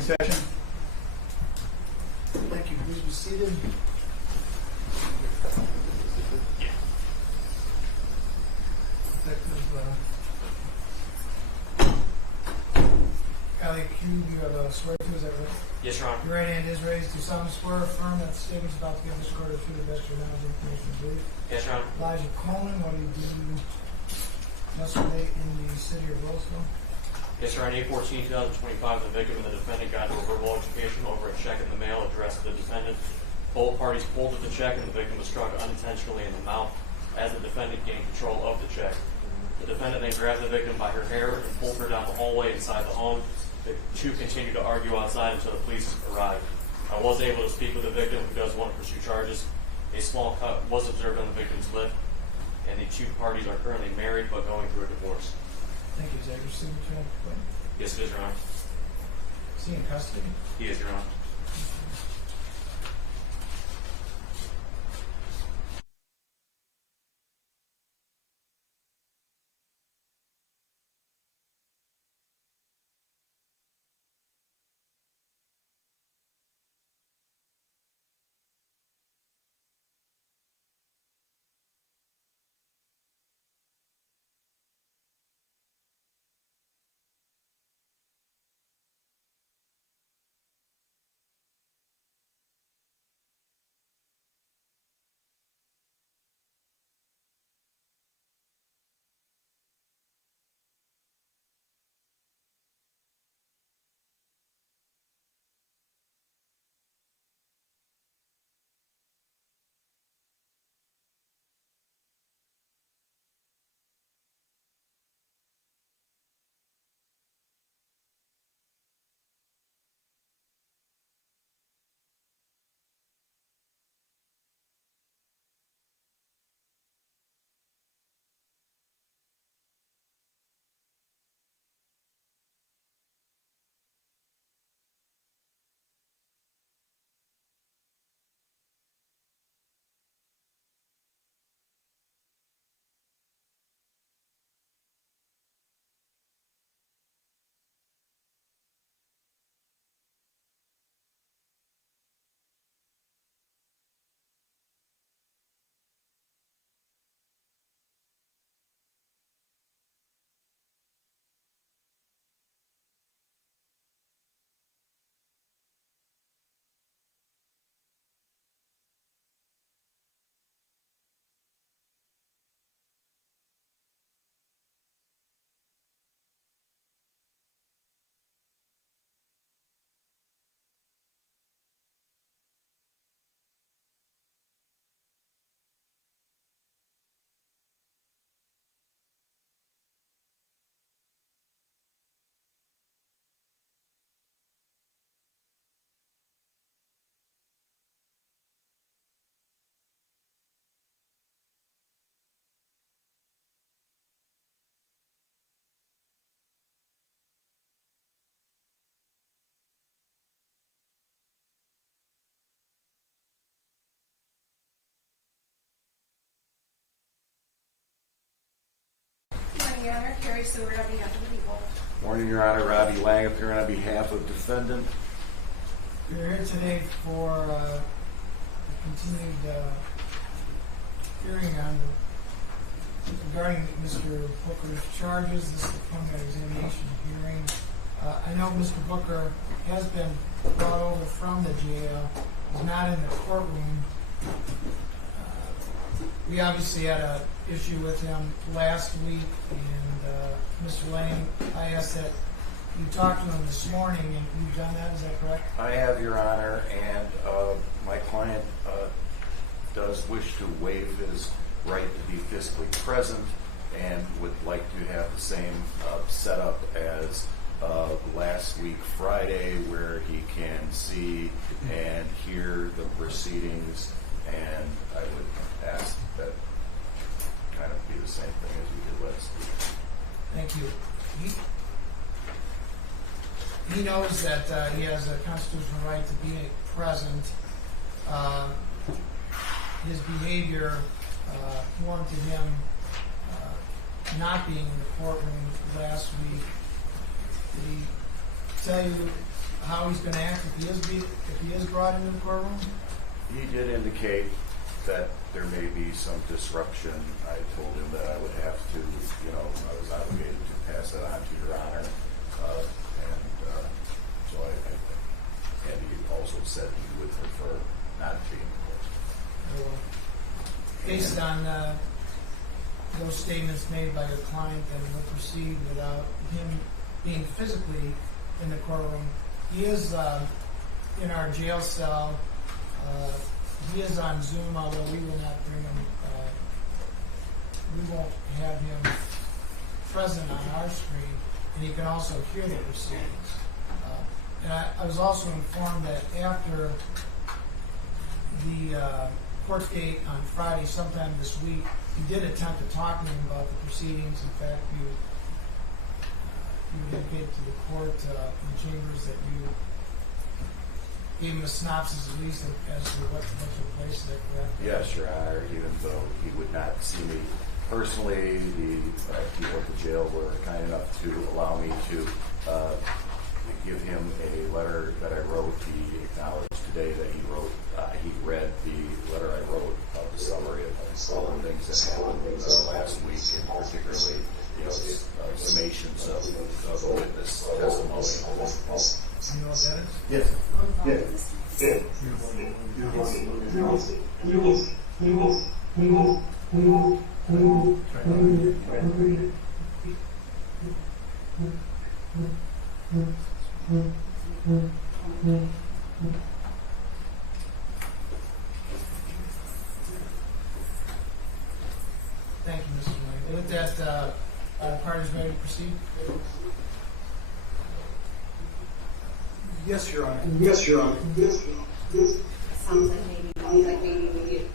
Session. Thank you. Please be seated. Detective Allie Q, you have a swear to, is that right? Yes, Your Honor. Your right hand is raised. Do solemnly swear or affirm that the statements about to give this court are true to the best of your knowledge and information brief. Yes, Your Honor. Elijah Coleman, what do you do yesterday in the city of Roseville? Yes, Your Honor. 8/14/2025, the victim and the defendant got into a verbal altercation over a check in the mail addressed to the defendant. Both parties pulled at the check and the victim was struck unintentionally in the mouth as the defendant gained control of the check. The defendant then grabbed the victim by her hair and pulled her down the hallway inside the home. The two continued to argue outside until the police arrived. I was able to speak with the victim, who does want to pursue charges. A small cut was observed on the victim's lip, and the two parties are currently married but going through a divorce. Thank you. Is that your signature on the complaint? Yes, it is, Your Honor. Is he in custody? He is, Your Honor. Your Honor, Carrie Seward on behalf of the people. Morning, Your Honor. Robbie Lang appearing on behalf of defendant. We're here today for a continued hearing on regarding Mr. Booker's charges. This is the preliminary examination hearing. I know Mr. Booker has been brought over from the jail. He's not in the courtroom. We obviously had an issue with him last week, and Mr. Lane, I asked that you talked to him this morning, and you've done that, is that correct? I have, Your Honor, and my client does wish to waive his right to be physically present and would like to have the same setup as last week Friday, where he can see and hear the proceedings, and I would ask that kind of be the same thing as we did last week. Thank you. He knows that he has a constitutional right to be present. His behavior warranted him not being in the courtroom last week. Did he tell you how he's gonna act if he is brought into the courtroom? He did indicate that there may be some disruption. I told him that I would have to, I was obligated to pass that on to Your Honor. And he also said he would prefer not to be in court. Based on those statements made by your client, then we'll proceed without him being physically in the courtroom. He is in our jail cell. He is on Zoom, although we will not bring him. We won't have him present on our screen, and he can also hear the proceedings. And I was also informed that after the court date on Friday, sometime this week, he did attempt to talk to him about the proceedings. In fact, you indicated to the court in chambers that you gave him a synopsis at least as to what took place. Is that correct? Yes, Your Honor. Even though he would not see me personally, the people at the jail were kind enough to allow me to give him a letter that I wrote. He acknowledged today that he read the letter I wrote, the summary of all the things that happened last week, and particularly, summations of the witness testimony. You know what that is? Yes. Thank you, Mr. Wayne. With that, are the parties ready to proceed? Yes, Your Honor. Sounds like maybe we get.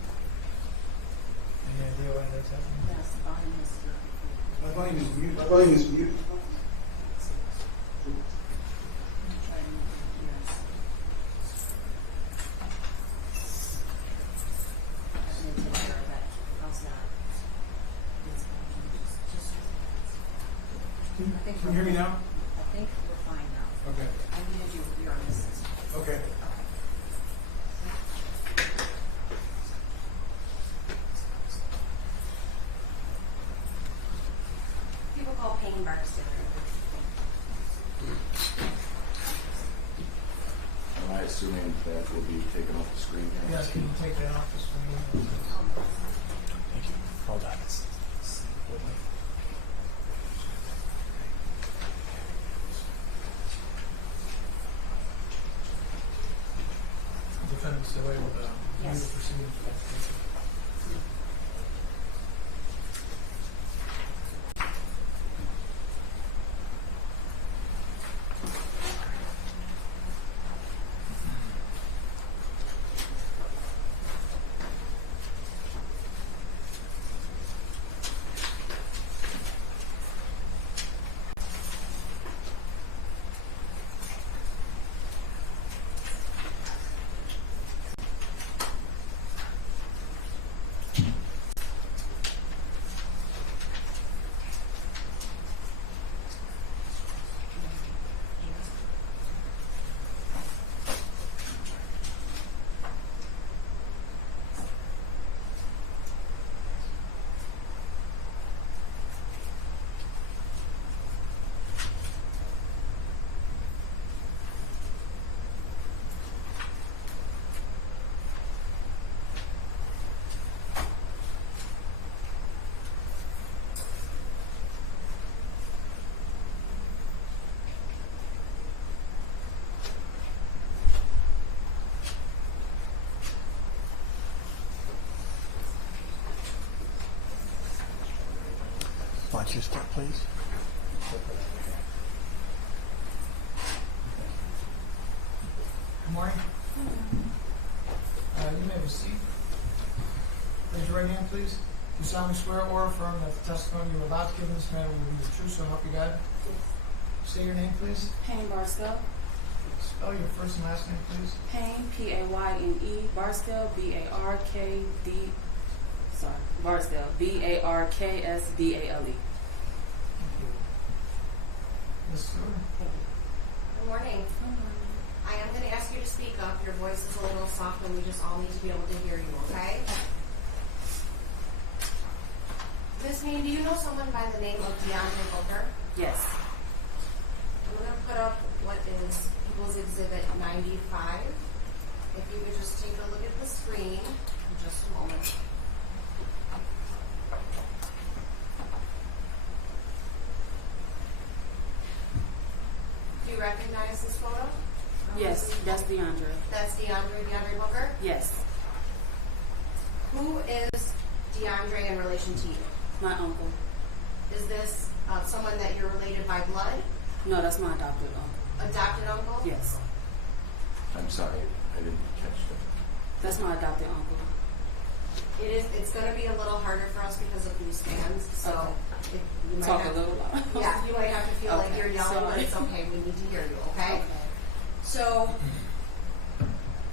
Any idea why that's happening? Yes, the volume is. My volume is mute. Try and hear us. I'm gonna take care of that. How's that? I think Can you hear me now? I think we're fine now. Okay. I needed you, you're on this system. Okay. People call pain Barksdale. Am I assuming that will be taken off the screen here? Yes, can you take that off the screen? Thank you. Hold on. Defendant's still able to view Yes. the proceedings. Watch your step, please. Good morning. You may have a seat. Raise your right hand, please. You solemnly swear or affirm that the testimony you're about to give in this matter will be the truth, so help you God. Say your name, please. Payne Barksdale. Spell your first and last name, please. Payne, P-A-Y-N-E, Barksdale, B-A-R-K-D, sorry, Barksdale, B-A-R-K-S-D-A-L-E. Thank you. Ms. Stewart. Good morning. Your voice is a little soft and we just all need to be able to hear you, okay? Ms. Hayne, do you know someone by the name of DeAndre Booker? Yes. I'm going to put up what is People's Exhibit 95. If you would just take a look at the screen in just a moment. Do you recognize this photo? Yes, that's DeAndre. That's DeAndre Booker? Yes. Who is DeAndre in relation to you? My uncle. Is this someone that you're related by blood? No, that's my adopted uncle. Adopted uncle? Yes. I'm sorry, I didn't catch that. That's my adopted uncle. It's going to be a little harder for us because of these fans. So Okay. you might Talk have, a little loud. yeah, you might have to feel like Okay, you're yelling, but sorry. it's okay. We need to hear you, okay? Okay. So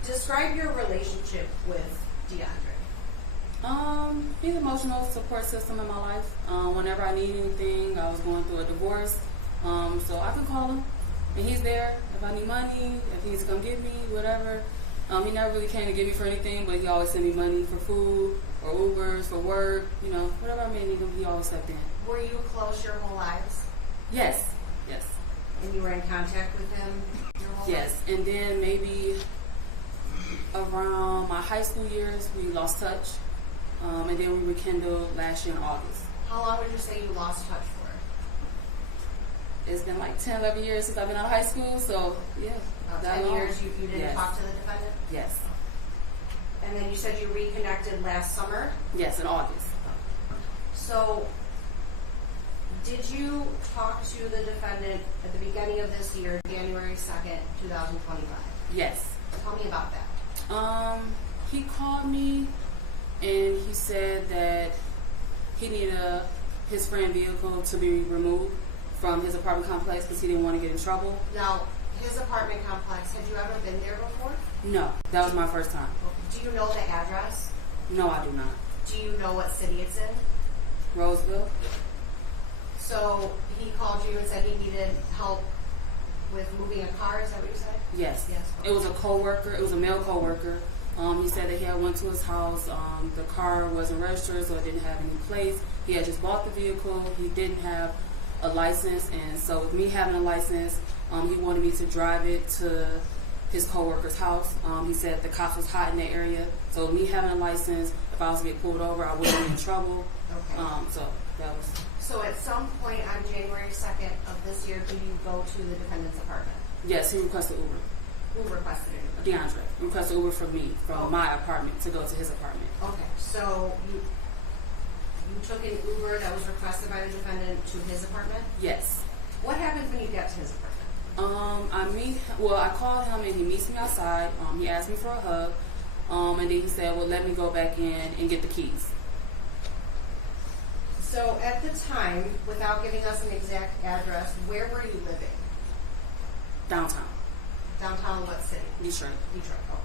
describe your relationship with DeAndre. He's an emotional support system in my life. Whenever I need anything, I was going through a divorce. So I can call him and he's there. If I need money, if he needs to come get me, whatever. He never really came to get me for anything, but he always sent me money for food or Ubers for work, you know, whatever I may need him, he always stepped in. Were you close your whole lives? Yes. Yes. And you were in contact with him your whole Yes. life? And then maybe around my high school years, we lost touch. And then we rekindled last year in August. How long would you say you lost touch for? It's been like 10, 11 years since I've been out of high school, so yeah. About that 10 long. years you didn't Yes. talk to the defendant? Yes. And then you said you reconnected last summer. Yes, in August. So, did you talk to the defendant at the beginning of this year, January 2nd, 2025? Yes. Tell me about that. He called me and he said that he needed his friend vehicle to be removed from his apartment complex because he didn't want to get in trouble. Now, his apartment complex, had you ever been there before? No, that was my first time. Do you know the address? No, I do not. Do you know what city it's in? Roseville? So, he called you and said he needed help with moving a car, is that what you said? Yes. Yes. It was a coworker. It was a male coworker. He said that he had went to his house. The car wasn't registered, so it didn't have any plates. He had just bought the vehicle. He didn't have a license, and so with me having a license, he wanted me to drive it to his coworker's house. He said the cops was hot in the area, so with me having a license, if I was to get pulled over, I wouldn't be in trouble. Okay. So that was. So at some point on January 2nd of this year, did you go to the defendant's apartment? Yes, he requested Uber. Who requested it? DeAndre requested Uber from me, from Oh. my apartment to go to his apartment. Okay, so you took an Uber that was requested by the defendant to his apartment? Yes. What happens when you get to his apartment? I called him and he meets me outside. He asked me for a hug. And then he said, well, let me go back in and get the keys. So at the time, without giving us an exact address, where were you living? Downtown. Downtown what city? Detroit. Detroit. Oh.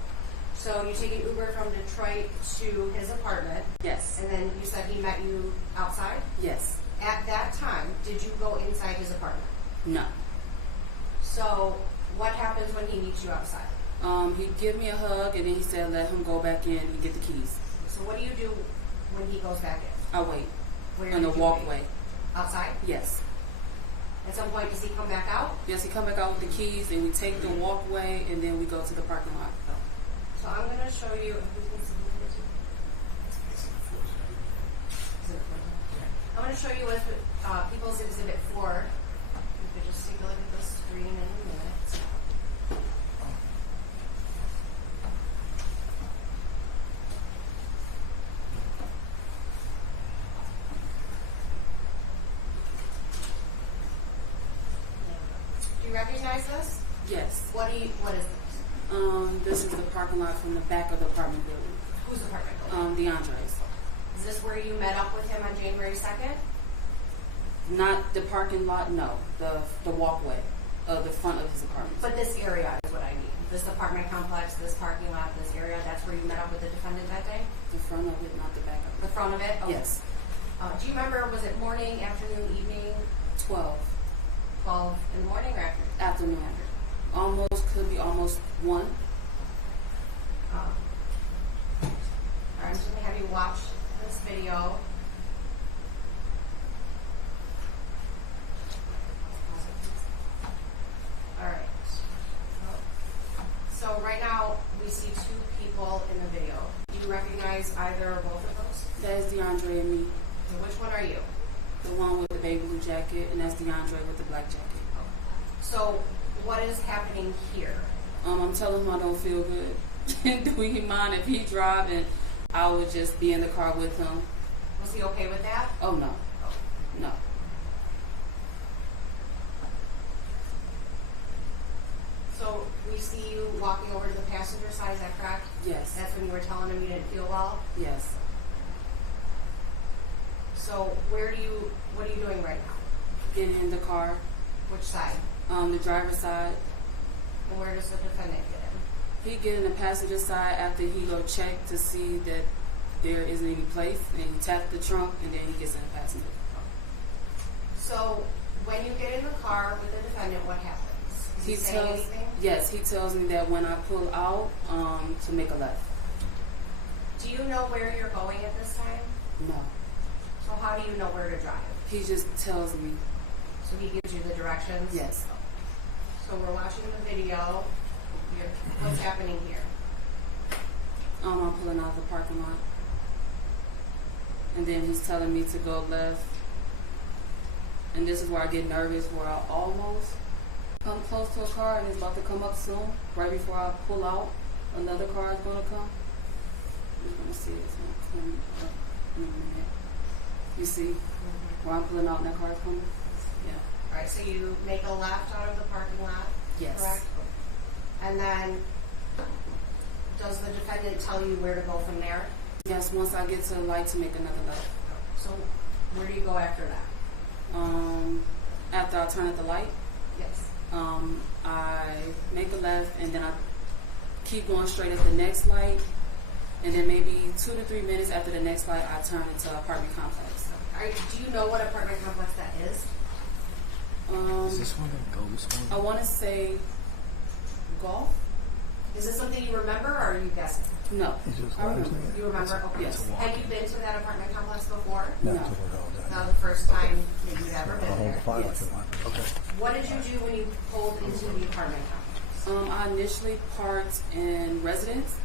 So you take an Uber from Detroit to his apartment, Yes. and then you said he met you outside? Yes. At that time, did you go inside his apartment? No. So what happens when he meets you outside? He gave me a hug and then he said, let him go back in and get the keys. So what do you do when he goes back in? I wait. Where On the did you walkway. wait? Outside? Yes. At some point, does he come back out? Yes, he come back out with the keys and we take the walkway and then we go to the parking lot. So I'm going to show you. I'm going to show you with People's Exhibit 4. You could just take a look at the screen in a minute. Do you recognize this? Yes. What is this? This is the parking lot from the back of the apartment building. Whose apartment building? DeAndre's. Is this where you met up with him on January 2nd? Not the parking lot, no. The walkway of the front of his apartment. But this area is what I mean. This apartment complex, this parking lot, this area, that's where you met up with the defendant that day? The front of it, not the back of The front of it? it. Yes. Do you remember, was it morning, afternoon, evening, 12. 12 in the morning or afternoon? Afternoon. Almost, could be almost 1. I'm just gonna have you watch this video. Alright. So right now, we see two people in the video. Do you recognize either or both of those? That is DeAndre and me. And which one are you? The one with the baby blue jacket, and that's DeAndre with the black jacket. So what is happening here? I'm telling him I don't feel good. Do he mind if he drive and I would just be in the car with him? Was he okay with that? Oh no, no. So we see you walking over to the passenger side, is that correct? Yes, That's when you were telling him you didn't feel well? yes. So what are you doing right now? Getting in the car, Which side? the driver's side. And where does the defendant get in? He get in the passenger side after he go check to see that there isn't any place, and he taps the trunk, and then he gets in the passenger. So when you get in the car with the defendant, what happens? Is he saying anything? Yes, he tells me that when I pull out, to make a left. Do you know where you're going at this time? No, So how do you know where to drive? he just tells me. So he gives you the directions? Yes. So we're watching the video. What's happening here? I'm pulling out of the parking lot, and then he's telling me to go left. And this is where I get nervous, where I almost come close to a car, and it's about to come up soon. Right before I pull out, another car is going to come. You're going to see it's going to come up in a minute. You see where I'm pulling out and that car is coming? Yeah. All right, so you make a left out of the parking lot, Yes. correct? And then does the defendant tell you where to go from there? Yes, once I get to the light to make another left. So where do you go after that? After I turn at the light, Yes. I make a left, and then I keep going straight at the next light, and then maybe 2 to 3 minutes after the next light, I turn into an apartment complex. Do you know what apartment complex that is? Is this one that goes I on? want to say golf. Is this something you remember, or are you guessing? No, Is this I what remember. it's You remember? Okay. Yes. Have you been to that apartment complex before? Not No. to work all day. Not the first time that you've ever I'll been hold there. fire Yes. if you want. Okay. What did you do when you pulled into the apartment complex? I initially parked in residence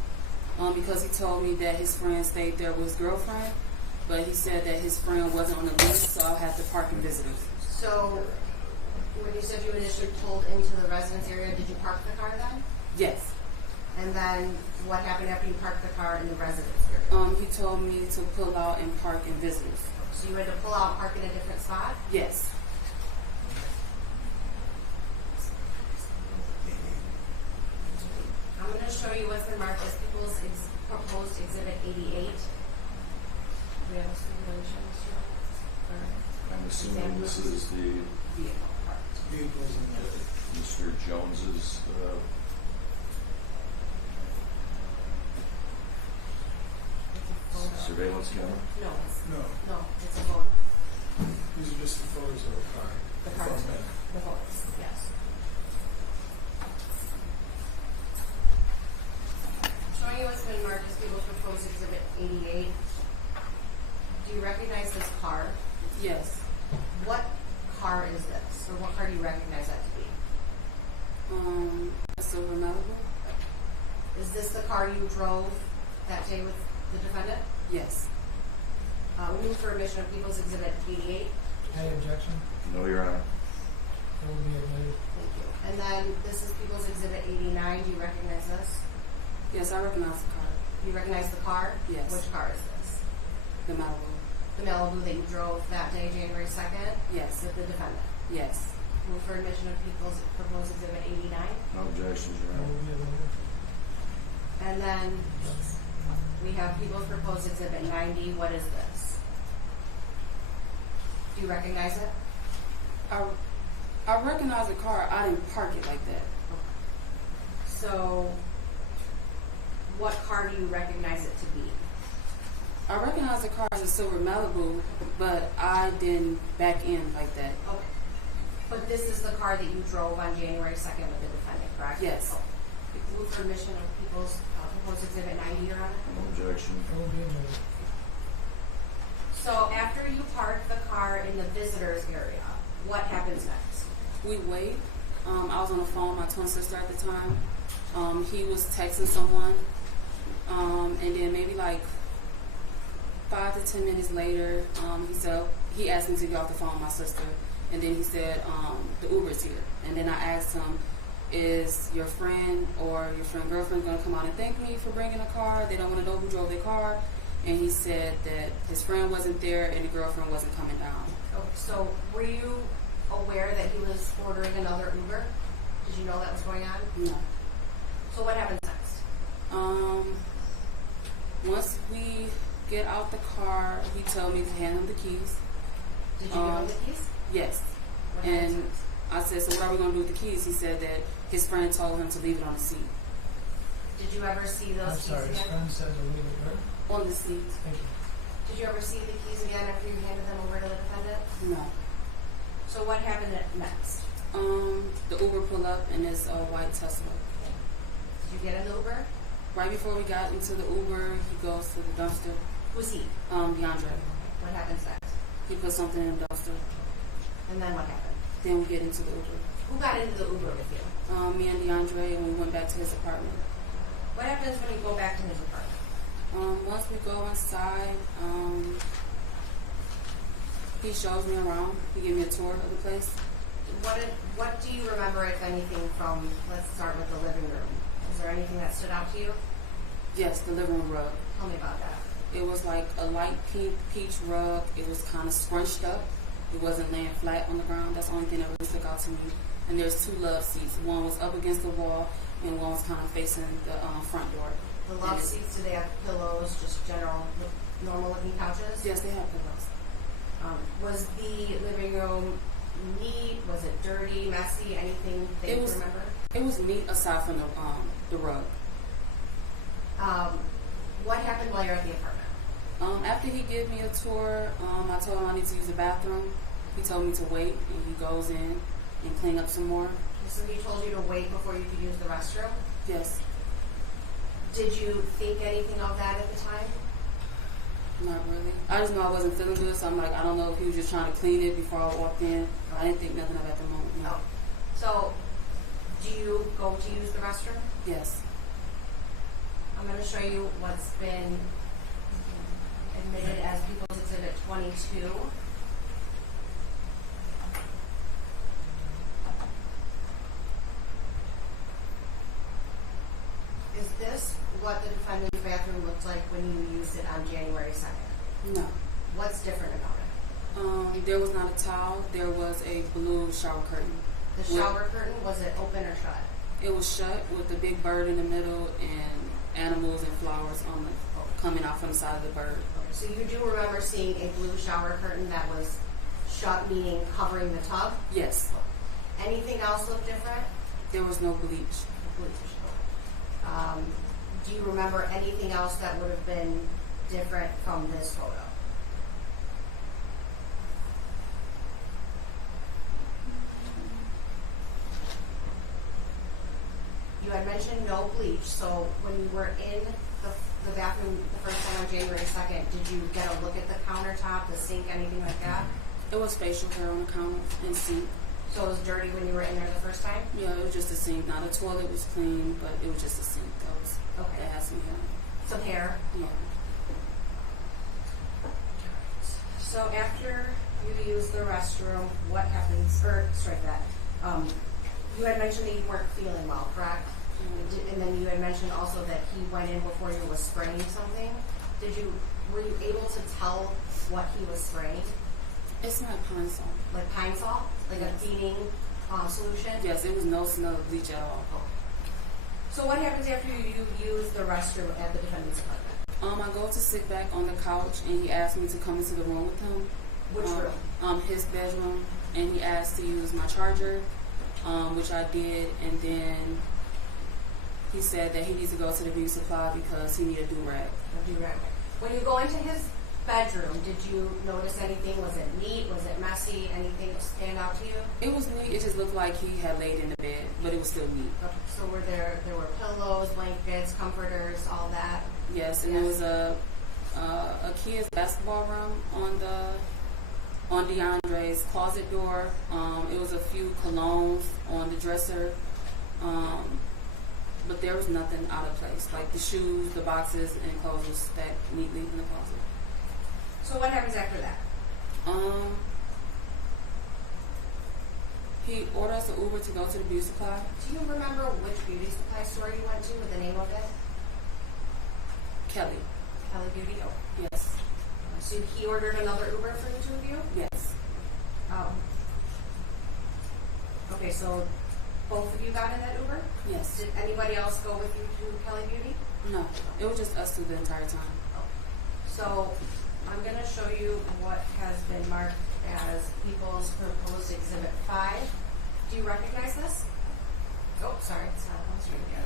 because he told me that his friend stayed there with his girlfriend, but he said that his friend wasn't on the list, so I'll have to park in visitors. So when you said you initially pulled into the residence area, did you park the car then? Yes. And then what happened after you parked the car in the residence area? He told me to pull out and park in visitors. So you had to pull out, park in a different spot? Yes. I'm going to show you what's been marked as People's Proposed Exhibit 88. Do we have a stipulation, Mr. I'm assuming this is the Vehicle parked. Vehicles in the Mr. Jones's It's a photo. surveillance camera. No, It's a photo. these are just the photos of a car. The car. Okay. The photos, yes. Showing you what's been marked as People's Proposed Exhibit 88. Do you recognize this car? Yes. What car is this? Or what car do you recognize that to be? A silver Malibu? Is this the car you drove that day with the defendant? Yes. We move for admission of People's Exhibit 88. Any objection? No, Your Honor. It will be admitted. Thank you. And then this is People's Exhibit 89. Do you recognize this? Yes, I recognize the car. Do you recognize the car? Yes. Which car is this? The Malibu. The Malibu that you drove that day, January 2nd? Yes. With the defendant. Yes. Move for admission of People's Proposed Exhibit 89. No objections, Your It Honor. will be admitted. And then we have People's Proposed Exhibit 90. What is this? Do you recognize it? I recognize the car. I didn't park it like that. So, what car do you recognize it to be? I recognize the car as a silver Malibu, but I didn't back in like that. Okay. But this is the car that you drove on January 2nd with the defendant, correct? Yes. Move for admission of people's proposed exhibit 90, Your Honor. No objection. It will be admitted. So after you park the car in the visitors area, what happens next? We wait. I was on the phone with my twin sister at the time. He was texting someone, and then maybe like 5 to 10 minutes later, he asked me to get off the phone with my sister, and then he said the Uber's here. And then I asked him, is your friend or your friend girlfriend going to come out and thank me for bringing a car? They don't want to know who drove their car. And he said that his friend wasn't there and the girlfriend wasn't coming down. Oh, so were you aware that he was ordering another Uber? Did you know that was going on? No. So what happens next? Once we get out the car, he told me to hand him the keys. Did you give him the keys? Yes. What happens And next? I said, so what are we going to do with the keys? He said that his friend told him to leave it on the seat. Did you ever see those I'm keys sorry, his again? friend said to leave it where? On the seat? Thank you. Did you ever see the keys again after you handed them over to the defendant? No. So what happened next? The Uber pulled up in this white Tesla. Did you get an Uber? Right before we got into the Uber, he goes to the dumpster. Who's he? DeAndre. What happens next? He put something in the dumpster. And then what happened? Then we get into the Uber. Who got into the Uber with you? Me and DeAndre, and we went back to his apartment. What happens when you go back to his apartment? Once we go inside, he shows me around. He gave me a tour of the place. What do you remember, if anything, from, let's start with the living room. Is there anything that stood out to you? Yes, the living room rug. Tell me about that. It was like a light pink peach rug. It was kind of scrunched up. It wasn't laying flat on the ground. That's the only thing that really stuck out to me. And there's 2 love seats. One was up against the wall, and one was kind of facing the front door. The love seats, do they have pillows, just general, normal looking couches? Yes, they have pillows. Was the living room neat? Was it dirty, messy? Anything that you remember? It was neat aside from the rug. What happened while you're at the apartment? After he gave me a tour, I told him I need to use the bathroom. He told me to wait, and he goes in and clean up some more. So he told you to wait before you could use the restroom? Yes. Did you think anything of that at the time? Not really. I just know I wasn't feeling good, so I'm like, I don't know if he was just trying to clean it before I walked in. I didn't think nothing of it at the moment. No. Oh. So, do you go to use the restroom? Yes. I'm going to show you what's been admitted as People's Exhibit 22. Is this what the defendant's bathroom looked like when you used it on January 2nd? No. What's different about it? There was not a towel. There was a blue shower curtain. The shower curtain, was it open or shut? It was shut with the big bird in the middle and animals and flowers coming out from the side of the bird. Okay, so you do remember seeing a blue shower curtain that was shut, meaning covering the tub? Yes. Anything else look different? There was no bleach. Do you remember anything else that would have been different from this photo? You had mentioned no bleach, so when you were in the bathroom the first time on January 2nd, did you get a look at the countertop, the sink, anything like that? It was facial hair on the counter and sink. So it was dirty when you were in there the first time? Yeah, it was just a sink. Now the toilet was clean, but it was just a sink Okay. that had some hair. Some hair? Yeah. So after you use the restroom, what happens? Or strike that. You had mentioned that you weren't feeling well, correct? And then you had mentioned also that he went in before you was spraying something. Were you able to tell what he was spraying? It's not pine salt. Like pine salt? Like a cleaning solution? Yes, it was no smell of bleach at all. So what happens after you use the restroom at the defendant's apartment? I go to sit back on the couch, and he asked me to come into the room with him. Which room? His bedroom, and he asked to use my charger, which I did, and then he said that he needs to go to the beauty supply because he needed a do-rag. A do-rag. When you go into his bedroom, did you notice anything? Was it neat? Was it messy? Anything stand out to you? It was neat. It just looked like he had laid in the bed, but it was still neat. Okay, so there were pillows, blankets, comforters, all that? Yes, and there was a kid's basketball room on DeAndre's closet door. It was a few colognes on the dresser, but there was nothing out of place. Like the shoes, the boxes, and clothes were stacked neatly in the closet. So what happens after that? He ordered us an Uber to go to the beauty supply. Do you remember which beauty supply store you went to with the name of it? Kelly. Kelly Beauty? Oh. Yes. So he ordered another Uber for the two of you? Yes. Okay, so both of you got in that Uber? Yes. Did anybody else go with you to Kelly Beauty? No. It was just us two the entire time. So I'm going to show you what has been marked as People's Proposed Exhibit 5. Do you recognize this? Oh, sorry, it's not on screen yet.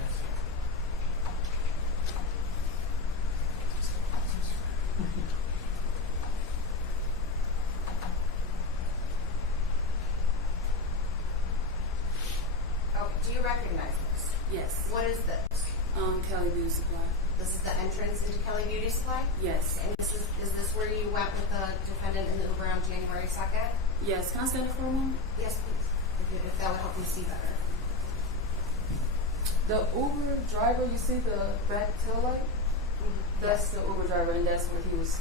Okay, do you recognize this? Yes. What is this? Kelly Beauty Supply. This is the entrance into Kelly Beauty Supply? Yes. And is this where you went with the defendant in the Uber on January 2nd? Yes. Can I stand there for a moment? Yes, please. If that would help me see better. The Uber driver, you see the back tail light? That's the Uber driver, and that's where he was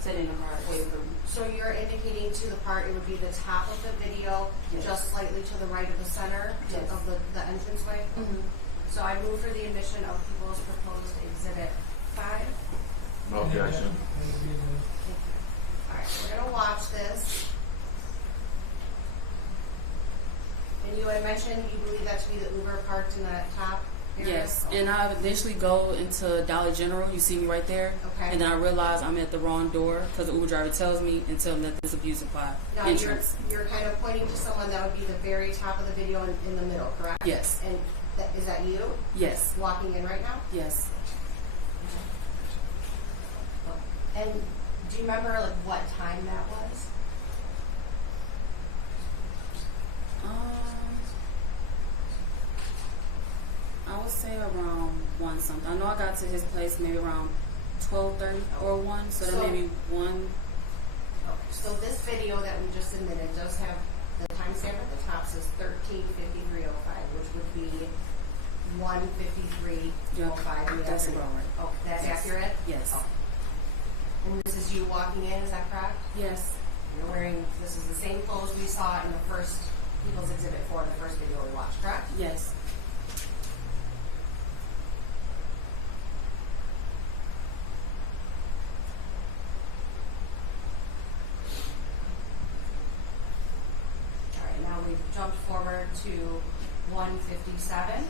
sitting in the car waiting for me. So you're indicating to the part, it would be the top of the video, Yes. just slightly to the right of the center Yes. of the entranceway? Mm-hmm. So I move for the admission of People's Proposed Exhibit 5. No objection. All right, we're going to watch this. And you had mentioned you believe that to be the Uber parked in that top area? Yes, and I initially go into Dollar General. You see me right there. Okay. And then I realize I'm at the wrong door because the Uber driver tells me and tells me that this is a beauty supply Now entrance. you're kind of pointing to someone that would be the very top of the video in the middle, correct? Yes. And is that you Yes. walking in right now? Yes. And do you remember like what time that was? I would say around 1 something. I know I got to his place maybe around 12:30 or 1, so then maybe 1. Okay, so this video that we just submitted does have the timestamp at the top says 13:53:05, which would be 1:53:05. That's about right. Oh, that's Yes. accurate? Yes. Oh. And this is you walking in, is that correct? Yes. You're wearing, this is the same clothes we saw in the first People's Exhibit 4, the first video we watched, correct? Yes. All right, now we've jumped forward to 1:57.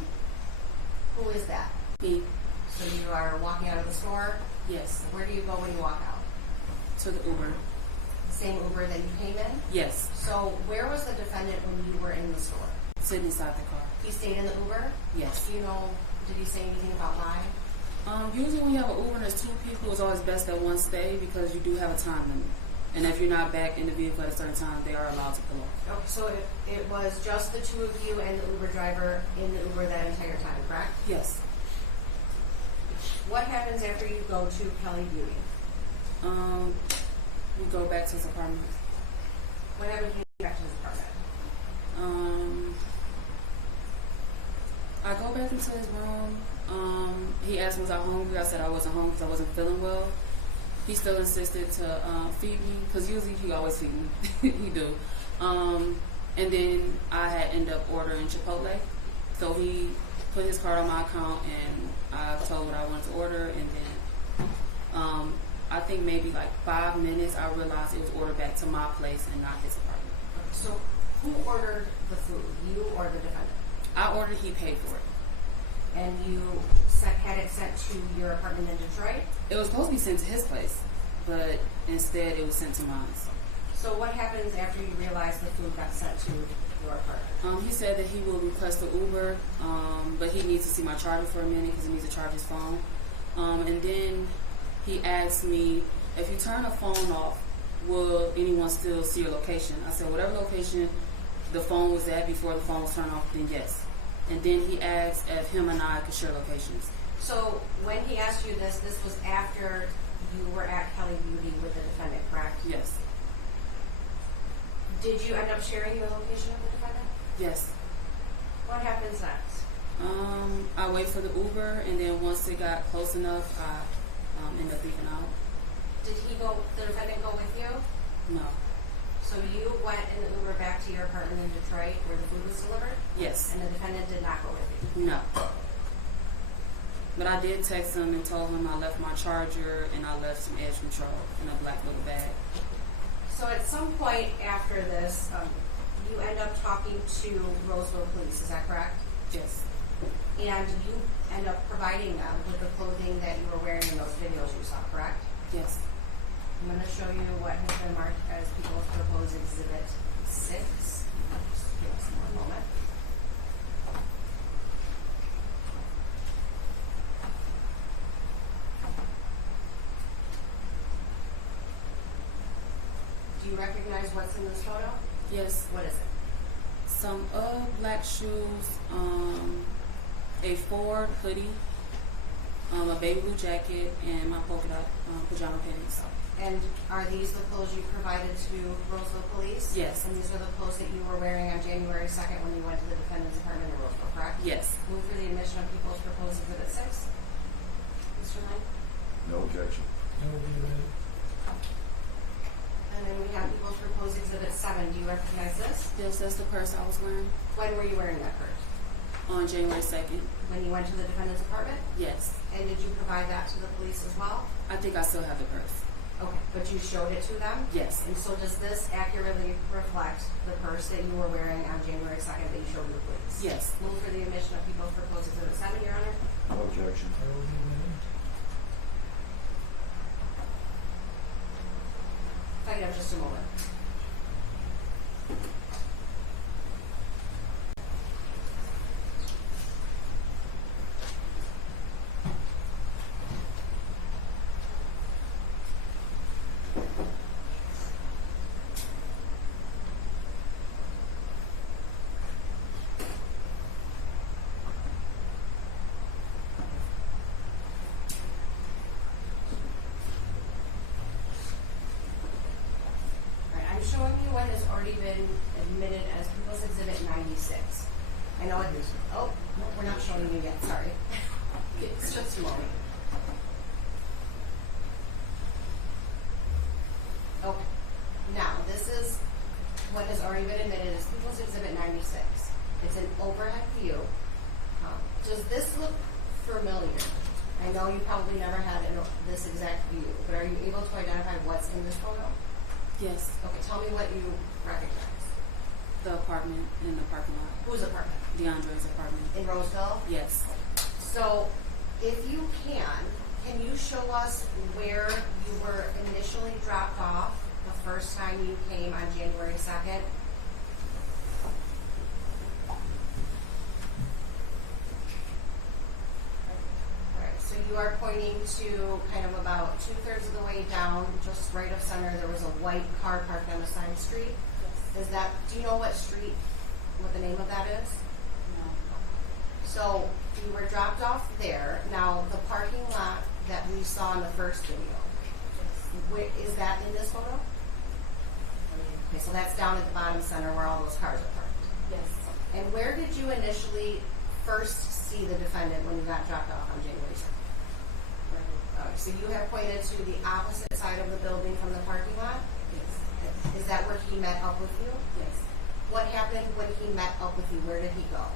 Who is that? Me. So you are walking out of the store. Yes. Where do you go when you walk out? To the Uber. The same Uber that you came in? Yes. So where was the defendant when you were in the store? Sitting inside the car. He stayed in the Uber? Yes. Do you know, did he say anything about lying? Usually when you have an Uber and there's 2 people, it's always best that one stay because you do have a time limit. And if you're not back in the vehicle at a certain time, they are allowed to pull off. Okay, so it was just the two of you and the Uber driver in the Uber that entire time, correct? Yes. What happens after you go to Kelly Beauty? We go back to his apartment. What happens when you get back to his apartment? I go back into his room. He asked me was I hungry. I said I wasn't hungry because I wasn't feeling well. He still insisted to feed me because usually he always feed me. He do. And then I had ended up ordering Chipotle. So he put his card on my account and I told what I wanted to order. And then I think maybe like 5 minutes I realized it was ordered back to my place and not his apartment. So who ordered the food, you or the defendant? I ordered, he paid for it. And you had it sent to your apartment in Detroit? It was supposed to be sent to his place, but instead it was sent to mine. So what happens after you realize the food got sent to your apartment? He said that he will request an Uber, but he needs to see my charger for a minute because he needs to charge his phone. And then he asked me if you turn the phone off, will anyone still see your location? I said, whatever location the phone was at before the phone was turned off, then yes. And then he asked if him and I could share locations. So when he asked you this was after you were at Kelly Beauty with the defendant, correct? Yes. Did you end up sharing the location of the defendant? Yes. What happens next? I wait for the Uber, and then once it got close enough, I ended up leaving out. Did the defendant go with you? No. So you went in the Uber back to your apartment in Detroit where the food was delivered? Yes. And the defendant did not go with you? No. But I did text him and told him I left my charger and I left some edge control in a black little bag. So at some point after this, you end up talking to Roseville Police, is that correct? Yes. And you end up providing them with the clothing that you were wearing in those videos you saw, correct? Yes. I'm going to show you what has been marked as People's Proposed Exhibit 6. Just give us one moment. Do you recognize what's in this photo? Yes. What is it? Some black shoes, a Ford hoodie, a baby blue jacket, and my polka dot pajama pants. And are these the clothes you provided to Roseville Police? Yes. And these are the clothes that you were wearing on January 2nd when you went to the defendant's apartment in Roseville, correct? Yes. Move for the admission of People's Proposed Exhibit 6. Mr. Knight? No objection. No objection. And then we have People's Proposed Exhibit 7. Do you recognize this? Yes, that's the purse I was wearing When were you wearing that purse? on January 2nd. When you went to the defendant's apartment? Yes. And did you provide that to the police as well? I think I still have the purse. Okay, but you showed it to them? Yes. And so does this accurately reflect the purse that you were wearing on January 2nd that you showed to the police? Yes. Move for the admission of People's Proposed Exhibit 7, Your Honor. No objection. If I could have just a moment. I'm showing you what has already been admitted as People's Exhibit 96. I know it is. Oh, no, we're not showing you yet. Sorry. It's just a moment. Okay. Now, this is what has already been admitted as People's Exhibit 96. It's an overhead view. Does this look familiar? I know you probably never had this exact view, but are you able to identify what's in this photo? Yes. Okay, tell me what you recognize. The apartment in the parking lot. Whose apartment? DeAndre's apartment. In Roseville? Yes. So, if you can you show us where you were initially dropped off the first time you came on January 2nd? Alright, so you are pointing to kind of about 2/3 of the way down, just right of center, there was a white car parked on a side street. Yes. Do you know what the name of that is? No. So you were dropped off there. Now the parking lot that we saw in the first video, is that in this photo? Okay, so that's down at the bottom center where all those cars are parked. Yes. And where did you initially first see the defendant when you got dropped off on January 2nd? So you have pointed to the opposite side of the building from the parking lot? Yes. Is that where he met up with you? Yes. What happened when he met up with you? Where did he go?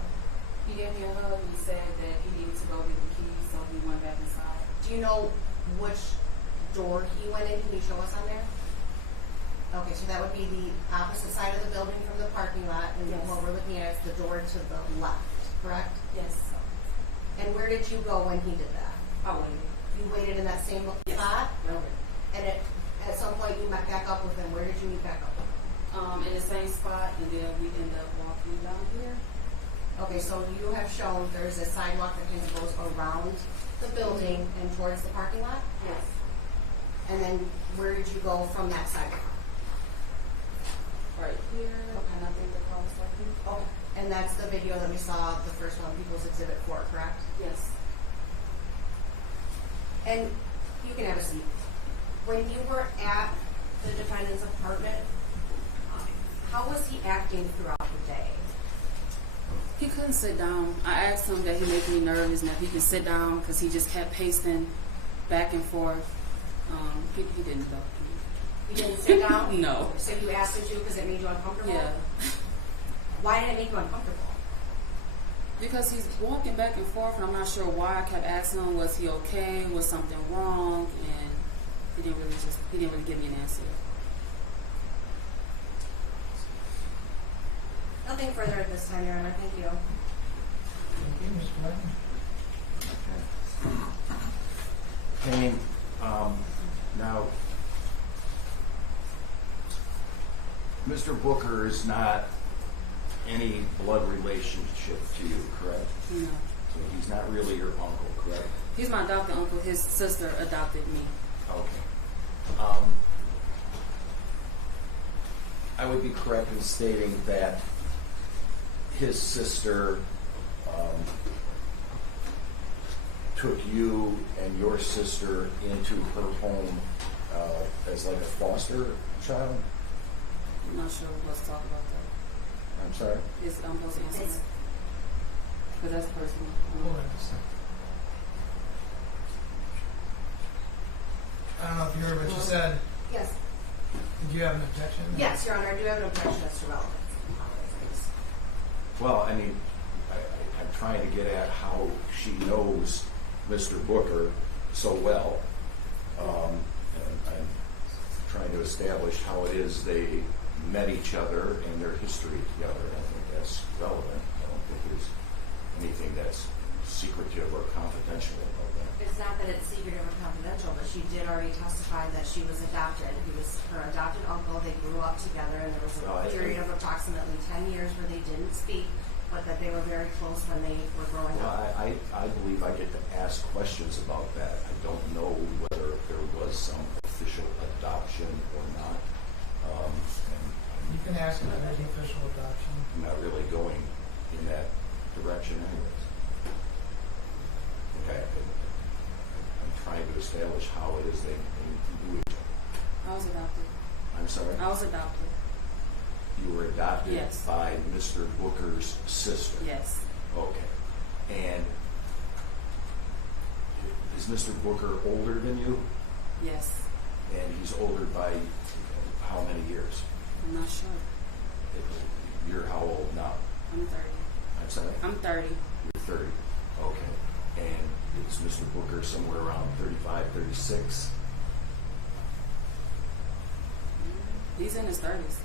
He gave me a hug. He said that he needed to go get the keys, so he went back inside. Do you know which door he went in? Can you show us on there? Okay, so that would be the opposite side of the building from the parking lot, and Yes. what we're looking at is the door to the left, correct? Yes. And where did you go when he did that? I waited. You waited in that same Yes. spot? Okay. And at some point you met back up with him. Where did you meet back up with him? In the same spot, and then we ended up walking down here. Okay, so you have shown there's a sidewalk that kind of goes around the building and towards the parking lot? Yes. And then where did you go from that sidewalk? Right here, Okay. and I think the car was parking. Oh, and that's the video that we saw, the first one, People's Exhibit 4, correct? Yes. And you can have a seat. When you were at the defendant's apartment, how was he acting throughout the day? He couldn't sit down. I asked him that he made me nervous and that he could sit down because he just kept pacing back and forth. He didn't though. You didn't sit down? No. So you asked him to because it made you uncomfortable? Yeah. Why did it make you uncomfortable? Because he's walking back and forth, and I'm not sure why. I kept asking him, was he okay? Was something wrong? And he didn't really give me an answer. Nothing further at this time, Your Honor. Thank you. Thank you, Mr. Martin. Payne, now, Mr. Booker is not any blood relationship to you, correct? No. So he's not really your uncle, correct? He's my adopted uncle. His sister adopted me. Okay. I would be correct in stating that his sister took you and your sister into her home as like a foster child? I'm not sure let's talk about that. I'm sorry? I'm supposed to answer It's- that. Because that's personal. Hold on a second. I don't know if you heard what you said. Yes. Did you have an objection? Yes, Your Honor. I do have an objection as to relevance. Well, I mean, I'm trying to get at how she knows Mr. Booker so well. And I'm trying to establish how it is they met each other and their history together. And I think that's relevant. I don't think there's anything that's secretive or confidential about that. It's not that it's secretive or confidential, but she did already testify that she was adopted. He was her adopted uncle. They grew up together, and there was Well, a period of approximately 10 years where they didn't speak, but that they were very close when they were growing Well, up. I believe I get to ask questions about that. I don't know whether there was some official adoption or not. You can ask if there's an official adoption. I'm not really going in that direction anyways. Okay, I'm trying to establish how it is they knew each other. I was adopted. I'm sorry? I was adopted. You were adopted Yes. by Mr. Booker's sister? Yes. Okay. And is Mr. Booker older than you? Yes. And he's older by how many years? I'm not sure. You're how old now? I'm 30. I'm sorry? I'm 30. You're 30. Okay. And is Mr. Booker somewhere around 35, 36? He's in his 30s.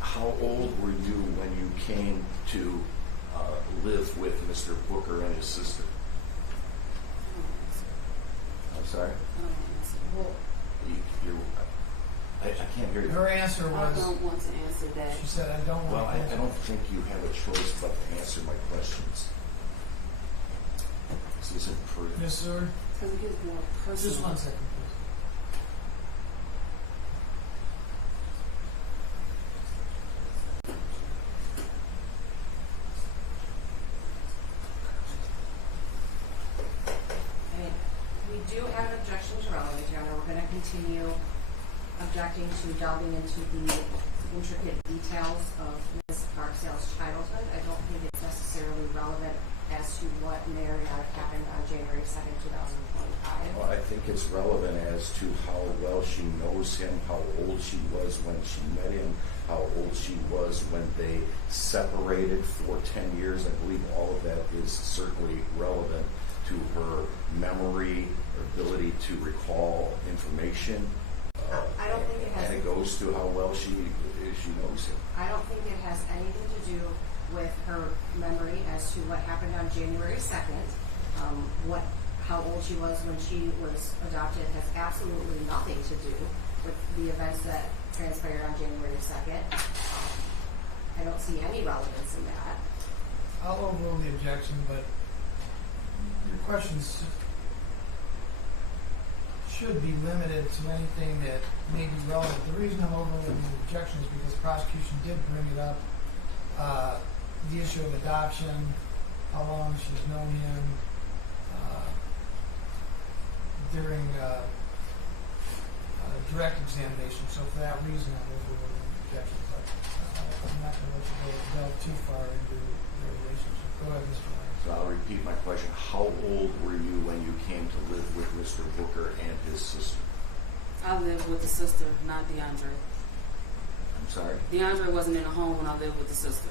How old were you when you came to live with Mr. Booker and his sister? I'm sorry? I don't want to answer. Well, I can't hear you. Her answer I was, don't want to answer that. she said, I don't Well, want to. I don't think you have a choice but to answer my questions. This isn't proof. Ms. Seward, Because it gets more personal. just 1 second, please. okay. We do have an objection to relevance, Your Honor. We're going to continue objecting to delving into the intricate details of Ms. Barksdale's childhood. I don't think it's necessarily relevant as to what may or may not have happened on January 2nd, 2025. Well, I think it's relevant as to how well she knows him, how old she was when she met him, how old she was when they separated for 10 years. I believe all of that is certainly relevant to her memory, her ability to recall information. I don't think it has. And it goes to how well she knows him. I don't think it has anything to do with her memory as to what happened on January 2nd. How old she was when she was adopted has absolutely nothing to do with the events that transpired on January 2nd. I don't see any relevance in that. I'll overrule the objection, but your questions should be limited to anything that may be relevant. The reason I'm overruling the objection is because the prosecution did bring it up, the issue of adoption, how long she's known him, during direct examination. So for that reason, I'm overruling the objection. But I'm not going to let you delve too far into their relationship. Go ahead, Mr. Lyons. So I'll repeat my question. How old were you when you came to live with Mr. Booker and his sister? I lived with the sister, not DeAndre. I'm sorry? DeAndre wasn't in a home when I lived with the sister.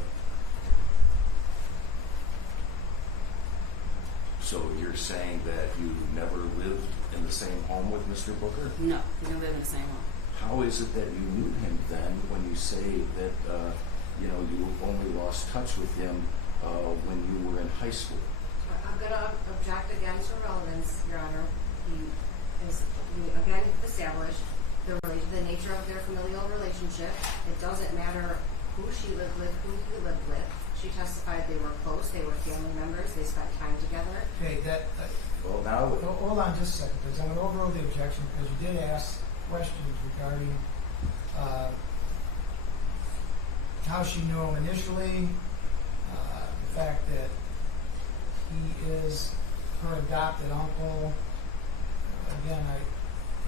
So you're saying that you never lived in the same home with Mr. Booker? No, we didn't live in the same home. How is it that you knew him then when you say that, you only lost touch with him when you were in high school? I'm going to object again to relevance, Your Honor. You again established the nature of their familial relationship. It doesn't matter who she lived with, who he lived with. She testified they were close, they were family members, they spent time together. Okay, Well, now, hold on just a second, because I'm going to overrule the objection because you did ask questions regarding how she knew him initially, the fact that he is her adopted uncle. Again,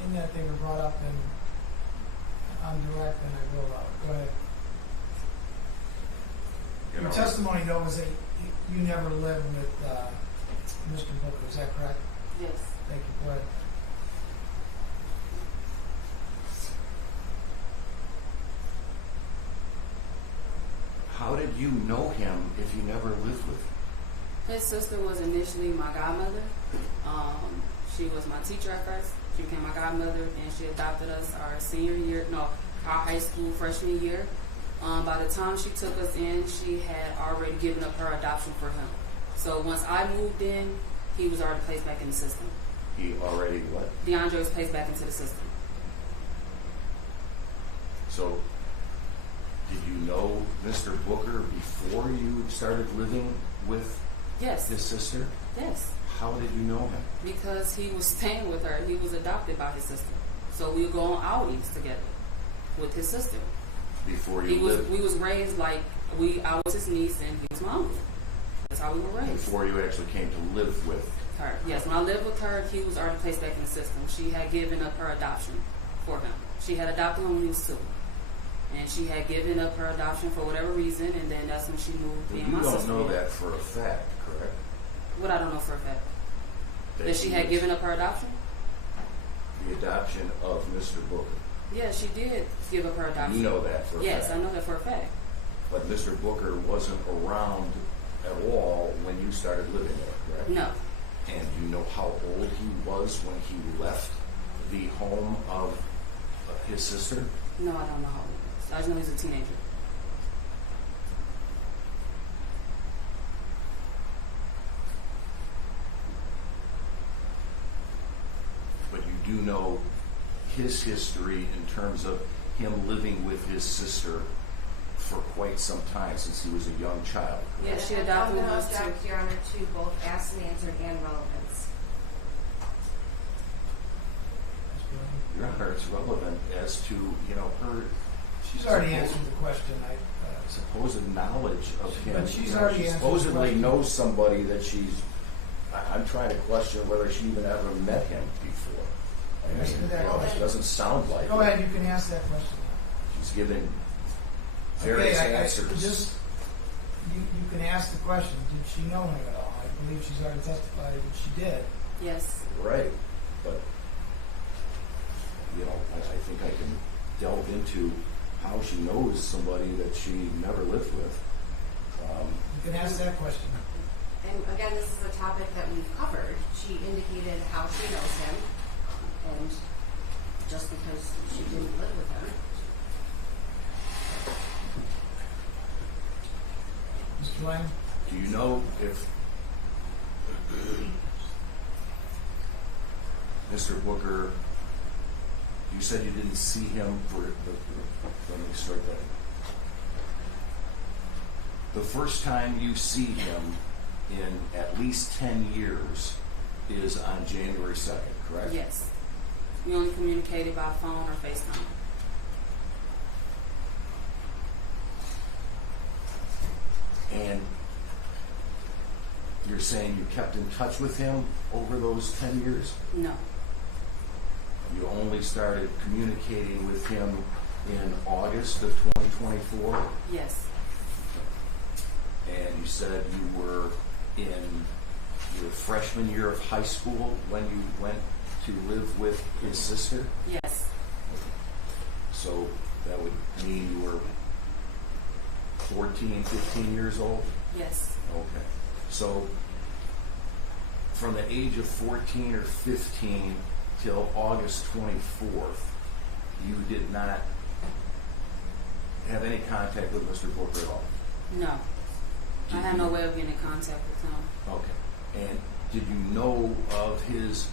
in that they were brought up on direct, and I will go ahead. Your testimony, though, was that you never lived with Mr. Booker. Is that correct? Yes. Thank you. Go ahead. how did you know him if you never lived with him? His sister was initially my godmother. She was my teacher at first. She became my godmother, and she adopted us our high school freshman year. By the time she took us in, she had already given up her adoption for him. So once I moved in, he was already placed back in the system. He already what? DeAndre was placed back into the system. So, did you know Mr. Booker before you started living with Yes. his sister? Yes. How did you know him? Because he was staying with her. He was adopted by his sister. So we would go on outings together with his sister. Before you lived? We was raised like I was his niece and he was my uncle. That's how we were raised. Before you actually came to live with Her. Yes, when I lived with her, he was already placed back in the system. She had given up her adoption for him. She had adopted him when he was 2. And she had given up her adoption for whatever reason, and then that's when she moved But in. you My don't sister know did. that for a fact, correct? What I don't know for a fact. That she had given up her adoption? The adoption of Mr. Booker. Yeah, she did give up her adoption. You know that for a Yes, fact. I know that for a fact. But Mr. Booker wasn't around at all when you started living there, correct? No. And you know how old he was when he left the home of his sister? No, I don't know how old he was. I just know he's a teenager. But you do know his history in terms of him living with his sister for quite some time, since he was a young child. Yeah, she I'm adopted going to us too. object, Your Honor, to both asked and answered and relevance. Your Honor, it's relevant as to, her She's already answered the question. supposed knowledge of him. But she's already She answered the supposedly question. knows somebody that I'm trying to question whether she even ever met him before. I mean, Answer that question. it doesn't sound like Go it. ahead, you can ask that question. She's giving various answers. You can ask the question, did she know him at all? I believe she's already testified that she did. Yes. Right, but I think I can delve into how she knows somebody that she never lived with. You can ask that question. And again, this is a topic that we've covered. She indicated how she knows him, and just because she didn't live with him. Mr. Lang? Do you know if Mr. Booker, you said you didn't see him for, let me start that. The first time you see him in at least 10 years is on January 2nd, correct? Yes. We only communicated by phone or FaceTime. And you're saying you kept in touch with him over those 10 years? No. You only started communicating with him in August of 2024? Yes. And you said you were in your freshman year of high school when you went to live with his sister? Yes. So that would mean you were 14, 15 years old? Yes. Okay. So from the age of 14 or 15 till August 24th, you did not have any contact with Mr. Booker at all? No. I had no way of getting in contact with him. Okay. And did you know of his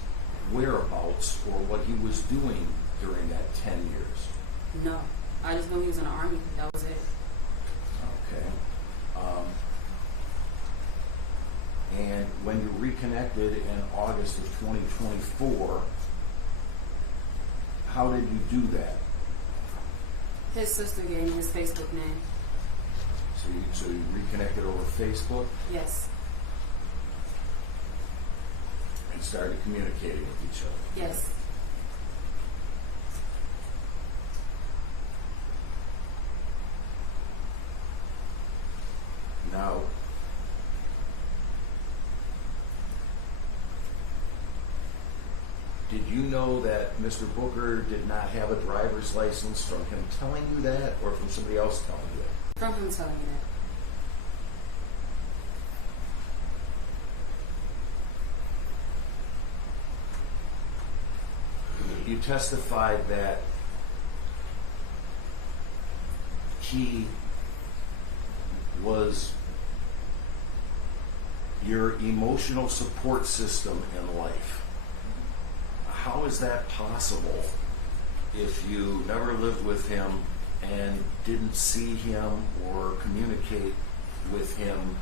whereabouts or what he was doing during that 10 years? No. I just knew he was in the Army. That was it. Okay. And when you reconnected in August of 2024, how did you do that? His sister gave me his Facebook name. So you reconnected over Facebook Yes. and started communicating with each other? Yes. Now, did you know that Mr. Booker did not have a driver's license from him telling you that or from somebody else telling you that? From him telling me that. You testified that he was your emotional support system in life. How is that possible if you never lived with him and didn't see him or communicate with him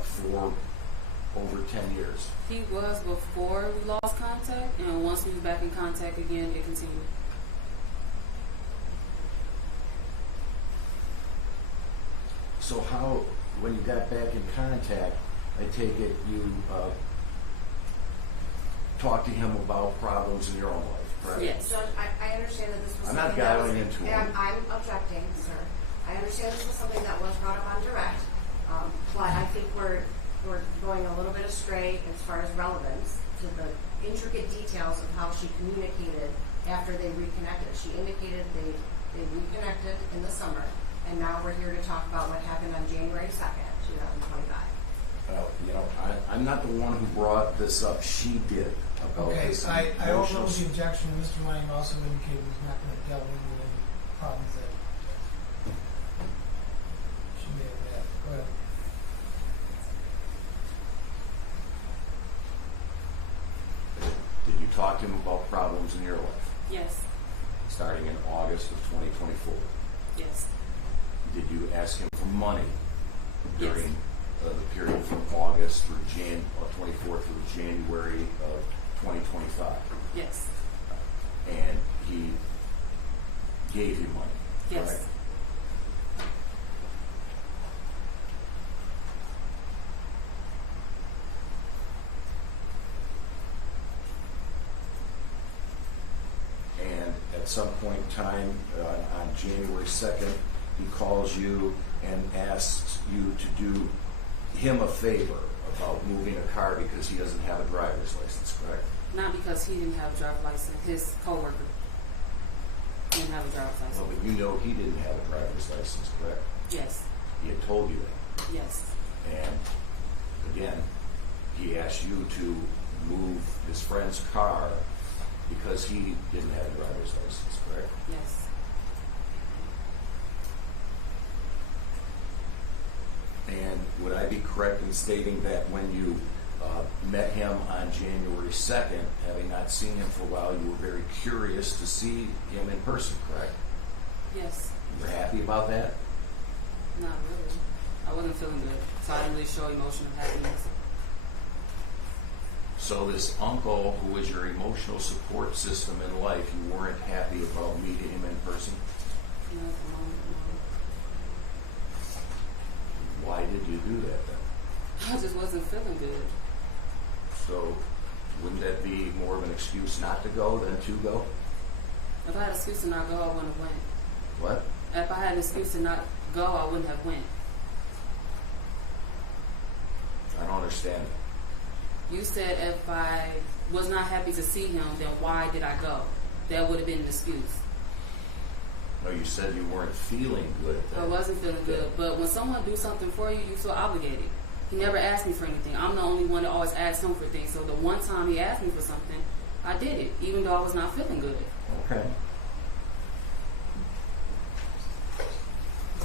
for over 10 years? He was before we lost contact, and once we was back in contact again, it continued. So how, when you got back in contact, I take it you talked to him about problems in your own life, correct? Yes. Judge, I understand that this was I'm not something that was... dialing into and it. I'm objecting, sir. I understand this was something that was brought up on direct, but I think we're going a little bit astray as far as relevance to the intricate details of how she communicated after they reconnected. She indicated they reconnected in the summer, and now we're here to talk about what happened on January 2nd, 2025. Well, I'm not the one who brought this up. She did about Okay, this. I emotional overruled the objection. Mr. Lang also indicated he's not going to delve into any problems that she may have had. Go ahead. Did you talk to him about problems in your life, Yes. starting in August of 2024? Yes. Did you ask him for money during Yes. The period from August through 24 through January of 2025? Yes. And he gave you money, Yes. correct? And at some point in time, on January 2nd, he calls you and asks you to do him a favor about moving a car because he doesn't have a driver's license, correct? Not because he didn't have a driver's license. His coworker didn't have a driver's license. Well, but you know he didn't have a driver's license, correct? Yes. He had told you that. Yes. And again, he asked you to move his friend's car because he didn't have a driver's license, correct? Yes. And would I be correct in stating that when you met him on January 2nd, having not seen him for a while, you were very curious to see him in person, correct? Yes. You were happy about that? Not really. I wasn't feeling good, so I didn't really show emotion of happiness. So this uncle, who was your emotional support system in life, you weren't happy about meeting him in person? No, Why did you do that then? I just wasn't feeling good. So wouldn't that be more of an excuse not to go than to go? If I had an excuse to not go, I wouldn't have went. What? If I had an excuse to not go, I wouldn't have went. I don't understand. You said if I was not happy to see him, then why did I go? That would have been an excuse. No, you said you weren't feeling good. I wasn't feeling good, but when someone do something for you, you feel obligated. He never asked me for anything. I'm the only one that always asks him for things. So the one time he asked me for something, I did it, even though I was not feeling good. Okay.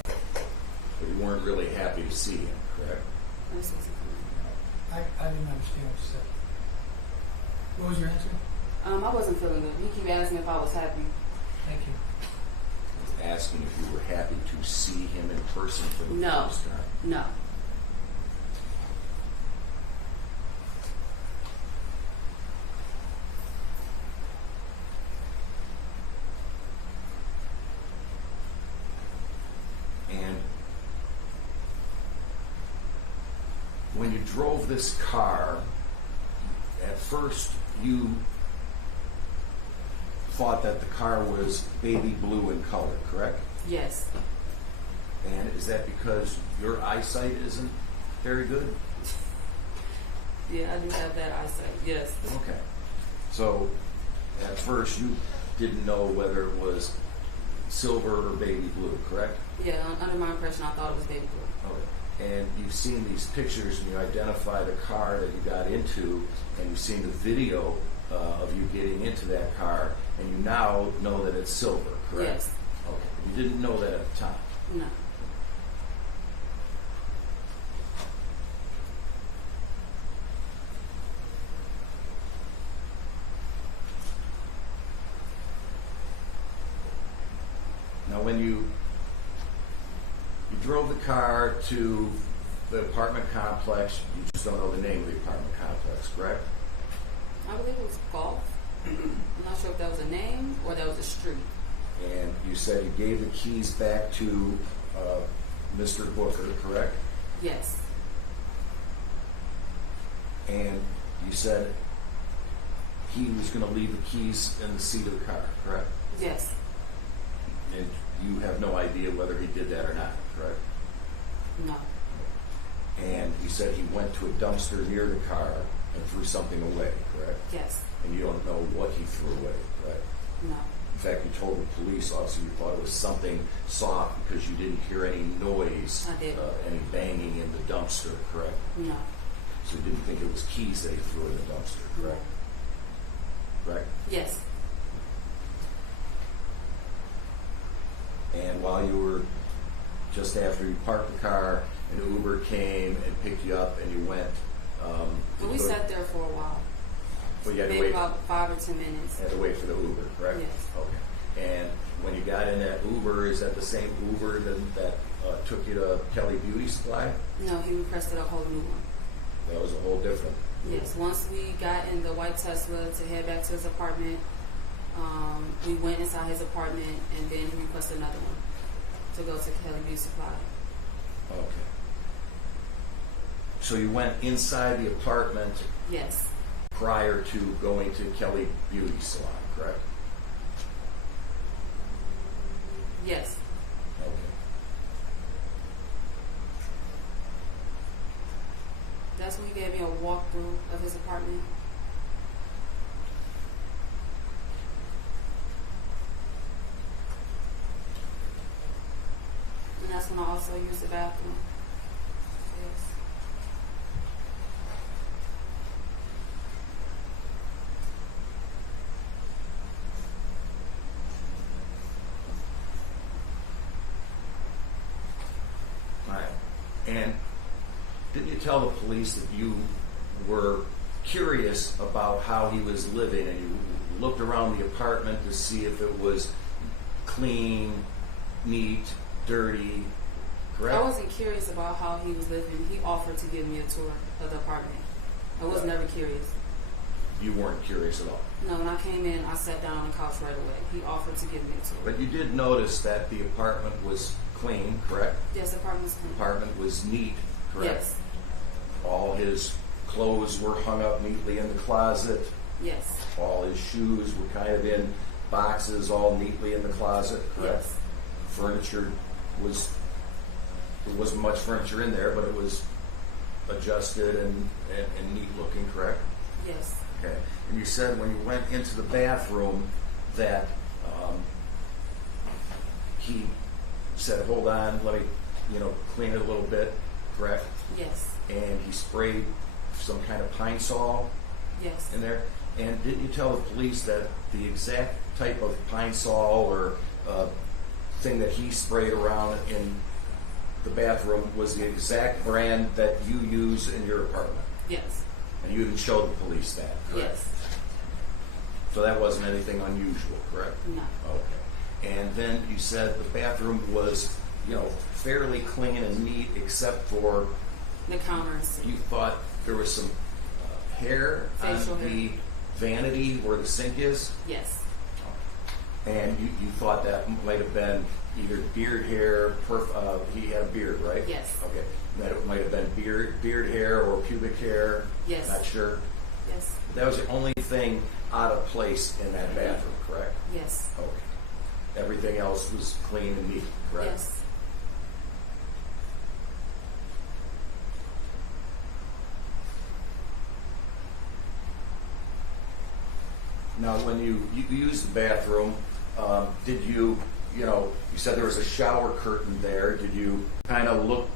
But you weren't really happy to see him, correct? I didn't understand what you said. What was your answer? I wasn't feeling good. He keep asking if I was happy. Thank you. I was asking if you were happy to see him in person for the No. first time. No. And when you drove this car, at first you thought that the car was baby blue in color, correct? Yes. And is that because your eyesight isn't very good? Yeah, I do have that eyesight. Yes. Okay. So at first you didn't know whether it was silver or baby blue, correct? Yeah, under my impression, I thought it was baby blue. Okay. And you've seen these pictures and you identify the car that you got into, and you've seen the video of you getting into that car, and you now know that it's silver, correct? Yes. Okay. You didn't know that at the time. No. Now, when you drove the car to the apartment complex, you just don't know the name of the apartment complex, correct? I believe it was golf. I'm not sure if that was a name or that was a street. And you said you gave the keys back to Mr. Booker, correct? Yes. And you said he was going to leave the keys in the seat of the car, correct? Yes. And you have no idea whether he did that or not, correct? No. And you said he went to a dumpster near the car and threw something away, correct? Yes. And you don't know what he threw away, correct? No. In fact, you told the police officer you thought it was something soft because you didn't hear any noise, I did. any banging in the dumpster, correct? No. So you didn't think it was keys that he threw in the dumpster, correct? Correct? Yes. And while you were, just after you parked the car, an Uber came and picked you up and you went. But we sat there for a while. Well, you had to Maybe wait. about 5 or 10 minutes. Had to wait for the Uber, correct? Yes. Okay. And when you got in that Uber, is that the same Uber that took you to Kelly Beauty Supply? No, he requested a whole new one. That was a whole different. Yes. Once we got in the white Tesla to head back to his apartment, we went inside his apartment and then he requested another one to go to Kelly Beauty Supply. Okay. So you went inside the apartment Yes. prior to going to Kelly Beauty Salon, correct? Yes. Okay. That's when he gave me a walkthrough of his apartment. And that's when I also used the bathroom. Yes. All right. And didn't you tell the police that you were curious about how he was living and you looked around the apartment to see if it was clean, neat, dirty, correct? I wasn't curious about how he was living. He offered to give me a tour of the apartment. I was Right. never curious. you weren't curious at all. No, when I came in, I sat down on the couch right away. He offered to give me a tour. But you did notice that the apartment was clean, correct? Yes, the apartment's clean. The apartment was neat, correct? Yes. All his clothes were hung up neatly in the closet. Yes. All his shoes were kind of in boxes, all neatly in the closet, correct? Yes. Furniture was, there wasn't much furniture in there, but it was adjusted and neat looking, correct? Yes. Okay. And you said when you went into the bathroom that he said, hold on, let me, clean it a little bit, correct? Yes. And he sprayed some kind of Pine Sol Yes. in there. And didn't you tell the police that the exact type of Pine Sol or thing that he sprayed around in the bathroom was the exact brand that you use in your apartment? Yes. And you even showed the police that, correct? Yes. So that wasn't anything unusual, correct? No. Okay. And then you said the bathroom was, fairly clean and neat except for The counter and sink. you thought there was some hair Facial on hair. the vanity where the sink is? Yes. And you thought that might have been either beard hair, he had a beard, right? Yes. Okay. That it might have been beard hair or pubic hair? Yes. Not sure? Yes. That was the only thing out of place in that bathroom, correct? Yes. Okay. Everything else was clean and neat, correct? Yes. Now, when you used the bathroom, did you said there was a shower curtain there. Did you kind of look,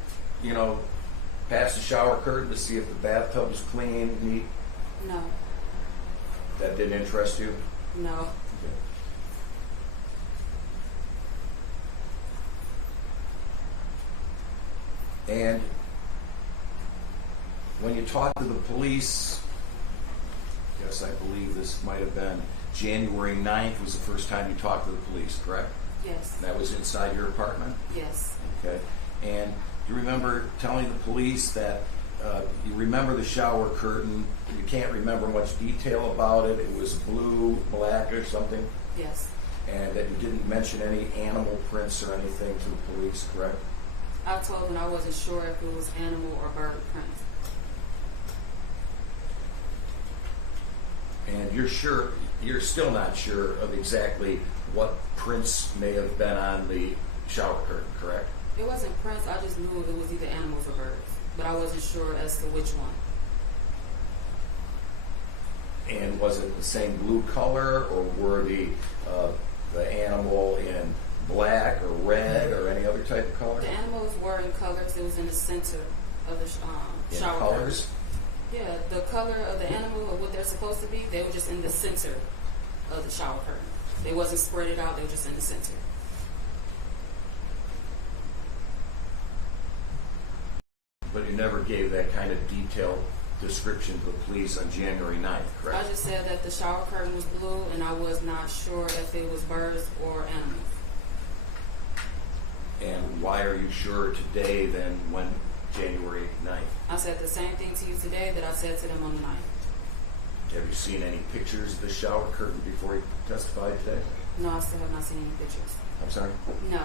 past the shower curtain to see if the bathtub was clean, neat? No. That didn't interest you? No. And when you talked to the police, I believe this might have been January 9th was the first time you talked to the police, correct? Yes. And that was inside your apartment? Yes. Okay. And do you remember telling the police that you remember the shower curtain, but you can't remember much detail about it? It was blue, black, or something? Yes. And that you didn't mention any animal prints or anything to the police, correct? I told them I wasn't sure if it was animal or bird prints. And you're still not sure of exactly what prints may have been on the shower curtain, correct? It wasn't prints. I just knew it was either animals or birds, but I wasn't sure as to which one. And was it the same blue color, or were the animal in black or red or any other type of color? The animals were in colors. It was in the center of the In shower colors? curtain. Yeah, the color of the animal or what they're supposed to be, they were just in the center of the shower curtain. They wasn't spread it out. They were just in the center. But you never gave that kind of detailed description to the police on January 9th, I correct? just said that the shower curtain was blue, and I was not sure if it was birds or animals. And why are you sure today than when January 9th? I said the same thing to you today that I said to them on the 9th. Have you seen any pictures of the shower curtain before you testified today? No, I still have not seen any pictures. I'm sorry? No.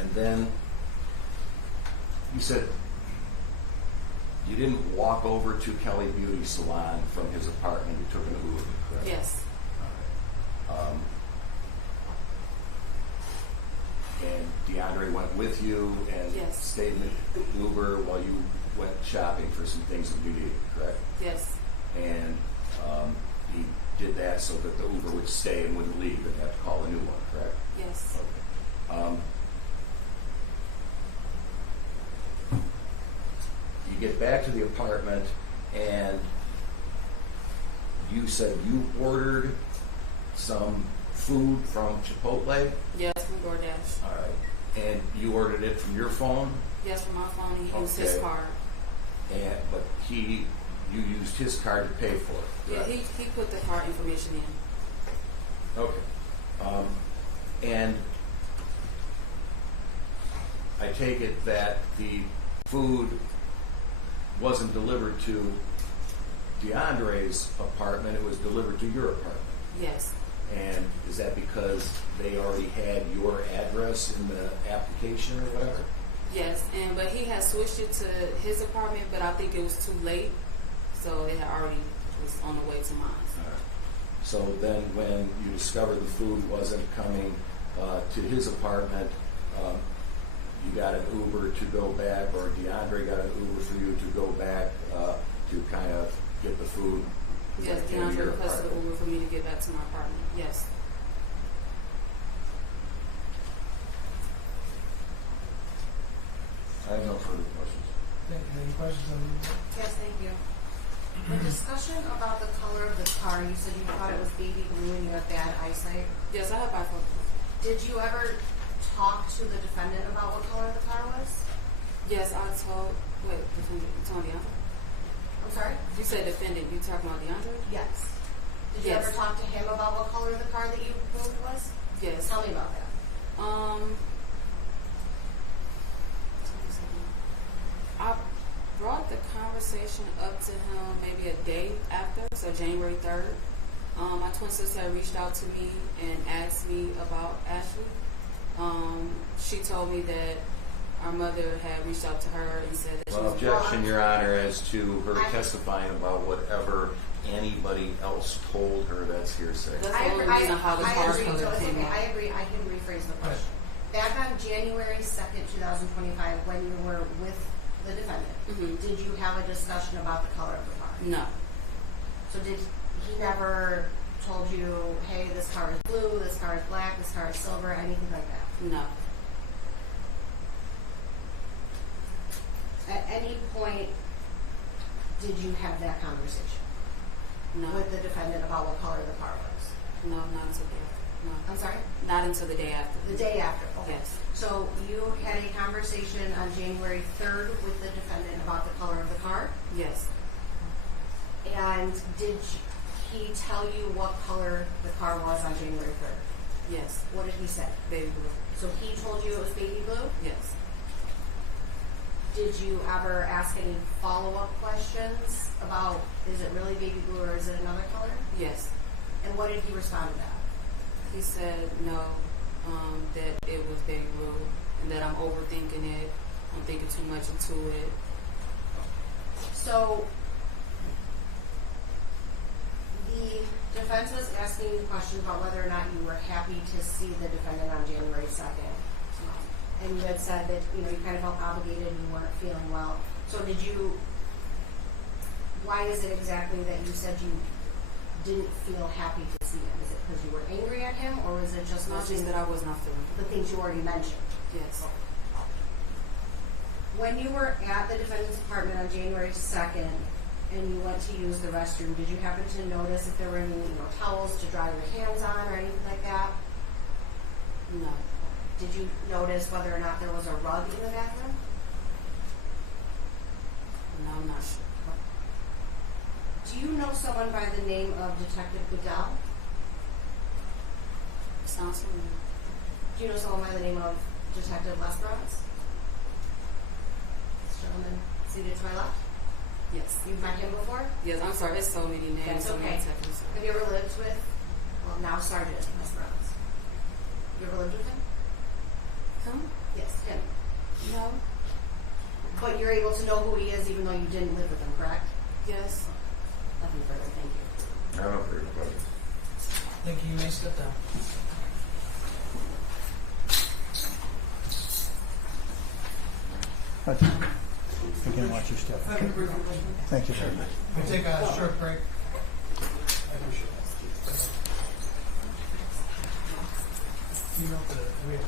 And then you said you didn't walk over to Kelly Beauty Salon from his apartment. You took an Uber, correct? Yes. And DeAndre went with you and Yes. stayed in the Uber while you went shopping for some things that you needed, correct? Yes. And he did that so that the Uber would stay and wouldn't leave and have to call a new one, correct? Yes. Okay. You get back to the apartment and you said you ordered some food from Chipotle? Yes, from DoorDash. All right. And you ordered it from your phone? Yes, from my phone. He used his Okay. card. But you used his card to pay for it? Yeah, correct? he put the card information in. Okay. And I take it that the food wasn't delivered to DeAndre's apartment, it was delivered to your apartment. Yes. And is that because they already had your address in the application or whatever? Yes, but he had switched it to his apartment, but I think it was too late, so it had already was on the way to mine. All right. So then when you discovered the food wasn't coming to his apartment, you got an Uber to go back, or DeAndre got an Uber for you to go back to kind of get the food. Yes, into DeAndre your requested an apartment. Uber for me to get back to my apartment. Yes. I have no further questions. Thank you. Any questions on Yes, thank you. The discussion about the color of the car, you said you thought it was baby blue and you had bad eyesight. Yes, I have bifocals. Did you ever talk to the defendant about what color the car was? Yes, I told. Wait, defendant. You told DeAndre? I'm sorry? You said defendant. You talking about DeAndre? Yes. Did you Yes. ever talk to him about what color the car that you moved was? Yes. Tell me about that. I brought the conversation up to him maybe a day after, so January 3rd. My twin sister had reached out to me and asked me about Ashley. She told me that our mother had reached out to her and said that Well, she was objection, Your Honor, as to her testifying about whatever anybody else told her. That's hearsay. That's the only reason how the car agree, color so it's came okay. out. I agree. I can rephrase the question. Back on January 2nd, 2025, when you were with the defendant, Mhm. did you have a discussion about the color of the car? No. So did he never told you, hey, this car is blue, this car is black, this car is silver, anything like that? No. At any point, did you have that conversation No. with the defendant about what color the car was? No, not until the day after. No. I'm sorry? Not until the day after. The day after. Okay. Yes. So you had a conversation on January 3rd with the defendant about the color of the car? Yes. And did he tell you what color the car was on January 3rd? Yes. What did he say? Baby blue. So he told you it was baby blue? Yes. Did you ever ask any follow-up questions about, is it really baby blue or is it another color? Yes. And what did he respond to that? He said no, that it was baby blue, and that I'm overthinking it. I'm thinking too much into it. So the defense was asking you questions about whether or not you were happy to see the defendant on January 2nd. And you had said that, you kind of felt obligated and you weren't feeling well. So why is it exactly that you said you didn't feel happy to see him? Is it because you were angry at him, or is it just Not just that I was not feeling the things you already mentioned? Yes. When you were at the defendant's apartment on January 2nd and you went to use the restroom, did you happen to notice if there were any towels to dry your hands on or anything like that? No. Did you notice whether or not there was a rug in the bathroom? No, I'm not sure. Do you know someone by the name of Detective Goodell? Sounds familiar. Do you know someone by the name of Detective Lesperance? This gentleman seated to my left? Yes. You've met him before? Yes, I'm sorry. It's so many names. That's so many okay. techniques. Have you ever lived with, now Sergeant Lesperance? You ever lived with him? Him? Yes, him. No. But you're able to know who he is even though you didn't live with him, correct? Yes. Nothing further, thank you. I don't have further questions. Thank you. You may step down. Again, watch your step. Thank you very much. We'll take a short break. Do you know the, we have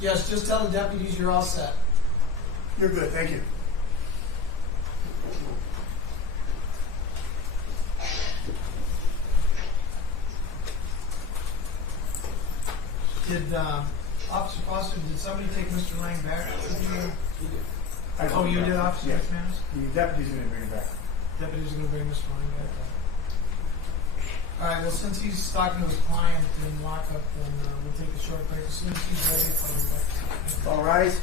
Yes, just tell the deputies you're all set. You're good, thank you. Did, Officer Foster, did somebody take Mr. Lang back? Oh, you did, Officer Yes. McManus? The deputy's gonna bring it back. Deputy's gonna bring Mr. Lang back. All right, well, since he's talking to his client in lockup, then we'll take a short break. As soon as he's ready, I'll be back. All rise.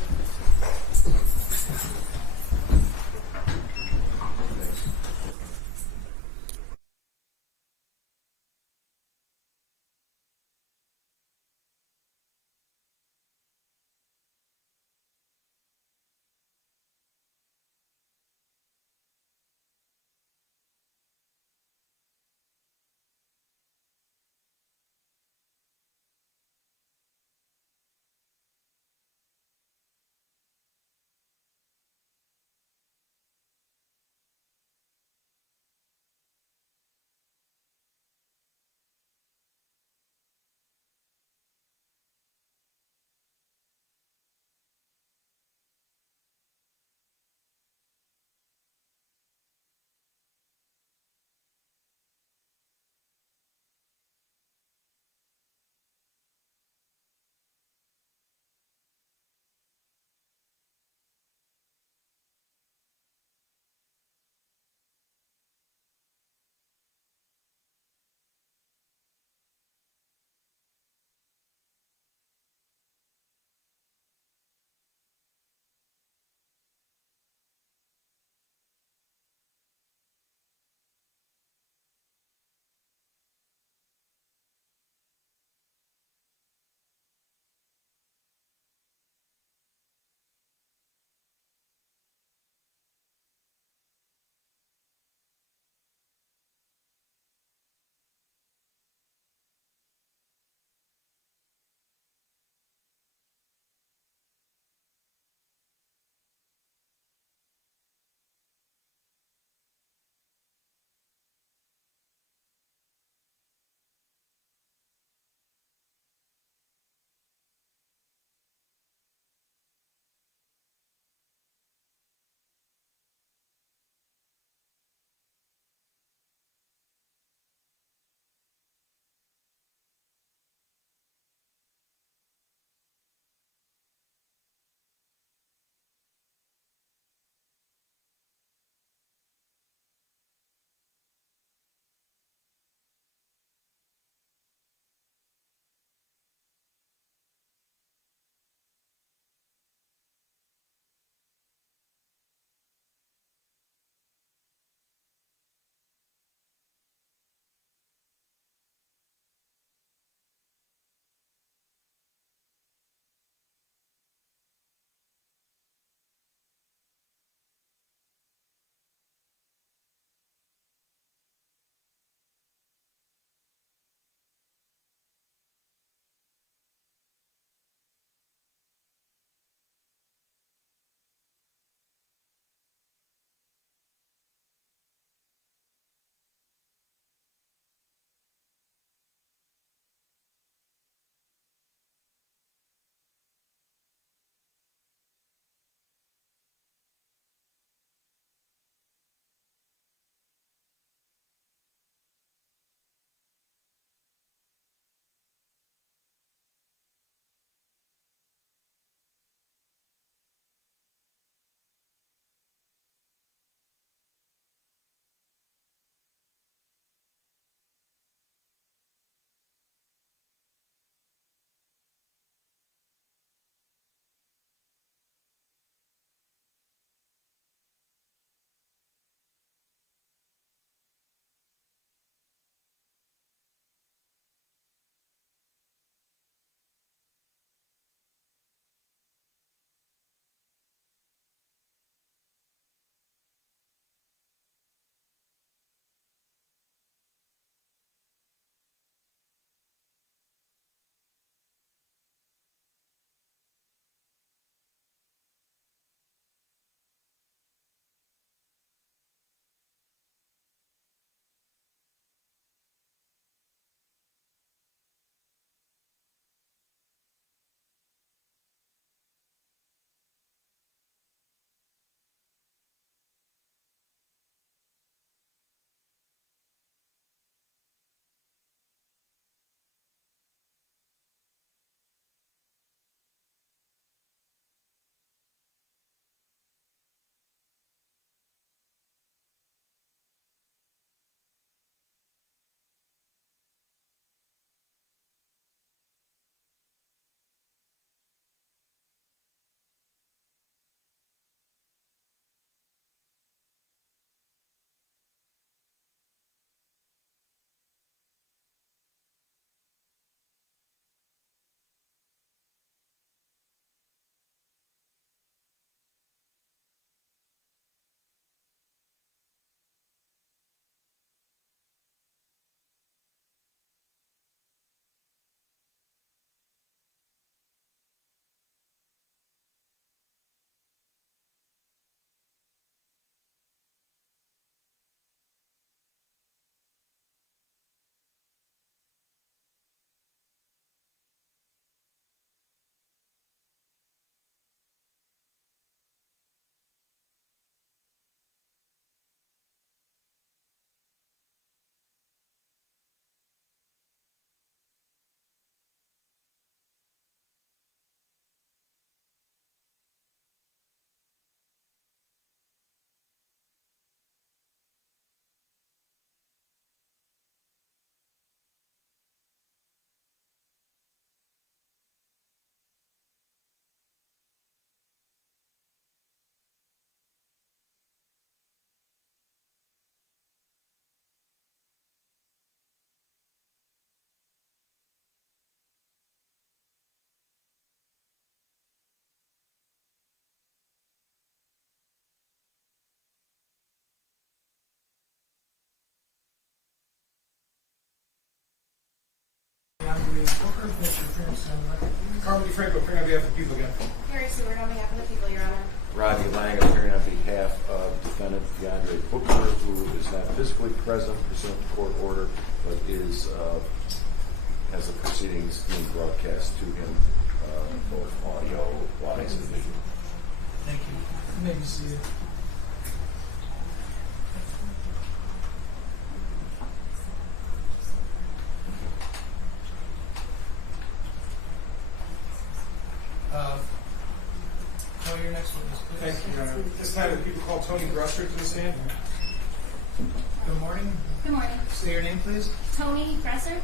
Booker, what's your appearance on the record, please? Carmen DeFranco, appearing on behalf of the people again. Harry Seward on behalf of the people, Your Honor. Rodney Lang appearing on behalf of defendant DeAndre Booker, who is not physically present pursuant to court order, but is has the proceedings being broadcast to him, both audio-wise and visual. Thank you. You may be seated. Call your next witness, please. Thank you, Your Honor. This time, the people call Tony Grusser to the stand. Good morning. Good morning. Say your name, please. Tony Gresser.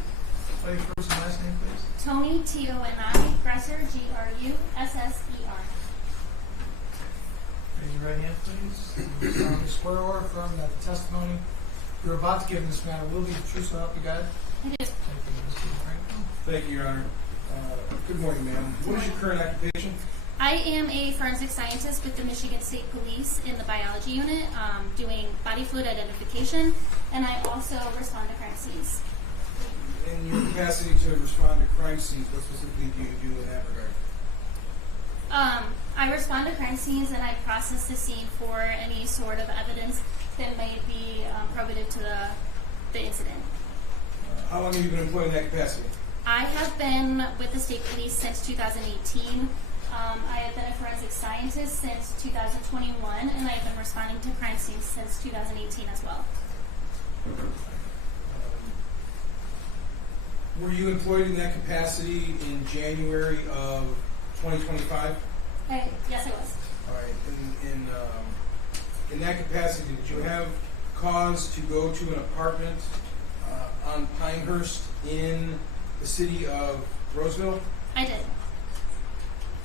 Spell your first and last name, please. Tony, T-O-N-I, Gresser, G-R-U-S-S-E-R. Raise your right hand, please. You solemnly swear or affirm that the testimony you're about to give in this matter will be the truth, so help you God? I do. Thank you, Mr. DeFranco. Thank you, Your Honor. Good morning, ma'am. What is your current occupation? I am a forensic scientist with the Michigan State Police in the biology unit, doing body fluid identification, and I also respond to crime scenes. In your capacity to respond to crime scenes, what specifically do you do in that regard? I respond to crime scenes and I process the scene for any sort of evidence that may be probative to the incident. How long have you been employed in that capacity? I have been with the state police since 2018. I have been a forensic scientist since 2021, and I have been responding to crime scenes since 2018 as well. Were you employed in that capacity in January of 2025? Yes, I was. All right. In that capacity, did you have cause to go to an apartment on Pinehurst in the city of Roseville? I did.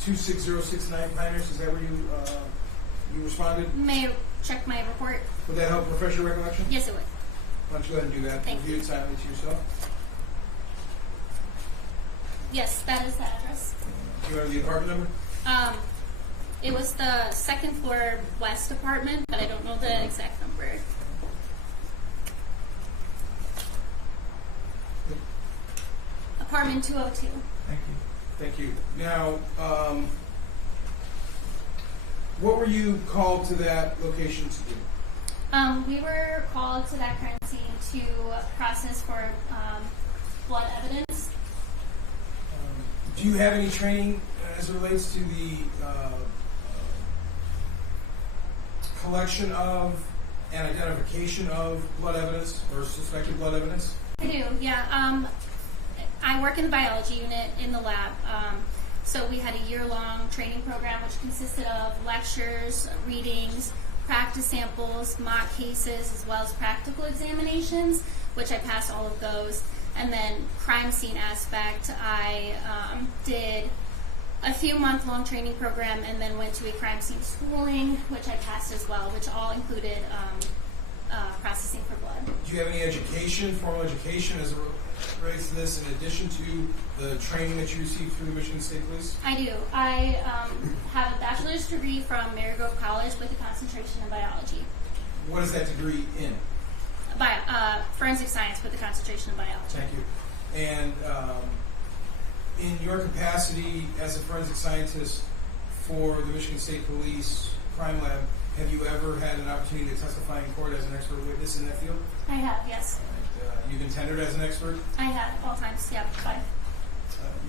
26069 Pinehurst, is that where you responded? May I check my report? Would that help refresh your recollection? Yes, it would. Why don't you go ahead and do that? Thank Review it silently to yourself. Yes, that is the address. Do you remember the apartment number? It was the second floor west apartment, but I don't know the exact number. Apartment 202. Thank you. Thank you. Now, what were you called to that location to do? We were called to that crime scene to process for blood evidence. Do you have any training as it relates to the collection of and identification of blood evidence or suspected blood evidence? I do, yeah. I work in the biology unit in the lab. So we had a year-long training program which consisted of lectures, readings, practice samples, mock cases, as well as practical examinations, which I passed all of those. And then crime scene aspect, I did a few month-long training program and then went to a crime scene schooling, which I passed as well, which all included processing for blood. Do you have any education, formal education, as it relates to this, in addition to the training that you received through the Michigan State Police? I do. I have a bachelor's degree from Marygrove College with a concentration in biology. What is that degree in? Forensic science with a concentration in biology. Thank you. And in your capacity as a forensic scientist for the Michigan State Police Crime Lab, have you ever had an opportunity to testify in court as an expert witness in that field? I have, yes. You've been tendered as an expert? I have, all times, yeah, bye.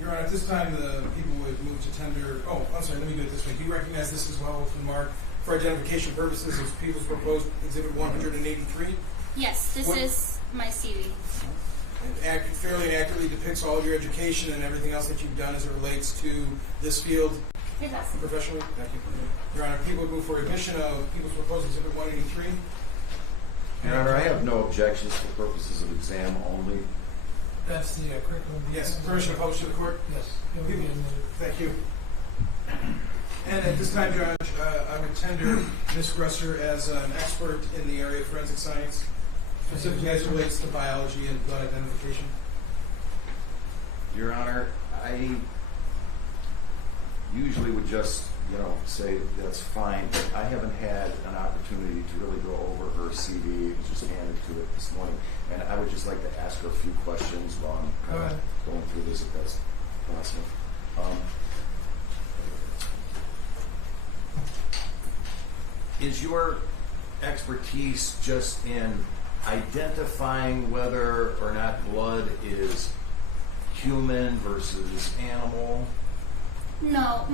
Your Honor, at this time, the people would move to tender. Oh, I'm sorry, let me do it this way. Do you recognize this as well with the mark for identification purposes as People's Proposed Exhibit 183? Yes, this What- is my CV. It fairly accurately depicts all of your education and everything else that you've done as it relates to this field It does. professionally? Thank you. Your Honor, people would move for admission of People's Proposed Exhibit 183. Your Honor, I have no objections for purposes of exam only. That's the curriculum. Yes, permission to publish to the court? Yes. It will be admitted. Thank you. And at this time, Judge, I would tender Ms. Gresser as an expert in the area of forensic science, specifically as it relates to biology and blood identification. Your Honor, I usually would just say that's fine, but I haven't had an opportunity to really go over her CV. It was just handed to it this morning. And I would just like to ask her a few questions while I'm Go ahead. going through this, if that's possible. Is your expertise just in identifying whether or not blood is human versus animal? No,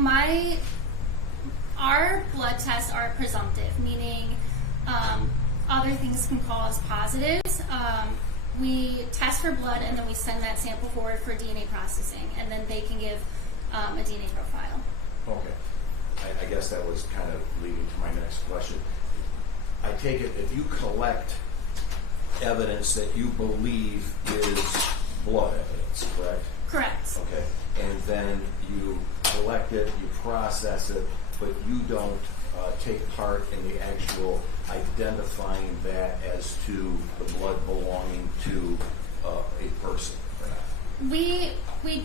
our blood tests are presumptive, meaning other things can cause positives. We test for blood and then we send that sample forward for DNA processing, and then they can give a DNA profile. Okay. I guess that was kind of leading to my next question. I take it if you collect evidence that you believe is blood evidence, correct? Correct. Okay. And then you collect it, you process it, but you don't take part in the actual identifying that as to the blood belonging to a person. We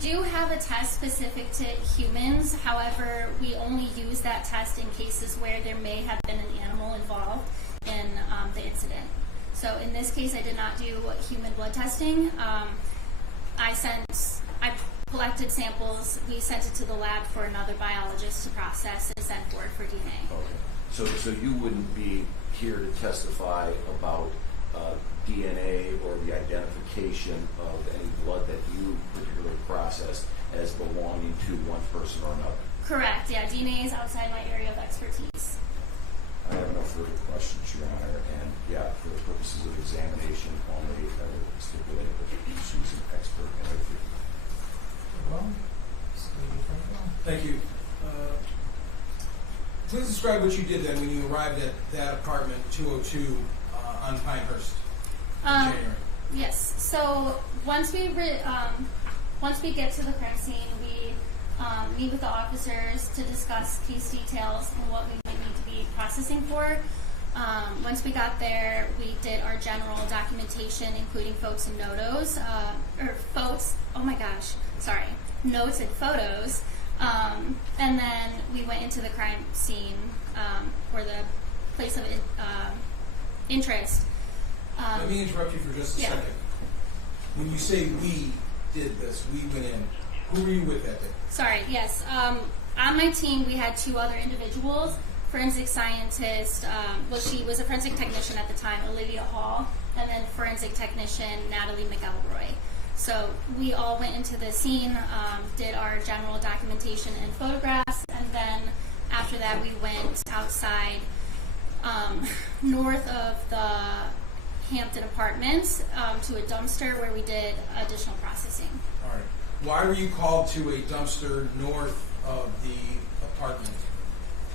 do have a test specific to humans. However, we only use that test in cases where there may have been an animal involved in the incident. So in this case, I did not do human blood testing. I collected samples. We sent it to the lab for another biologist to process and send forward for DNA. Okay. So you wouldn't be here to testify about DNA or the identification of any blood that you particularly processed as belonging to one person or another? Correct. Yeah, DNA is outside my area of expertise. I have no further questions, Your Honor, and yeah, for the purposes of examination only, I would stipulate that she's an expert in it. Well, Thank you. Please describe what you did then when you arrived at that apartment 202 on Pinehurst in January. Yes. So once we get to the crime scene, we meet with the officers to discuss case details and what we might need to be processing for. Once we got there, we did our general documentation, including notes and photos. And then we went into the crime scene, or the place of interest. Let me interrupt you for just a second. When you say we did this, we went in, who were you with that day? Sorry, yes. On my team, we had two other individuals. Forensic scientist, she was a forensic technician at the time, Olivia Hall, and then forensic technician, Natalie McElroy. So we all went into the scene, did our general documentation and photographs, and then after that we went outside north of the Hampton Apartments to a dumpster where we did additional processing. All right. Why were you called to a dumpster north of the apartment?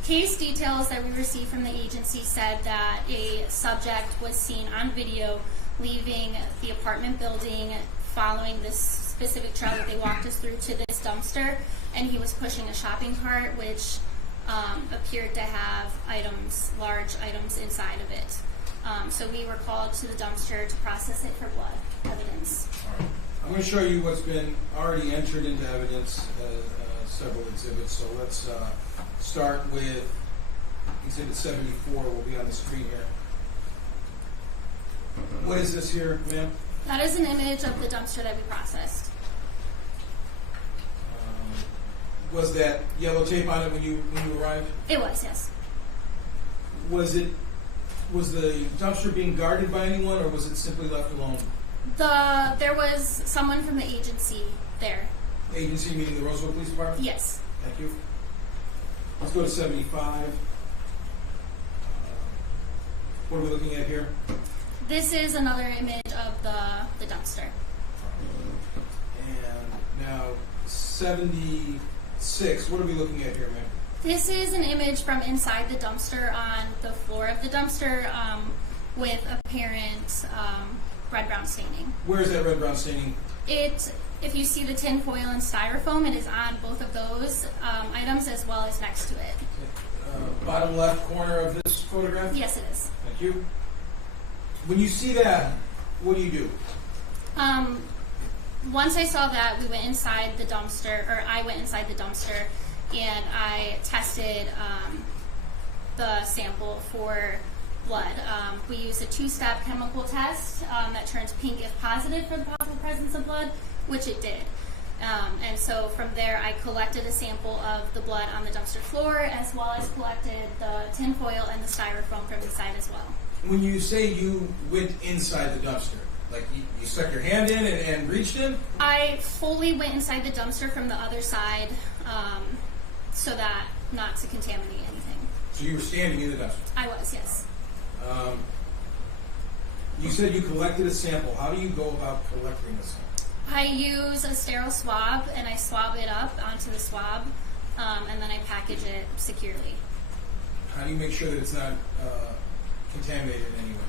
Case details that we received from the agency said that a subject was seen on video leaving the apartment building following this specific trail that they walked us through to this dumpster, and he was pushing a shopping cart which appeared to have large items inside of it. So we were called to the dumpster to process it for blood evidence. All right. I'm going to show you what's been already entered into evidence, several exhibits. So let's start with Exhibit 74. Will be on the screen here. What is this here, ma'am? That is an image of the dumpster that we processed. Was that yellow tape on it when you arrived? It was, yes. Was the dumpster being guarded by anyone, or was it simply left alone? There was someone from the agency there. Agency meaning the Roseville Police Department? Yes. Thank you. Let's go to 75. What are we looking at here? This is another image of the dumpster. And now 76. What are we looking at here, ma'am? This is an image from inside the dumpster on the floor of the dumpster with apparent red-brown staining. Where is that red-brown staining? If you see the tin foil and styrofoam, it is on both of those items as well as next to it. Bottom left corner of this photograph? Yes, it is. Thank you. When you see that, what do? Once I saw that, we went inside the dumpster, or I went inside the dumpster, and I tested the sample for blood. We use a two-step chemical test that turns pink if positive for the possible presence of blood, which it did. And so from there, I collected a sample of the blood on the dumpster floor, as well as collected the tinfoil and the styrofoam from inside as well. When you say you went inside the dumpster, like you stuck your hand in and reached in? I fully went inside the dumpster from the other side, so that not to contaminate anything. So you were standing in the dumpster? I was, yes. You said you collected a sample. How do you go about collecting a sample? I use a sterile swab, and I swab it up onto the swab, and then I package it securely. How do you make sure that it's not contaminated in any way?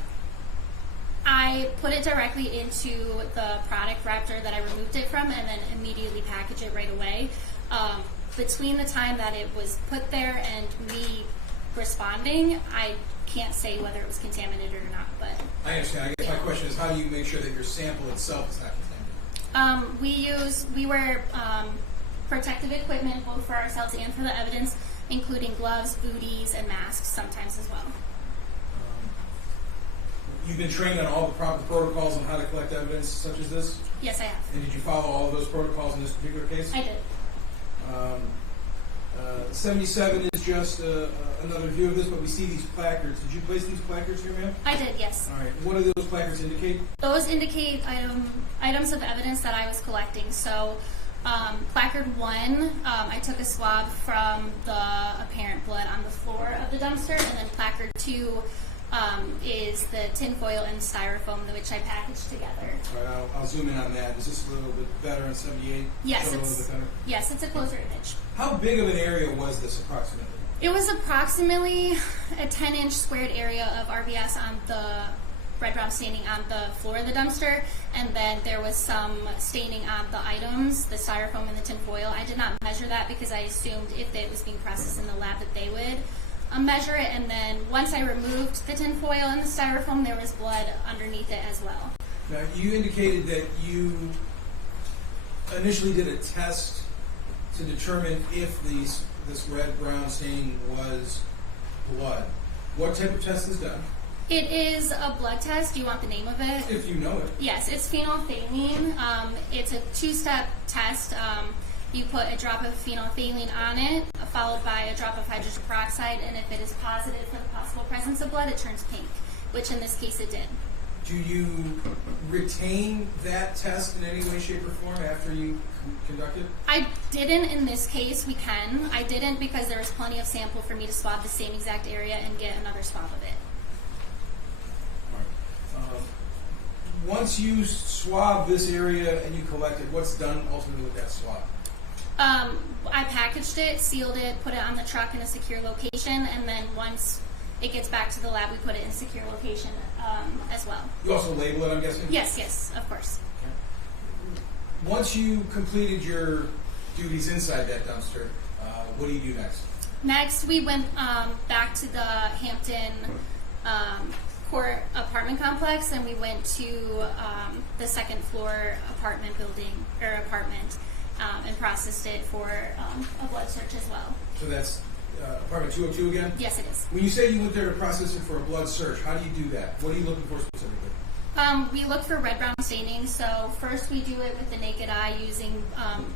I put it directly into the product Raptor that I removed it from, and then immediately package it right away. Between the time that it was put there and me responding, I can't say whether it was contaminated or not. But I understand. I guess my question is, how do you make sure that your sample itself is not contaminated? We wear protective equipment both for ourselves and for the evidence, including gloves, booties, and masks sometimes as well. You've been trained on all the proper protocols on how to collect evidence such as this? Yes, I have. And did you follow all of those protocols in this particular case? I did. 77 is just another view of this, but we see these placards. Did you place these placards here, ma'am? I did, yes. All right. What do those placards indicate? Those indicate items of evidence that I was collecting. So, placard 1, I took a swab from the apparent blood on the floor of the dumpster, and then placard 2 is the tinfoil and styrofoam, which I packaged together. All right, I'll zoom in on that. Is this a little bit better on 78? Yes, Show a little bit better? yes, it's a closer image. How big of an area was this approximately? It was approximately a 10-inch squared area of RBS on the red brown staining on the floor of the dumpster, and then there was some staining on the items, the styrofoam and the tinfoil. I did not measure that because I assumed if it was being processed in the lab that they would measure it, and then once I removed the tinfoil and the styrofoam, there was blood underneath it as well. Now, you indicated that you initially did a test to determine if this red-brown staining was blood. What type of test is done? It is a blood test. Do you want the name of it? If you know it. Yes, it's phenolphthalein. It's a two-step test. You put a drop of phenolphthalein on it, followed by a drop of hydrogen peroxide, and if it is positive for the possible presence of blood, it turns pink, which in this case it did. Do you retain that test in any way, shape, or form after you conduct it? I didn't in this case. We can. I didn't because there was plenty of sample for me to swab the same exact area and get another swab of it. Once you swab this area and you collect it, what's done ultimately with that swab? I packaged it, sealed it, put it on the truck in a secure location, and then once it gets back to the lab, we put it in a secure location as well. You also label it, I'm guessing? Yes, yes, of course. Once you completed your duties inside that dumpster, what do you do next? Next, we went back to the Hampton Court apartment complex, and we went to the second floor apartment building, or apartment, and processed it for a blood search as well. So that's apartment 202 again? Yes, it is. When you say you went there to process it for a blood search, how do you do that? What are you looking for specifically? We look for red-brown staining. So first we do it with the naked eye using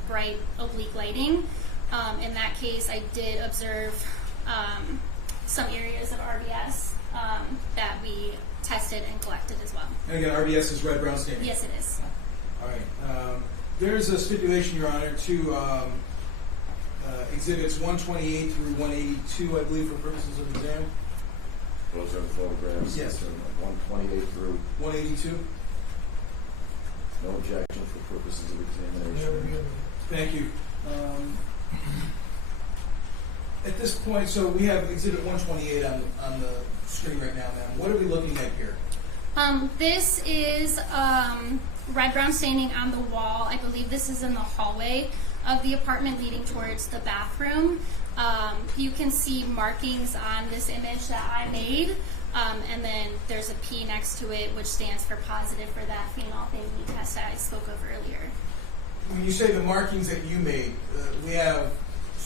bright oblique lighting. In that case, I did observe some areas of RBS that we tested and collected as well. And again, RBS is red-brown staining? Yes, it is. All right. There's a stipulation, Your Honor, to exhibits 128 through 182, I believe, for purposes of exam. Those are the photographs. Yes. 128 through 182. no objection for purposes of examination. Thank you. At this point, so we have exhibit 128 on the screen right now, ma'am. What are we looking at here? This is red-brown staining on the wall. I believe this is in the hallway of the apartment leading towards the bathroom. You can see markings on this image that I made, and then there's a P next to it, which stands for positive for that phenolphthalein test that I spoke of earlier. When you say the markings that you made, we have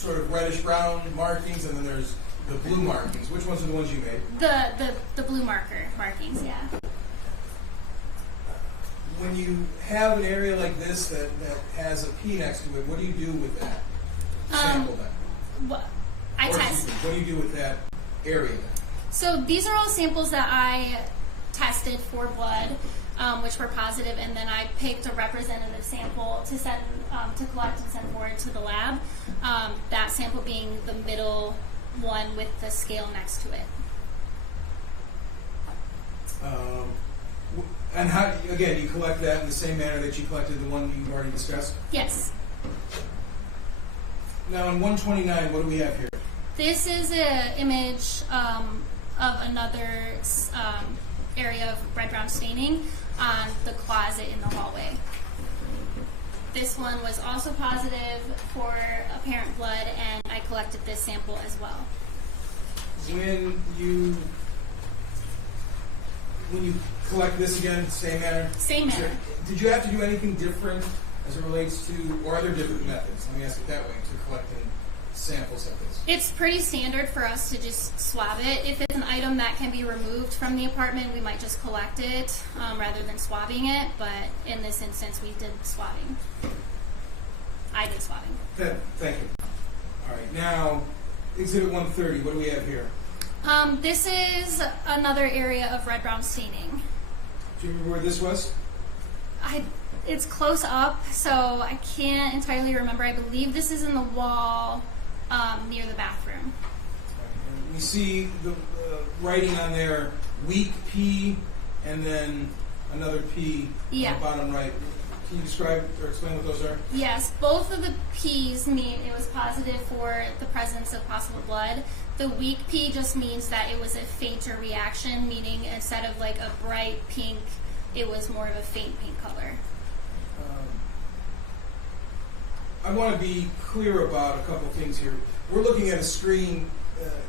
sort of reddish brown markings, and then there's the blue markings. Which ones are the ones you made? The blue markings, yeah. When you have an area like this that has a P next to it, what do you do with that sample then? What What do you do with that area then? So these are all samples that I tested for blood, which were positive, and then I picked a representative sample to send to collect and send forward to the lab. That sample being the middle one with the scale next to it. And how, again, you collect that in the same manner that you collected the one you've already discussed? Yes. Now, in 129, what do we have here? This is an image of another area of red-brown staining on the closet in the hallway. This one was also positive for apparent blood, and I collected this sample as well. When you collect this again, same manner? Same manner. Did you have to do anything different as it relates to, or are there different methods? Let me ask it that way, to collecting samples like this. It's pretty standard for us to just swab it. If it's an item that can be removed from the apartment, we might just collect it rather than swabbing it, but in this instance, we did swabbing. I did swabbing. Good, thank you. All right, now, Exhibit 130, what do we have here? This is another area of red-brown staining. Do you remember where this was? It's close up, so I can't entirely remember. I believe this is in the wall near the bathroom. We see the writing on there, weak P, and then another P on the bottom right. Can you describe or explain what those are? Yes, both of the P's mean it was positive for the presence of possible blood. The weak P just means that it was a fainter reaction, meaning instead of like a bright pink, it was more of a faint pink color. I want to be clear about a couple things here. We're looking at a screen.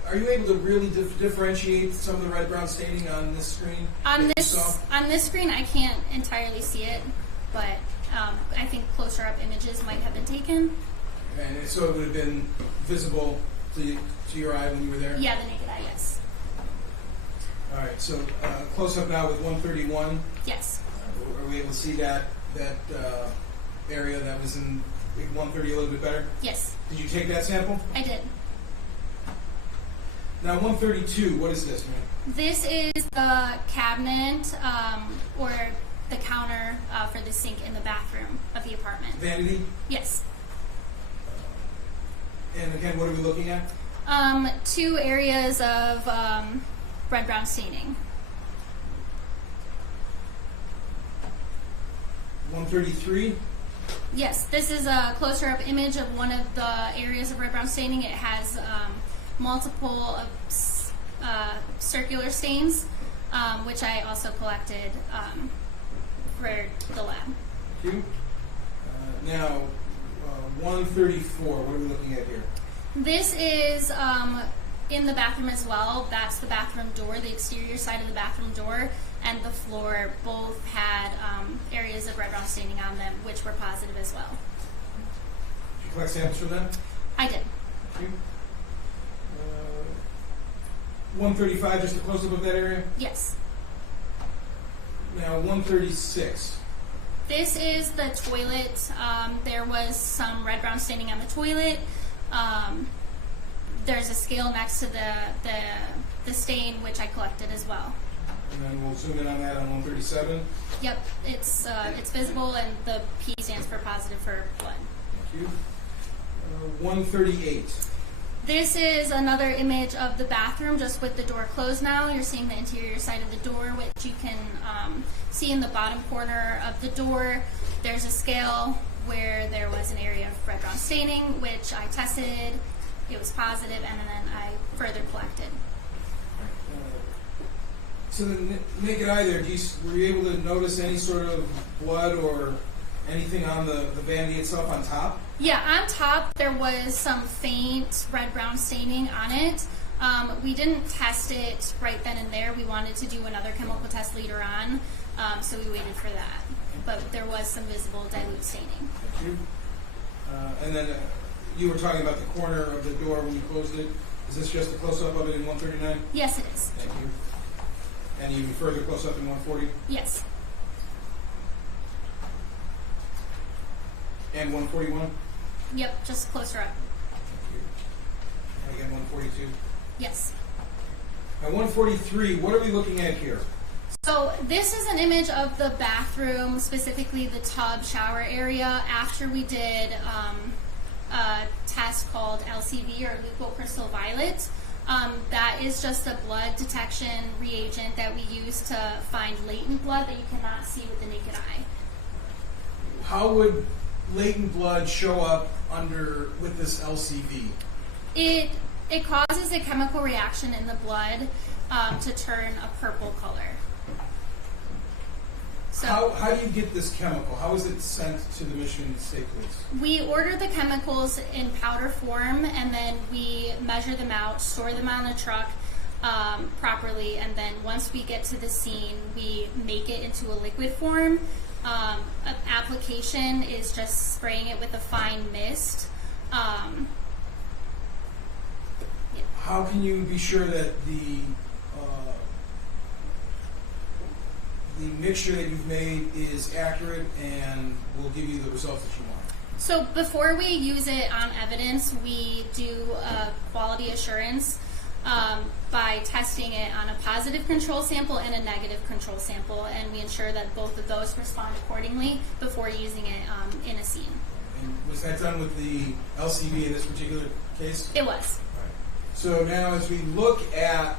Are you able to really differentiate some of the red-brown staining on this screen? On this screen, I can't entirely see it, but I think closer-up images might have been taken. And so it would have been visible to your eye when you were there? Yeah, the naked eye, yes. All right, so close-up now with 131. Yes. Are we able to see that area that was in 130 a little bit better? Yes. Did you take that sample? I did. Now 132, what is this, man? This is the cabinet or the counter for the sink in the bathroom of the apartment. Vanity? Yes. And again, what are we looking at? 2 areas of red-brown staining. 133? Yes, this is a closer-up image of one of the areas of red-brown staining. It has multiple circular stains, which I also collected for the lab. Thank you. Now, 134, what are we looking at here? This is in the bathroom as well. That's the bathroom door, the exterior side of the bathroom door, and the floor both had areas of red-brown staining on them, which were positive as well. Did you collect samples from them? I did. Thank you. 135, just a close-up of that area? Yes. Now, 136. This is the toilet. There was some red-brown staining on the toilet. There's a scale next to the stain, which I collected as well. And then we'll zoom in on that on 137. Yep, it's visible, and the P stands for positive for blood. Thank you. 138. This is another image of the bathroom, just with the door closed now. You're seeing the interior side of the door, which you can see in the bottom corner of the door. There's a scale where there was an area of red-brown staining, which I tested. It was positive, and then I further collected. So the naked eye there, were you able to notice any sort of blood or anything on the vanity itself on top? Yeah, on top there was some faint red-brown staining on it. We didn't test it right then and there. We wanted to do another chemical test later on, so we waited for that. But there was some visible dilute staining. Thank you. And then you were talking about the corner of the door when you closed it. Is this just a close-up of it in 139? Yes, it is. Thank you. And even further close-up in 140? Yes. And 141? Yep, just closer up. And again, 142? Yes. At 143, what are we looking at here? So this is an image of the bathroom, specifically the tub shower area, after we did a test called LCV, or leucocrystal violet. That is just a blood detection reagent that we use to find latent blood that you cannot see with the naked eye. How would latent blood show up with this LCV? It causes a chemical reaction in the blood to turn a purple color. So How do you get this chemical? How is it sent to the Michigan State Police? we order the chemicals in powder form, and then we measure them out, store them on a truck properly, and then once we get to the scene, we make it into a liquid form. Application is just spraying it with a fine mist. How can you be sure that the mixture that you've made is accurate and will give you the results that you want? So before we use it on evidence, we do a quality assurance by testing it on a positive control sample and a negative control sample, and we ensure that both of those respond accordingly before using it in a scene. And was that done with the LCV in this particular case? It was. So now as we look at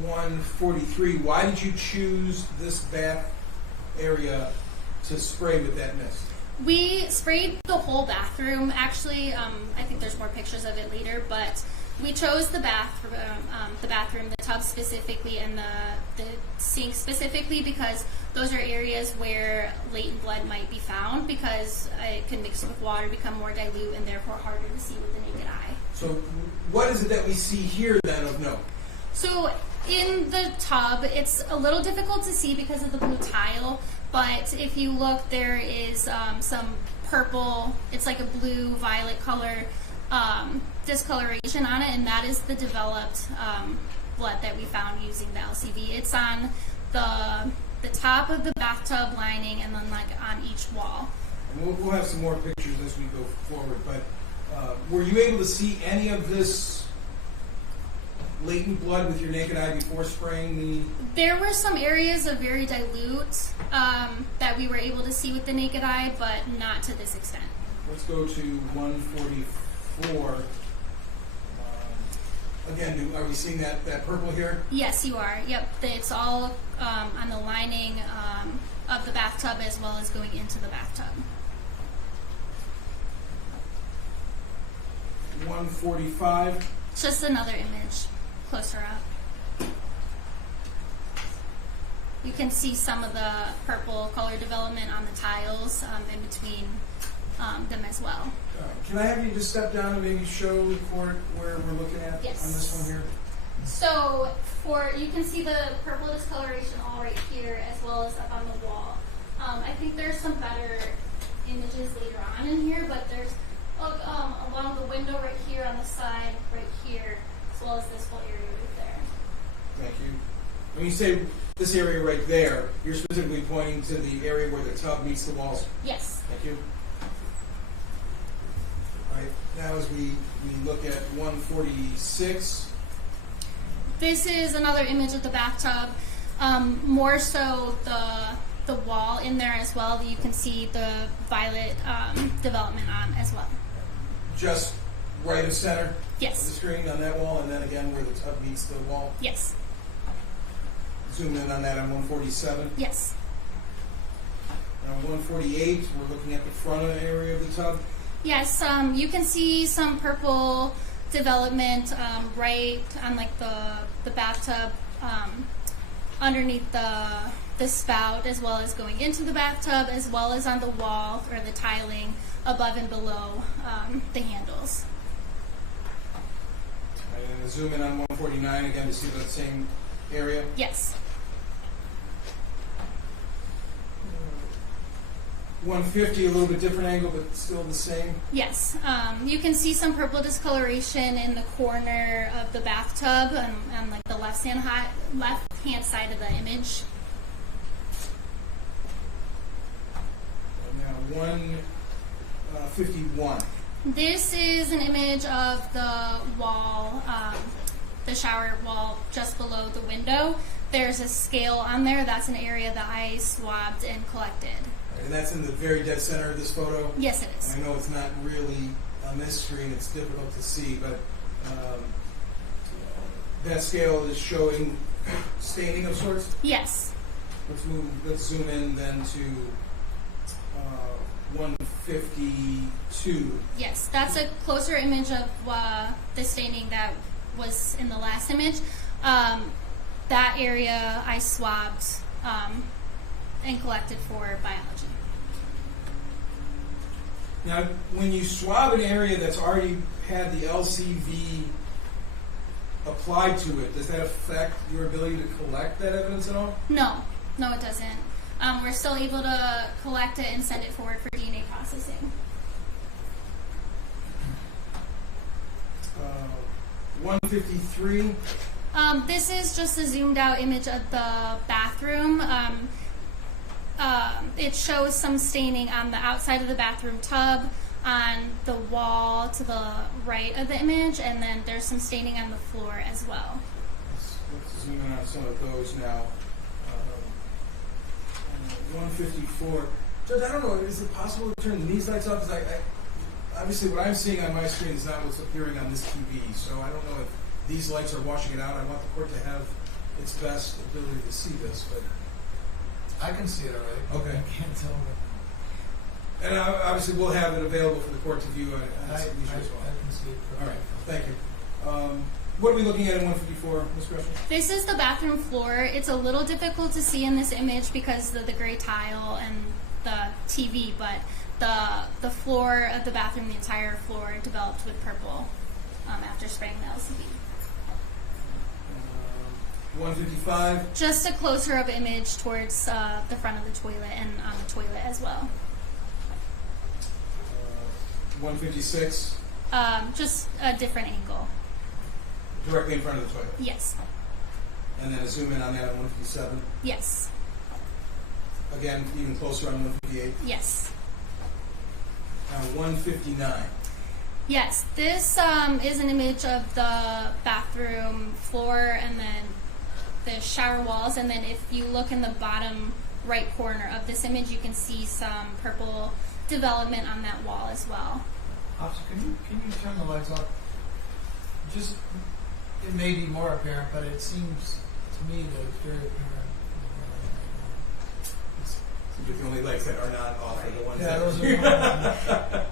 143, why did you choose this bath area to spray with that mist? We sprayed the whole bathroom. Actually, I think there's more pictures of it later, but we chose the bathroom, the tub specifically, and the sink specifically, because those are areas where latent blood might be found, because it can mix with water, become more dilute, and therefore harder to see with the naked eye. So what is it that we see here then of note? So in the tub, it's a little difficult to see because of the blue tile, but if you look, there is some purple, it's like a blue-violet color discoloration on it, and that is the developed blood that we found using the LCV. It's on the top of the bathtub lining, and then like on each wall. And we'll have some more pictures as we go forward, but were you able to see any of this latent blood with your naked eye before spraying the... There were some areas of very dilute that we were able to see with the naked eye, but not to this extent. Let's go to 144. Again, are we seeing that purple here? Yes, you are. Yep, it's all on the lining of the bathtub as well as going into the bathtub. 145. Just another image, closer up. You can see some of the purple color development on the tiles in between them as well. Can I have you just step down and maybe show the court where we're looking at Yes. on this one here? So you can see the purple discoloration all right here as well as up on the wall. I think there's some better images later on in here, but there's along the window right here on the side, right here, as well as this whole area right there. Thank you. When you say this area right there, you're specifically pointing to the area where the tub meets the walls. Yes. Thank you. All right. Now as we look at 146. This is another image of the bathtub. More so the wall in there as well. You can see the violet development on as well. Just right of center of the Yes. screen on that wall, and then again where the tub meets the wall. Yes. Zoom in on that on 147. Yes. And on 148, we're looking at the front area of the tub. Yes. You can see some purple development right on like the bathtub underneath the spout, as well as going into the bathtub, as well as on the wall or the tiling above and below the handles. Right, and then zoom in on 149 again to see that same area. Yes. 150, a little bit different angle, but still the same. Yes, you can see some purple discoloration in the corner of the bathtub on like the left hand side of the image. Now 151. This is an image of the wall, the shower wall just below the window. There's a scale on there. That's an area that I swabbed and collected. And that's in the very dead center of this photo? Yes, it is. I know it's not really on this screen, it's difficult to see, but that scale is showing staining of sorts? Yes. Let's zoom in then to 152. Yes, that's a closer image of the staining that was in the last image. That area I swabbed and collected for biology. Now, when you swab an area that's already had the LCV applied to it, does that affect your ability to collect that evidence at all? No, it doesn't. We're still able to collect it and send it forward for DNA processing. 153. This is just a zoomed out image of the bathroom. It shows some staining on the outside of the bathroom tub, on the wall to the right of the image, and then there's some staining on the floor as well. Let's zoom in on some of those now. 154. Judge, I don't know, is it possible to turn these lights off? Because obviously what I'm seeing on my screen is not what's appearing on this TV, so I don't know if these lights are washing it out. I want the court to have its best ability to see this, but I can see it already. Okay. I can't tell what. and obviously we'll have it available for the court to view at I its leisure as well. can see it. All right, thank you. What are we looking at in 154, Ms. Gresham? This is the bathroom floor. It's a little difficult to see in this image because of the gray tile and the TV, but the floor of the bathroom, the entire floor, developed with purple after spraying the LCD. 155. Just a closer up image towards the front of the toilet and on the toilet as well. 156. Just a different angle. Directly in front of the toilet. Yes. And then a zoom in on that on 157. Yes. Again, even closer on 158. Yes. Now 159. Yes. This is an image of the bathroom floor and then the shower walls. And then if you look in the bottom right corner of this image, you can see some purple development on that wall as well. Officer, can you turn the lights off? Just, it may be more apparent, but it seems to me that it's very apparent. Seems like the only lights that are not off are the ones Yeah, that those are the ones.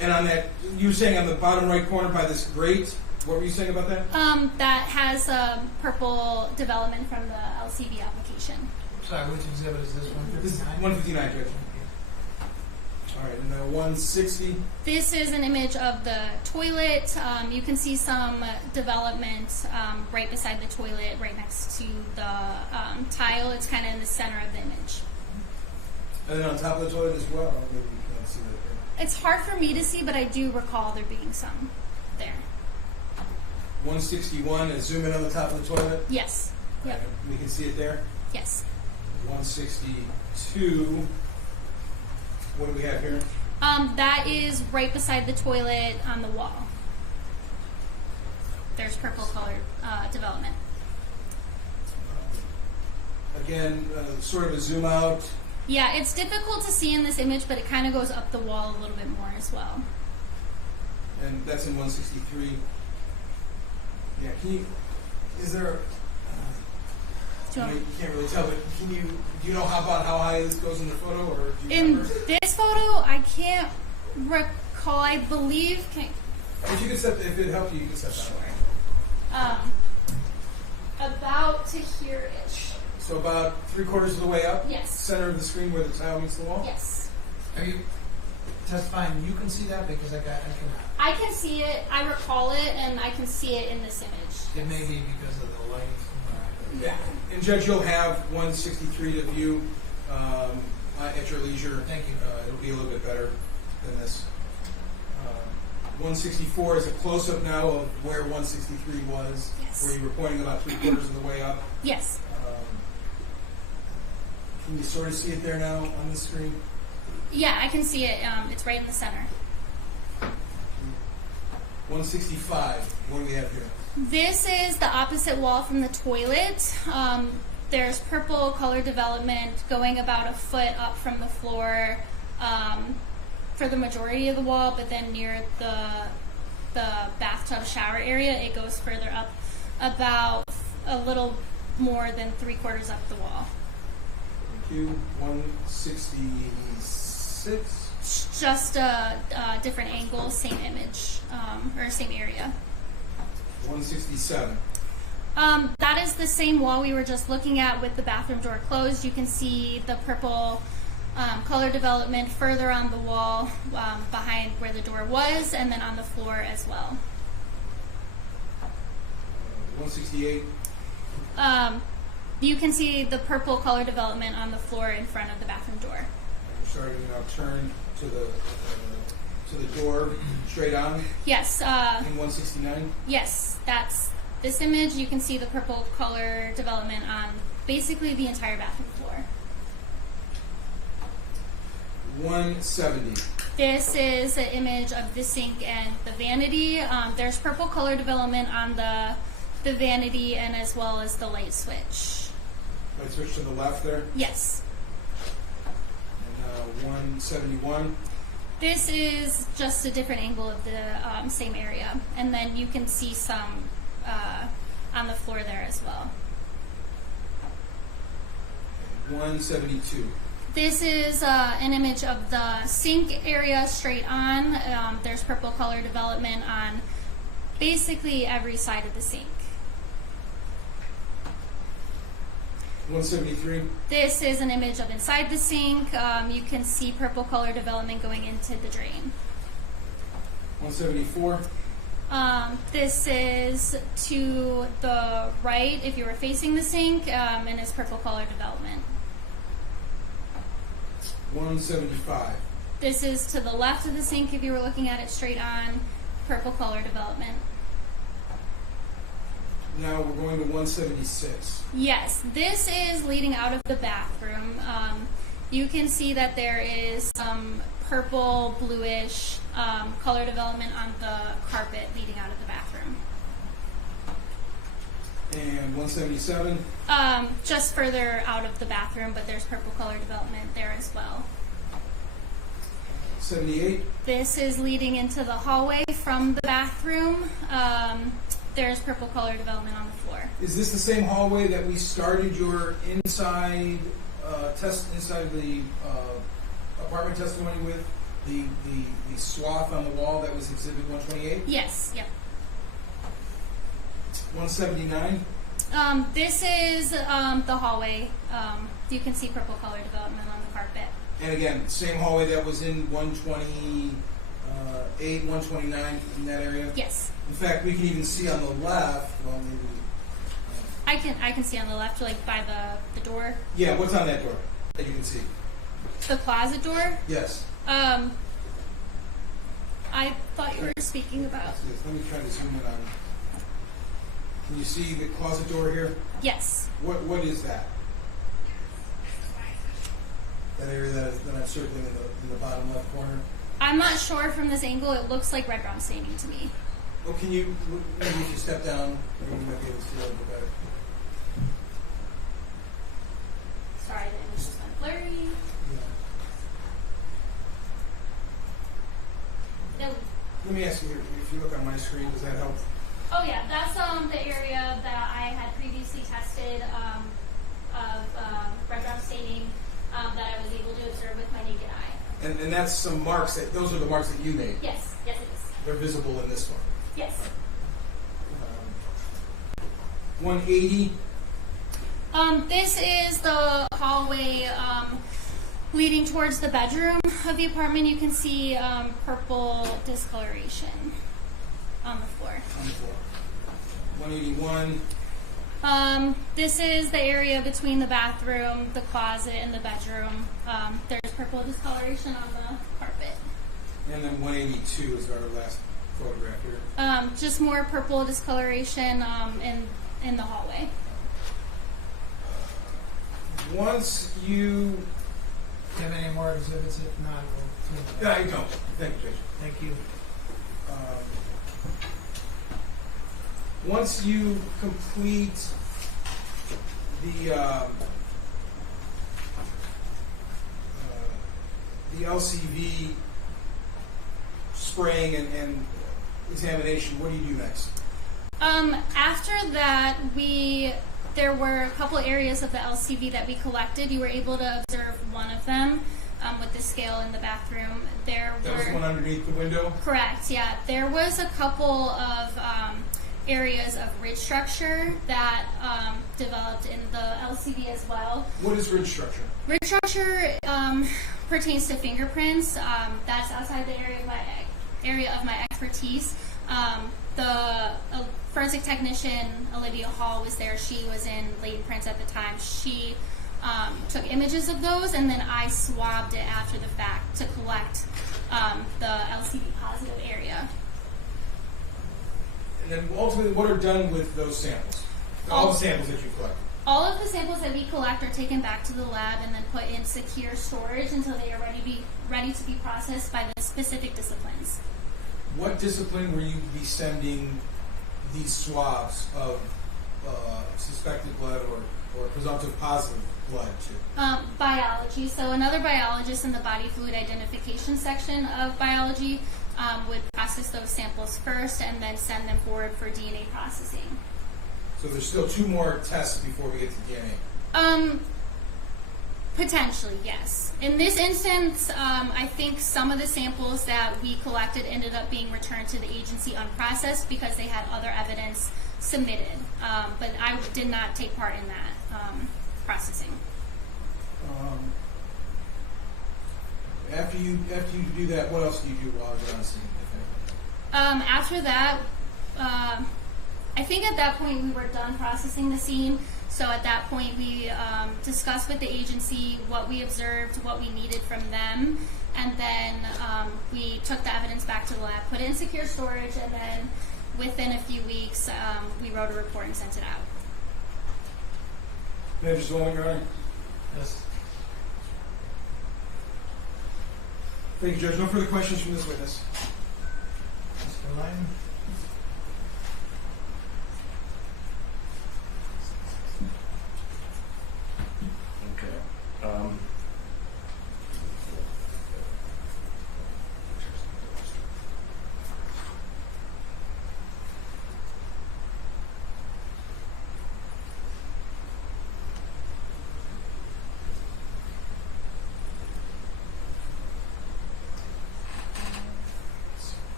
And on that, you were saying on the bottom right corner by this grate, what were you saying about that? That has purple development from the LCV application. Sorry, which exhibit is this one? This is 159, Judge. All right, and now 160. This is an image of the toilet. You can see some development right beside the toilet, right next to the tile. It's kind of in the center of the image. And then on top of the toilet as well. Maybe you can't see that there. It's hard for me to see, but I do recall there being some there. 161, and zoom in on the top of the toilet. Yes. Yep. Right, we can see it there. Yes. 162. What do we have here? That is right beside the toilet on the wall. There's purple colored development. Again, sort of a zoom out. Yeah, it's difficult to see in this image, but it kind of goes up the wall a little bit more as well. And that's in 163. Yeah, can you, is there, Do you want- you can't really tell, but do you know how high this goes in the photo, or do you In remember? this photo, I can't recall. I believe. If you could set, if it helped you, you could set that up. About to here-ish. So about 3/4 of the way up? Yes. Center of the screen where the tile meets the wall? Yes. Are you testifying you can see that? Because I cannot. I can see it. I recall it, and I can see it in this image. It may be because of the lighting. And Judge, you'll have 163 to view at your leisure. Thank you. It'll be a little bit better than this. 164 is a close-up now of where 163 was, Yes. where you were pointing about 3/4 of the way up. Yes. Can you sort of see it there now on the screen? Yeah, I can see it. It's right in the center. 165, what do we have here? This is the opposite wall from the toilet. There's purple color development going about a foot up from the floor for the majority of the wall, but then near the bathtub shower area, it goes further up about a little more than 3/4 up the wall. Thank you. 166. It's just a different angle, same image, or same area. 167. That is the same wall we were just looking at with the bathroom door closed. You can see the purple color development further on the wall behind where the door was, and then on the floor as well. 168. You can see the purple color development on the floor in front of the bathroom door. We're starting to now turn to the door straight on Yes, in 169. yes, that's this image. You can see the purple color development on basically the entire bathroom floor. 170. This is an image of the sink and the vanity. There's purple color development on the vanity and as well as the light switch. Light switch to the left there. Yes. And 171. This is just a different angle of the same area. And then you can see some on the floor there as well. 172. This is an image of the sink area straight on. There's purple color development on basically every side of the sink. 173. This is an image of inside the sink. You can see purple color development going into the drain. 174. This is to the right if you were facing the sink, and it's purple color development. 175. This is to the left of the sink if you were looking at it straight on, purple color development. Now we're going to 176. Yes, this is leading out of the bathroom. You can see that there is some purple, bluish color development on the carpet leading out of the bathroom. And 177. Just further out of the bathroom, but there's purple color development there as well. 78. This is leading into the hallway from the bathroom. There's purple color development on the floor. Is this the same hallway that we started your inside inside the apartment testimony with? The swath on the wall that was Exhibit 128? Yes, yep. 179. This is the hallway. You can see purple color development on the carpet. And again, same hallway that was in 128, 129 in that area? Yes. In fact, we can even see on the left, well, maybe, I can see on the left, like by the door. yeah, what's on that door that you can see? The closet door. Yes. I thought you were speaking about. Let me try to zoom in on. Can you see the closet door here? Yes. What is that? That area that I'm circling in the bottom left corner? I'm not sure from this angle. It looks like red brown staining to me. Oh, can you, maybe if you step down, maybe you might be able to see a little bit better. Sorry, the image just went blurry. No. Let me ask you, if you look on my screen, does that help? Oh yeah, that's the area that I had previously tested of red brown staining that I was able to observe with my naked eye. And that's some marks, those are the marks that you made. Yes, yes it is. They're visible in this one. Yes. 180. This is the hallway leading towards the bedroom of the apartment. You can see purple discoloration on the floor. On the floor. 181. This is the area between the bathroom, the closet, and the bedroom. There's purple discoloration on the carpet. And then 182 is our last photograph here. Just more purple discoloration in the hallway. Once you... Do you have any more exhibits? If not, we'll... I don't. Thank you, Judge. Thank you. Once you complete the LCV spraying and examination, what do you do next? After that, there were a couple areas of the LCV that we collected. You were able to observe one of them with the scale in the bathroom. That was the one underneath the window? Correct, yeah. There was a couple of areas of ridge structure that developed in the LCV as well. What is ridge structure? Ridge structure pertains to fingerprints. That's outside the area of my expertise. The forensic technician, Olivia Hall, was there. She was in latent prints at the time. She took images of those, and then I swabbed it after the fact to collect the LCV positive area. And then ultimately, what are done with those samples? All the samples that you collect? All of the samples that we collect are taken back to the lab and then put in secure storage until they are ready to be processed by the specific disciplines. What discipline will you be sending these swabs of suspected blood or presumptive positive blood to? Biology. So another biologist in the body fluid identification section of biology would process those samples first and then send them forward for DNA processing. So there's still 2 more tests before we get to DNA? Potentially, yes. In this instance, I think some of the samples that we collected ended up being returned to the agency unprocessed because they had other evidence submitted. But I did not take part in that processing. After you do that, what else do you do while you're on scene? After that, I think at that point we were done processing the scene. So at that point we discussed with the agency what we observed, what we needed from them, and then we took the evidence back to the lab, put it in secure storage, and then within a few weeks we wrote a report and sent it out. May I just go on, Your Honor? Yes. Thank you, Judge. No further questions from this witness. Mr. Lyman? Okay.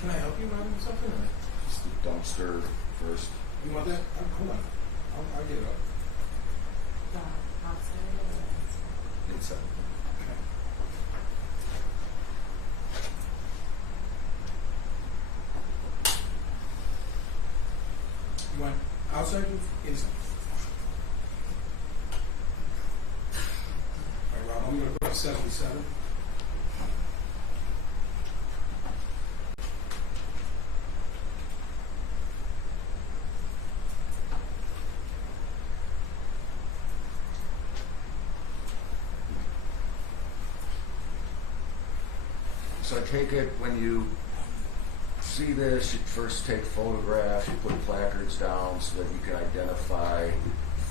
Can I help you on something? Or? Just the dumpster first. You want that? Hold on. I'll get it up. It's a Okay. You want outside or inside? All right, Rob, I'm going to put up 77. So I take it when you see this, you first take photographs, you put placards down so that you can identify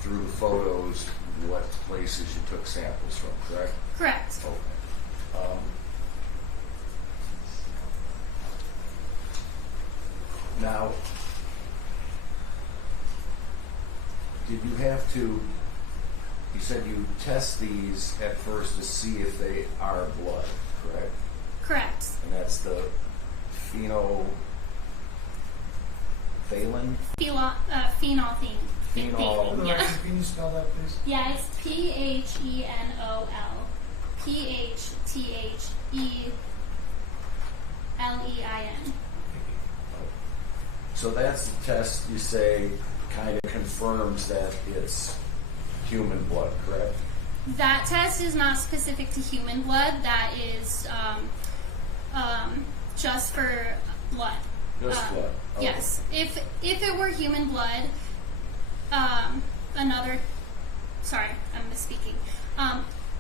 through the photos what places you took samples from, correct? Correct. Okay. Now, did you have to, you said you test these at first to see if they are blood, correct? Correct. And that's the phenolphthalein? Phenolphthalein. Phenol. For the Yeah. record, can you spell that, please? Yeah, it's PHENOL. PHTHELEIN. So that's the test you say kind of confirms that it's human blood, correct? That test is not specific to human blood. That is just for blood. Just blood. Okay. Yes. If it were human blood, sorry, I'm misspeaking.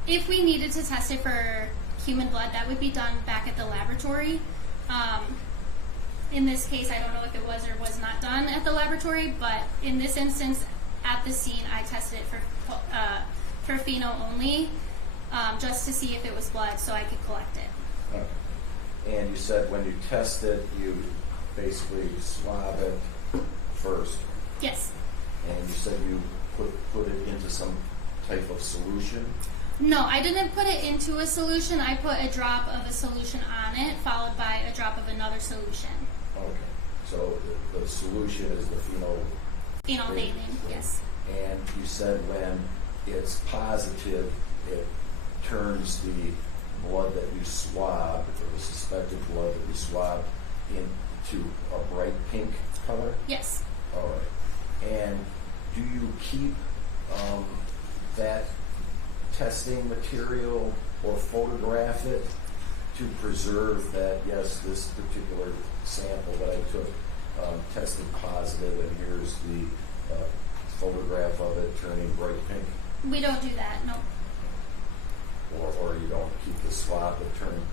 If we needed to test it for human blood, that would be done back at the laboratory. In this case, I don't know if it was or was not done at the laboratory, but in this instance, at the scene, I tested it for pheno only, just to see if it was blood, so I could collect it. Okay. And you said when you test it, you basically swab it first. Yes. And you said you put it into some type of solution. No, I didn't put it into a solution. I put a drop of a solution on it, followed by a drop of another solution. Okay. So the solution is the Phenolphthalein, yes. And you said when it's positive, it turns the blood that you swabbed, or the suspected blood that you swabbed, into a bright pink color? Yes. All right. And do you keep that testing material or photograph it to preserve that, yes, this particular sample that I took tested positive, and here's the photograph of it turning bright pink? We don't do that, no. Or you don't keep the swab that turned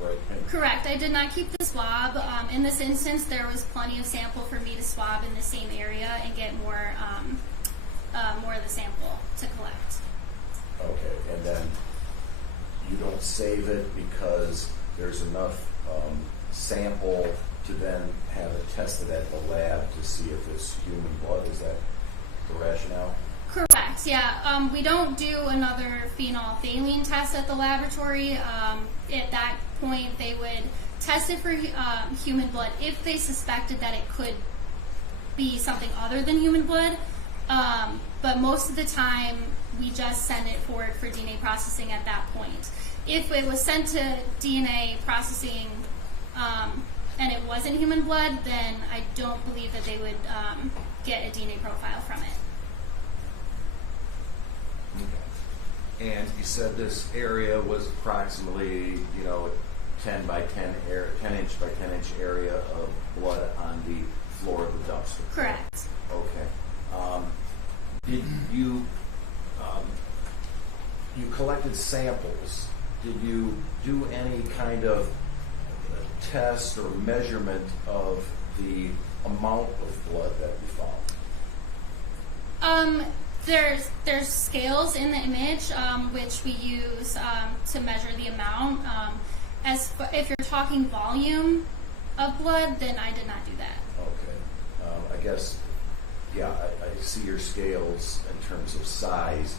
bright pink? Correct. I did not keep the swab. In this instance, there was plenty of sample for me to swab in the same area and get more of the sample to collect. Okay, and then you don't save it because there's enough sample to then have it tested at the lab to see if it's human blood. Is that the rationale? Correct, yeah. We don't do another phenolphthalein test at the laboratory. At that point, they would test it for human blood if they suspected that it could be something other than human blood. But most of the time, we just send it forward for DNA processing at that point. If it was sent to DNA processing and it wasn't human blood, then I don't believe that they would get a DNA profile from it. Okay. And you said this area was approximately, 10 by 10 inch by 10 inch area of blood on the floor of the dumpster. Correct. Okay. Did you you collected samples? Did you do any kind of test or measurement of the amount of blood that you found? There's scales in the image which we use to measure the amount. If you're talking volume of blood, then I did not do that. Okay. I guess, yeah, I see your scales in terms of size,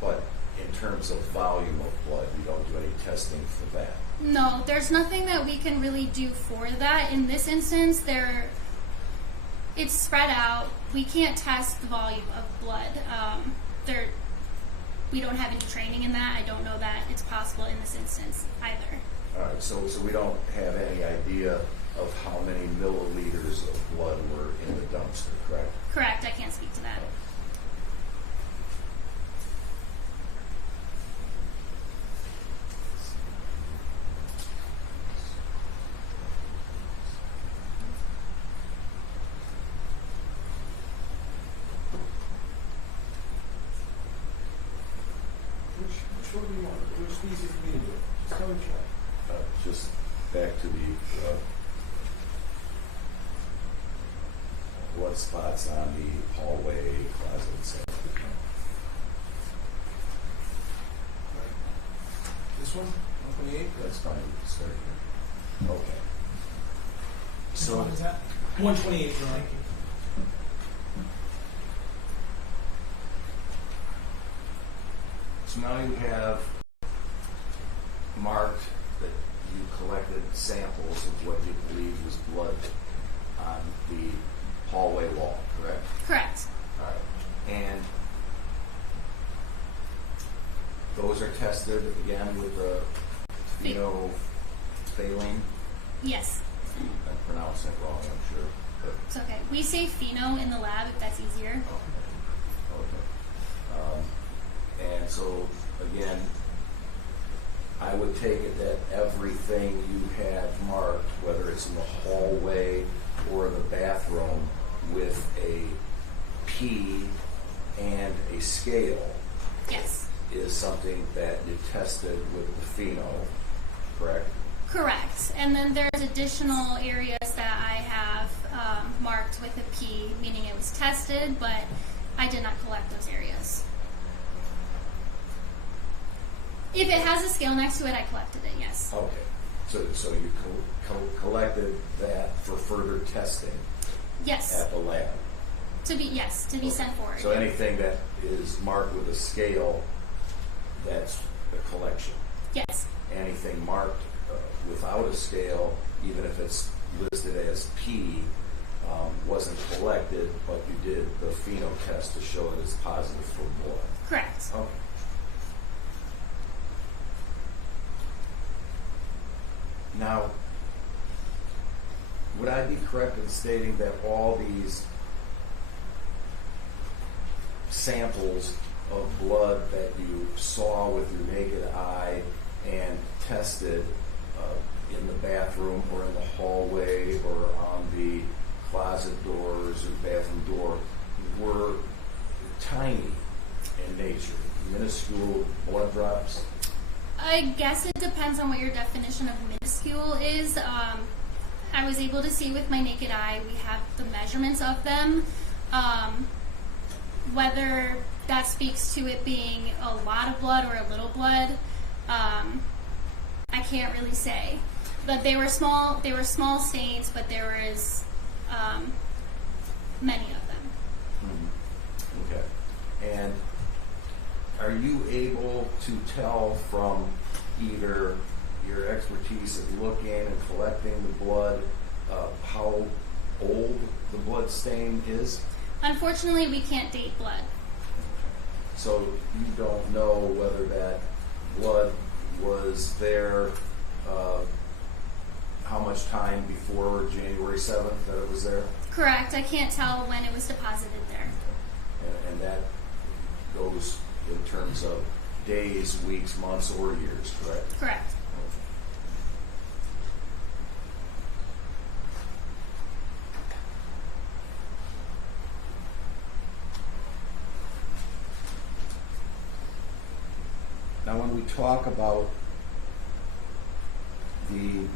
but in terms of volume of blood, you don't do any testing for that. No, there's nothing that we can really do for that. In this instance, it's spread out. We can't test the volume of blood. We don't have any training in that. I don't know that it's possible in this instance either. All right, so we don't have any idea of how many milliliters of blood were in the dumpster, correct? Correct, I can't speak to that. Which one do you want? Which is easy for me to do? Just tell me which one. Just back to the blood spots on the hallway closets. Right. This one? 128? That's fine, we can start here. Okay. So What is that? 128, July. Thank you. So now you have marked that you collected samples of what you believe was blood on the hallway wall, correct? Correct. All right. And those are tested again with the phenolphthalein. Yes. I'm pronouncing it wrong, I'm sure. But It's okay. We say pheno in the lab if that's easier. okay. And so again, I would take it that everything you had marked, whether it's in the hallway or the bathroom, with a P and a scale, Yes. is something that you tested with the pheno, correct? Correct. And then there's additional areas that I have marked with a P, meaning it was tested, but I did not collect those areas. If it has a scale next to it, I collected it, yes. Okay. So you collected that for further testing Yes. at the lab. To be sent forward. So anything that is marked with a scale, that's a collection. Yes. Anything marked without a scale, even if it's listed as P, wasn't collected, but you did the pheno test to show it is positive for blood. Correct. Okay. Now, would I be correct in stating that all these samples of blood that you saw with your naked eye and tested in the bathroom or in the hallway or on the closet doors or bathroom door were tiny in nature, minuscule blood drops? I guess it depends on what your definition of minuscule is. I was able to see with my naked eye. We have the measurements of them. Whether that speaks to it being a lot of blood or a little blood, I can't really say. But they were small. They were small stains, but there was many of them. Okay. And are you able to tell from either your expertise at looking and collecting the blood how old the blood stain is? Unfortunately, we can't date blood. So you don't know whether that blood was there how much time before January 7th that it was there? Correct. I can't tell when it was deposited there. And that goes in terms of days, weeks, months, or years, correct? Correct. Now, when we talk about and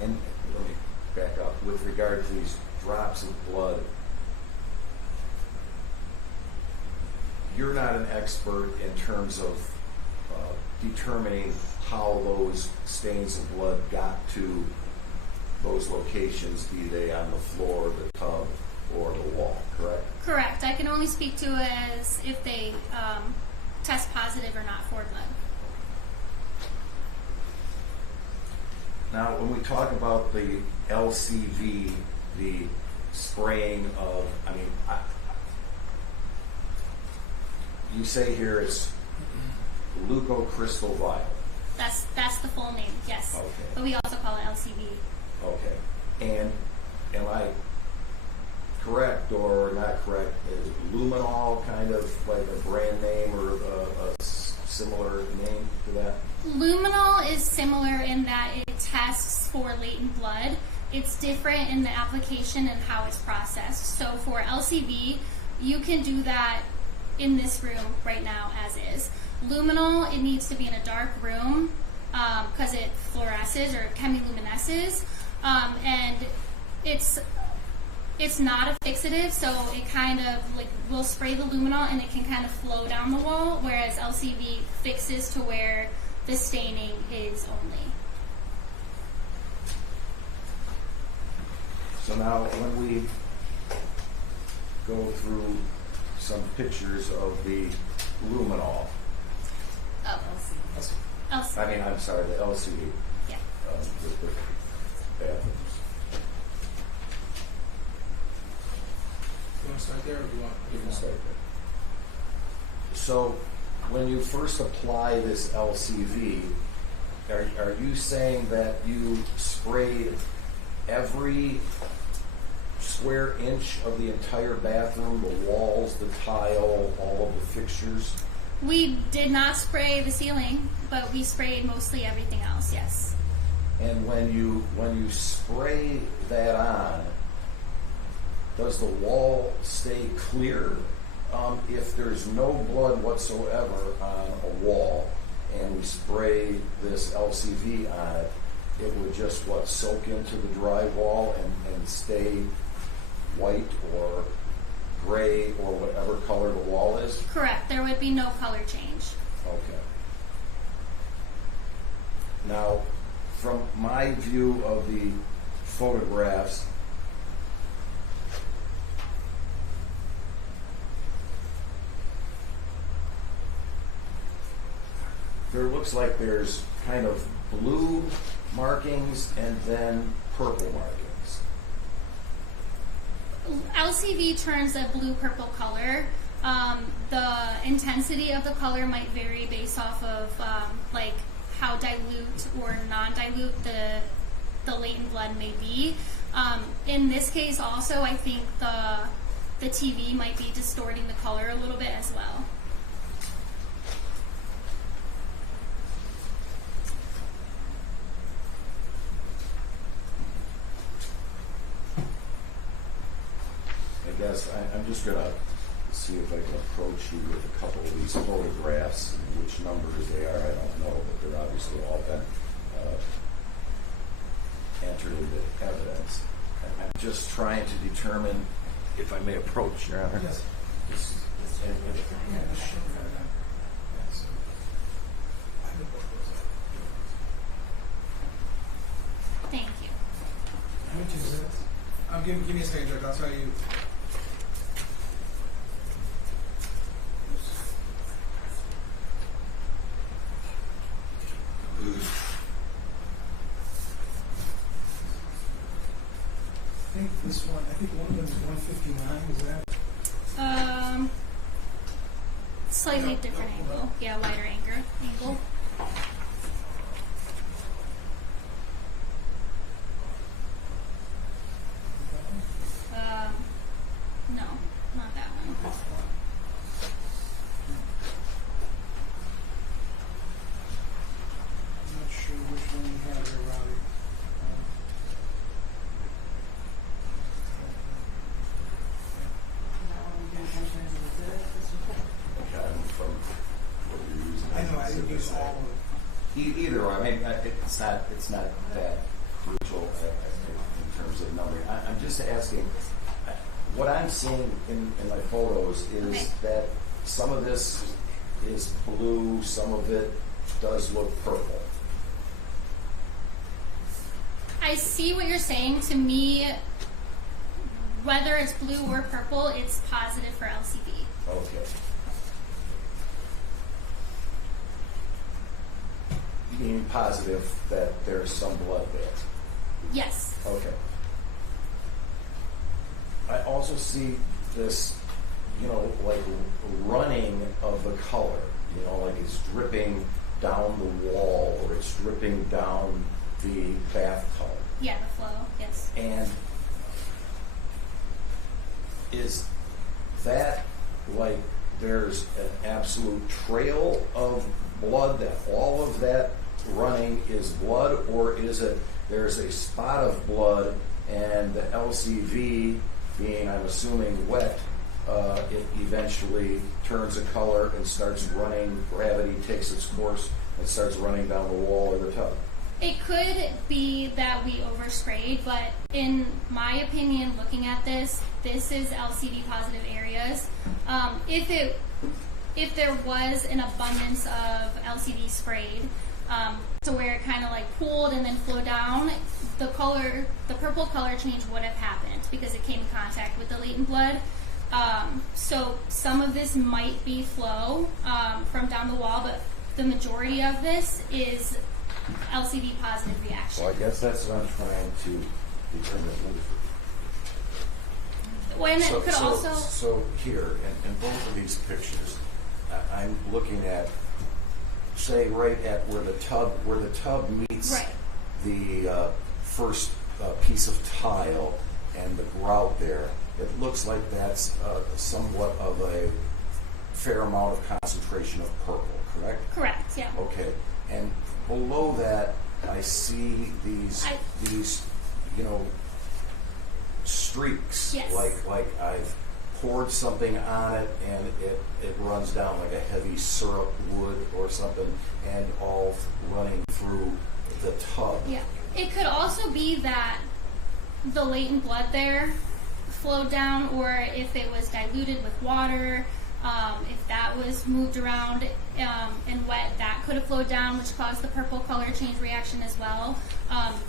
let me back up, with regard to these drops of blood, you're not an expert in terms of determining how those stains of blood got to those locations, be they on the floor, the tub, or the wall, correct? Correct. I can only speak to it as if they test positive or not for blood. Now, when we talk about the LCV, the spraying of, you say here it's leucocrystal vial. That's the full name, yes. Okay. But we also call it LCV. Okay. And am I correct or not correct? Is luminol kind of like a brand name or a similar name to that? Luminol is similar in that it tests for latent blood. It's different in the application and how it's processed. So for LCV, you can do that in this room right now as is. Luminol, it needs to be in a dark room because it fluoresces or chemiluminesces, and it's not a fixative, so it kind of like will spray the luminol and it can kind of flow down the wall, whereas LCV fixes to where the staining is only. So now, when we go through some pictures of the luminol, Oh, LCD. I mean, I'm sorry, the LCD, Yeah. with the bathrooms. You want to start there, or do you want? You can start there. So, when you first apply this LCV, are you saying that you sprayed every square inch of the entire bathroom, the walls, the tile, all of the fixtures? We did not spray the ceiling, but we sprayed mostly everything else, yes. And when you spray that on, does the wall stay clear? If there's no blood whatsoever on a wall and we spray this LCV on it, it would just soak into the drywall and stay white or gray or whatever color the wall is? Correct. There would be no color change. Okay. Now, from my view of the photographs, there looks like there's kind of blue markings and then purple markings. LCV turns a blue-purple color. The intensity of the color might vary based off of like how dilute or non-dilute the latent blood may be. In this case, also, I think the TV might be distorting the color a little bit as well. I guess I'm just going to see if I can approach you with a couple of these photographs. Which numbers they are, I don't know, but they're obviously all been entered into evidence. I'm just trying to determine if I may approach, Your Honor. Yes. Just stand with it. Thank you. Which is it? Give me a second, Judge. I'll tell you. I think this one. I think one of them is 159. Is that? Slightly different angle. Yeah, wider angle. No, not that one. I'm not sure which one you have there, Robbie. Okay, from what you're using. I know. I didn't use all of it. Either, I mean, it's not that crucial in terms of numbering. I'm just asking, what I'm seeing in my photos is Okay. that some of this is blue, some of it does look purple. I see what you're saying. To me, whether it's blue or purple, it's positive for LCV. Okay. You mean positive that there's some blood there? Yes. Okay. I also see this, like running of the color, like it's dripping down the wall or it's dripping down the bath color. Yeah, the flow. Yes. And is that like there's an absolute trail of blood, that all of that running is blood, or is it there's a spot of blood and the LCV, being, I'm assuming, wet, it eventually turns a color and starts running, gravity takes its course and starts running down the wall or the tub? It could be that we oversprayed, but in my opinion, looking at this is LCV positive areas. If there was an abundance of LCV sprayed, to where it kind of like pooled and then flowed down, the purple color change would have happened because it came in contact with the latent blood. So some of this might be flow from down the wall, but the majority of this is LCD positive reaction. Well, I guess that's what I'm trying to determine. When it could also... So here, in both of these pictures, I'm looking at, say, right at where the tub meets Right. the first piece of tile and the grout there. It looks like that's somewhat of a fair amount of concentration of purple, correct? Correct, yeah. Okay, and below that, I see these streaks. Yes. Like I've poured something on it and it runs down like a heavy syrup would or something, and all running through the tub. Yeah. It could also be that the latent blood there flowed down, or if it was diluted with water, if that was moved around and wet, that could have flowed down, which caused the purple color change reaction as well.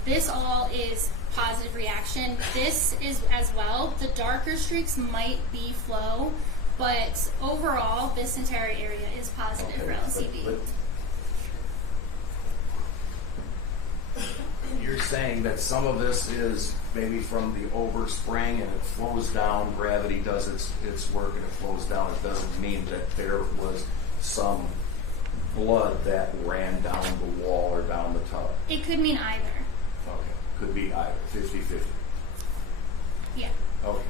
This all is positive reaction. This is as well. The darker streaks might be flow, but overall, this entire area is positive for LCV. But you're saying that some of this is maybe from the overspring and it flows down, gravity does its work and it flows down. It doesn't mean that there was some blood that ran down the wall or down the tub. It could mean either. Okay, could be either, 50-50. Yeah. Okay.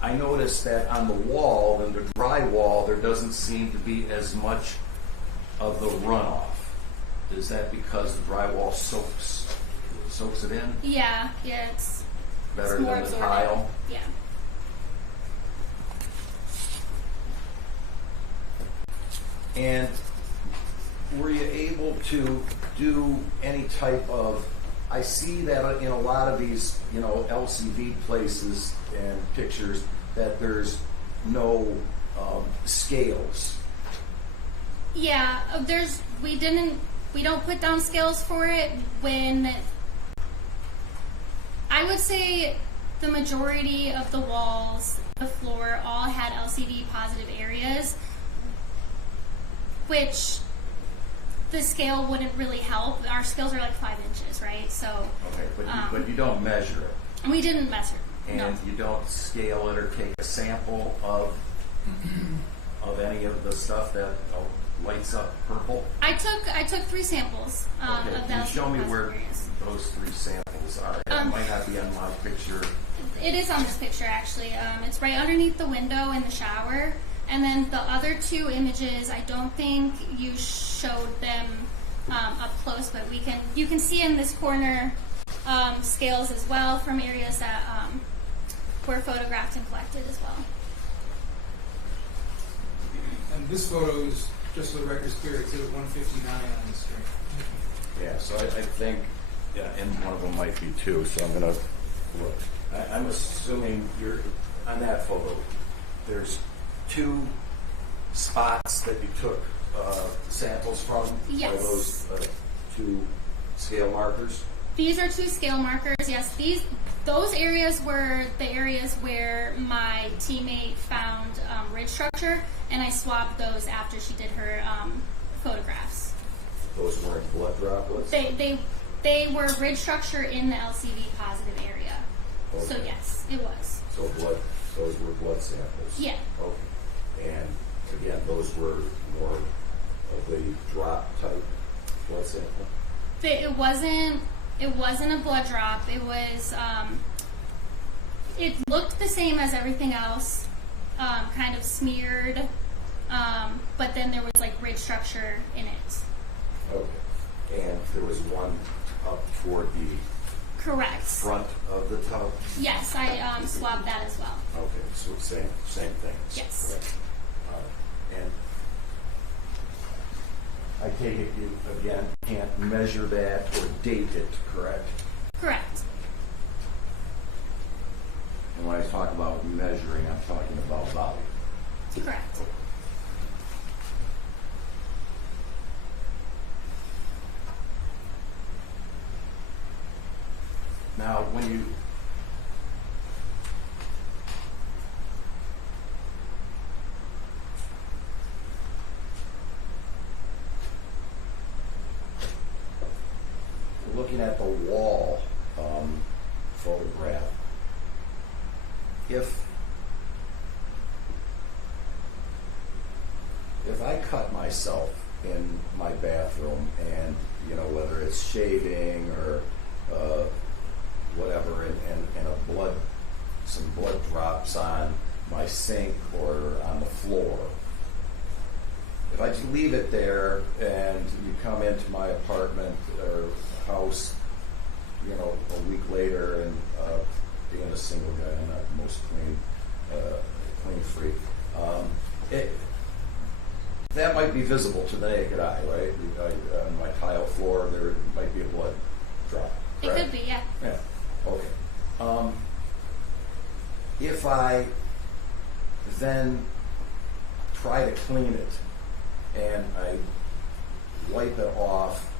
I noticed that on the wall, in the dry wall, there doesn't seem to be as much of the runoff. Is that because the drywall soaks it in Yeah, it's better more than the absorbent. tile? Yeah. And were you able to do any type of, I see that in a lot of these, LCV places and pictures that there's no scales. Yeah, we don't put down scales for it. When I would say the majority of the walls, the floor, all had LCD positive areas, which the scale wouldn't really help. Our scales are like 5 inches, right? So Okay, but you don't measure it. we didn't measure. And No. you don't scale it or take a sample of any of the stuff that lights up purple? I took 3 samples of the Can you LCD show me positive where areas. those 3 samples are? It might not be on my picture. It is on this picture, actually. It's right underneath the window in the shower. And then the other 2 images, I don't think you showed them up close, but you can see in this corner scales as well from areas that were photographed and collected as well. And this photo is, just for the record's clear, exhibit 159 on the screen. Yeah, so I think, and one of them might be 2, so I'm going to look. I'm assuming you're, on that photo, there's 2 spots that you took samples from? Yes. Are those 2 scale markers? These are 2 scale markers. Yes, those areas were the areas where my teammate found ridge structure, and I swabbed those after she did her photographs. Those weren't blood droplets? They were ridge structure in the LCV positive area. Okay. So yes, it was. So those were blood samples? Yeah. Okay. And again, those were more of the drop type blood sample? It wasn't a blood drop. It was, it looked the same as everything else, kind of smeared, but then there was like ridge structure in it. Okay. And there was one up toward the Correct. front of the tub? Yes, I swabbed that as well. Okay, so same thing. Yes. Correct. And I take it you, again, can't measure that or date it, correct? Correct. And when I talk about measuring, I'm talking about volume. Correct. Now, when you looking at the wall photograph, if I cut myself in my bathroom, and you know, whether it's shaving or whatever, and some blood drops on my sink or on the floor, if I just leave it there and you come into my apartment or house, you know, a week later, and being a single guy, I'm not the most clean freak. That might be visible to the naked eye, right? On my tile floor, there might be a blood drop. It correct? could be, yeah. Yeah. Okay. If I then try to clean it and I wipe it off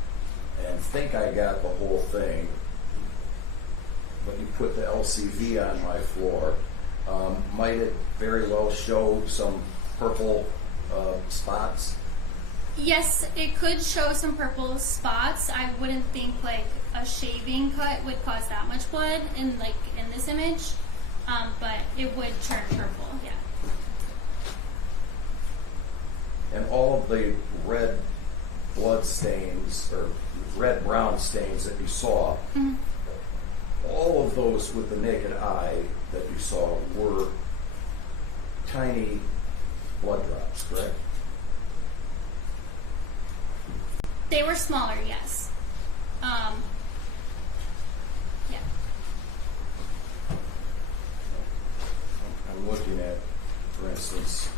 and think I got the whole thing, but you put the LCV on my floor, might it very well show some purple spots? Yes, it could show some purple spots. I wouldn't think like a shaving cut would cause that much blood in this image, but it would turn purple. Yeah. And all of the red blood stains or red brown stains that you saw, Mm-hmm. all of those with the naked eye that you saw were tiny blood drops, correct? They were smaller, yes. Yeah. I'm looking at, for instance,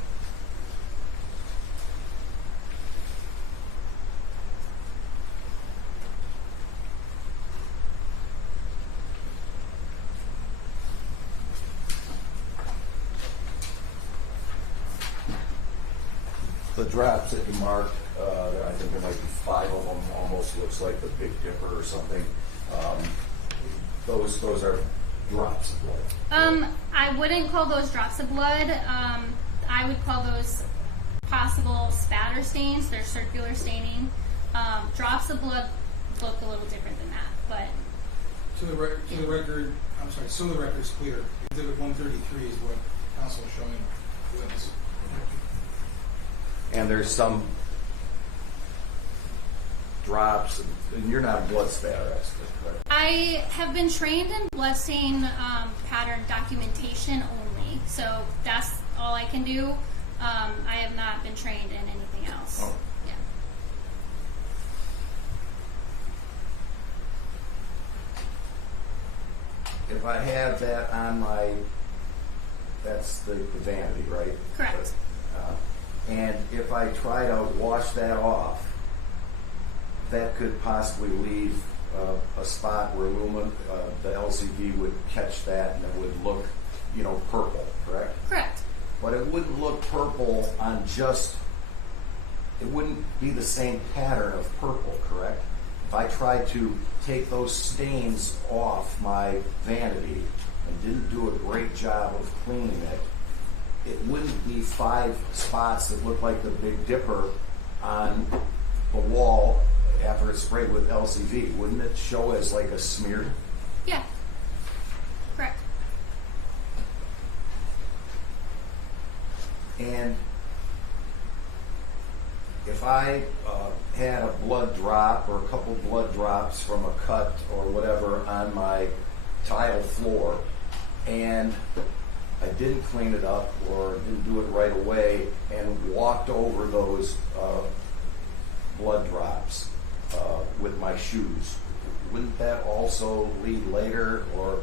the drops that you marked. I think there might be 5 of them. Almost looks like the Big Dipper or something. Those are drops of blood. I wouldn't call those drops of blood. I would call those possible spatter stains. They're circular staining. Drops of blood look a little different than that, but So the record, I'm sorry, so the record's clear. Exhibit 133 is what counsel is showing the witness. And there's some drops, and you're not a blood spatter expert, correct? I have been trained in bloodstain pattern documentation only, so that's all I can do. I have not been trained in anything else. Oh. Yeah. If I have that on my, that's the vanity, right? Correct. And if I try to wash that off, that could possibly leave a spot where the LCD would catch that and it would look, purple, correct? Correct. But it wouldn't look purple on it wouldn't be the same pattern of purple, correct? If I tried to take those stains off my vanity and didn't do a great job of cleaning it, it wouldn't be 5 spots that look like the Big Dipper on the wall after it's sprayed with LCV. Wouldn't it show as like a smear? Yeah. Correct. And if I had a blood drop or a couple blood drops from a cut or whatever on my tile floor, and I didn't clean it up or didn't do it right away and walked over those blood drops with my shoes, wouldn't that also lead later? Or,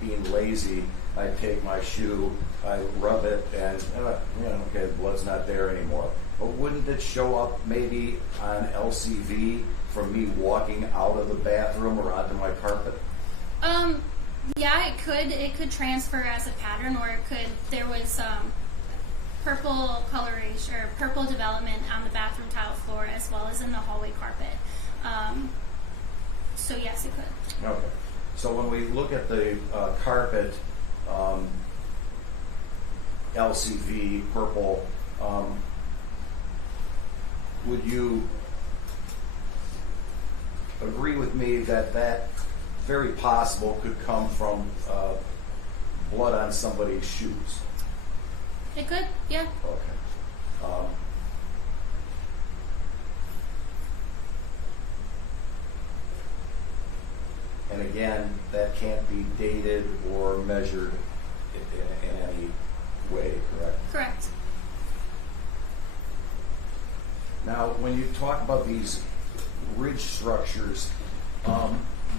being lazy, I take my shoe, I rub it, and okay, the blood's not there anymore. But wouldn't it show up maybe on LCV from me walking out of the bathroom or onto my carpet? Yeah, it could. It could transfer as a pattern, or there was purple coloration or purple development on the bathroom tile floor as well as in the hallway carpet. So yes, it could. Okay. So when we look at the carpet, LCV, purple, would you agree with me that that very possible could come from blood on somebody's shoes? It could, yeah. Okay. And again, that can't be dated or measured in any way, correct? Correct. Now, when you talk about these ridge structures,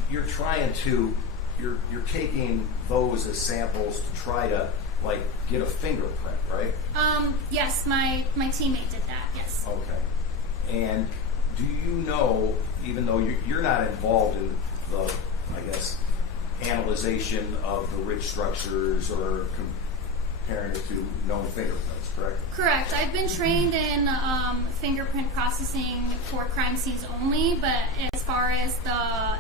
you're trying to, you're taking those as samples to try to like get a fingerprint, right? Yes, my teammate did that, yes. Okay. And do you know, even though you're not involved in the, I guess, analyzation of the ridge structures or comparing it to known fingerprints, correct? Correct. I've been trained in fingerprint processing for crime scenes only, but as far as the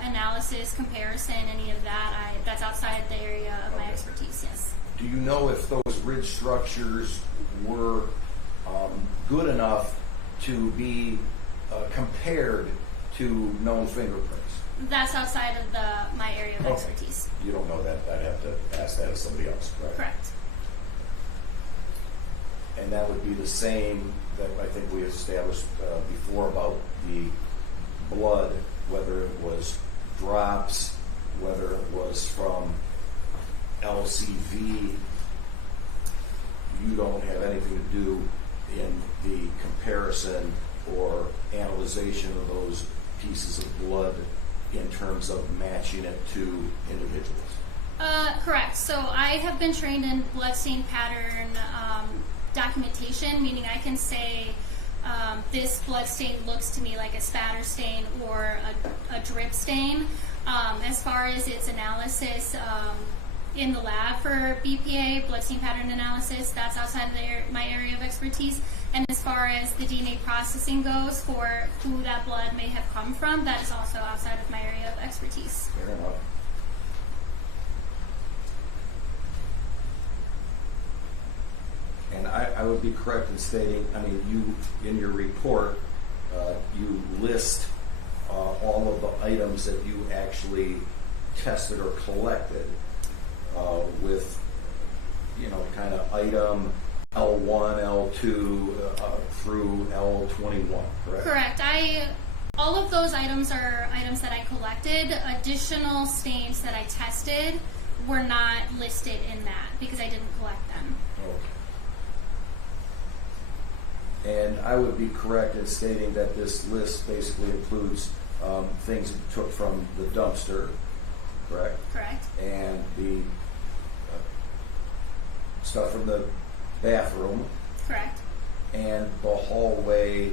analysis, comparison, any of that, that's outside the area of my expertise, yes. Do you know if those ridge structures were good enough to be compared to known fingerprints? That's outside of my area of expertise. You don't know that. I'd have to ask that of somebody else, correct? Correct. And that would be the same that I think we established before about the blood, whether it was drops, whether it was from LCV. You don't have anything to do in the comparison or analyzation of those pieces of blood in terms of matching it to individuals. Correct. So I have been trained in bloodstain pattern documentation, meaning I can say this blood stain looks to me like a spatter stain or a drip stain. As far as its analysis in the lab for BPA, bloodstain pattern analysis, that's outside of my area of expertise. And as far as the DNA processing goes for who that blood may have come from, that is also outside of my area of expertise. Fair enough. And I would be correct in stating, I mean, you, in your report, you list all of the items that you actually tested or collected with, you know, kind of item L1, L2 through L21, correct? Correct. All of those items are items that I collected. Additional stains that I tested were not listed in that because I didn't collect them. Okay. And I would be correct in stating that this list basically includes things that you took from the dumpster, correct? Correct. And the stuff from the bathroom. Correct. And the hallway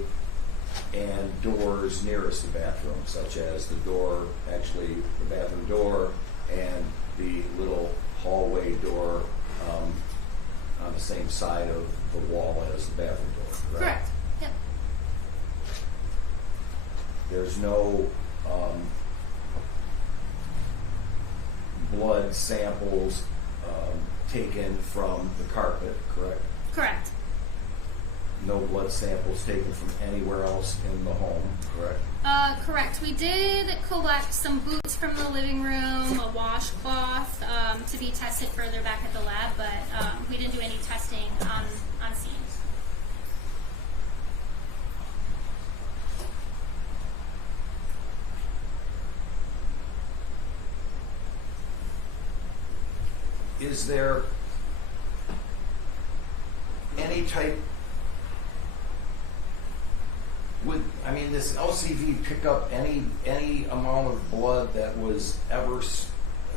and doors nearest the bathroom, such as the door, actually the bathroom door, and the little hallway door on the same side of the wall as the bathroom door, correct? Correct. Yep. There's no blood samples taken from the carpet, correct? Correct. No blood samples taken from anywhere else in the home, correct? Correct. We did collect some boots from the living room, a washcloth to be tested further back at the lab, but we didn't do any testing on scene. Is there any type, I mean, this LCV pick up any amount of blood that was ever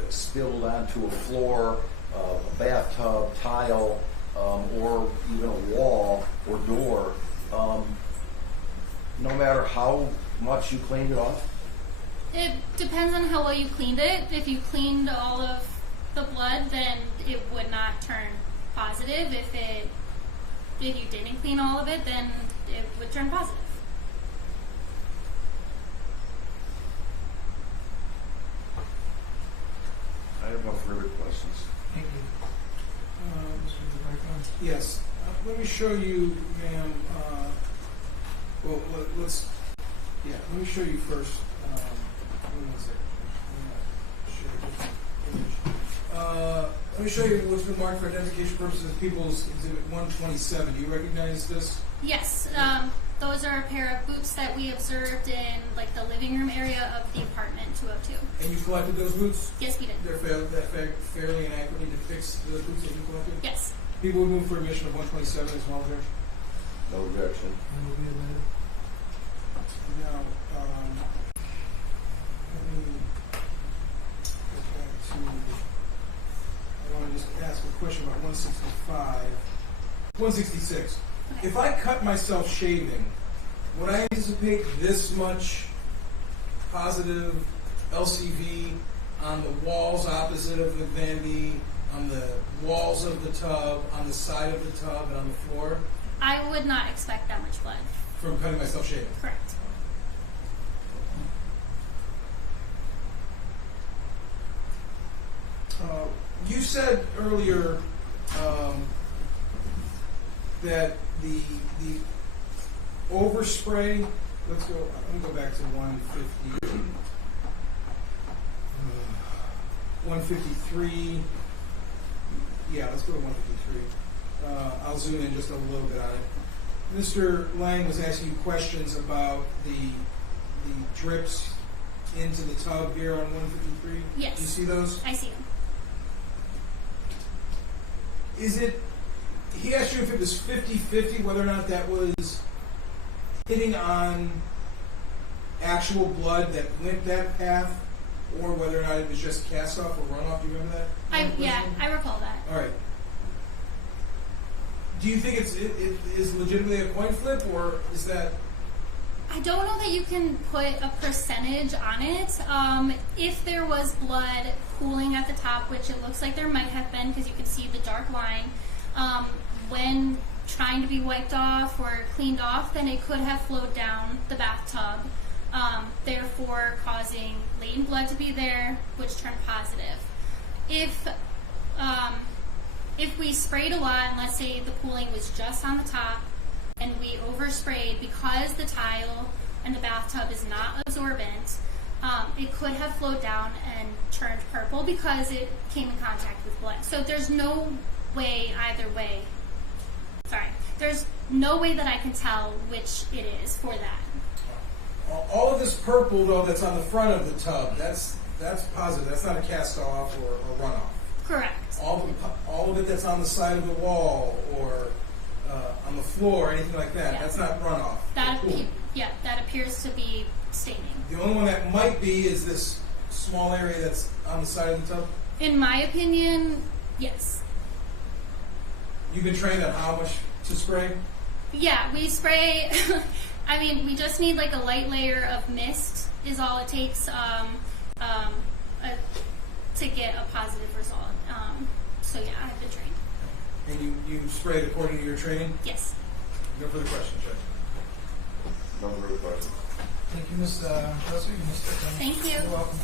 spilled onto a floor, a bathtub, tile, or even a wall or door, no matter how much you cleaned it off? It depends on how well you cleaned it. If you cleaned all of the blood, then it would not turn positive. If you didn't clean all of it, then it would turn positive. further questions. Thank you. Mr. DeBrito? Yes. Let me show you, ma'am. Well, let's. Yeah. Let me show you first. Give me one second. Let me show you what's been marked for identification purposes as People's Exhibit 127. Do you recognize this? Yes, those are a pair of boots that we observed in like the living room area of the apartment 202. And you collected those boots? Yes, we did. They're fairly and accurately depicts the boots that you collected? Yes. People would move for admission of 127 as well, Judge? No objection. And will be admitted. Now, let me get back to, I want to just ask a question about 166. Okay. If I cut myself shaving, would I anticipate this much positive LCV on the walls opposite of the vanity, on the walls of the tub, on the side of the tub, and on the floor I would not expect that much blood. from cutting myself shaving? Correct. You said earlier that the overspray. Let's go. Let me go back to 150. 153. Yeah, let's go to 153. I'll zoom in just a little bit on it. Mr. Lang was asking you questions about the drips into the tub here on 153. Yes. Do you see those? I see them. Is it, he asked you if it was 50-50, whether or not that was hitting on actual blood that went that path, or whether or not it was just cast off or runoff. Do you remember that? I recall that. All right. Do you think it is legitimately a coin flip, or is that? I don't know that you can put a percentage on it. If there was blood pooling at the top, which it looks like there might have been because you can see the dark line, when trying to be wiped off or cleaned off, then it could have flowed down the bathtub, therefore causing latent blood to be there, which turned positive. If we sprayed a lot, and let's say the pooling was just on the top, and we oversprayed because the tile and the bathtub is not absorbent, it could have flowed down and turned purple because it came in contact with blood. So there's no way either way. There's no way that I can tell which it is for that. All of this purple, though, that's on the front of the tub, that's positive. That's not a cast off or runoff. Correct. All of it that's on the side of the wall or on the floor, anything like that, Yeah. that's not runoff. That appears to be staining. The only one that might be is this small area that's on the side of the tub. In my opinion, yes. You've been trained on how much to spray? Yeah, we spray. I mean, we just need like a light layer of mist is all it takes to get a positive result. So yeah, I've been trained. And you sprayed according to your training? Yes. No further questions, Judge. No further questions. Thank you, Ms. Presser. Mr. King. Thank you. You're welcome.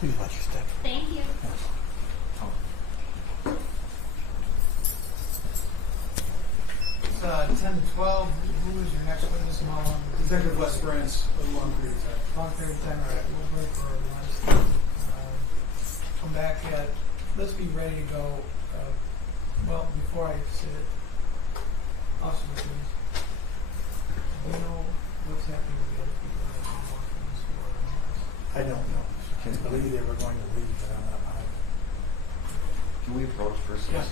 Please watch your step. Thank you. It's 10 to 12. Who is your next witness and how long? Detective Les Brantz, a long period of time. Long period of time. All right, we'll break for lunch. Come back at, let's be ready to go. Well, before I say it, Officer McLean, do you know what's happening with the other people that have been walking this floor? I don't know. I believe they were going to leave, but I'm not positive. Can we approach first? Yes.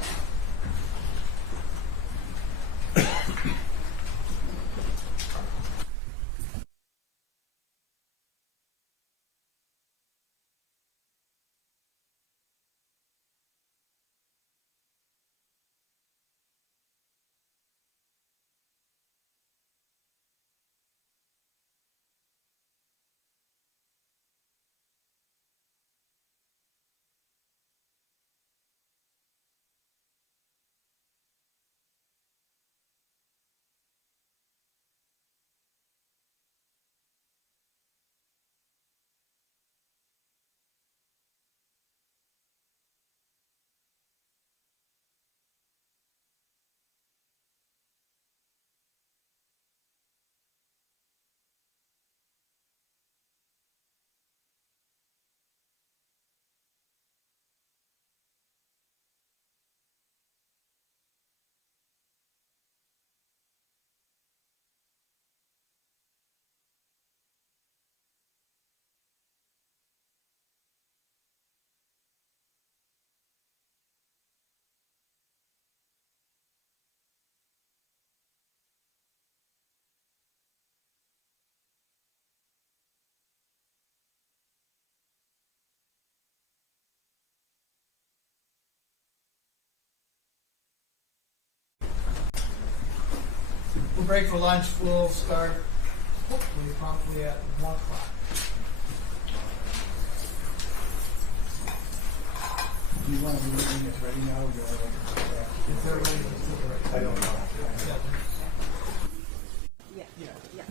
break for lunch. We'll start hopefully promptly at 1 o'clock. Do you want to be meeting is ready now? Or do you want to If they're ready, let's take it right. I don't know. Yeah. Yeah, yeah.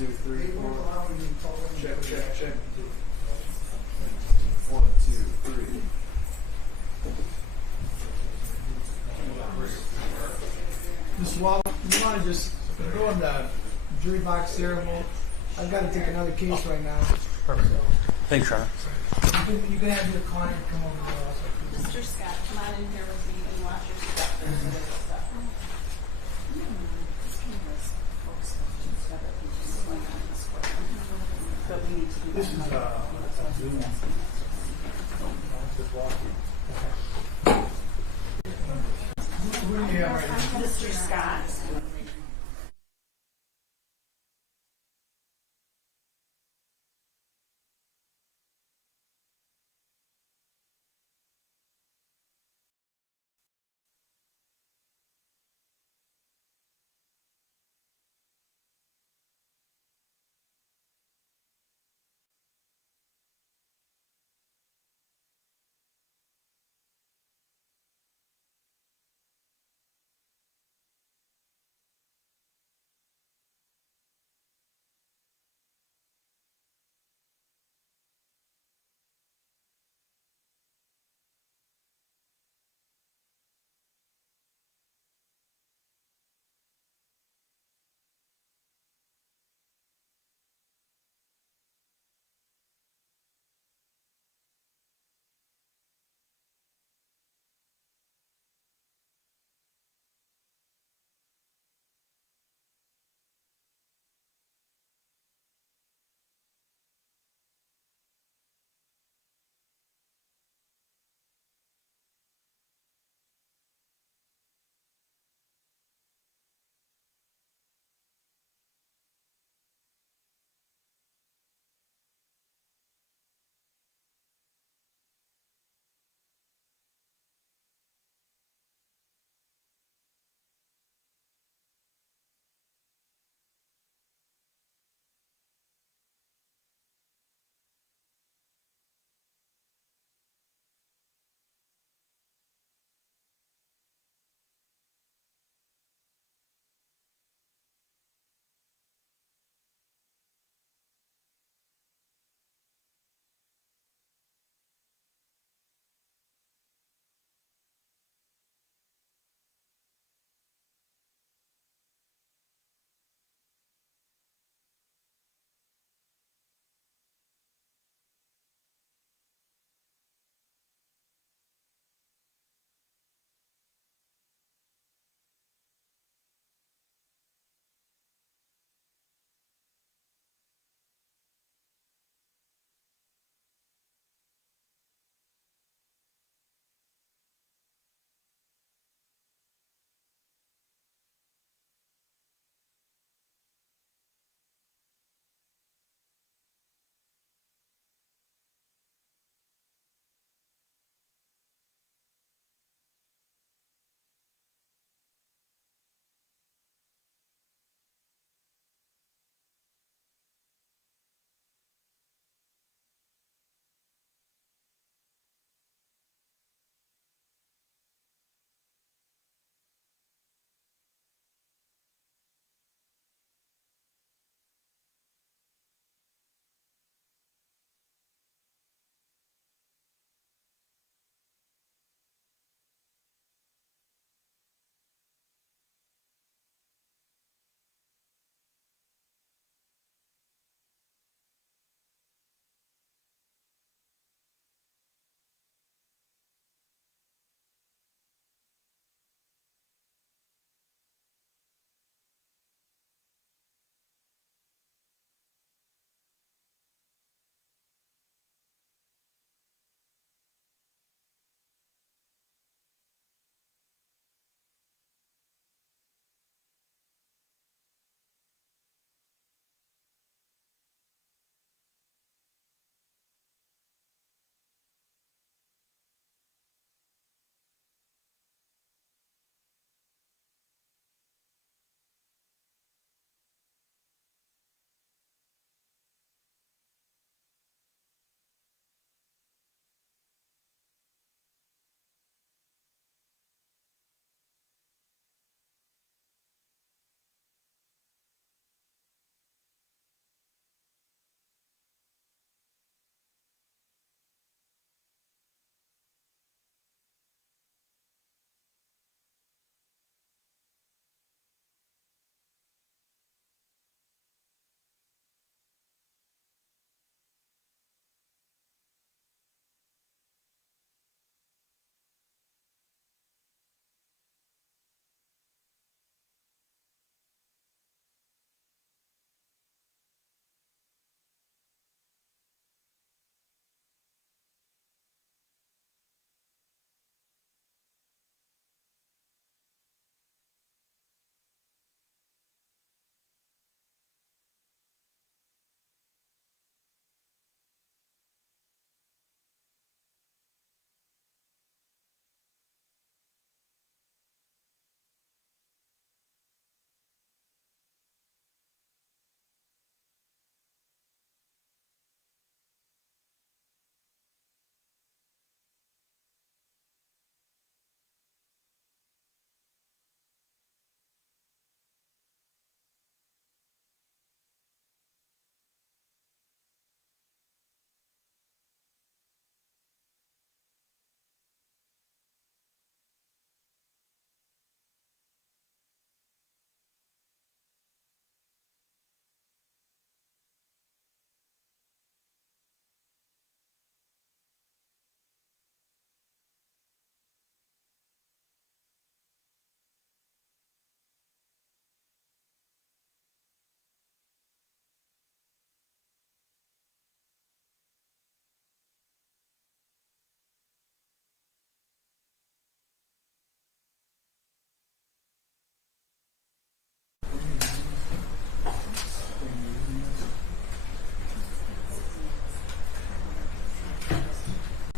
2, 3, 4. Check, check, check. 1, 2, 3. Mr. Wall, you want to just go in the jury box there? Well, I've got to take another case right now. Perfect. So, Thanks, Shauna. you can have your client come over there also. Mr. Scott, come on in here with me and watch your stuff. This is who do you have right now? Mr. Scott.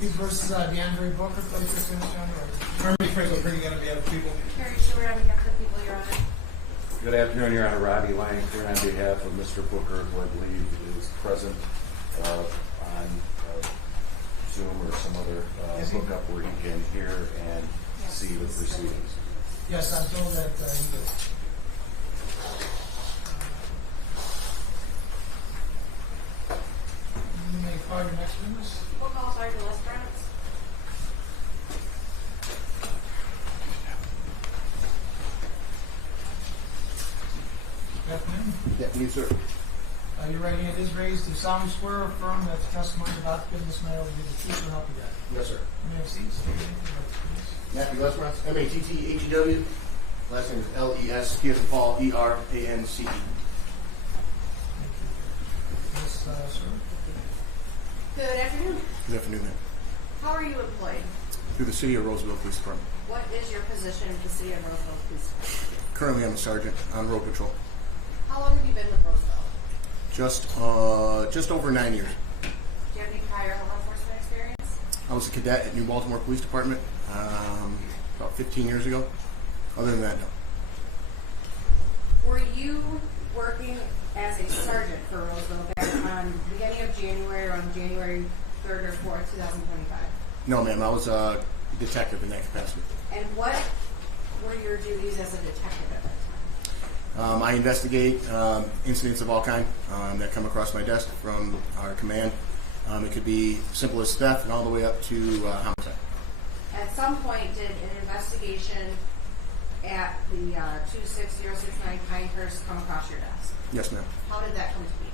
Pete versus DeAndre Booker, please finish on the Harmony Franco, bringing on behalf of people. Carrie Stewart on behalf of the people, Your Honor. Good afternoon, Your Honor. Robbie Langford on behalf of Mr. Booker, who I believe is present on Zoom or some other hookup where he can hear and see the proceedings. Yes, I'm told that you do. You may call your next witness. We'll call Sergeant Lestrade. Good afternoon. Deputy, sir. Your right hand is raised. Do solemnly swear or affirm that the testimony about to give this matter will be the truth and help you God? Yes, sir. You may have seats. State your name and address, please. Matthew Lesperance, M-A-T-T-H-E-W. Last name is L-E-S, P as in Paul, E-R-A-N-C-E. Thank you. Yes, sir. Good afternoon. Good afternoon, ma'am. How are you employed? Through the City of Roseville Police Department. What is your position in the City of Roseville Police Department? Currently, I'm a sergeant on road patrol. How long have you been with Roseville? Just over 9 years. Do you have any prior law enforcement experience? I was a cadet at New Baltimore Police Department about 15 years ago. Other than that, no. Were you working as a sergeant for Roseville back on the beginning of January or on January 3rd or 4th, 2025? No, ma'am. I was a detective in that capacity. And what were your duties as a detective at that time? I investigate incidents of all kind that come across my desk from our command. It could be simple as theft and all the way up to homicide. At some point, did an investigation at the 26069 Pinehurst come across your desk? Yes, ma'am. How did that come to be?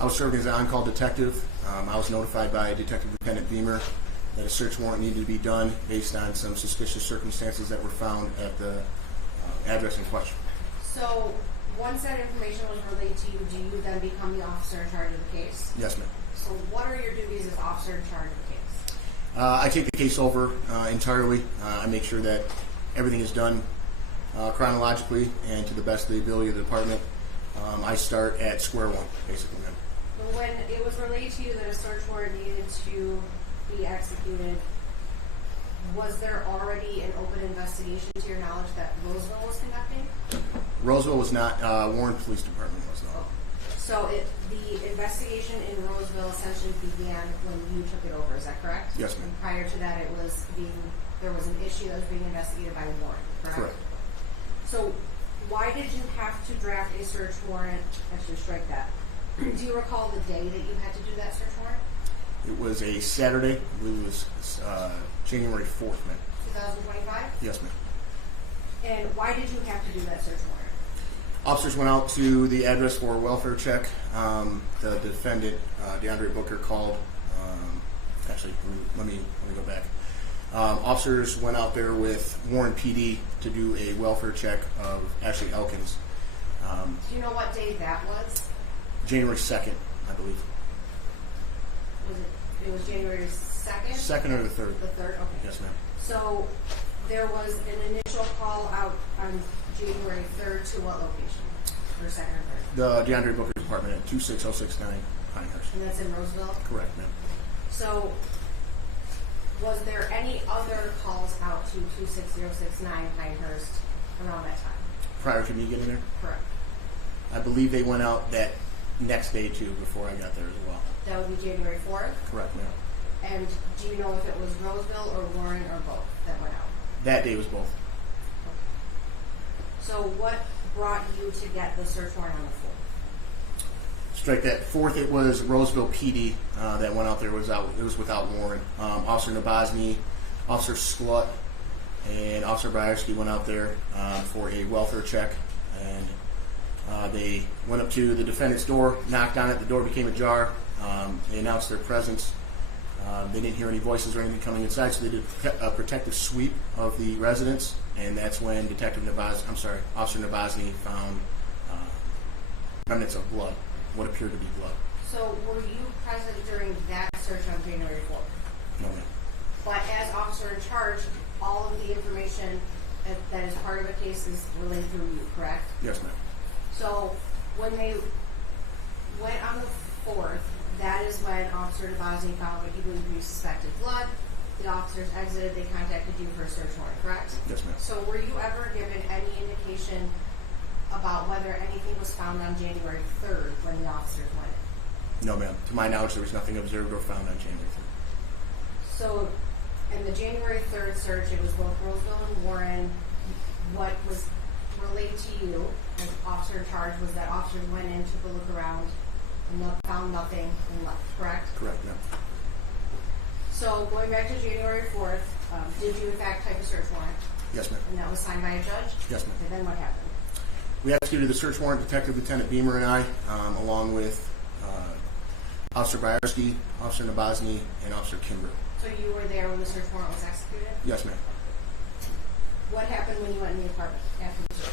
I was serving as an on-call detective. I was notified by Detective Lieutenant Beamer that a search warrant needed to be done based on some suspicious circumstances that were found at the address in question. So, once that information was relayed to you, do you then become the officer in charge of the case? Yes, ma'am. So, what are your duties as officer in charge of the case? I take the case over entirely. I make sure that everything is done chronologically and to the best of the ability of the department. I start at square one, basically, ma'am. When it was relayed to you that a search warrant needed to be executed, was there already an open investigation to your knowledge that Roseville was conducting? Roseville was not. Warren Police Department was not. So the investigation in Roseville essentially began when you took it over, is that correct? Yes, ma'am. And prior to that, there was an issue that was being investigated by Warren, correct? Correct. So why did you have to draft a search warrant? Actually, strike that. Do you recall the day that you had to do that search warrant? It was a Saturday. I believe it was January 4th, ma'am. 2025? Yes, ma'am. And why did you have to do that search warrant? Officers went out to the address for a welfare check. The defendant, DeAndre Booker, called. Actually, let me go back. Officers went out there with Warren PD to do a welfare check of Ashley Elkins. Do you know what day that was? January 2nd, I believe. It was January 2nd? 2nd or the 3rd. The 3rd, okay. Yes, ma'am. So there was an initial call out on January 3rd to what location? Or 2nd or 3rd? The DeAndre Booker Department at 26069 Pinehurst. And that's in Roseville? Correct, ma'am. So was there any other calls out to 26069 Pinehurst around that time? Prior to me getting there? Correct. I believe they went out that next day, too, before I got there as well. That would be January 4th? Correct, ma'am. And do you know if it was Roseville or Warren or both that went out? That day was both. So what brought you to get the search warrant on the 4th? Strike that. 4th, it was Roseville PD that went out there. It was without Warren. Officer Nabozny, Officer Sklut, and Officer Brierski went out there for a welfare check. And they went up to the defendant's door, knocked on it. The door became ajar. They announced their presence. They didn't hear any voices or anything coming inside, so they did a protective sweep of the residence, and that's when Officer Nabozny found remnants of blood, what appeared to be blood. So were you present during that search on January 4th? No, ma'am. But as officer in charge, all of the information that is part of a case is relayed through you, correct? Yes, ma'am. So when they went on the 4th, that is when Officer DeBosny found what he believed to be suspected blood. The officers exited, they contacted you for a search warrant, correct? Yes, ma'am. So were you ever given any indication about whether anything was found on January 3rd when the officers went in? No, ma'am. To my knowledge, there was nothing observed or found on January 3rd. So in the January 3rd search, it was both Roseville and Warren. What was relayed to you as officer in charge was that officers went in, took a look around, and found nothing and left, correct? Correct, ma'am. So going back to January 4th, did you in fact type a search warrant? Yes, ma'am. And that was signed by a judge? Yes, ma'am. And then what happened? We executed the search warrant, Detective Lieutenant Beamer and I, along with Officer Byerski, Officer Nabozny, and Officer Kimber. So you were there when the search warrant was executed? Yes, ma'am. What happened when you went in the apartment after the search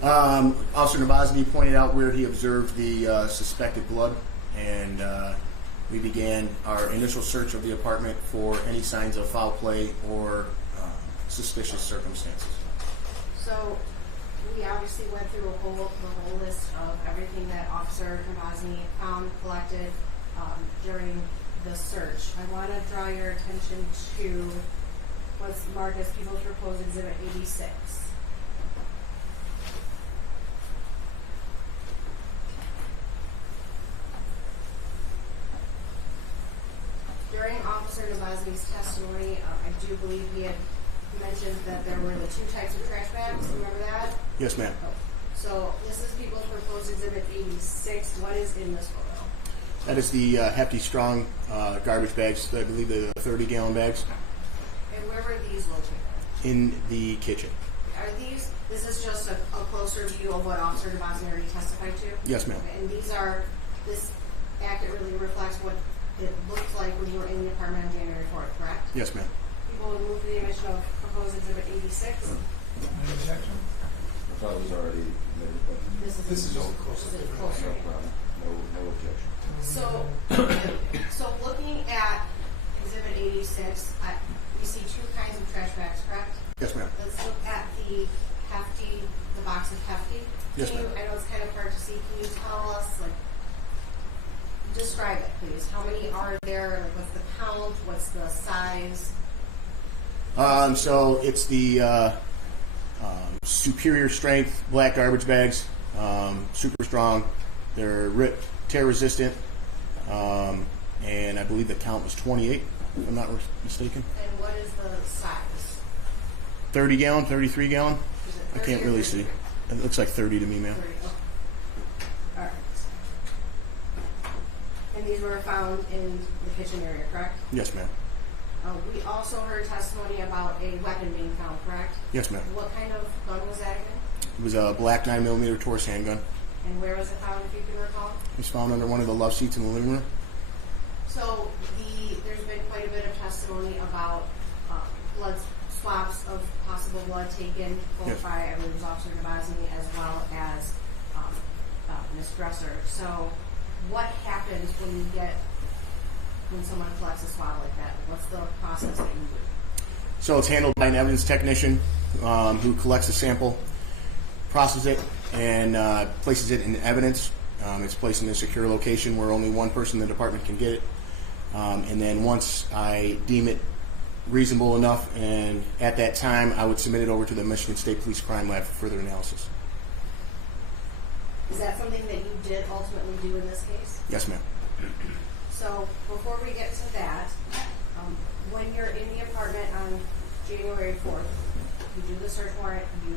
warrant? Officer Nabozny pointed out where he observed the suspected blood, and we began our initial search of the apartment for any signs of foul play or suspicious circumstances. So we obviously went through the whole list of everything that Officer Nabozny found, collected during the search. I want to draw your attention to what's marked as People's Proposed Exhibit 86. During Officer Nabozny's testimony, I do believe he had mentioned that there were the two types of trash bags. Remember that? Yes, ma'am. Oh. So this is People's Proposed Exhibit 86. What is in this photo? That is the Hefty Strong garbage bags. I believe they're the 30-gallon bags And where were these located? in the kitchen. Are these, this is just a closer view of what Officer Nabozny already testified to? Yes, ma'am. Okay, and these are, this accurately reflects what it looked like when you were in the apartment on January 4th, correct? Yes, ma'am. People would move to the admission of Proposed Exhibit 86. Any objection? I thought it was already admitted, but This is just closer. no problem. No objection. So looking at Exhibit 86, you see two kinds of trash bags, correct? Yes, ma'am. Let's look at the Hefty, the box of Hefty. Yes, Can you, ma'am. I know it's kind of hard to see. Can you tell us, like, describe it, please? How many are there? Like, what's the count? What's the size? So it's the superior strength black garbage bags, super strong. They're rip tear resistant, and I believe the count was 28, if I'm not mistaken. And what is the size? 30 gallon, 33 gallon. Is it I 30 can't or really 33? see. It looks like 30 to me, ma'am. 30. Okay. All right. And these were found in the kitchen area, correct? Yes, ma'am. We also heard testimony about a weapon being found, correct? Yes, ma'am. What kind of gun was that again? It was a black 9mm Taurus handgun. And where was it found, if you can recall? It was found under one of the love seats in the living room. So there's been quite a bit of testimony about blood swabs of possible blood taken both Yes. by, I believe it was Officer Nabozny as well as Ms. Dresser. So what happens when someone collects a swab like that? What's the process that you do? So it's handled by an evidence technician who collects the sample, processes it, and places it in evidence. It's placed in a secure location where only one person in the department can get it. And then once I deem it reasonable enough, and at that time, I would submit it over to the Michigan State Police Crime Lab for further analysis. Is that something that you did ultimately do in this case? Yes, ma'am. So before we get to that, when you're in the apartment on January 4th, you do the search warrant, you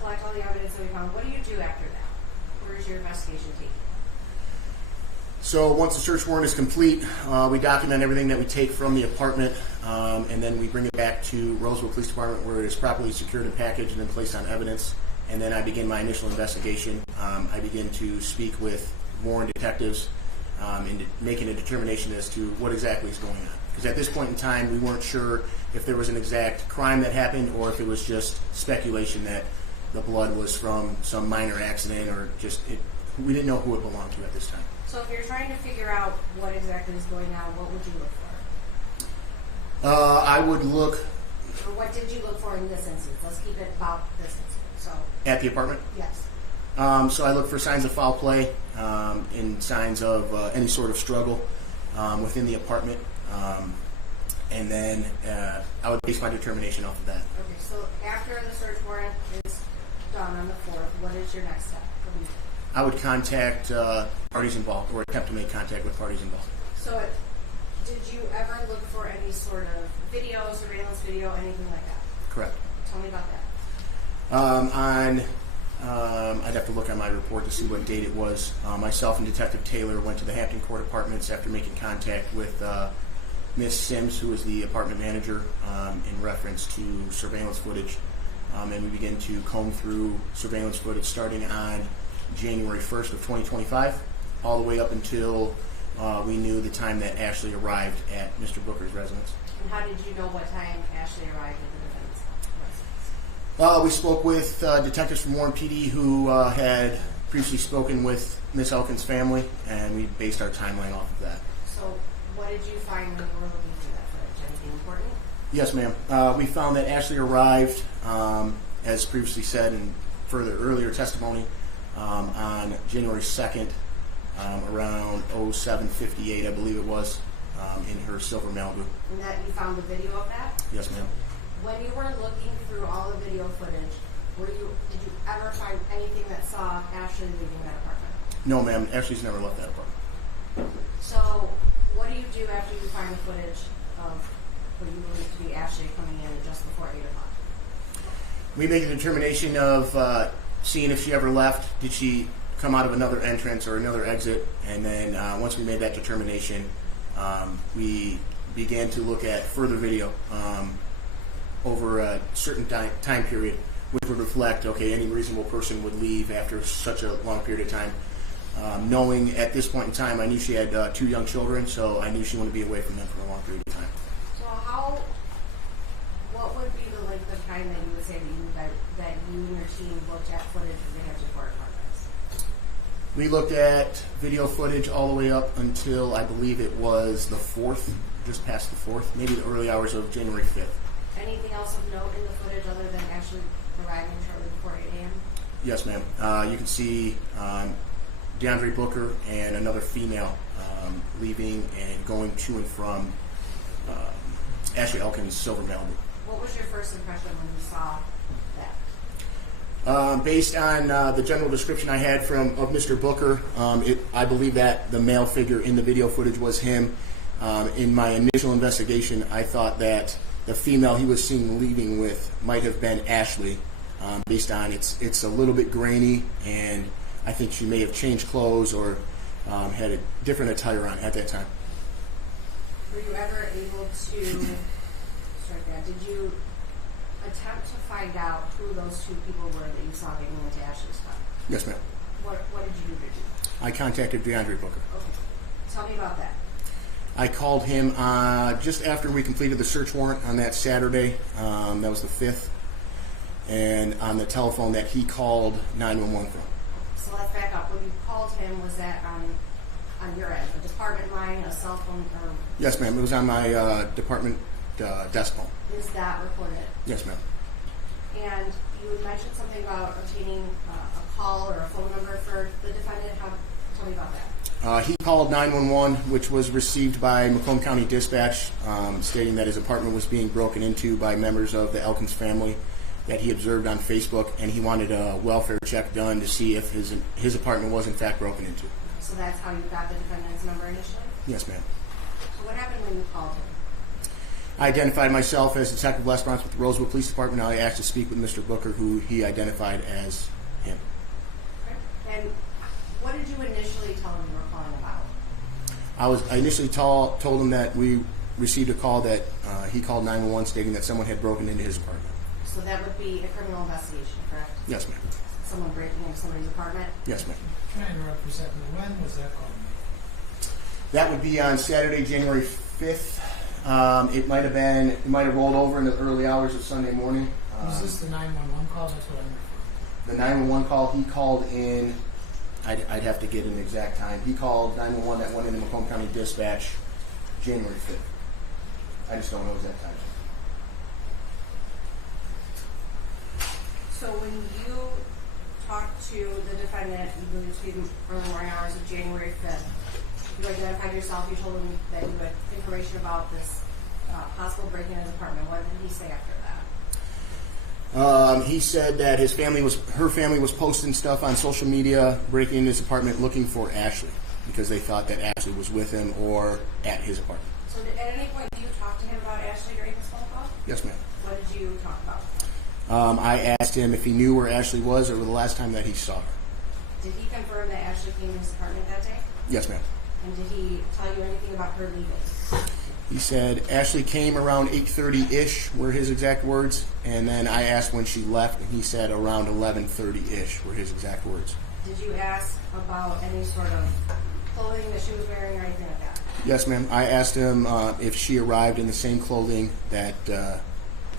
collect all the evidence that we found. What do you do after that? Where is your investigation taking? So once the search warrant is complete, we document everything that we take from the apartment, and then we bring it back to Roseville Police Department where it is properly secured and packaged and then placed on evidence. And then I begin my initial investigation. I begin to speak with Warren detectives and making a determination as to what exactly is going on. Because at this point in time, we weren't sure if there was an exact crime that happened or if it was just speculation that the blood was from some minor accident or just we didn't know who it belonged to at this time. So if you're trying to figure out what exactly is going on, what would you look for? I would look Or what did you look for in this instance? Let's keep it about this instance. So at the apartment. yes. So I look for signs of foul play and signs of any sort of struggle within the apartment. And then I would base my determination off of that. Okay, so after the search warrant is done on the 4th, what is your next step? I would contact parties involved, or attempt to make contact with parties involved. So did you ever look for any sort of video, surveillance video, anything like that? Correct. Tell me about that. I'd have to look on my report to see what date it was. Myself and Detective Taylor went to the Hampton Court Apartments after making contact with Miss Sims, who is the apartment manager, in reference to surveillance footage. And we began to comb through surveillance footage starting on January 1st of 2025, all the way up until we knew the time that Ashley arrived at Mr. Booker's residence. And how did you know what time Ashley arrived at the defendant's residence? We spoke with detectives from Warren PD who had previously spoken with Miss Elkins' family, and we based our timeline off of that. So what did you find when you were looking through that footage? Anything important? Yes, ma'am. We found that Ashley arrived, as previously said in further earlier testimony, on January 2nd, around 07:58, I believe it was, in her silver Malibu. And that you found the video of that? Yes, ma'am. When you were looking through all the video footage, did you ever find anything that saw Ashley leaving that apartment? No, ma'am. Ashley's never left that apartment. So what do you do after you find the footage of what you believe to be Ashley coming in just before 8 o'clock? We make a determination of seeing if she ever left. Did she come out of another entrance or another exit? And then once we made that determination, we began to look at further video over a certain time period, which would reflect, okay, any reasonable person would leave after such a long period of time. Knowing at this point in time, I knew she had 2 young children, so I knew she wanted to be away from them for a long period of time. So what would be the length of time that you would say that you and your team looked at footage of the Hampton Court Apartments? We looked at video footage all the way up until I believe it was the 4th, just past the 4th, maybe the early hours of January 5th. Anything else of note in the footage other than actually arriving shortly before 8 a.m.? Yes, ma'am. You can see DeAndre Booker and another female leaving and going to and from Ashley Elkins' silver Malibu. What was your first impression when you saw that? Based on the general description I had of Mr. Booker, I believe that the male figure in the video footage was him. In my initial investigation, I thought that the female he was seen leaving with might have been Ashley, based on it's a little bit grainy, and I think she may have changed clothes or had a different attire on at that time. Were you ever able to did you attempt to find out who those 2 people were that you saw getting into Ashley's car? Yes, ma'am. What did you do? I contacted DeAndre Booker. Okay. Tell me about that. I called him just after we completed the search warrant on that Saturday. That was the 5th. And on the telephone that he called 911 from. So let's back up. When you called him, was that on your end, a department line, a cell phone? Or Yes, ma'am. It was on my department desk phone. is that recorded? Yes, ma'am. And you had mentioned something about obtaining a call or a phone number for the defendant. Tell me about that. He called 911, which was received by Macomb County Dispatch, stating that his apartment was being broken into by members of the Elkins family that he observed on Facebook, and he wanted a welfare check done to see if his apartment was in fact broken into. So that's how you got the defendant's number initially? Yes, ma'am. So what happened when you called him? I identified myself as Detective Les Bronze with the Roseville Police Department. I asked to speak with Mr. Booker, who he identified as him. Okay. And what did you initially tell him you were calling about? I initially told him that we received a call that he called 911 stating that someone had broken into his apartment. So that would be a criminal investigation, correct? Yes, ma'am. Someone breaking into somebody's apartment? Yes, ma'am. Can I interrupt for a second? When was that call made? That would be on Saturday, January 5th. It might have rolled over in the early hours of Sunday morning. Was this the 911 call? That's what I'm referring to. The 911 call, he called in, I'd have to get an exact time. He called 911 that went into Macomb County Dispatch January 5th. I just don't know exact time. So when you talked to the defendant, you believe to be the early morning hours of January 5th. You identified yourself. You told him that you had information about this possible break-in in his apartment. What did he say after that? He said that her family was posting stuff on social media, breaking into his apartment, looking for Ashley because they thought that Ashley was with him or at his apartment. So at any point, did you talk to him about Ashley during this phone call? Yes, ma'am. What did you talk about? I asked him if he knew where Ashley was or the last time that he saw her. Did he confirm that Ashley came to his apartment that day? Yes, ma'am. And did he tell you anything about her leaving? He said Ashley came around 8:30-ish, were his exact words, and then I asked when she left, and he said around 11:30-ish, were his exact words. Did you ask about any sort of clothing that she was wearing or anything like that? Yes, ma'am. I asked him if she arrived in the same clothing that,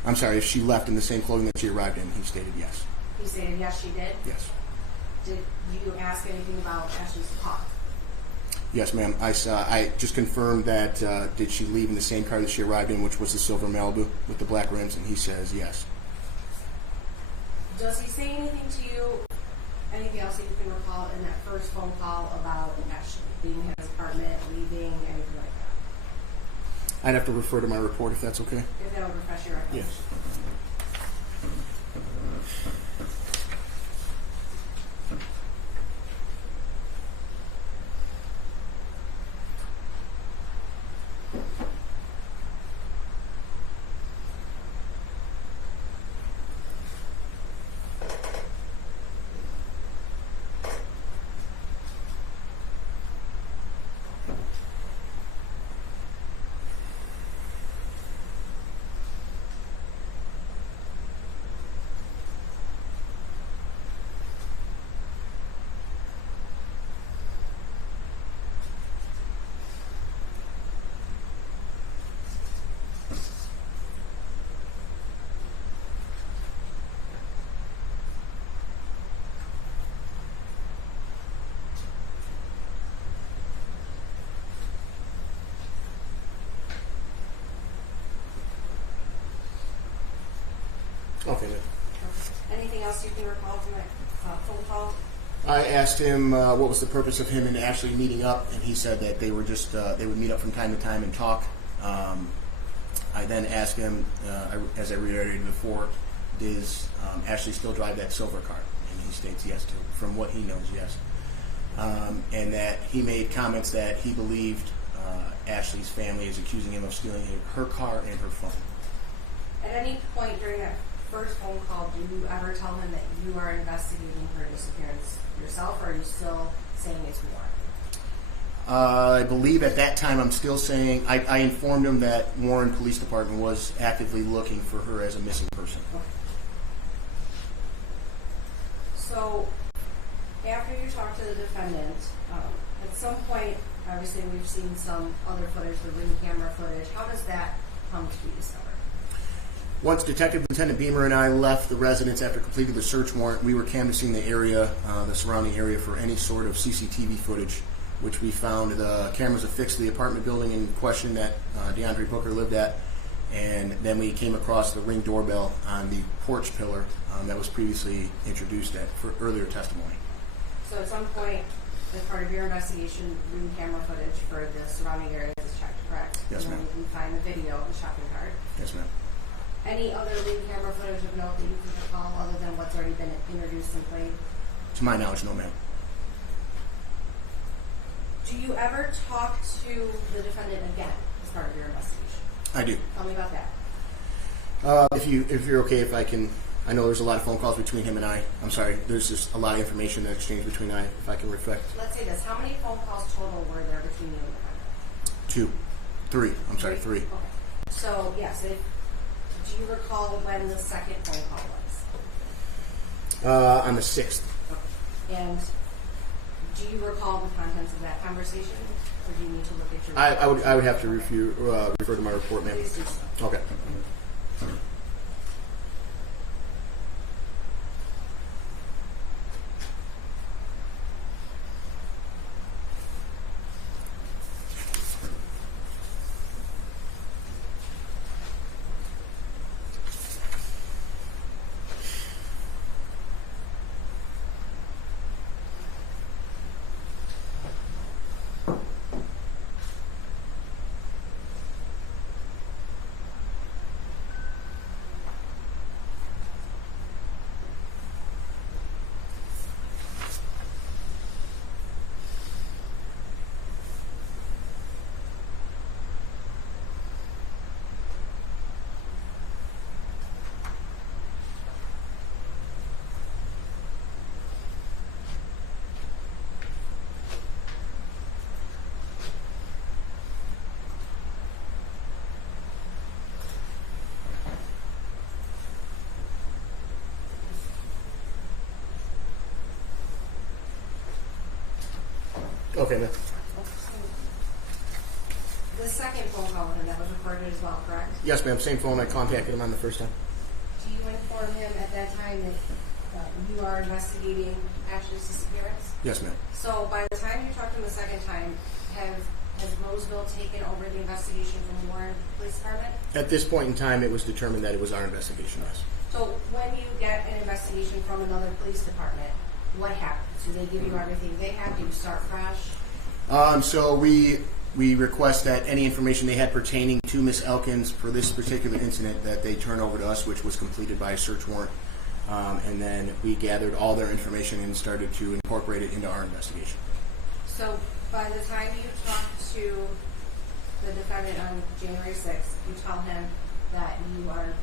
if she left in the same clothing that she arrived in. He stated yes. He stated yes, she did? Yes. Did you ask anything about Ashley's car? Yes, ma'am. I just confirmed that did she leave in the same car that she arrived in, which was the silver Malibu with the black rims, and he says yes. Does he say anything to you, anything else that you can recall in that first phone call about Ashley being in his apartment, leaving, anything like that? I'd have to refer to my report if that's okay. If that would refresh your records. Yes. Okay, then. Anything else you can recall from that phone call? I asked him what was the purpose of him and Ashley meeting up, and he said that they were just they would meet up from time to time and talk. I then asked him, as I reiterated before, does Ashley still drive that silver car? And he states yes, too. From what he knows, yes. And that he made comments that he believed Ashley's family is accusing him of stealing her car and her phone. At any point during that first phone call, do you ever tell him that you are investigating her disappearance yourself, or are you still saying it's Warren? I believe at that time I'm still saying, I informed him that Warren Police Department was actively looking for her as a missing person. Okay. So, after you talk to the defendant, at some point, obviously we've seen some other footage, the ring camera footage. How does that come to be discovered? Once Detective Lieutenant Beamer and I left the residence after completing the search warrant, we were canvassing the area, the surrounding area, for any sort of CCTV footage, which we found the cameras affixed to the apartment building in question that DeAndre Booker lived at, and then we came across the Ring doorbell on the porch pillar that was previously introduced for earlier testimony. So at some point, as part of your investigation, Ring camera footage for the surrounding areas is checked, correct? Yes, ma'am. And then you find the video of the shopping cart. Yes, ma'am. Any other ring camera footage of note that you can recall other than what's already been introduced and played? To my knowledge, no, ma'am. Do you ever talk to the defendant again as part of your investigation? I do. Tell me about that. If you're okay, if I can, I know there's a lot of phone calls between him and I. I'm sorry, there's just a lot of information that exchanged between I. If I can reflect. Let's say this. How many phone calls total were there between you and the defendant? 3. Three. Okay. So, yes, do you recall when the second phone call was? On the 6th. Okay. And do you recall the contents of that conversation, or do you need to look at your? I would have to refer to my report, ma'am. Please do so. Okay. Okay, ma'am. The second phone call with him, that was recorded as well, correct? Yes, ma'am. Same phone I contacted him on the first time. Do you inform him at that time that you are investigating Ashley's disappearance? Yes, ma'am. So by the time you talked to him the second time, has Roseville taken over the investigation from Warren Police Department? At this point in time, it was determined that it was our investigation, yes. So when you get an investigation from another police department, what happens? Do they give you everything they have? Do you start fresh? So we request that any information they had pertaining to Miss Elkins for this particular incident that they turn over to us, which was completed by a search warrant. And then we gathered all their information and started to incorporate it into our investigation. So by the time you talk to the defendant on January 6th, you tell him that you are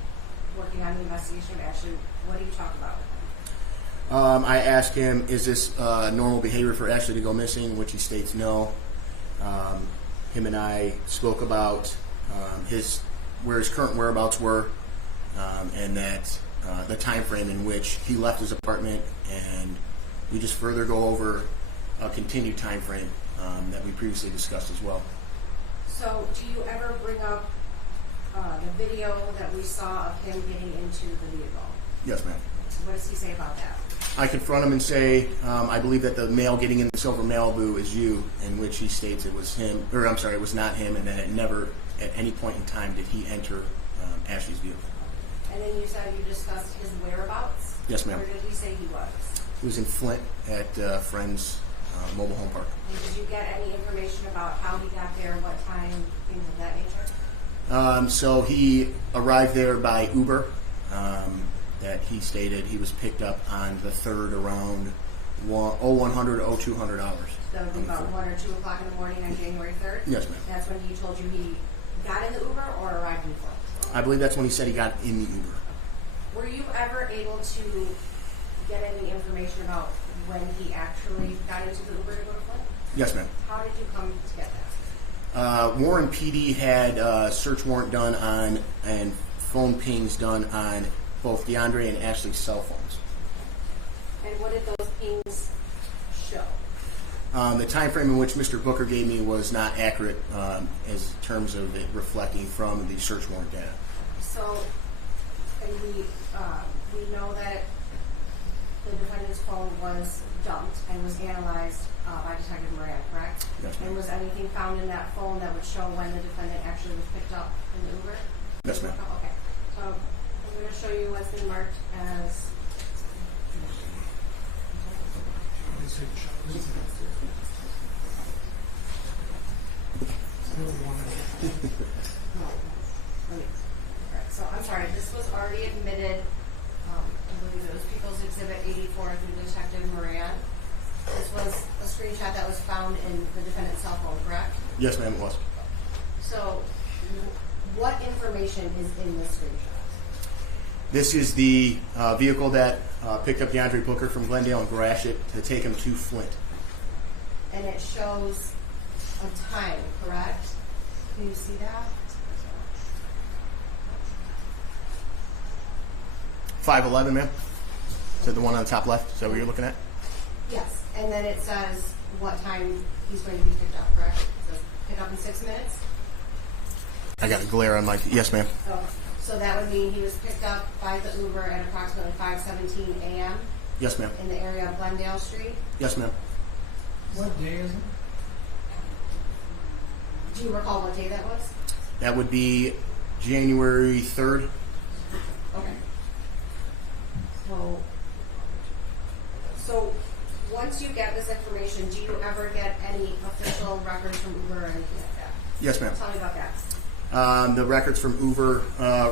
working on the investigation of Ashley. What do you talk about with him? I asked him, is this normal behavior for Ashley to go missing, which he states no. Him and I spoke about where his current whereabouts were, and that the time frame in which he left his apartment, and we just further go over a continued time frame that we previously discussed as well. So do you ever bring up the video that we saw of him getting into the vehicle? Yes, ma'am. What does he say about that? I confront him and say, I believe that the male getting in the silver Malibu is you, in which he states it was him, or I'm sorry, it was not him, and that it never, at any point in time, did he enter Ashley's vehicle. And then you said you discussed his whereabouts? Yes, ma'am. Where did he say he was? He was in Flint at Friends Mobile Home Park. And did you get any information about how he got there, what time, things of that nature? So he arrived there by Uber. That he stated he was picked up on the 3rd around 0100 to 0200 hours. That would be about 1 or 2 o'clock in the morning on January 3rd? Yes, ma'am. That's when he told you he got in the Uber or arrived in Flint? I believe that's when he said he got in the Uber. Were you ever able to get any information about when he actually got into the Uber to go to Flint? Yes, ma'am. How did you come to get that? Warren PD had a search warrant done on and phone pings done on both DeAndre and Ashley's cell phones. And what did those pings show? The time frame in which Mr. Booker gave me was not accurate as terms of it reflecting from the search warrant data. So, and we know that the defendant's phone was dumped and was analyzed by Detective Moran, correct? Yes, ma'am. And was anything found in that phone that would show when the defendant actually was picked up in the Uber? Yes, ma'am. Okay. So I'm going to show you what's been marked as. So I'm sorry, this was already admitted. I believe it was People's Exhibit 84 through Detective Moran. This was a screenshot that was found in the defendant's cell phone, correct? Yes, ma'am, it was. So what information is in this screenshot? This is the vehicle that picked up DeAndre Booker from Glendale and crashed it to take him to Flint. And it shows a time, correct? Can you see that? 5:11, ma'am. Is that the one on the top left? Is that what you're looking at? Yes. And then it says what time he's going to be picked up, correct? It says pick up in 6 minutes? I got a glare on my... Yes, ma'am. Oh, so that would mean he was picked up by the Uber at approximately 5:17 a.m. Yes, ma'am. in the area of Glendale Street. Yes, ma'am. What day is it? Do you recall what day that was? That would be January 3rd. Okay. So once you get this information, do you ever get any official records from Uber or anything like that? Yes, ma'am. Tell me about that. The records from Uber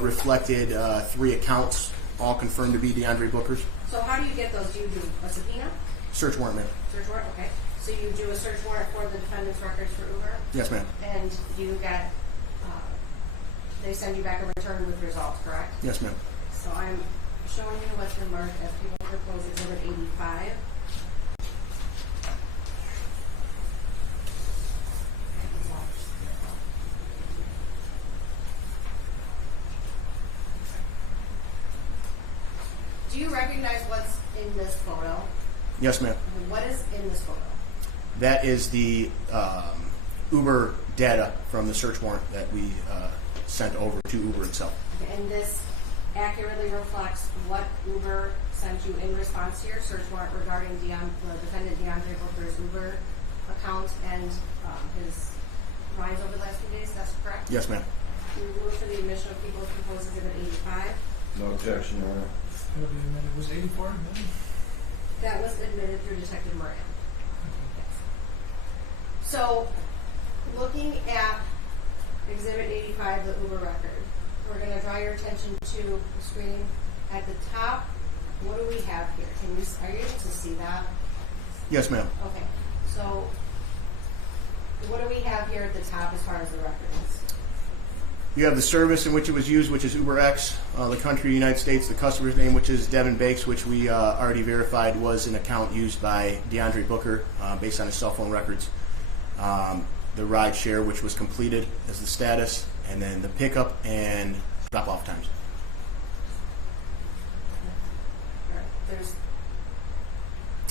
reflected 3 accounts, all confirmed to be DeAndre Booker's. So how do you get those? Do you do a subpoena? Search warrant, ma'am. Search warrant? Okay. So you do a search warrant for the defendant's records for Uber? Yes, ma'am. And you get, they send you back a return with results, correct? Yes, ma'am. So I'm showing you what's been marked as People Proposed Exhibit 85. Do you recognize what's in this photo? Yes, ma'am. What is in this photo? That is the Uber data from the search warrant that we sent over to Uber itself. And this accurately reflects what Uber sent you in response to your search warrant regarding the defendant DeAndre Booker's Uber account and his rides over the last few days. That's correct? Yes, ma'am. You move for the admission of People's Proposed Exhibit 85. No objection, Your Honor. It'll be admitted. Was 84 admitted? That was admitted through Detective Moran. So, looking at Exhibit 85, the Uber record, we're going to draw your attention to the screen at the top. What do we have here? Are you able to see that? Yes, ma'am. Okay. So, what do we have here at the top as far as the record is? You have the service in which it was used, which is UberX, the country, United States, the customer's name, which is Devin Bakes, which we already verified was an account used by DeAndre Booker based on his cell phone records. The ride share, which was completed as the status, and then the pickup and drop-off times. There's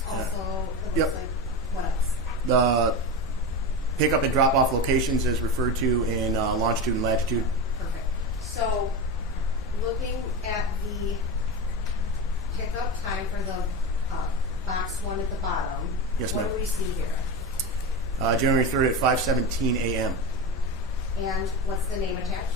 also, it looks Yep. like, what else? The pickup and drop-off locations is referred to in longitude and latitude. Perfect. So, looking at the pickup time for the box one at the bottom, Yes, what ma'am. do we see here? January 3rd at 5:17 a.m. And what's the name attached?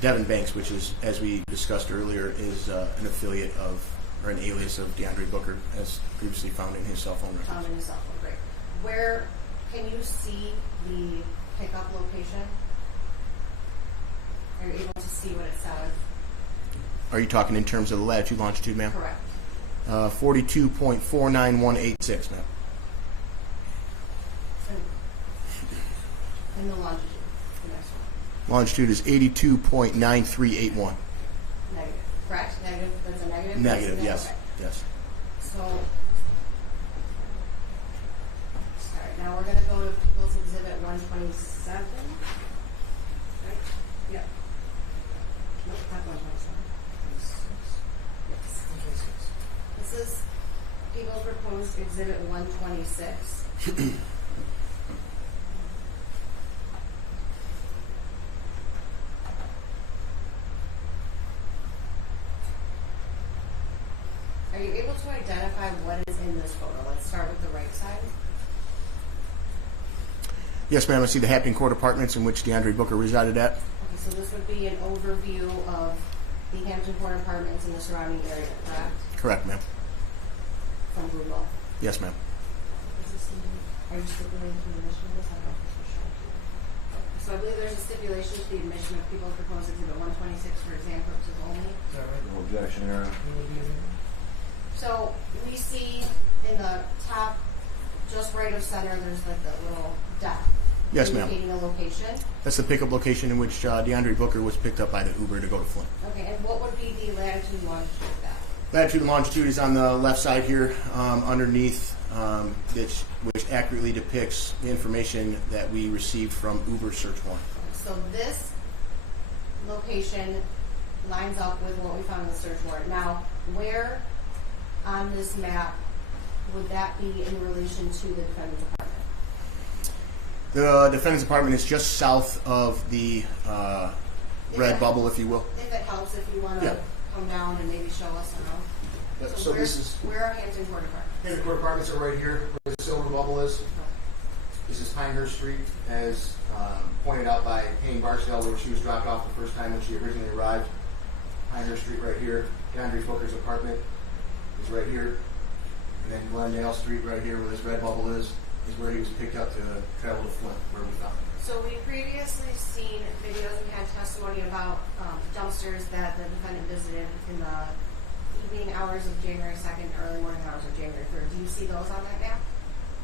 Devin Banks, which is, as we discussed earlier, is an affiliate of, or an alias of DeAndre Booker, as previously found in his cell phone records. Found in his cell phone, great. Where can you see the pickup location? Are you able to see what it says? Are you talking in terms of the latitude, longitude, ma'am? Correct. 42.49186, ma'am. And the longitude, the next one. Longitude is 82.9381. Negative, correct? Negative, there's a negative? Negative, yes. Okay. Yes. So, sorry, now we're gonna go to People's Exhibit 127. Right? Yep. Nope, not 127. Yes. This is People's Proposed Exhibit 126. Are you able to identify what is in this photo? Let's start with the right side. Yes, ma'am. I see the Hampton Court Apartments in which DeAndre Booker resided at. Okay, so this would be an overview of the Hampton Court Apartments in the surrounding area, correct? Correct, ma'am. From Google. Yes, ma'am. Are you stipulating to the admission of this? I don't know if it's shown to you. So I believe there's a stipulation to the admission of People's Proposed Exhibit 126 for exam purposes only. Is that right? No objection, Your Honor. It will be admitted. So we see in the top, just right of center, there's like the little dot. Yes, ma'am. Indicating a location. That's the pickup location in which DeAndre Booker was picked up by the Uber to go to Flint. Okay, and what would be the latitude and longitude of that? Latitude and longitude is on the left side here, underneath, which accurately depicts the information that we received from Uber search warrant. So this location lines up with what we found in the search warrant. Now, where on this map would that be in relation to the defendant's apartment? The defendant's apartment is just south of the red bubble, if you will. If it helps, if you want to come down and maybe show us around. So this is where are Hampton Court Apartments? Hampton Court Apartments are right here, where the silver bubble is. This is Pinehurst Street, as pointed out by Payne Barksdale, where she was dropped off the first time when she originally arrived. Pinehurst Street right here. DeAndre Booker's apartment is right here. And then Glendale Street right here, where this red bubble is where he was picked up to travel to Flint, where we found him. So we previously seen videos and had testimony about dumpsters that the defendant visited in the evening hours of January 2nd, early morning hours of January 3rd. Do you see those on that map?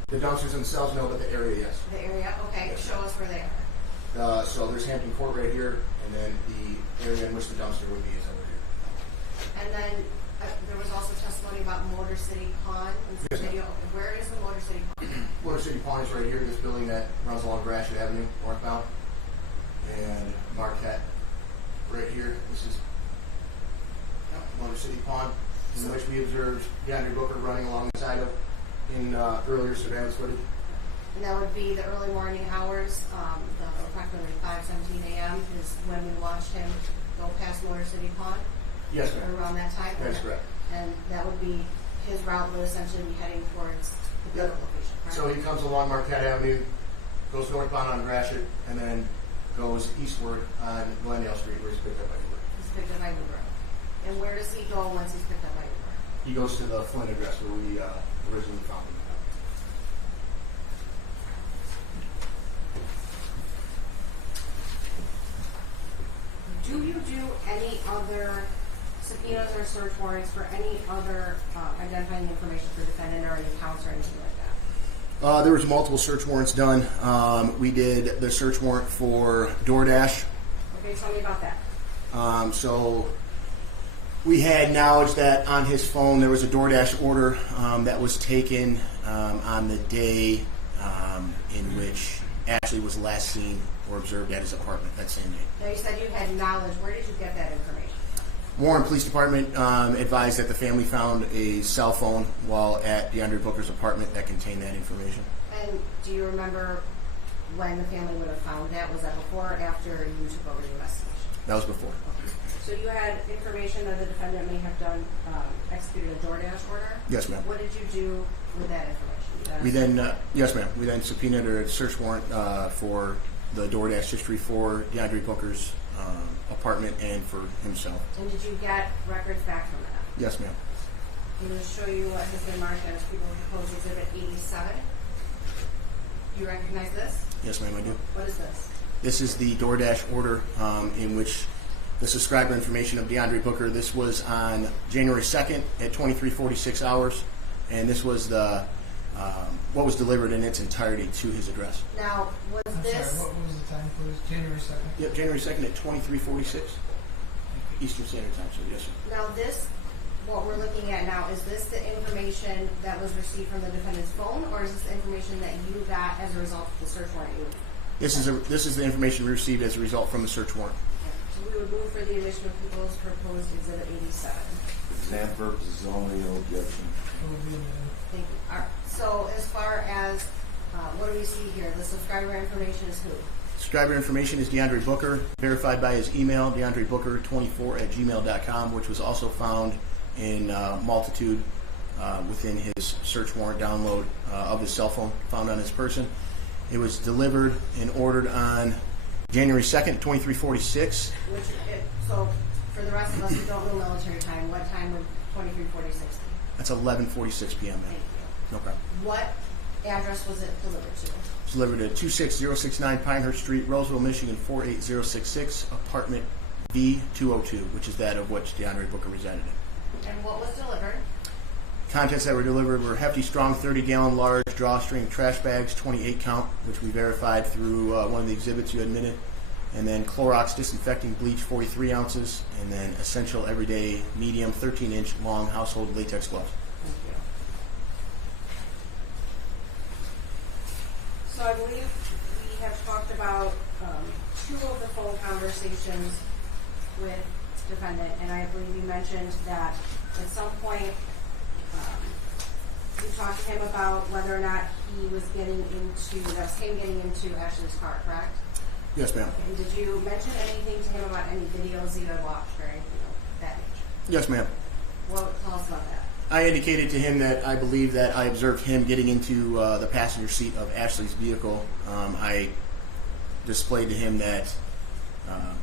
The dumpsters themselves, no, but the area, yes. The area? Okay, show us where they are. So there's Hampton Court right here, and then the area in which the dumpster would be is over here. And then there was also testimony about Motor City Pawn in some video. Where is the Motor City Pawn? Motor City Pawn is right here, this building that runs along Gratiot Avenue, northbound. And Marquette, right here. This is Motor City Pawn, in which we observed DeAndre Booker running along the side of in earlier surveillance footage. And that would be the early morning hours, the approximately 5:17 a.m. is when we watched him go past Motor City Pond. Yes, Or ma'am. around that time. That is correct. And that would be, his route would essentially be heading towards the Yep. building location, correct? So he comes along Marquette Avenue, goes northbound on Gratiot, and then goes eastward on Glendale Street where he's picked up by Uber. He's picked up by Uber. And where does he go once he's picked up by Uber? He goes to the Flint address where we originally found him. Do you do any other subpoenas or search warrants for any other identifying information for defendant or any accounts or anything like that? There was multiple search warrants done. We did the search warrant for DoorDash. Okay, tell me about that. So we had knowledge that on his phone there was a DoorDash order that was taken on the day in which Ashley was last seen or observed at his apartment that same day. Now you said you had knowledge. Where did you get that information? Warren Police Department advised that the family found a cell phone while at DeAndre Booker's apartment that contained that information. And do you remember when the family would have found that? Was that before or after you took over the investigation? That was before. So you had information that the defendant may have done, executed a DoorDash order? Yes, ma'am. What did you do with that information? We then, yes, ma'am. We then subpoenaed a search warrant for the DoorDash history for DeAndre Booker's apartment and for himself. And did you get records back from that? Yes, ma'am. I'm going to show you what has been marked as People Proposed Exhibit 87. You recognize this? Yes, ma'am, I do. What is this? This is the DoorDash order in which the subscriber information of DeAndre Booker. This was on January 2nd at 23:46 hours, and this was the what was delivered in its entirety to his address. Now, was I'm this... sorry, what was the time, please? January 2nd? Yep, January 2nd at 23:46 Eastern Standard Time. So yes, sir. Now this, what we're looking at now, is this the information that was received from the defendant's phone, or is this the information that you got as a result of the search warrant you... This is the information we received as a result from the search warrant. So we would move for the admission of People's Proposed Exhibit 87. Exam purposes only, no objection. It will be in Thank you. All right. So as far as, what do we see here? The subscriber information is who? Subscriber information is DeAndre Booker, verified by his email, DeAndreBooker24@gmail.com, which was also found in multitude within his search warrant download of his cell phone found on his person. It was delivered and ordered on January 2nd, 23:46. So for the rest of us who don't know military time, what time would 23:46 be? That's 11:46 p.m. Thank you. No problem. What address was it delivered to? It's delivered at 26069 Pinehurst Street, Roseville, Michigan 48066, apartment B202, which is that of which DeAndre Booker resided in. And what was delivered? Contents that were delivered were hefty, strong, 30-gallon large drawstring trash bags, 28 count, which we verified through one of the exhibits you admitted, and then Clorox disinfecting bleach, 43 ounces, and then essential everyday medium, 13-inch long household latex gloves. Thank you. So I believe we have talked about two of the phone conversations with defendant, and I believe you mentioned that at some point you talked to him about whether or not he was getting into, that's him getting into Ashley's car, correct? Yes, ma'am. And did you mention anything to him about any videos you had watched or anything of that nature? Yes, ma'am. Well, tell us about that. I indicated to him that I believe that I observed him getting into the passenger seat of Ashley's vehicle. I displayed to him that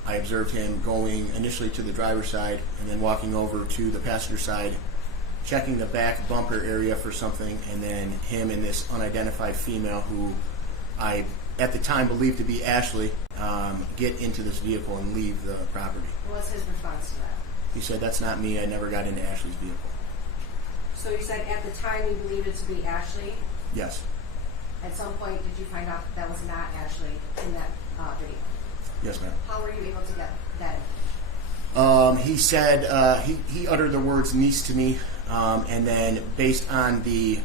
I observed him going initially to the driver's side and then walking over to the passenger side, checking the back bumper area for something, and then him and this unidentified female who I at the time believed to be Ashley get into this vehicle and leave the property. What was his response to that? He said, "That's not me. I never got into Ashley's vehicle." So you said at the time you believed it to be Ashley. Yes. At some point, did you find out that was not Ashley in that video? Yes, ma'am. How were you able to get that information? He said he uttered the words niece to me, and then based on the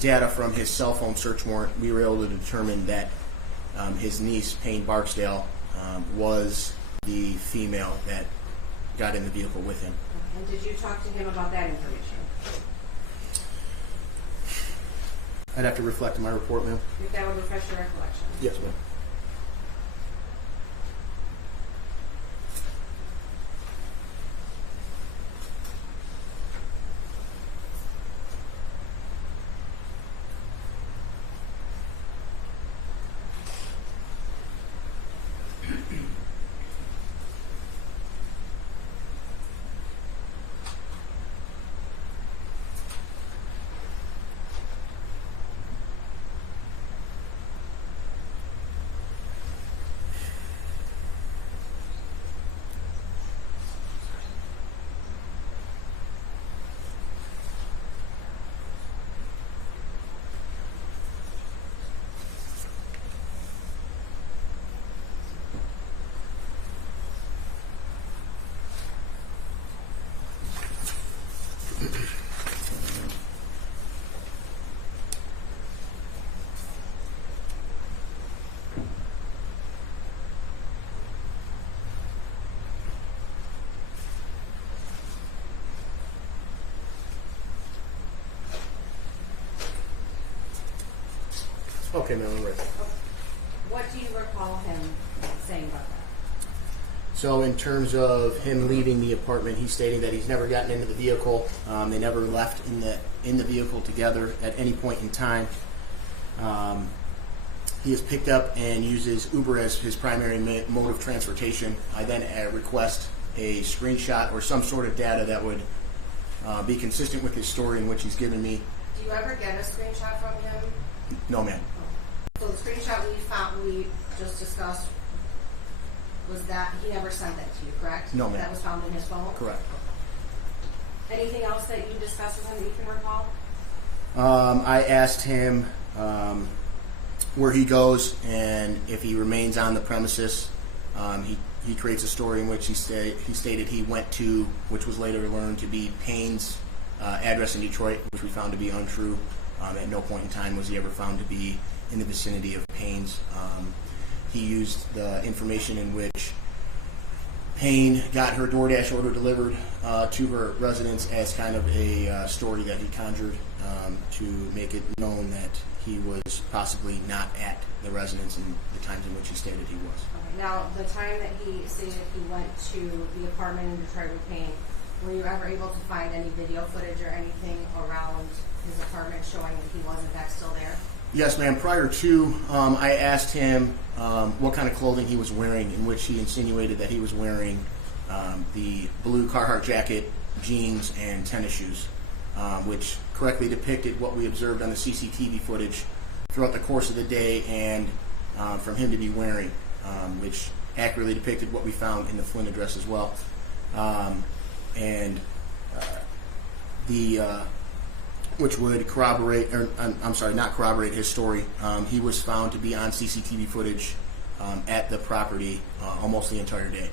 data from his cell phone search warrant, we were able to determine that his niece, Payne Barksdale, was the female that got in the vehicle with him. And did you talk to him about that information? I'd have to reflect in my report, ma'am. If that would refresh your recollection. Yes, ma'am. Okay, ma'am, I'm ready. What do you recall him saying about that? So in terms of him leaving the apartment, he's stating that he's never gotten into the vehicle. They never left in the vehicle together at any point in time. He is picked up and uses Uber as his primary mode of transportation. I then request a screenshot or some sort of data that would be consistent with his story in which he's given me. Do you ever get a screenshot from him? No, ma'am. So the screenshot we just discussed, was that, he never sent that to you, correct? No, ma'am. That was found in his phone? Correct. Anything else that you discussed with him that you can recall? I asked him where he goes and if he remains on the premises. He creates a story in which he stated he went to, which was later learned to be Payne's address in Detroit, which we found to be untrue. At no point in time was he ever found to be in the vicinity of Payne's. He used the information in which Payne got her DoorDash order delivered to her residence as kind of a story that he conjured to make it known that he was possibly not at the residence in the times in which he stated he was. Okay. Now, the time that he stated he went to the apartment in Detroit with Payne, were you ever able to find any video footage or anything around his apartment showing that he was in fact still there? Yes, ma'am. Prior to, I asked him what kind of clothing he was wearing, in which he insinuated that he was wearing the blue Carhartt jacket, jeans, and tennis shoes, which correctly depicted what we observed on the CCTV footage throughout the course of the day and from him to be wearing, which accurately depicted what we found in the Flynn address as well. Which would corroborate, or I'm sorry, not corroborate his story. He was found to be on CCTV footage at the property almost the entire day.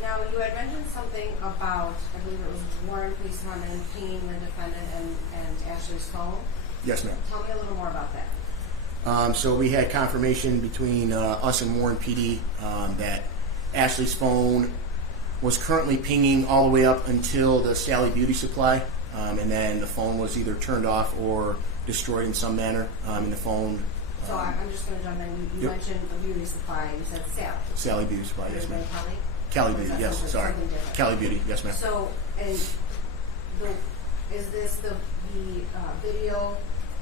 Now, you had mentioned something about, I believe it was Warren Police Department pinging the defendant and Ashley's phone. Yes, ma'am. Tell me a little more about that. So we had confirmation between us and Warren PD that Ashley's phone was currently pinging all the way up until the Sally Beauty Supply. And then the phone was either turned off or destroyed in some manner. And the phone. So I'm just going to jump in. You Yep. mentioned the beauty supply. You said Sally. Sally Beauty Supply, yes, ma'am. Kelly? Cali Or is Beauty, that yes, something- sorry. something different? Cali Beauty, yes, ma'am. So, and is this the video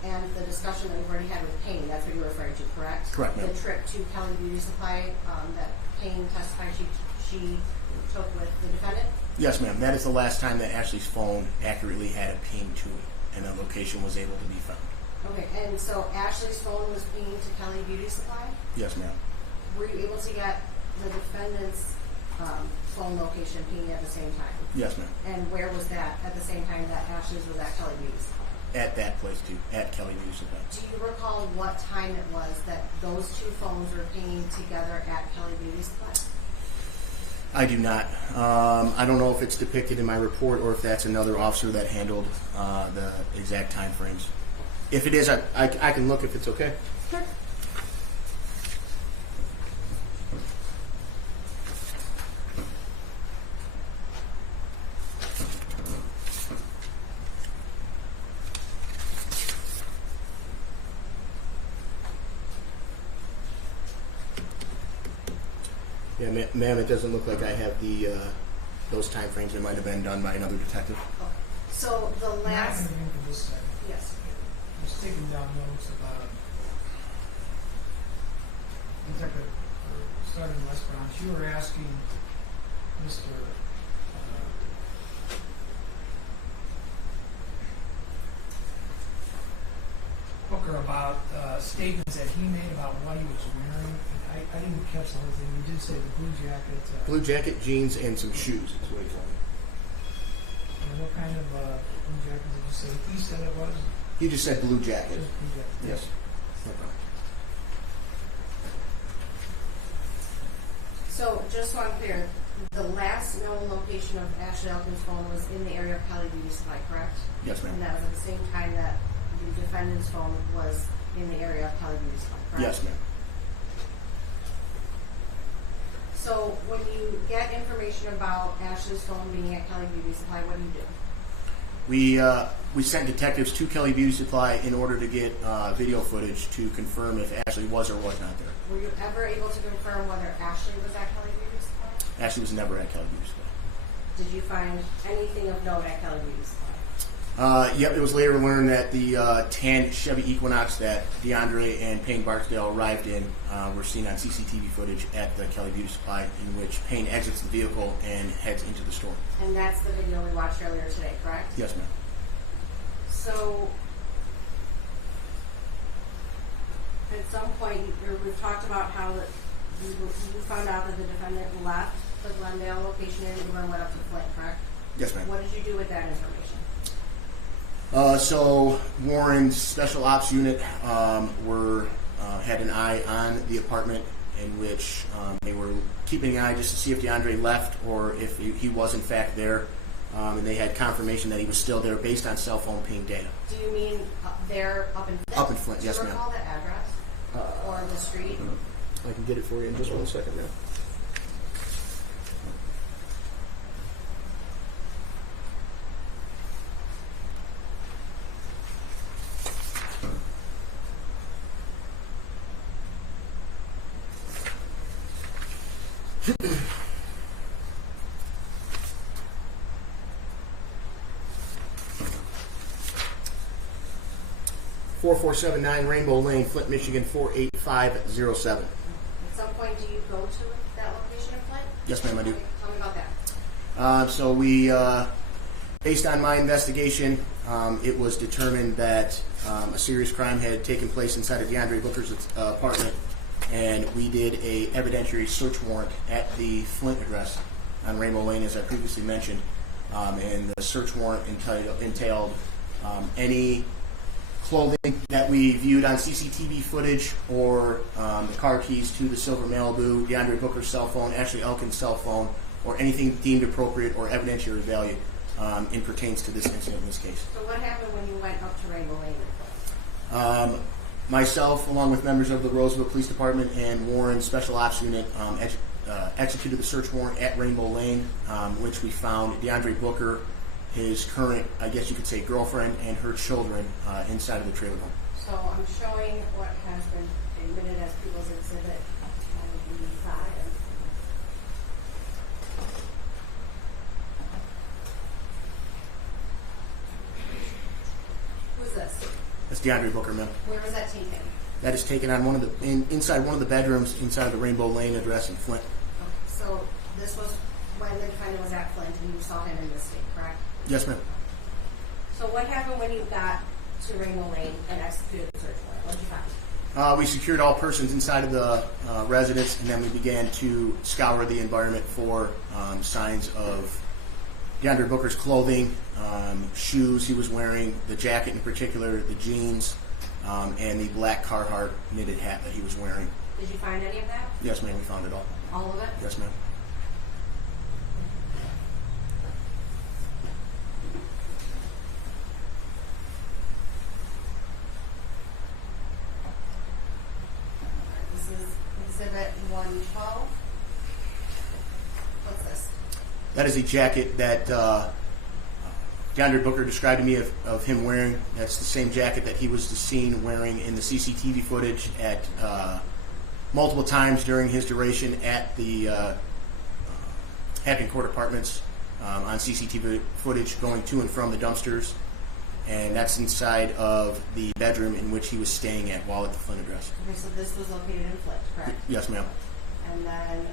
and the discussion that we've already had with Payne? That's what you're referring to, correct? Correct, ma'am. The trip to Kelly Beauty Supply that Payne testified she took with the defendant? Yes, ma'am. That is the last time that Ashley's phone accurately had a ping to it, and the location was able to be found. Okay, and so Ashley's phone was pinging to Kelly Beauty Supply? Yes, ma'am. Were you able to get the defendant's phone location pinging at the same time? Yes, ma'am. And where was that at the same time that Ashley's was at Kelly Beauty Supply? At that place, too, at Kelly Beauty Supply. Do you recall what time it was that those two phones were pinging together at Kelly Beauty Supply? I do not. I don't know if it's depicted in my report or if that's another officer that handled the exact time frames. If it is, I can look if it's okay. Sure. Yeah, ma'am, it doesn't look like I have the those time frames. It might have been done by another detective. Okay. So the I'm not last, gonna get into this side. yes. Just taking down notes about Detective Sergeant Westbound. You were asking Mr. Hooker about statements that he made about what he was wearing. I didn't catch the whole thing. You did say the blue jacket. Blue jacket, jeans, and some shoes. That's what he told me. And what kind of blue jacket did you say? He said it was? He just said blue jacket. Just blue jacket. Yes. No problem. So just so I'm clear, the last known location of Ashley Elkins' phone was in the area of Kelly Beauty Supply, correct? Yes, ma'am. And that was at the same time that the defendant's phone was in the area of Kelly Beauty Supply, correct? Yes, ma'am. So when you get information about Ashley's phone being at Kelly Beauty Supply, what do you do? We sent detectives to Kelly Beauty Supply in order to get video footage to confirm if Ashley was or was not there. Were you ever able to confirm whether Ashley was at Kelly Beauty Supply? Ashley was never at Kelly Beauty Supply. Did you find anything of note at Kelly Beauty Supply? Yep, it was later learned that the tan Chevy Equinox that DeAndre and Payne Barksdale arrived in were seen on CCTV footage at the Kelly Beauty Supply, in which Payne exits the vehicle and heads into the store. And that's the video we watched earlier today, correct? Yes, ma'am. So, at some point, we've talked about how that you found out that the defendant left the Glendale location and went up to Flint, correct? Yes, ma'am. What did you do with that information? So Warren's Special Ops Unit had an eye on the apartment, in which they were keeping an eye just to see if DeAndre left or if he was in fact there. And they had confirmation that he was still there based on cell phone ping data. Do you mean there up in Flint? Up in Flint, yes, Do you ma'am. recall the address or the street? I can get it for you in just 1 second, ma'am. (4479) Rainbow Lane, Flint, Michigan 48507. At some point, do you go to that location in Flint? Yes, ma'am, I do. Okay, tell me about that. So we, based on my investigation, it was determined that a serious crime had taken place inside of DeAndre Booker's apartment, and we did a evidentiary search warrant at the Flint address on Rainbow Lane, as I previously mentioned. And the search warrant entailed any clothing that we viewed on CCTV footage, or the car keys to the silver Malibu, DeAndre Booker's cell phone, Ashley Elkins' cell phone, or anything deemed appropriate or evidentiary value in pertains to this incident in this case. So what happened when you went up to Rainbow Lane in Flint? Myself, along with members of the Roseville Police Department and Warren Special Ops Unit, executed the search warrant at Rainbow Lane, which we found DeAndre Booker, his current, I guess you could say, girlfriend, and her children inside of the trailer home. So I'm showing what has been admitted as People's Exhibit 5. Who's this? That's DeAndre Booker, ma'am. Where was that taken? That is taken on inside one of the bedrooms inside the Rainbow Lane address in Flint. Okay, so this was when the defendant was at Flint and you saw him in this state, correct? Yes, ma'am. So what happened when you got to Rainbow Lane and executed the search warrant? What did you find? We secured all persons inside of the residence, and then we began to scour the environment for signs of DeAndre Booker's clothing, shoes he was wearing, the jacket in particular, the jeans, and the black Carhartt knitted hat that he was wearing. Did you find any of that? Yes, ma'am, we found it all. All of it? Yes, ma'am. This is Exhibit 112. What's this? That is a jacket that DeAndre Booker described to me of him wearing. That's the same jacket that he was seen wearing in the CCTV footage at multiple times during his duration at the Hampton Court Apartments on CCTV footage going to and from the dumpsters, and that's inside of the bedroom in which he was staying at while at the Flint address. Okay, so this was located in Flint, correct? Yes, ma'am. And then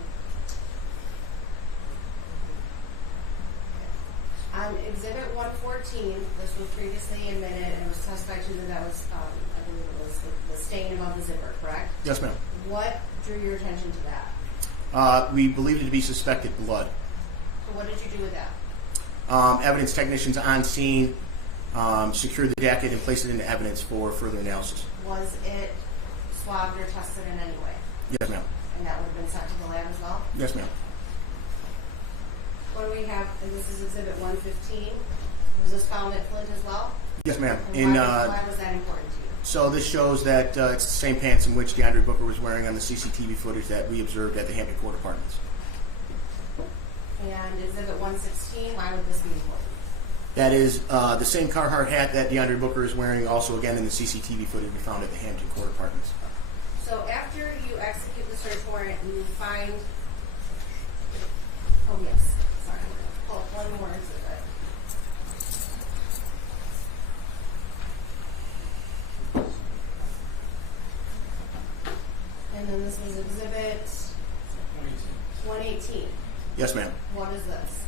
on Exhibit 114, this was previously admitted and was testified to that was, I believe it was the stain above the zipper, correct? Yes, ma'am. What drew your attention to that? We believed it to be suspected blood. So what did you do with that? Evidence technicians on scene secured the jacket and placed it into evidence for further analysis. Was it swabbed or tested in any way? Yes, ma'am. And that would have been sent to the lab as well? Yes, ma'am. What do we have, and this is Exhibit 115, was this found at Flint as well? Yes, ma'am. And why was that important to you? So this shows that it's the same pants in which DeAndre Booker was wearing on the CCTV footage that we observed at the Hampton Court Apartments. And Exhibit 116, why would this be important? That is the same Carhartt hat that DeAndre Booker is wearing, also again in the CCTV footage we found at the Hampton Court Apartments. So after you execute the search warrant, you find, oh yes, sorry, I'm going to pull up one more exhibit. And then this was Exhibit 118. Yes, ma'am. What is this?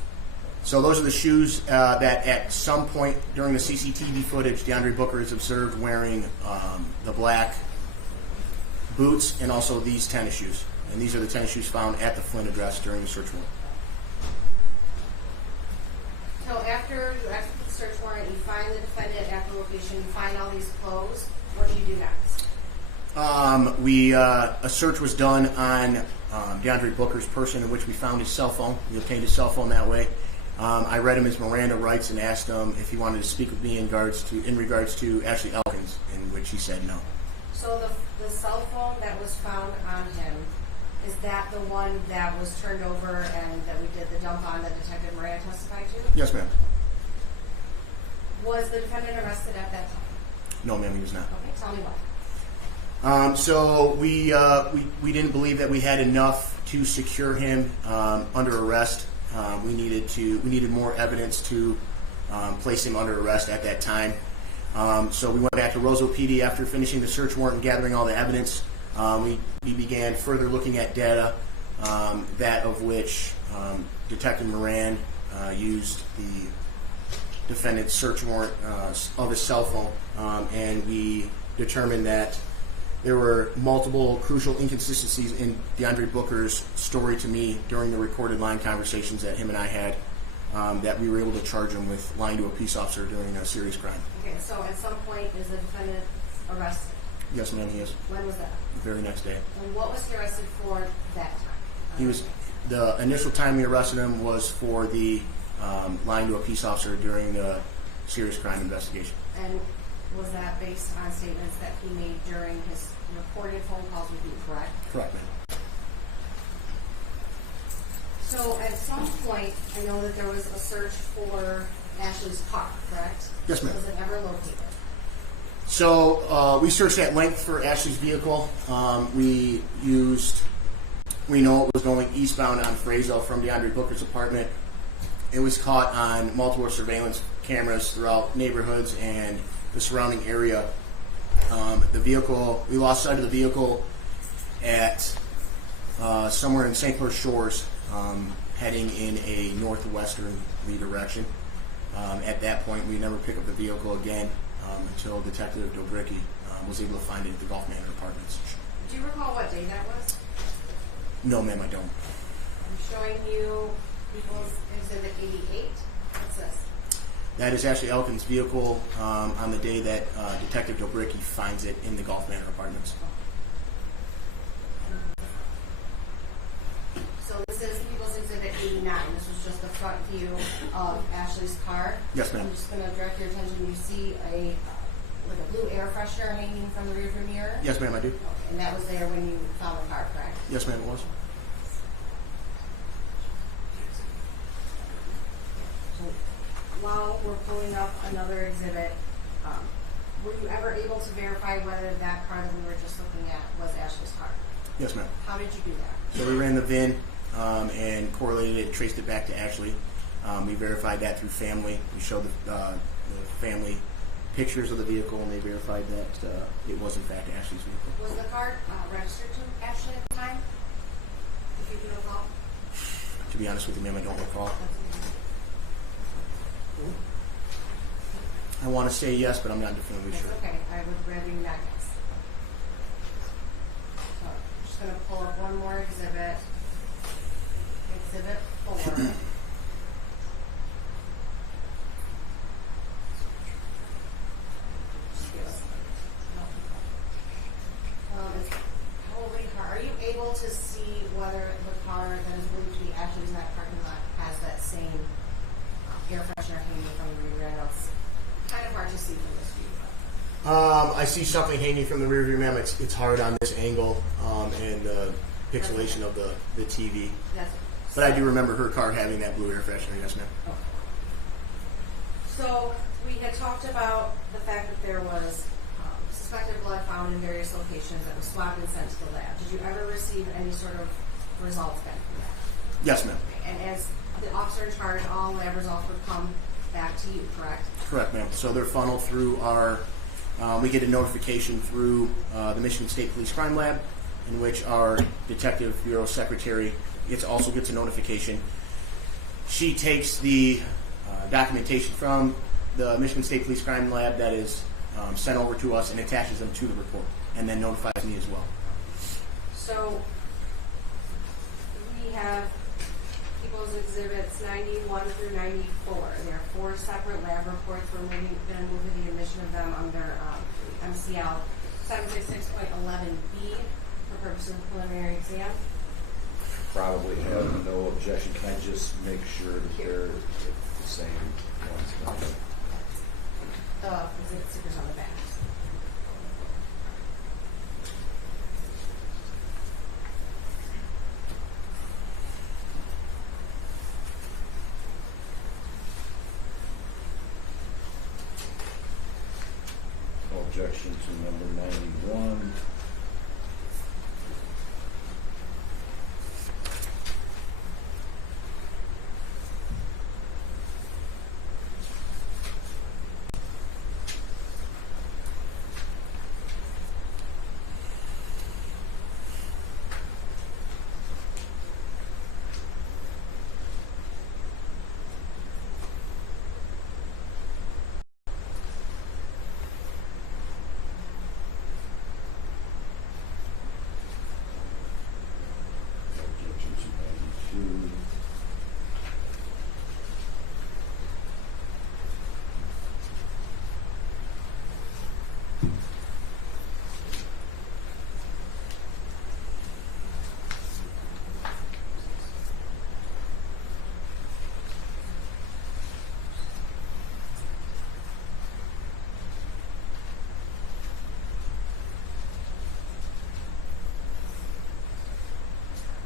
So those are the shoes that at some point during the CCTV footage, DeAndre Booker is observed wearing the black boots and also these tennis shoes. And these are the tennis shoes found at the Flint address during the search warrant. So after you execute the search warrant, you find the defendant at the location, you find all these clothes, what do you do next? A search was done on DeAndre Booker's person, in which we found his cell phone. We obtained his cell phone that way. I read him his Miranda rights and asked him if he wanted to speak with me in regards to Ashley Elkins, in which he said no. So the cell phone that was found on him, is that the one that was turned over and that we did the dump on that Detective Miranda testified to? Yes, ma'am. Was the defendant arrested at that time? No, ma'am, he was not. Okay, tell me why. So we didn't believe that we had enough to secure him under arrest. We needed more evidence to place him under arrest at that time. So we went back to Roseville PD after finishing the search warrant and gathering all the evidence. We began further looking at data, that of which Detective Moran used the defendant's search warrant of his cell phone, and we determined that there were multiple crucial inconsistencies in DeAndre Booker's story to me during the recorded line conversations that him and I had, that we were able to charge him with lying to a peace officer during a serious crime. Okay, so at some point is the defendant arrested? Yes, ma'am, he is. When was that? The very next day. And what was he arrested for that time? The initial time we arrested him was for the lying to a peace officer during the serious crime investigation. And was that based on statements that he made during his recorded phone calls with you, correct? Correct, ma'am. So at some point, I know that there was a search for Ashley's car, correct? Yes, ma'am. Was it ever located? So we searched at length for Ashley's vehicle. We know it was going eastbound on Frazo from DeAndre Booker's apartment. It was caught on multiple surveillance cameras throughout neighborhoods and the surrounding area. The vehicle, we lost sight of the vehicle at somewhere in St. Clair Shores, heading in a northwesterly direction. At that point, we never picked up the vehicle again until Detective Dobricki was able to find it at the Gulf Manor Apartments. Do you recall what day that was? No, ma'am, I don't. I'm showing you People's Exhibit 88. What's this? That is Ashley Elkins' vehicle on the day that Detective Dobricki finds it in the Gulf Manor Apartments. So this is People's Exhibit 89. This was just the front view of Ashley's car. Yes, ma'am. I'm just going to direct your attention. You see a blue air freshener hanging from the rearview mirror? Yes, ma'am, I do. Okay. And that was there when you found the car, correct? Yes, ma'am, it was. So while we're pulling up another exhibit, were you ever able to verify whether that car that we were just looking at was Ashley's car? Yes, ma'am. How did you do that? So we ran the VIN and correlated it, traced it back to Ashley. We verified that through family. We showed the family pictures of the vehicle, and they verified that it was in fact Ashley's vehicle. Was the car registered to Ashley at the time? If you can recall? To be honest with you, ma'am, I don't recall. I want to say yes, but I'm not definitively That's sure. okay. I would rather you not guess. So, I'm just going to pull up one more exhibit. Exhibit 4. It's probably hard. Are you able to see whether the car that is believed to be Ashley's in that parking lot has that same air freshener hanging from the rear end? It's kind of hard to see from this view. I see something hanging from the rear view, ma'am. It's hard on this angle and the pixelation of the TV. But I do remember her car having that blue air freshener, yes, ma'am. Okay. So we had talked about the fact that there was suspected blood found in various locations that was swabbed and sent to the lab. Did you ever receive any sort of results back from that? Yes, ma'am. And as the officer in charge, all lab results would come back to you, correct? Correct, ma'am. So they're funneled through our, we get a notification through the Michigan State Police Crime Lab, in which our Detective Bureau Secretary also gets a notification. She takes the documentation from the Michigan State Police Crime Lab that is sent over to us and attaches them to the report, and then notifies me as well. So we have People's Exhibits 91 through 94. There are 4 separate lab reports. We're going to move the admission of them under MCL 766.11B for purposes of preliminary exam. Probably have no objection. Can I just make sure that they're the same ones? Exhibit stickers on the back. No objection to number 91. Objection to 92.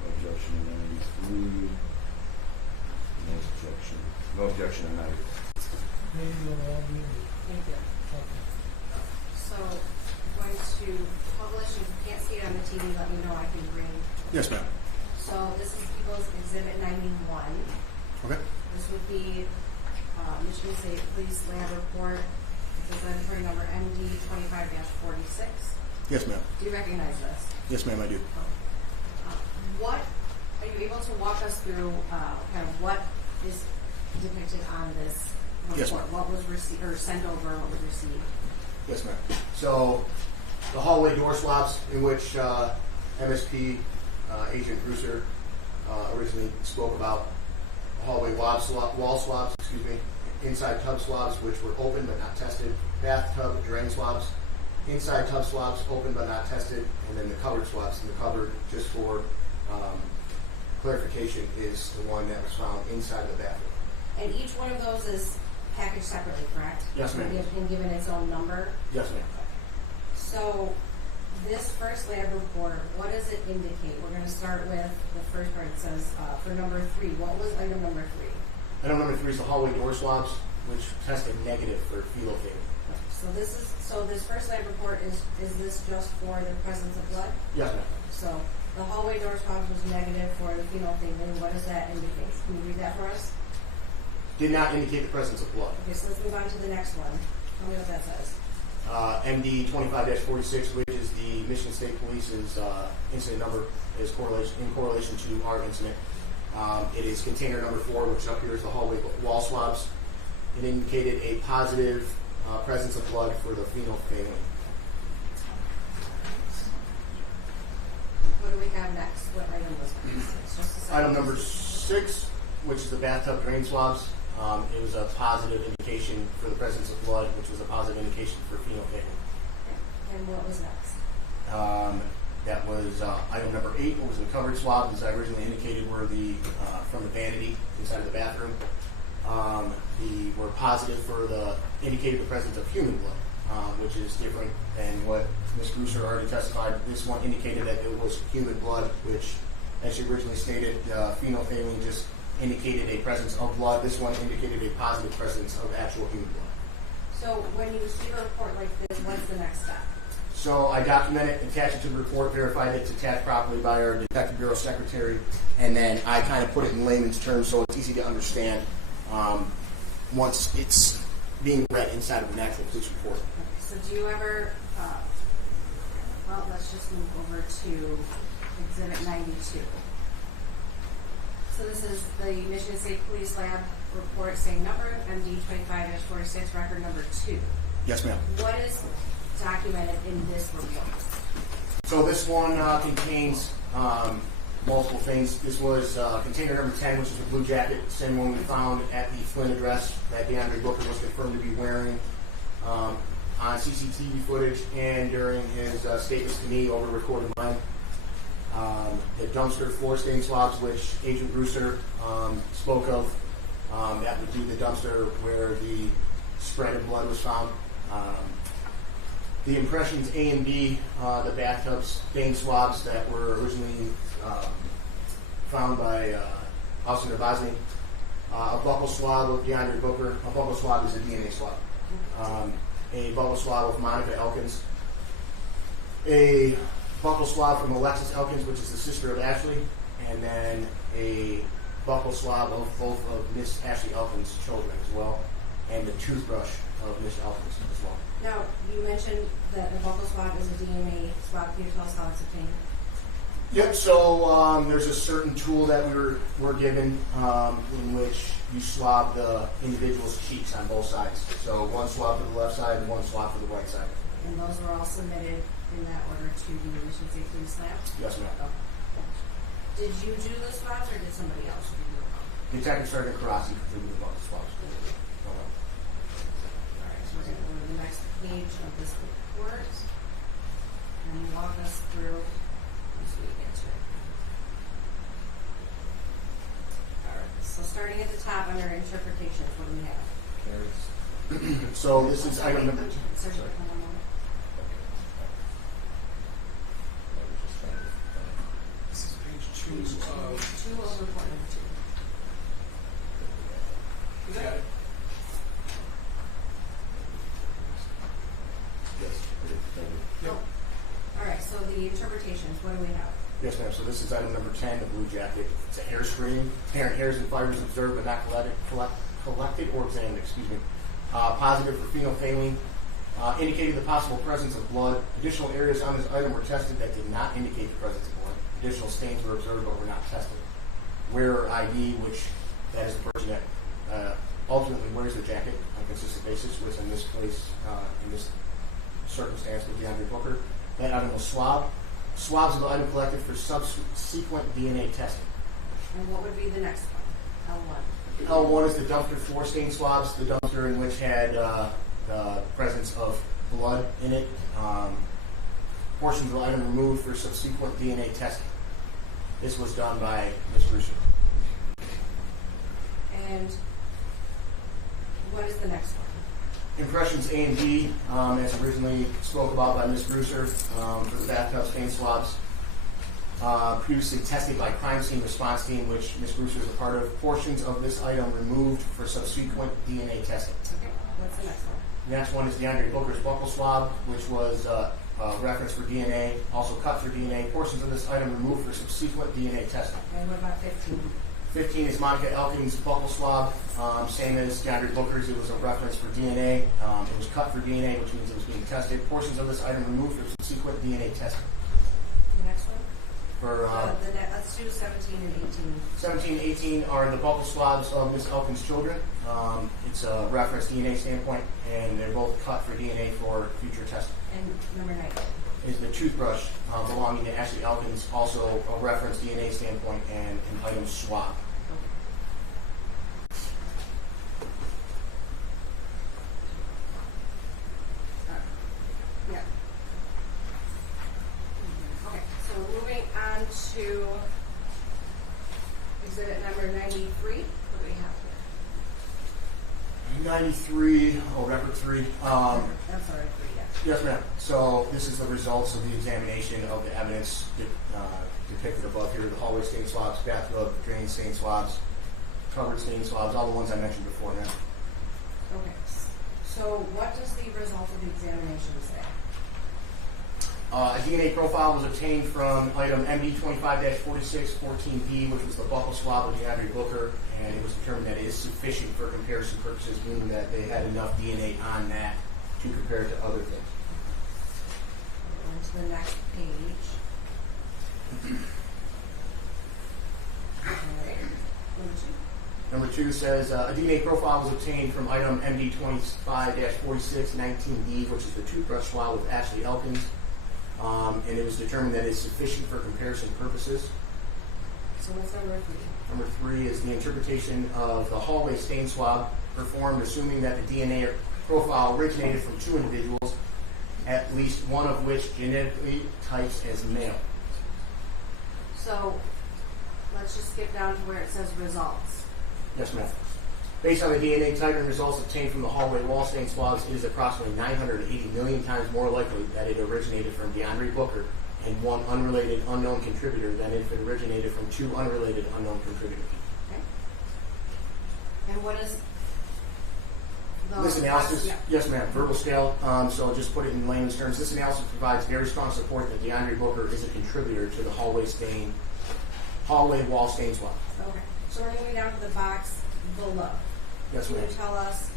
Objection to 93. No objection to 90. Maybe they'll all be. Thank you. Okay. So I'm going to publish. If you can't see it on the TV, let me know. I can bring. Yes, ma'am. So this is People's Exhibit 91. Okay. This would be Michigan State Police Lab Report. This is entry number MD 25-46. Yes, ma'am. Do you recognize this? Yes, ma'am, I do. What are you able to walk us through? Kind of what is depicted on this report? Yes, ma'am. What was received or sent over? What was received? Yes, ma'am. So the hallway door swabs in which MSP Agent Brewster originally spoke about, hallway wall swabs, inside tub swabs which were open but not tested, bathtub drain swabs, inside tub swabs open but not tested, and then the covered swabs. And the covered, just for clarification, is the one that was found inside the bathroom. And each one of those is packaged separately, correct? Yes, ma'am. And given its own number. Yes, ma'am. So this first lab report, what does it indicate? We're going to start with the first part. It says for number 3. What was item number 3? Item number 3 is the hallway door swabs, which tested negative for phenolphthalein. So this first lab report is this just for the presence of blood? Yes, ma'am. So the hallway door response was negative for the phenolphthalein. What does that indicate? Can you read that for us? Did not indicate the presence of blood. Okay, so let's move on to the next one. Tell me what that says. MD 25-46, which is the Michigan State Police's incident number, is in correlation to our incident. It is container number 4, which up here is the hallway wall swabs. It indicated a positive presence of blood for the phenolphthalein. What do we have next? What item was next? It's just a second. Item number 6, which is the bathtub drain swabs. It was a positive indication for the presence of blood, which was a positive indication for phenolphthalein. Okay. And what was next? That was item number 8, what was the covered swab, as I originally indicated, were the from the vanity inside of the bathroom. Were positive for indicated the presence of human blood, which is different than what Ms. Grusser already testified. This one indicated that it was human blood, which, as she originally stated, phenolphthalein just indicated a presence of blood. This one indicated a positive presence of actual human blood. So when you receive a report like this, what's the next step? So I document it, attach it to the report, verified it's attached properly by our Detective Bureau Secretary, and then I kind of put it in layman's terms so it's easy to understand once it's being read inside of an actual police report. Okay, so do you ever, well, let's just move over to Exhibit 92. So this is the Michigan State Police Lab report, same number, MD 25-46, record number 2. Yes, ma'am. What is documented in this report? So this one contains multiple things. This was container number 10, which is the blue jacket, same one we found at the Flynn address that DeAndre Booker was confirmed to be wearing on CCTV footage and during his statements to me over recorded line. The dumpster floor stain swabs, which Agent Grusser spoke of, that would be the dumpster where the spread of blood was found. The impressions A and B, the bathtub stain swabs that were originally found by Officer Nabozny. A buccal swab of DeAndre Booker. A buccal swab is a DNA swab. A buccal swab of Monica Elkins. A buccal swab from Alexis Elkins, which is the sister of Ashley. And then a buccal swab of both of Miss Ashley Elkins' children as well. And the toothbrush of Miss Elkins as well. Now, you mentioned that the buccal swab is a DNA swab. Can you tell us how it's obtained? Yep, so there's a certain tool that we were given in which you swab the individual's cheeks on both sides. So one swab to the left side and one swab to the right side. And those were all submitted in that order to the Michigan State Police Lab? Yes, ma'am. Okay. Did you do the swabs or did somebody else do them? Detective Sergeant Karasi completed the buccal swabs. All right, so we're going to go to the next page of this report and walk us through as we get to it. All right, so starting at the top under interpretations, what do we have? So this is item number. Sergeant, one moment. This is page 2 of. 2 of report number 2. You got it? Yep. All right, so the interpretations, what do we have? Yes, ma'am. So this is item number 10, the blue jacket. It's a hair screen. Hairs and fibers observed but not collected or examined. Excuse me. Positive for phenolphthalein. Indicated the possible presence of blood. Additional areas on this item were tested that did not indicate the presence of blood. Additional stains were observed but were not tested. Wearer ID, which that is the person that ultimately wears the jacket on a consistent basis, was in this place, in this circumstance with DeAndre Booker. That item was swab. Swabs of the item collected for subsequent DNA testing. And what would be the next one? L1. L1 is the dumpster floor stain swabs, the dumpster in which had the presence of blood in it. Portions of the item removed for subsequent DNA testing. This was done by Ms. Grusser. And what is the next one? Impressions A and B, as originally spoke about by Ms. Grusser, for the bathtub stain swabs. Previously tested by crime scene response team, which Ms. Grusser is a part of. Portions of this item removed for subsequent DNA testing. Okay, what's the next one? Next one is DeAndre Booker's buccal swab, which was reference for DNA, also cut for DNA. Portions of this item removed for subsequent DNA testing. And what about 15? 15 is Monica Elkins' buccal swab, same as DeAndre Booker's. It was a reference for DNA. It was cut for DNA, which means it was being tested. Portions of this item removed for subsequent DNA testing. The next one? For Let's do 17 and 18. 17 and 18 are the buccal swabs of Ms. Elkins' children. It's a reference DNA standpoint, and they're both cut for DNA for future testing. And number 19. Is the toothbrush belonging to Ashley Elkins, also a reference DNA standpoint and an item swab. Yeah. Okay, so moving on to exhibit number 93. What do we have here? 93, record 3. I'm sorry, 3, yeah. Yes, ma'am. So this is the results of the examination of the evidence depicted above here: the hallway stain swabs, bathtub drain stain swabs, cupboard stain swabs, all the ones I mentioned before, ma'am. Okay. So what does the result of the examination say? A DNA profile was obtained from item MD 25-4614B, which was the buccal swab of DeAndre Booker, and it was determined that it is sufficient for comparison purposes, meaning that they had enough DNA on that to compare it to other things. On to the next page. Alright, number 2. Number 2 says a DNA profile was obtained from item MD 25-4619D, which is the toothbrush swab with Ashley Elkins, and it was determined that it's sufficient for comparison purposes. So what's number 3? Number 3 is the interpretation of the hallway stain swab performed assuming that the DNA profile originated from 2 individuals, at least one of which genetically types as male. So let's just skip down to where it says results. Yes, ma'am. Based on the DNA typing results obtained from the hallway wall stain swabs, it is approximately 980 million times more likely that it originated from DeAndre Booker and 1 unrelated unknown contributor than if it originated from 2 unrelated unknown contributors. Okay. And what is the This analysis, yeah. yes, ma'am, verbal scale. So just put it in layman's terms. This analysis provides very strong support that DeAndre Booker is a contributor to the hallway wall stain swab. Okay. So we're moving down to the box below. Yes, Can ma'am. you tell us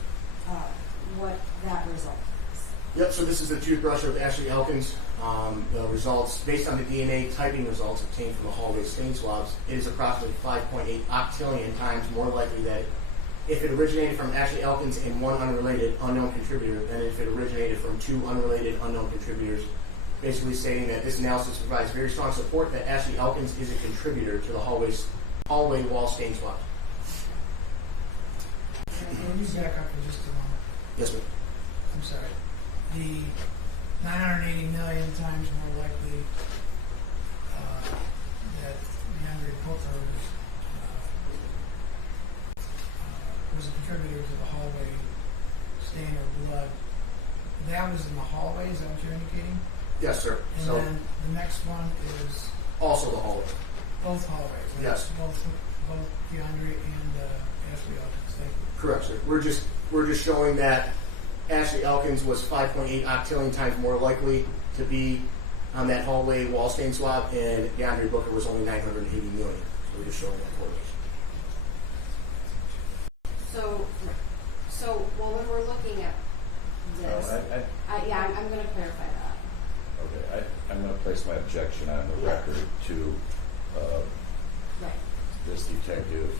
what that result is? Yep. So this is the toothbrush of Ashley Elkins. The results, based on the DNA typing results obtained from the hallway stain swabs, it is approximately 5.8 octillion times more likely that if it originated from Ashley Elkins and 1 unrelated unknown contributor than if it originated from 2 unrelated unknown contributors, basically stating that this analysis provides very strong support that Ashley Elkins is a contributor to the hallway wall stain swab. Can you back up for just a moment? Yes, ma'am. I'm sorry. The 980 million times more likely that DeAndre Booker was a contributor to the hallway stain of blood. That was in the hallway, is that what you're indicating? Yes, sir. And So then the next one is also the hallway. both hallways. Right? Yes. Both DeAndre and Ashley Elkins. Thank you. Correct, sir. We're just showing that Ashley Elkins was 5.8 octillion times more likely to be on that hallway wall stain swab, and DeAndre Booker was only 980 million. So we're just showing that correlation. So when we're looking at this, I'm going to clarify that. Okay, I'm going to place my objection on the record to Right. this detective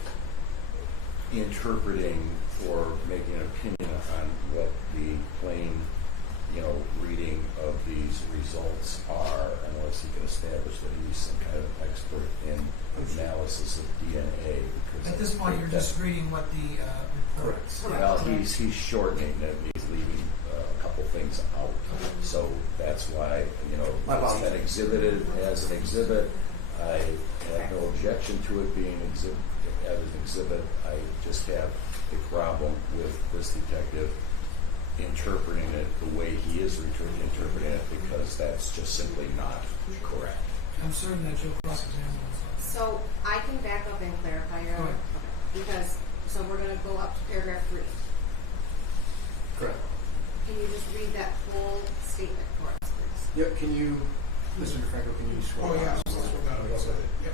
interpreting or making an opinion on what the plain, reading of these results are, unless he can establish that he's some kind of expert in analysis of DNA. At this point, you're just reading what the report is. Well, he's shortening it. He's leaving a couple things out. So that's why, it's been exhibited as an exhibit. I have no objection to it being as an exhibit. I just have a problem with this detective interpreting it the way he is interpreting it, because that's just simply not correct. I'm certain that you'll cross-examine us. So I can back up and clarify your Go ahead. because we're going to go up to paragraph 3. Correct. Can you just read that whole statement for us, please? Yep, can you, Mr. DeFranco, can you scroll Oh, down? yeah, scroll down. Yep.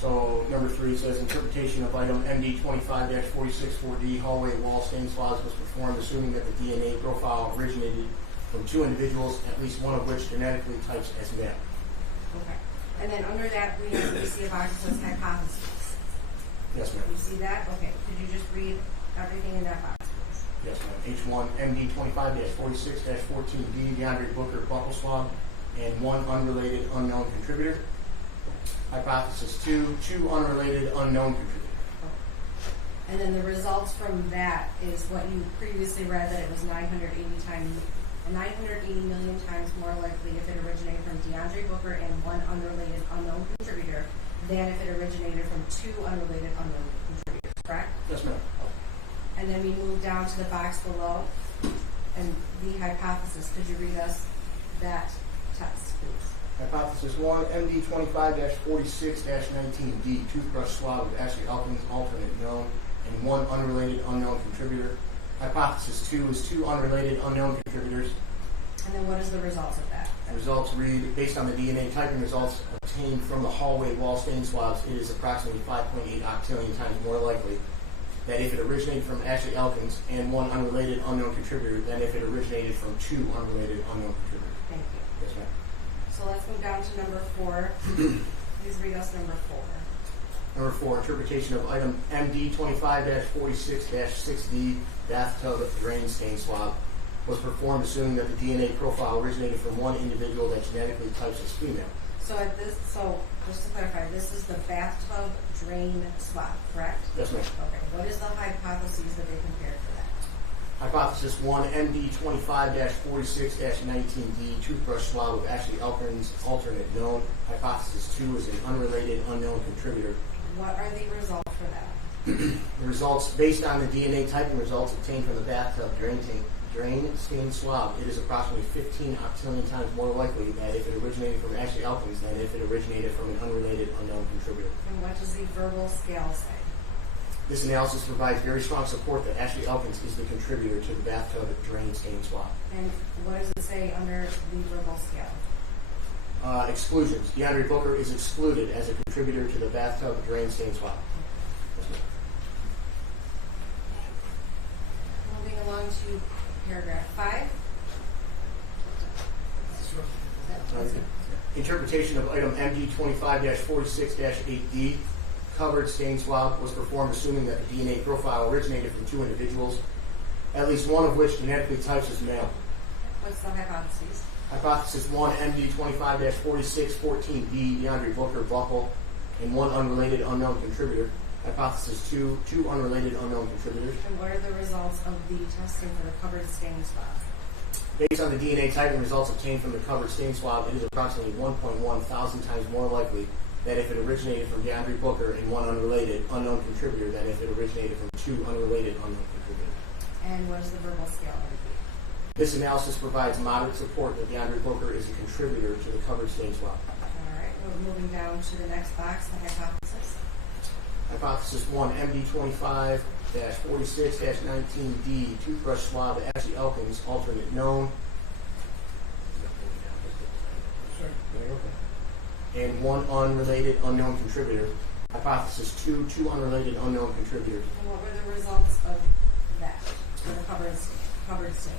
So number 3 says interpretation of item MD 25-464D hallway wall stain swabs was performed assuming that the DNA profile originated from 2 individuals, at least one of which genetically types as male. Okay. And then under that, we see a box that says hypotheses. Yes, ma'am. You see that? Okay. Could you just read everything in that box, please? Yes, ma'am. H1 MD 25-46-14D DeAndre Booker buccal swab and 1 unrelated unknown contributor. Hypothesis 2, 2 unrelated unknown contributors. And then the results from that is what you previously read, that it was 980 million times more likely if it originated from DeAndre Booker and 1 unrelated unknown contributor than if it originated from 2 unrelated unknown contributors, correct? Yes, ma'am. And then we move down to the box below and the hypothesis. Could you read us that test, please? Hypothesis 1, MD 25-46-19D, toothbrush swab of Ashley Elkins, alternate known, and 1 unrelated unknown contributor. Hypothesis 2 is 2 unrelated unknown contributors. And then what is the results of that? The results read, based on the DNA typing results obtained from the hallway wall stain swabs, it is approximately 5.8 octillion times more likely that if it originated from Ashley Elkins and 1 unrelated unknown contributor than if it originated from 2 unrelated unknown contributors. Thank you. Yes, ma'am. So let's move down to number 4. Please read us number 4. Number 4, interpretation of item MD 25-46-6D bathtub drain stain swab was performed assuming that the DNA profile originated from 1 individual that genetically types as female. So just to clarify, this is the bathtub drain swab, correct? Yes, ma'am. Okay. What is the hypothesis that they compared for that? Hypothesis 1, MD 25-46-19D toothbrush swab of Ashley Elkins, alternate known. Hypothesis 2 is an unrelated unknown contributor. What are the results for that? The results, based on the DNA typing results obtained from the bathtub drain stain swab, it is approximately 15 octillion times more likely that if it originated from Ashley Elkins than if it originated from an unrelated unknown contributor. And what does the verbal scale say? This analysis provides very strong support that Ashley Elkins is the contributor to the bathtub drain stain swab. And what does it say under the verbal scale? Exclusions. DeAndre Booker is excluded as a contributor to the bathtub drain stain swab. Moving along to paragraph 5. Interpretation of item MD 25-46-8D covered stain swab was performed assuming that the DNA profile originated from 2 individuals, at least one of which genetically types as male. What's the hypothesis? Hypothesis 1, MD 25-46-14D, DeAndre Booker, buccal, and 1 unrelated unknown contributor. Hypothesis 2, 2 unrelated unknown contributors. And what are the results of the testing for the covered stain swab? Based on the DNA typing results obtained from the covered stain swab, it is approximately 1.1 thousand times more likely that if it originated from DeAndre Booker and 1 unrelated unknown contributor than if it originated from 2 unrelated unknown contributors. And what is the verbal scale indicate? This analysis provides moderate support that DeAndre Booker is a contributor to the covered stain swab. All right, we're moving down to the next box, the hypothesis. Hypothesis 1, MD 25-46-19D, toothbrush swab of Ashley Elkins, alternate known. And 1 unrelated unknown contributor. Hypothesis 2, 2 unrelated unknown contributors. And what were the results of that for the covered stain?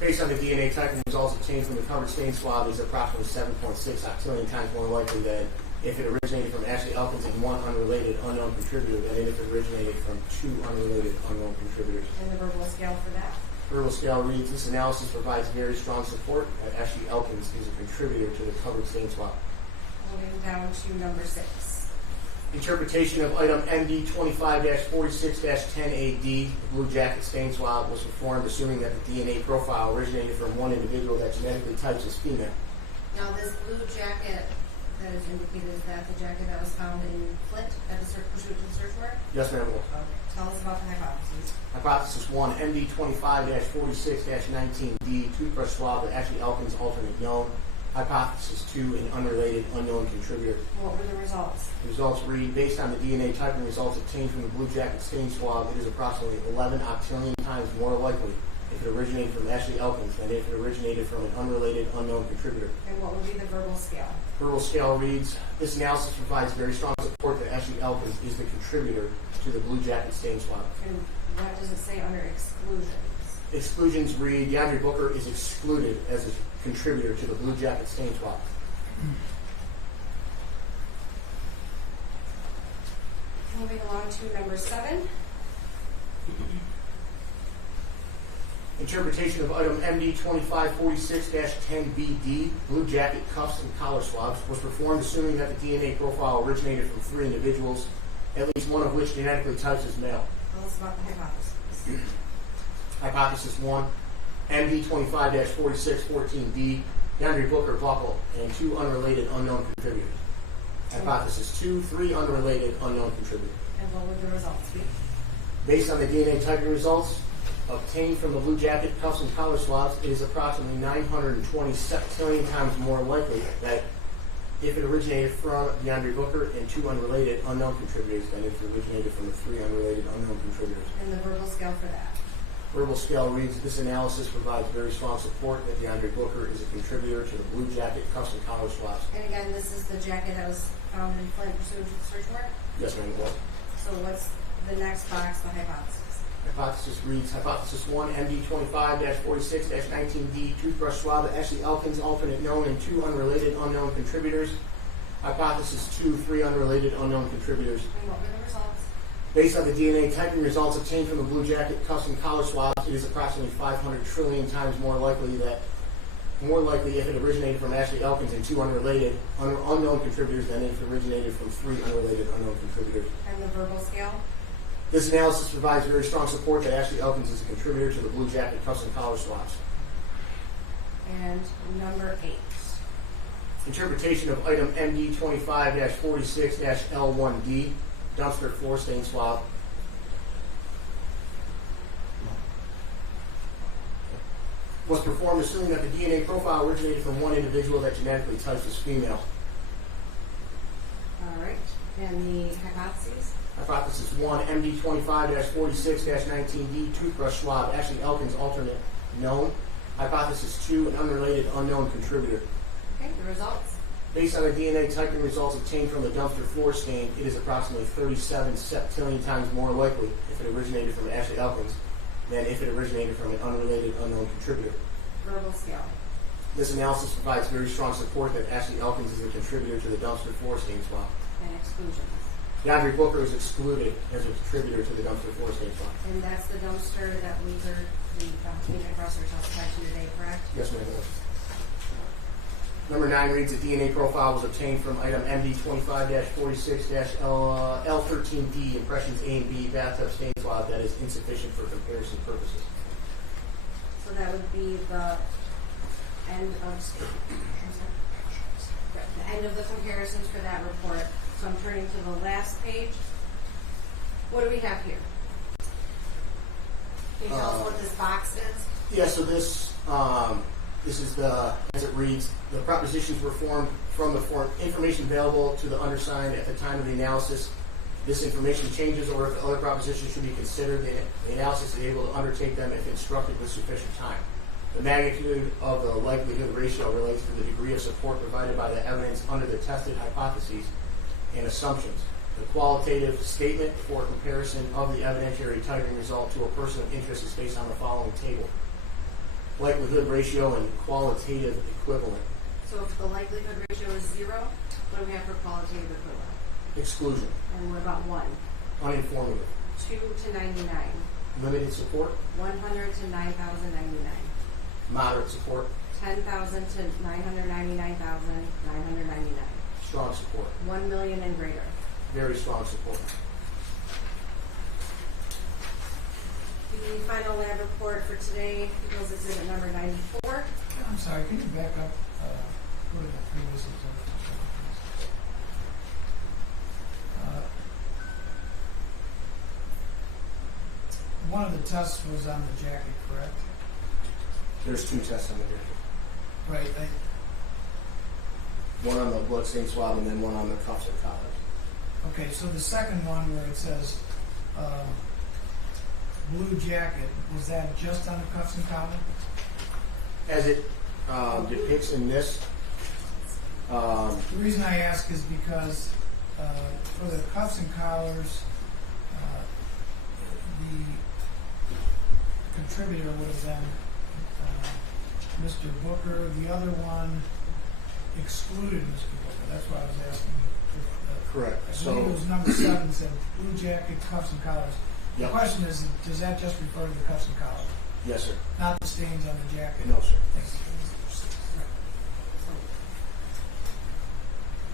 Based on the DNA typing results obtained from the covered stain swab, is approximately 7.6 octillion times more likely that if it originated from Ashley Elkins and 1 unrelated unknown contributor than if it originated from 2 unrelated unknown contributors. And the verbal scale for that? Verbal scale reads, this analysis provides very strong support that Ashley Elkins is a contributor to the covered stain swab. Moving down to number 6. Interpretation of item MD 25-46-10AD, the blue jacket stain swab, was performed assuming that the DNA profile originated from 1 individual that genetically types as female. Now this blue jacket that is indicated, is that the jacket that was found in Flint at the pursuit to the search warrant? Yes, ma'am. Okay. Tell us about the hypotheses. Hypothesis 1, MD 25-46-19D, toothbrush swab of Ashley Elkins, alternate known. Hypothesis 2, an unrelated unknown contributor. What were the results? The results read, based on the DNA typing results obtained from the blue jacket stain swab, it is approximately 11 octillion times more likely If it originated from Ashley Elkins, and if it originated from an unrelated, unknown contributor. And what would be the verbal scale? Verbal scale reads, this analysis provides very strong support that Ashley Elkins is the contributor to the Blue Jacket stain swab. And what does it say under exclusions? Exclusions read, DeAndre Booker is excluded as a contributor to the Blue Jacket stain swab. Moving along to number 7. Interpretation of item MD 2546-10BD, Blue Jacket cuffs and collar swabs, was performed assuming that the DNA profile originated from 3 individuals, at least one of which genetically types as male. Tell us about the hypothesis. Hypothesis 1, MD 25-4614D, DeAndre Booker, buckle, and 2 unrelated unknown contributors. Hypothesis 2, 3 unrelated unknown contributors. And what would the results be? Based on the DNA typing results obtained from the Blue Jacket cuffs and collar swabs, it is approximately 920 septillion times more likely that if it originated from DeAndre Booker and 2 unrelated unknown contributors than if it originated from the 3 unrelated unknown contributors. And the verbal scale for that? Verbal scale reads, this analysis provides very strong support that DeAndre Booker is a contributor to the Blue Jacket cuffs and collar swabs. And again, this is the jacket that was found in Flint pursuant to the search warrant? Yes, ma'am, it was. So what's the next box, the hypothesis? Hypothesis reads, Hypothesis 1, MD 25-46-19D, toothbrush swab of Ashley Elkins, alternate known, and 2 unrelated unknown contributors. Hypothesis 2, 3 unrelated unknown contributors. And what were the results? Based on the DNA typing results obtained from the Blue Jacket cuffs and collar swabs, it is approximately 500 trillion times more likely if it originated from Ashley Elkins and 2 unrelated unknown contributors than if it originated from 3 unrelated unknown contributors. And the verbal scale? This analysis provides very strong support that Ashley Elkins is a contributor to the Blue Jacket cuffs and collar swabs. And number 8. Interpretation of item MD 25-46-L1D, dumpster floor stain swab. Was performed assuming that the DNA profile originated from 1 individual that genetically types as female. All right. And the hypotheses? Hypothesis 1, MD 25-46-19D, toothbrush swab, Ashley Elkins, alternate known. Hypothesis 2, an unrelated unknown contributor. Okay, the results? Based on the DNA typing results obtained from the dumpster floor stain, it is approximately 37 septillion times more likely if it originated from Ashley Elkins than if it originated from an unrelated unknown contributor. Verbal scale? This analysis provides very strong support that Ashley Elkins is a contributor to the dumpster floor stain swab. And exclusions? DeAndre Booker is excluded as a contributor to the dumpster floor stain swab. And that's the dumpster that we heard the agent Grosser testified to today, correct? Yes, ma'am. Number 9 reads, the DNA profile was obtained from item MD 25-46-L13D, impressions A and B, bathtub stain swab that is insufficient for comparison purposes. So that would be the end of the comparisons for that report. So I'm turning to the last page. What do we have here? Can you tell us what this box is? Yeah, so this is as it reads, the propositions were formed from the information available to the undersigned at the time of the analysis. This information changes, or if other propositions should be considered, the analysis is able to undertake them if instructed with sufficient time. The magnitude of the likelihood ratio relates to the degree of support provided by the evidence under the tested hypotheses and assumptions. The qualitative statement for comparison of the evidentiary typing result to a person of interest is based on the following table. Likelihood ratio and qualitative equivalent. So if the likelihood ratio is 0, what do we have for qualitative equivalent? Exclusion. And what about 1? Uninformative. 2 to 99. Limited support. 100 to 9,099. Moderate support. 10,000 to 999,999. Strong support. 1 million and greater. Very strong support. The final lab report for today equals exhibit number 94. I'm sorry, can you back up? Go to the previous exhibit. One of the tests was on the jacket, correct? There's 2 tests on the jacket. Right. One on the blood stain swab and then one on the cuffs or collars. Okay, so the second one where it says blue jacket, was that just on the cuffs and collar? As it depicts in this, The reason I ask is because for the cuffs and collars, the contributor would have been Mr. Booker. The other one excluded Mr. Booker. That's why I was asking you. correct. I believe it was number 7 said blue jacket, cuffs and collars. Yep. The question is, does that just refer to the cuffs and collars, Yes, sir. not the stains on the jacket? No, sir. Thanks.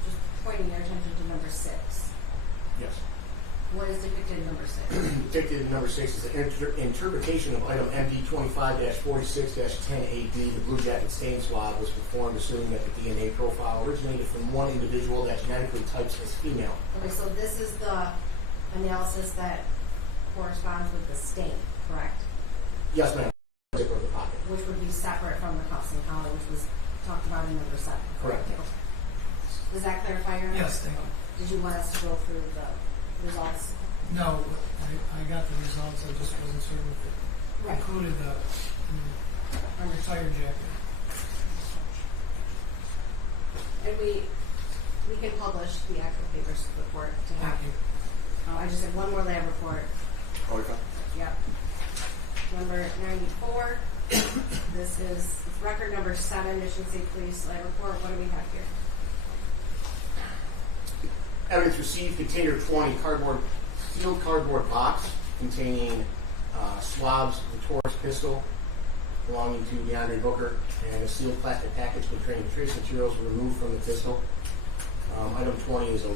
Just pointing your attention to number 6. Yes. What is depicted in number 6? Dictated in number 6 is the interpretation of item MD 25-46-10AD. The blue jacket stain swab was performed assuming that the DNA profile originated from one individual that genetically types as female. Okay, so this is the analysis that corresponds with the stain, correct? Yes, ma'am. Zipper of the pocket. Which would be separate from the cuffs and collar, which was talked about in number 7. Correct, ma'am. Okay. Does that clarify your Yes, thank you. Did you want us to go through the results? No, I got the results. I just wasn't certain if it included the fire jacket. And we can publish the actual papers report to have. Thank you. I just have one more lab report. Oh, you're fine. Yep. Number 94. This is record number 7, Michigan State Police lab report. What do we have here? Evidence received, container 20, sealed cardboard box containing swabs of the Taurus pistol belonging to DeAndre Booker, and a sealed plastic package containing trace materials removed from the pistol. Item 20 is a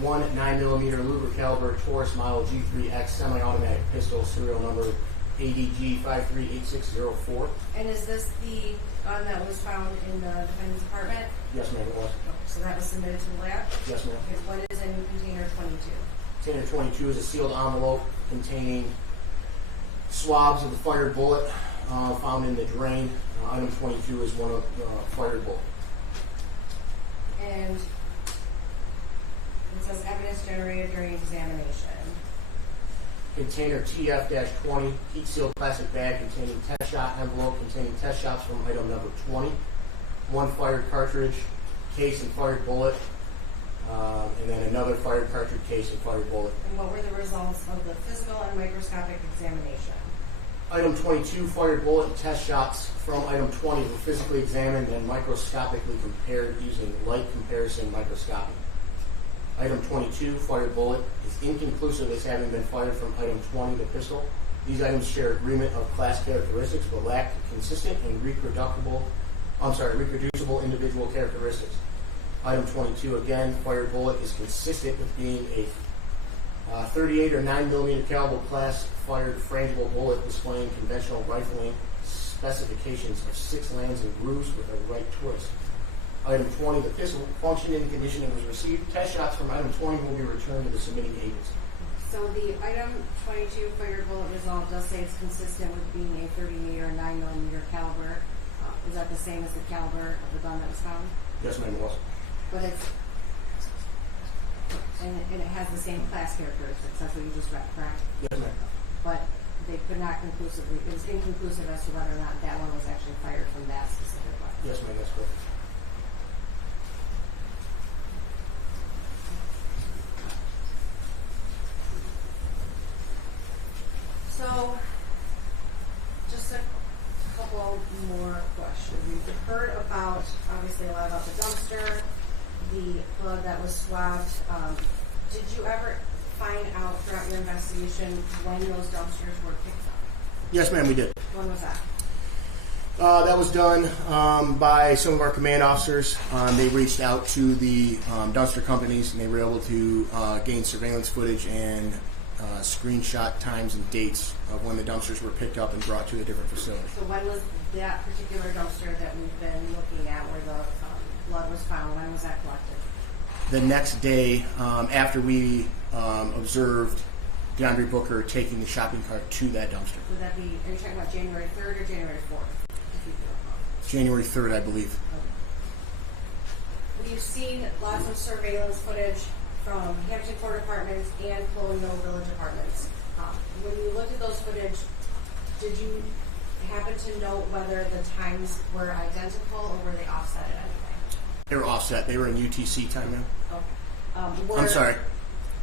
9mm Luger caliber Taurus model G3X semi-automatic pistol, serial number ADG 538604. And is this the gun that was found in the defendant's apartment? Yes, ma'am, it was. So that was submitted to the lab? Yes, ma'am. Okay, what is in container 22? Container 22 is a sealed envelope containing swabs of the fired bullet found in the drain. Item 22 is one of the fired bullet. And it says evidence generated during examination. Container TF-20, heat sealed plastic bag containing test shot envelope containing test shots from item number 20. One fired cartridge, case and fired bullet, and then another fired cartridge, case and fired bullet. And what were the results of the physical and microscopic examination? Item 22, fired bullet and test shots from item 20 were physically examined and microscopically compared using light comparison microscopy. Item 22, fired bullet, is inconclusive as having been fired from item 20, the pistol. These items share agreement of class characteristics but lack consistent and reproducible individual characteristics. Item 22, again, fired bullet is consistent with being a 38 or 9mm caliber class fired frangible bullet displaying conventional rifling specifications of 6 lands and grooves with a right twist. Item 20, the pistol functioned in the condition it was received. Test shots from item 20 will be returned to the submitting agency. So the item 22 fired bullet result does say it's consistent with being a 38 or 9mm caliber. Is that the same as the caliber of the gun that was found? Yes, ma'am, it was. But it's and it has the same class characteristics. That's what you just read, correct? Yes, ma'am. But they could not conclusively. It was inconclusive as to whether or not that one was actually fired from that specific weapon. Yes, ma'am, that's correct. So, just a couple more questions. We've heard about, obviously, a lot about the dumpster, the blood that was swabbed. Did you ever find out throughout your investigation when those dumpsters were picked up? Yes, ma'am, we did. When was that? That was done by some of our command officers. They reached out to the dumpster companies, and they were able to gain surveillance footage and screenshot times and dates of when the dumpsters were picked up and brought to a different facility. So when was that particular dumpster that we've been looking at where the blood was found, when was that collected? The next day, after we observed DeAndre Booker taking the shopping cart to that dumpster. Would that be, are you talking about January 3rd or January 4th? If you feel comfortable. January 3rd, I believe. We've seen lots of surveillance footage from Hampton Court Apartments and Colonial Village Apartments. when you looked at those footage, did you happen to know whether the times were identical or were they offset in any way? They were offset. They were in UTC time now. Okay. I'm sorry.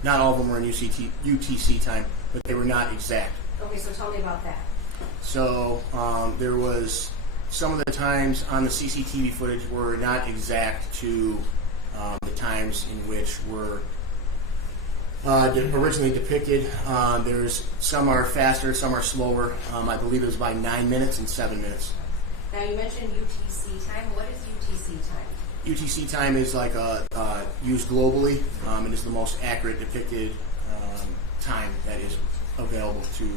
Not all of them were in UTC time, but they were not exact. Okay, so tell me about that. So there was some of the times on the CCTV footage were not exact to the times in which were originally depicted. There's some are faster, some are slower. I believe it was by 9 minutes and 7 minutes. Now you mentioned UTC time. What is UTC time? UTC time is like used globally and is the most accurate depicted time that is available to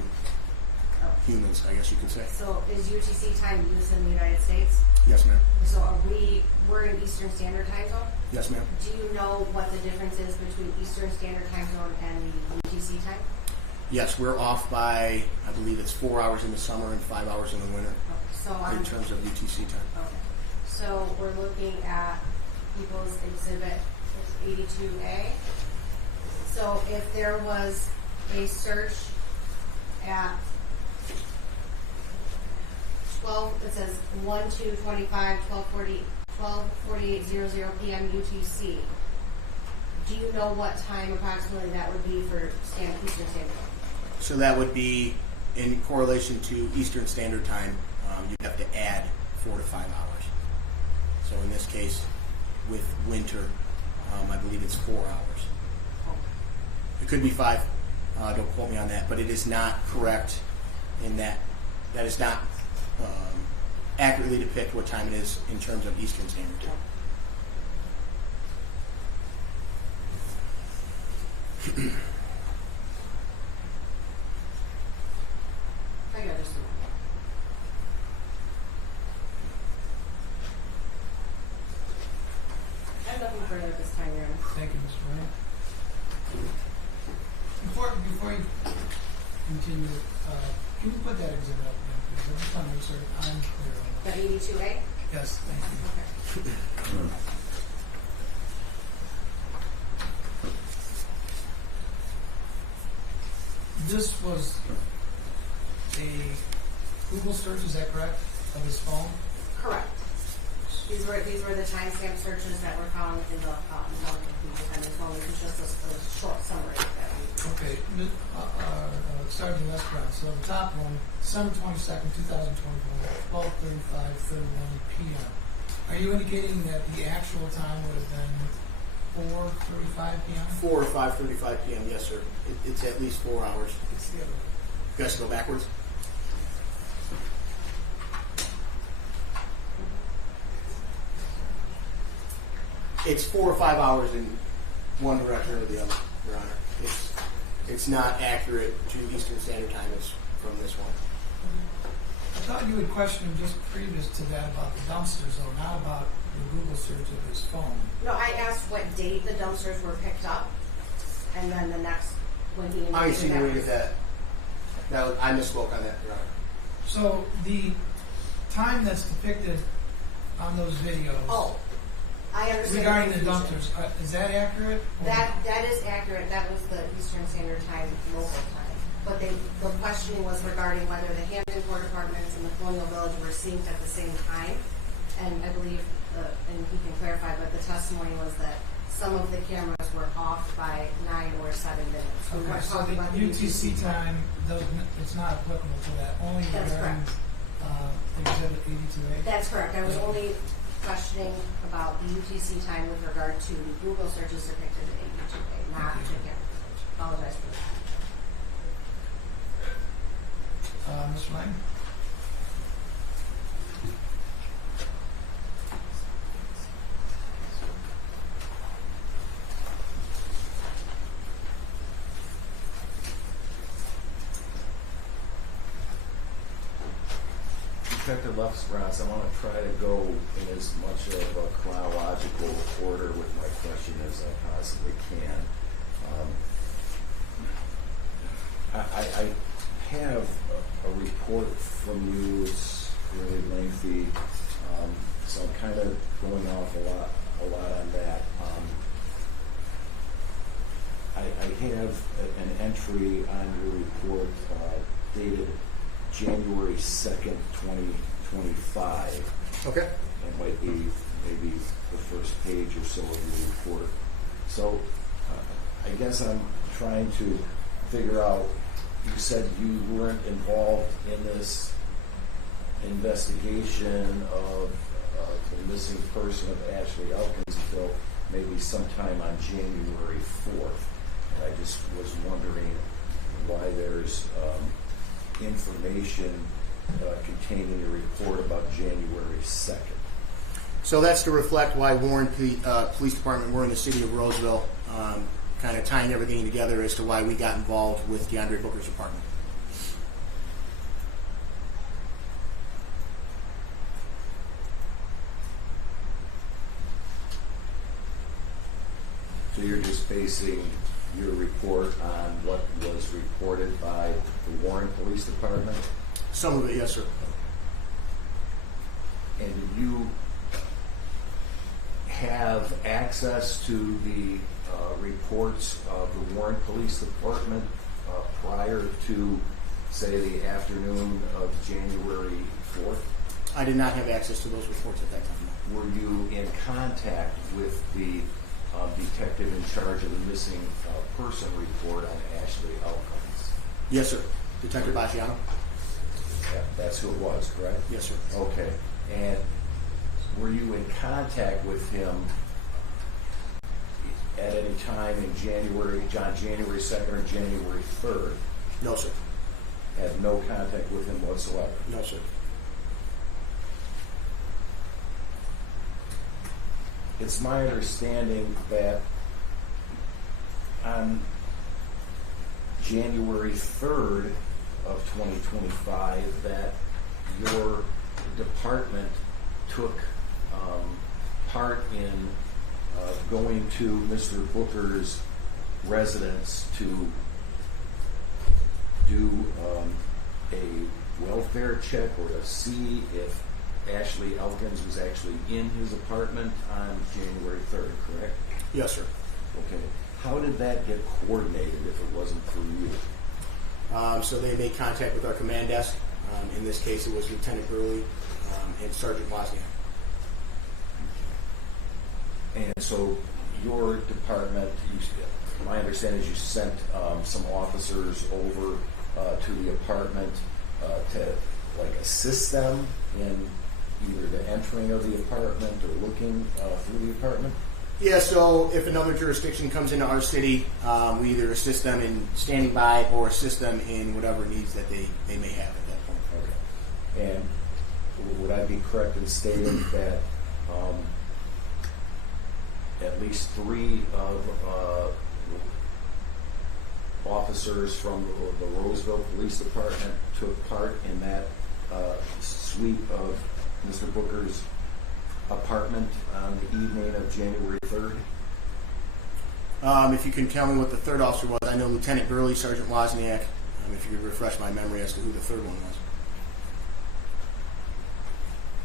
humans, I guess you could say. So is UTC time used in the United States? Yes, ma'am. So we're in Eastern Standard Time Zone? Yes, ma'am. Do you know what the difference is between Eastern Standard Time Zone and the UTC time? Yes, we're off by, I believe it's 4 hours in the summer and 5 hours in the winter in terms of UTC time. Okay. So we're looking at People's Exhibit 82A. So if there was a search at it says 1/2/25, 12:48:00 p.m. UTC. Do you know what time approximately that would be for Eastern Standard Time? So that would be in correlation to Eastern Standard Time. You'd have to add 4 to 5 hours. So in this case, with winter, I believe it's 4 hours. It could be 5. Don't quote me on that, but it is not correct in that is not accurately depict what time it is in terms of Eastern Standard Time. I got this one. I have nothing further at this time, Your Honor. Thank you, Mr. Ryan. Before you continue, can you put that exhibit up again, please? I just want to make sure I'm clear on that. The 82A? Yes, thank you. Okay. This was a Google search, is that correct, of his phone? Correct. These were the timestamp searches that were found in the computer on his phone. This is just a short summary of that. Okay, Sergeant Esperon, so the top one, December 22nd, 2024, 12:35:31 p.m. Are you indicating that the actual time would have been 4:35 p.m.? 4 or 5:35 p.m. Yes, sir. It's at least 4 hours. It's the other way. You guys go backwards. It's 4 or 5 hours in one direction or the other, Your Honor. It's not accurate to Eastern Standard Time. It's from this one. I thought you had questioned him just previous to that about the dumpsters, though, not about the Google search of his phone. No, I asked what date the dumpsters were picked up, and then the next when he indicated I insinuated that. I misspoke on that, Your Honor. So the time that's depicted on those videos I understand. regarding the dumpsters, is that accurate? or- That is accurate. That was the Eastern Standard Time local time. But the questioning was regarding whether the Hampton Court Apartments and the Colonial Village were synced at the same time. And I believe, and he can clarify, but the testimony was that some of the cameras were off by 9 or 7 minutes. We Okay, weren't so talking the about UTC time, it's not applicable to that, only That's regarding Exhibit 82A? That's correct. I was only questioning about the UTC time with regard to the Google searches depicted in 82A, not to camera search. Apologize for that. Mr. Lang? Detective Lefsbras, I want to try to go in as much of a chronological order with my question as I possibly can. I have a report from you. It's really lengthy, so I'm kind of going off a lot on that. I have an entry on your report dated January 2nd, 2025. Okay. It might be maybe the first page or so of your report. So I guess I'm trying to figure out, you said you weren't involved in this investigation of the missing person of Ashley Elkins until maybe sometime on January 4th. And I just was wondering why there's information contained in your report about January 2nd. So that's to reflect why Warren Police Department, we're in the city of Roseville, kind of tying everything together as to why we got involved with DeAndre Booker's apartment. So you're just basing your report on what was reported by the Warren Police Department? Some of it, yes, sir. And did you have access to the reports of the Warren Police Department prior to, say, the afternoon of January 4th? I did not have access to those reports at that time. Were you in contact with the detective in charge of the missing person report on Ashley Elkins? Yes, sir. Detective Basciano? Yeah, that's who it was, correct? Yes, sir. Okay. And were you in contact with him at any time in January 2nd or January 3rd? No, sir. Had no contact with him whatsoever? No, sir. It's my understanding that on January 3rd of 2025 that your department took part in going to Mr. Booker's residence to do a welfare check or to see if Ashley Elkins was actually in his apartment on January 3rd, correct? Yes, sir. Okay. How did that get coordinated if it wasn't through you? So they made contact with our command desk. In this case, it was Lieutenant Gurley and Sergeant Wozniak. And so your department, my understanding is you sent some officers over to the apartment to assist them in either the entering of the apartment or looking through the apartment? Yeah, so if another jurisdiction comes into our city, we either assist them in standing by or assist them in whatever needs that they may have at that point. Okay. And would I be correct in stating that at least 3 of officers from the Roseville Police Department took part in that sweep of Mr. Booker's apartment on the evening of January 3rd? If you can tell me what the third officer was, I know Lieutenant Gurley, Sergeant Wozniak. If you could refresh my memory as to who the third one was.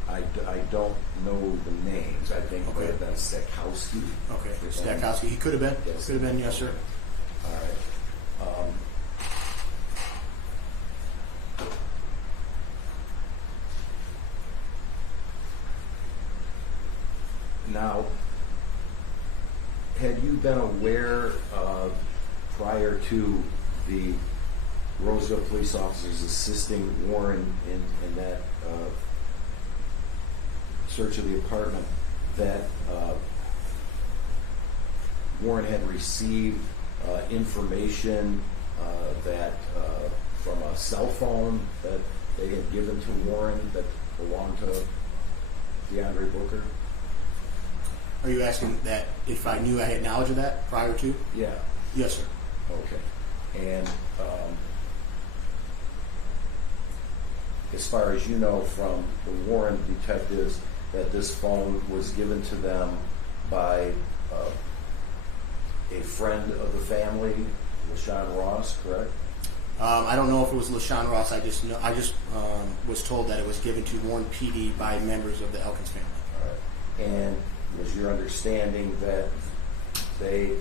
I don't know the names. I think Okay. it might have been Stakowski. Okay, Stakowski. He could have been. Yes. Could have been, yes, sir. All right. Now, had you been aware prior to the Roseville police officers assisting Warren in that search of the apartment that Warren had received information that from a cell phone that they had given to Warren that belonged to DeAndre Booker? Are you asking that if I knew I had knowledge of that prior to? Yeah. Yes, sir. Okay. And as far as you know from the Warren detectives, that this phone was given to them by a friend of the family, LaShawn Ross, correct? I don't know if it was LaShawn Ross. I just was told that it was given to Warren PD by members of the Elkins family. All right. And was your understanding that they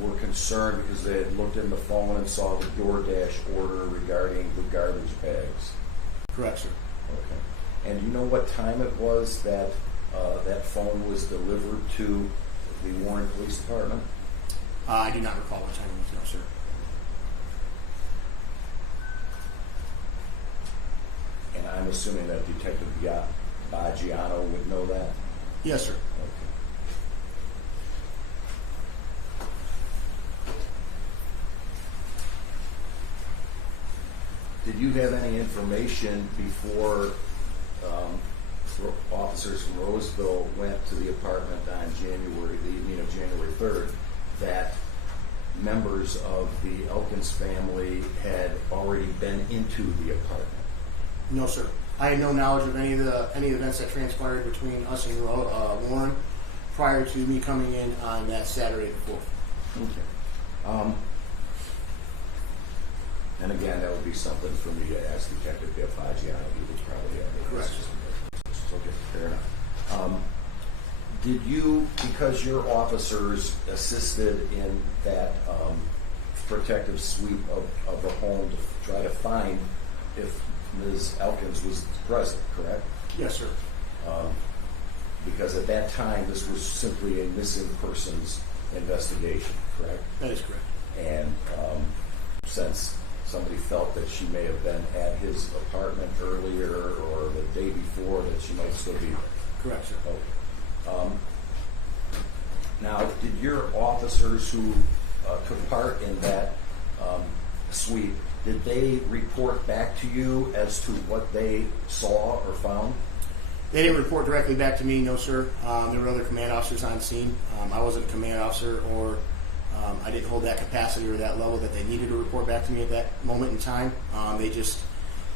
were concerned because they had looked in the phone and saw the DoorDash order regarding the garbage bags. Correct, sir. Okay. And do you know what time it was that that phone was delivered to the Warren Police Department? I do not recall what time it was, no, sir. And I'm assuming that Detective Baggiano would know that? Yes, sir. Okay. Did you have any information before officers from Roseville went to the apartment on the evening of January 3rd, that members of the Elkins family had already been into the apartment? No, sir. I had no knowledge of any events that transpired between us and Warren prior to me coming in on that Saturday the 4th. Okay. And again, that would be something for me to ask Detective Baggiano. He would probably have the Correct. Okay, fair enough. Did you, because your officers assisted in that protective sweep of the home to try to find if Ms. Elkins was present, correct? Yes, sir. Because at that time, this was simply a missing persons investigation, correct? That is correct. And since somebody felt that she may have been at his apartment earlier or the day before, that she might still be there. Correct, sir. Okay. Now, did your officers who took part in that sweep, did they report back to you as to what they saw or found? They didn't report directly back to me, no, sir. There were other command officers on scene. I wasn't a command officer, or I didn't hold that capacity or that level that they needed to report back to me at that moment in time. They just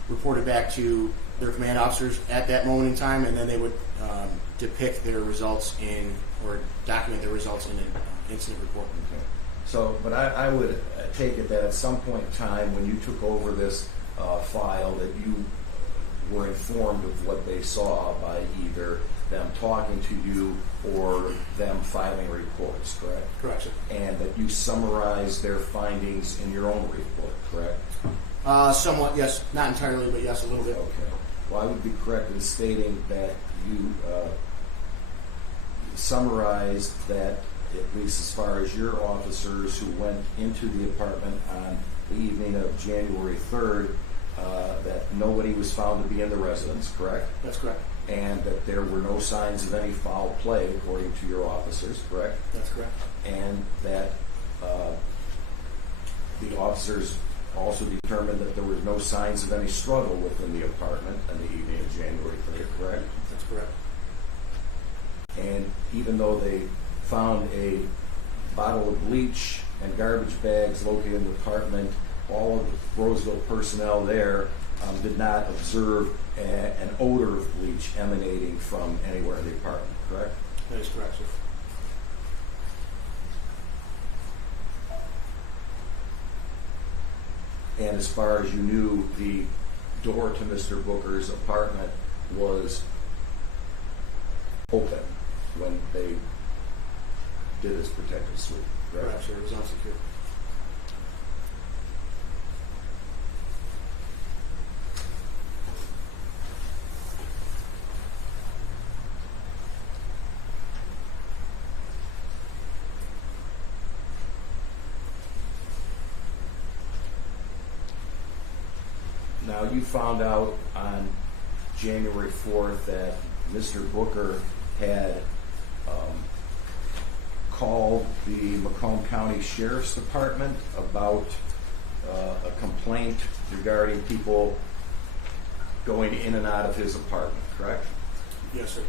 reported back to their command officers at that moment in time, and then they would depict their results or document their results in an incident report. Okay. So, but I would take it that at some point in time when you took over this file that you were informed of what they saw by either them talking to you or them filing reports, correct? Correct, sir. And that you summarized their findings in your own report, correct? Somewhat, yes. Not entirely, but yes, a little bit. Okay. Well, I would be correct in stating that you summarized that, at least as far as your officers who went into the apartment on the evening of January 3rd, that nobody was found to be in the residence, correct? That's correct. And that there were no signs of any foul play, according to your officers, correct? That's correct. And that the officers also determined that there were no signs of any struggle within the apartment on the evening of January 3rd, correct? That's correct. And even though they found a bottle of bleach and garbage bags located in the apartment, all of the Roseville personnel there did not observe an odor of bleach emanating from anywhere in the apartment, correct? That is correct, sir. And as far as you knew, the door to Mr. Booker's apartment was open when they did this protective sweep, correct? Correct, sir. It was unsecured. Now, you found out on January 4th that Mr. Booker had called the Macomb County Sheriff's Department about a complaint regarding people going in and out of his apartment, correct? Yes, sir.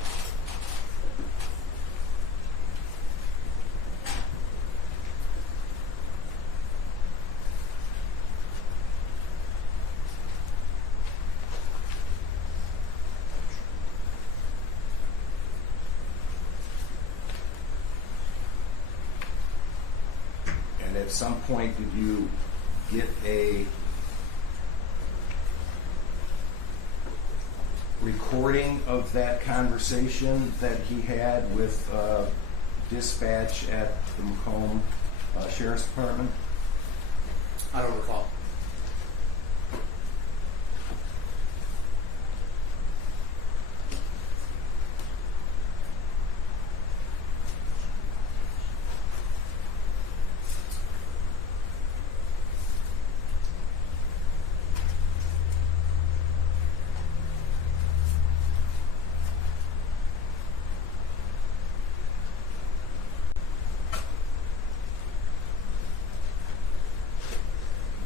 At some point, did you get a recording of that conversation that he had with dispatch at the Macomb Sheriff's Department? I don't recall.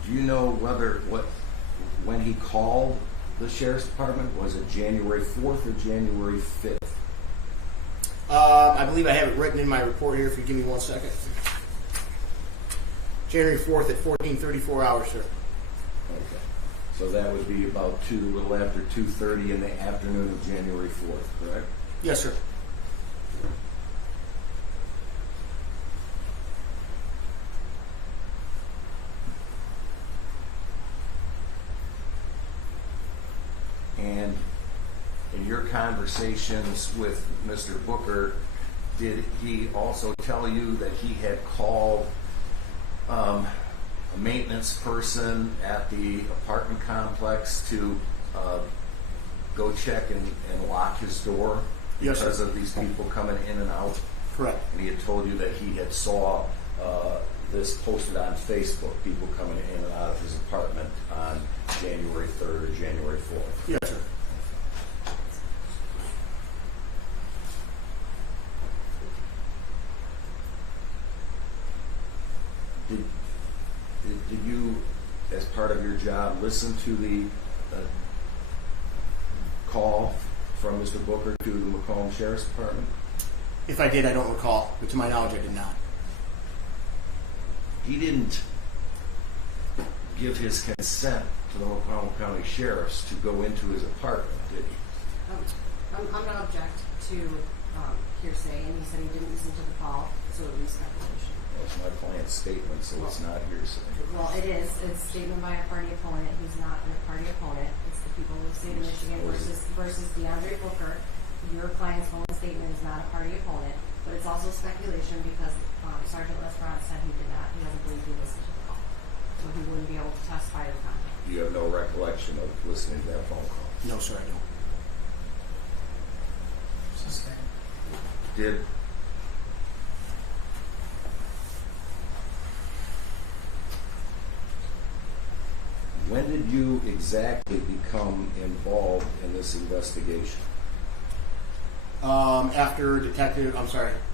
Do you know when he called the Sheriff's Department? Was it January 4th or January 5th? I believe I have it written in my report here, if you give me 1 second. January 4th at 14:34 hours, sir. Okay. So that would be about a little after 2:30 in the afternoon of January 4th, correct? Yes, sir. And in your conversations with Mr. Booker, did he also tell you that he had called a maintenance person at the apartment complex to go check and lock his door Yes, because sir. of these people coming in and out? Correct. And he had told you that he had saw this posted on Facebook, people coming in and out of his apartment on January 3rd or January 4th. Yes, sir. Did you, as part of your job, listen to the call from Mr. Booker to the Macomb Sheriff's Department? If I did, I don't recall, but to my knowledge, I did not. He didn't give his consent to the Macomb County Sheriffs to go into his apartment, did he? I'm going to object to hearsay, and he said he didn't listen to the call, so it was speculation. That's my client's statement, so it's not hearsay. Well, it is. It's statement by a party opponent. He's not a party opponent. It's the people of the state of Michigan versus DeAndre Booker. Your client's own statement is not a party opponent, but it's also speculation because Sergeant Lesperance said he doesn't believe he listened to the call. So he wouldn't be able to testify to the content. You have no recollection of listening to that phone call? No, sir, I don't. Sustained. Did when did you exactly become involved in this investigation? After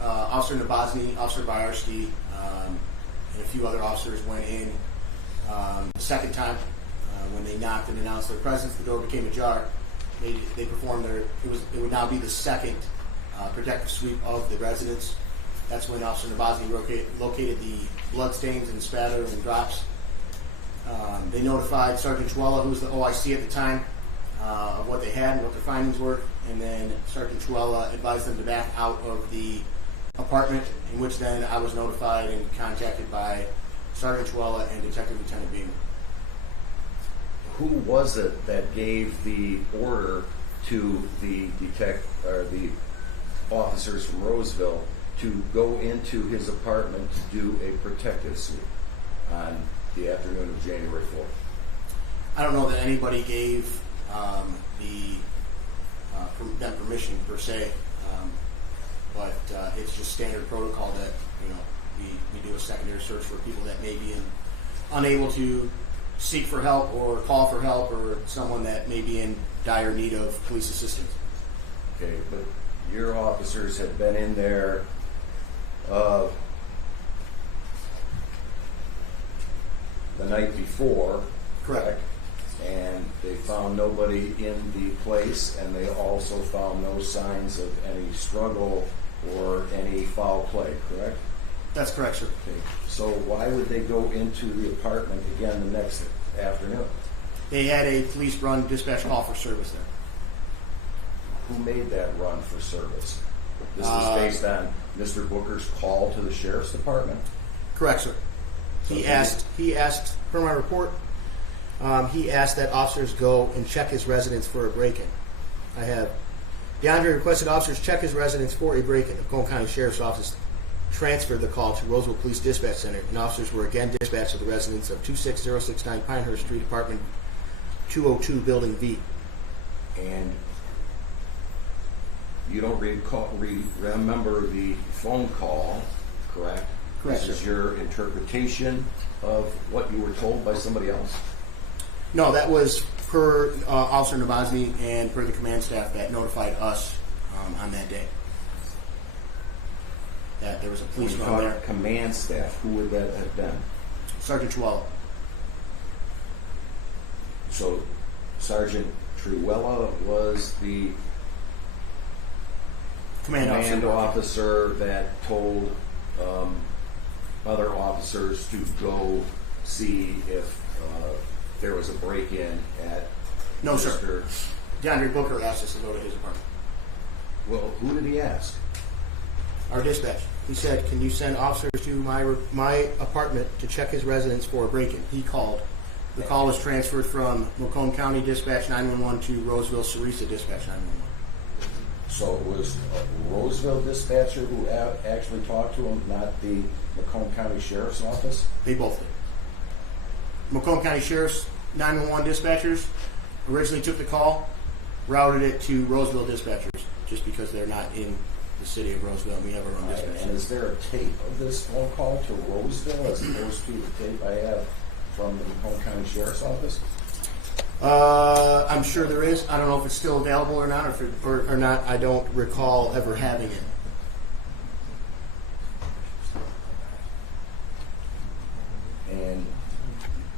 Officer Nabozny, Officer Bayarsky, and a few other officers went in the second time when they knocked and announced their presence, the door became ajar. They performed it would now be the second protective sweep of the residence. That's when Officer Nabozny located the blood stains and spatter and drops. They notified Sergeant Chuella, who was the OIC at the time, of what they had and what their findings were, and then Sergeant Chuella advised them to back out of the apartment, in which then I was notified and contacted by Sergeant Chuella and Detective Lieutenant Beamer. Who was it that gave the order to the officers from Roseville to go into his apartment to do a protective sweep on the afternoon of January 4th? I don't know that anybody gave them permission per se, but it's just standard protocol that we do a secondary search for people that may be unable to seek for help or call for help, or someone that may be in dire need of police assistance. Okay, but your officers had been in there the night before, Correct. And they found nobody in the place, and they also found no signs of any struggle or any foul play, correct? That's correct, sir. Okay. So why would they go into the apartment again the next afternoon? They had a police-run dispatch call for service there. Who made that run for service? This was based on Mr. Booker's call to the Sheriff's Department? Correct, sir. He asked, per my report, he asked that officers go and check his residence for a break-in. DeAndre requested officers check his residence for a break-in. The Macomb County Sheriff's Office transferred the call to Roseville Police Dispatch Center, and officers were again dispatched to the residence of 26069 Pinehurst Street, apartment 202, building V. And you don't remember the phone call, correct? Correct, This is sir. your interpretation of what you were told by somebody else? No, that was per Officer Navazny and per the command staff that notified us on that day that there was a When you policeman talk there. command staff, who would that have been? Sergeant Chihuahua. So Sergeant Truella was the Command officer that told other officers to go see if there was a break-in at No, sir. Mr. DeAndre Booker asked us to go to his apartment. Well, who did he ask? Our dispatch. He said, "Can you send officers to my apartment to check his residence for a break-in?" He called. The call was transferred from Macomb County Dispatch 911 to Roseville Sarisa Dispatch 911. So it was a Roseville dispatcher who actually talked to him, not the Macomb County Sheriff's Office? They both did. Macomb County Sheriff's 911 dispatchers originally took the call, routed it to Roseville dispatchers, just because they're not in the city of Roseville and we have our own dispatch. And is there a tape of this phone call to Roseville as opposed to the tape I have from the Macomb County Sheriff's Office? I'm sure there is. I don't know if it's still available or not, or not. I don't recall ever having it. And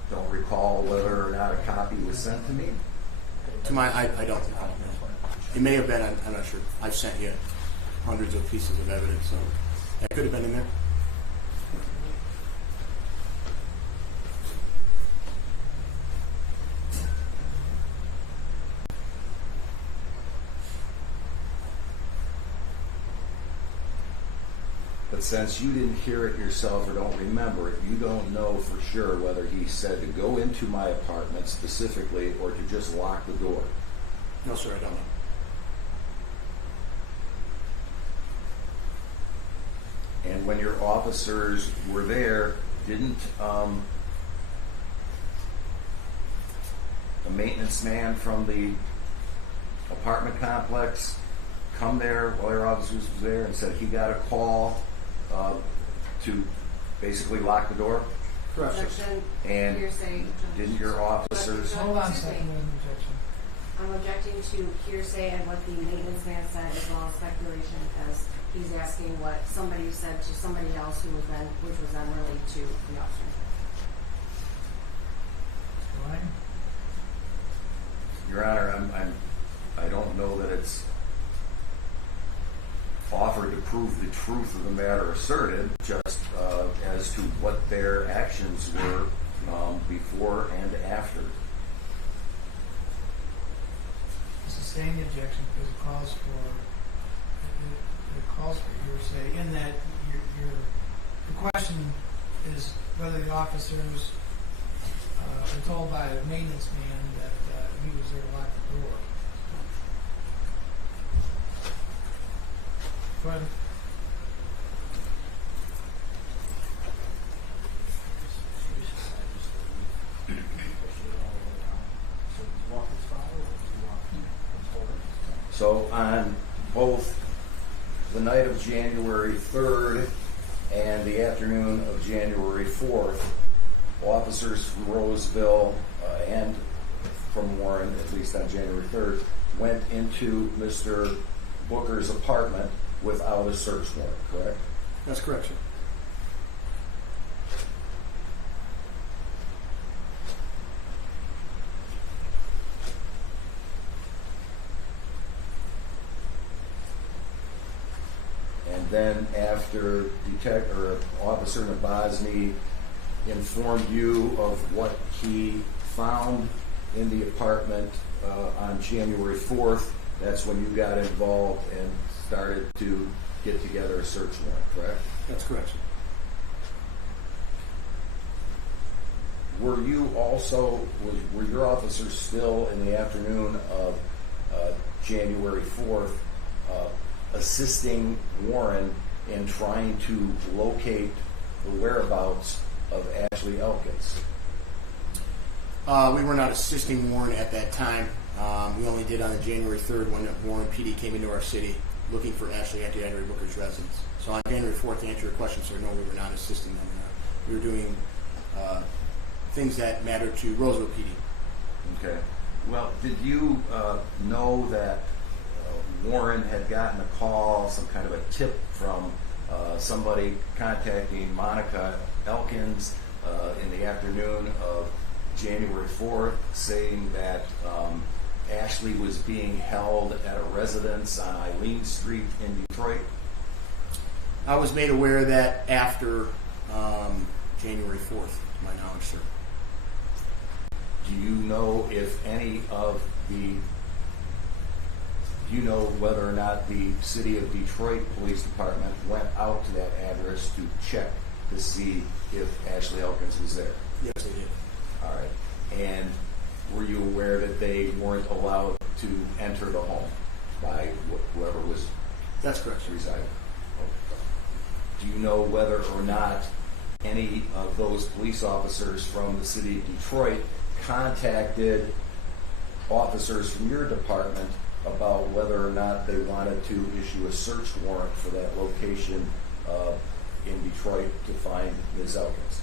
don't recall whether or not a copy was sent to me? I don't recall. It may have been. I'm not sure. I've sent you hundreds of pieces of evidence, so that could have been in there. But since you didn't hear it yourself or don't remember it, you don't know for sure whether he said to go into my apartment specifically or to just lock the door. No, sir, I don't know. And when your officers were there, didn't a maintenance man from the apartment complex come there while your officers was there and said he got a call to basically lock the door? Correct, sir. Objection, And hearsay. didn't your officers? Hold on a second, with an objection. I'm objecting to hearsay and what the maintenance man said, as well as speculation, as he's asking what somebody said to somebody else which was then relayed to the officer. Ryan? Your Honor, I don't know that it's offered to prove the truth of the matter asserted, just as to what their actions were before and after. Sustain the objection because it calls for hearsay in that the question is whether the officers were told by the maintenance man that he was there to lock the door. Go ahead. So on both the night of January 3rd and the afternoon of January 4th, officers from Roseville and from Warren, at least on January 3rd, went into Mr. Booker's apartment without a search warrant, correct? That's correct, sir. And then after Officer Nabozny informed you of what he found in the apartment on January 4th, that's when you got involved and started to get together a search warrant, correct? That's correct, sir. Were your officers still in the afternoon of January 4th assisting Warren in trying to locate the whereabouts of Ashley Elkins? We were not assisting Warren at that time. We only did on the January 3rd when Warren PD came into our city looking for Ashley at DeAndre Booker's residence. So on January 4th, to answer your question, sir, no, we were not assisting them. We were doing things that mattered to Roseville PD. Okay. Well, did you know that Warren had gotten a call, some kind of a tip from somebody contacting Monica Elkins in the afternoon of January 4th, saying that Ashley was being held at a residence on Eileen Street in Detroit? I was made aware of that after January 4th, to my knowledge, sir. Do you know if any of the, do you know whether or not the City of Detroit Police Department went out to that address to check to see if Ashley Elkins was there? Yes, they did. All right. And were you aware that they weren't allowed to enter the home by whoever was That's correct, sir. residing? Do you know whether or not any of those police officers from the City of Detroit contacted officers from your department about whether or not they wanted to issue a search warrant for that location in Detroit to find Ms. Elkins?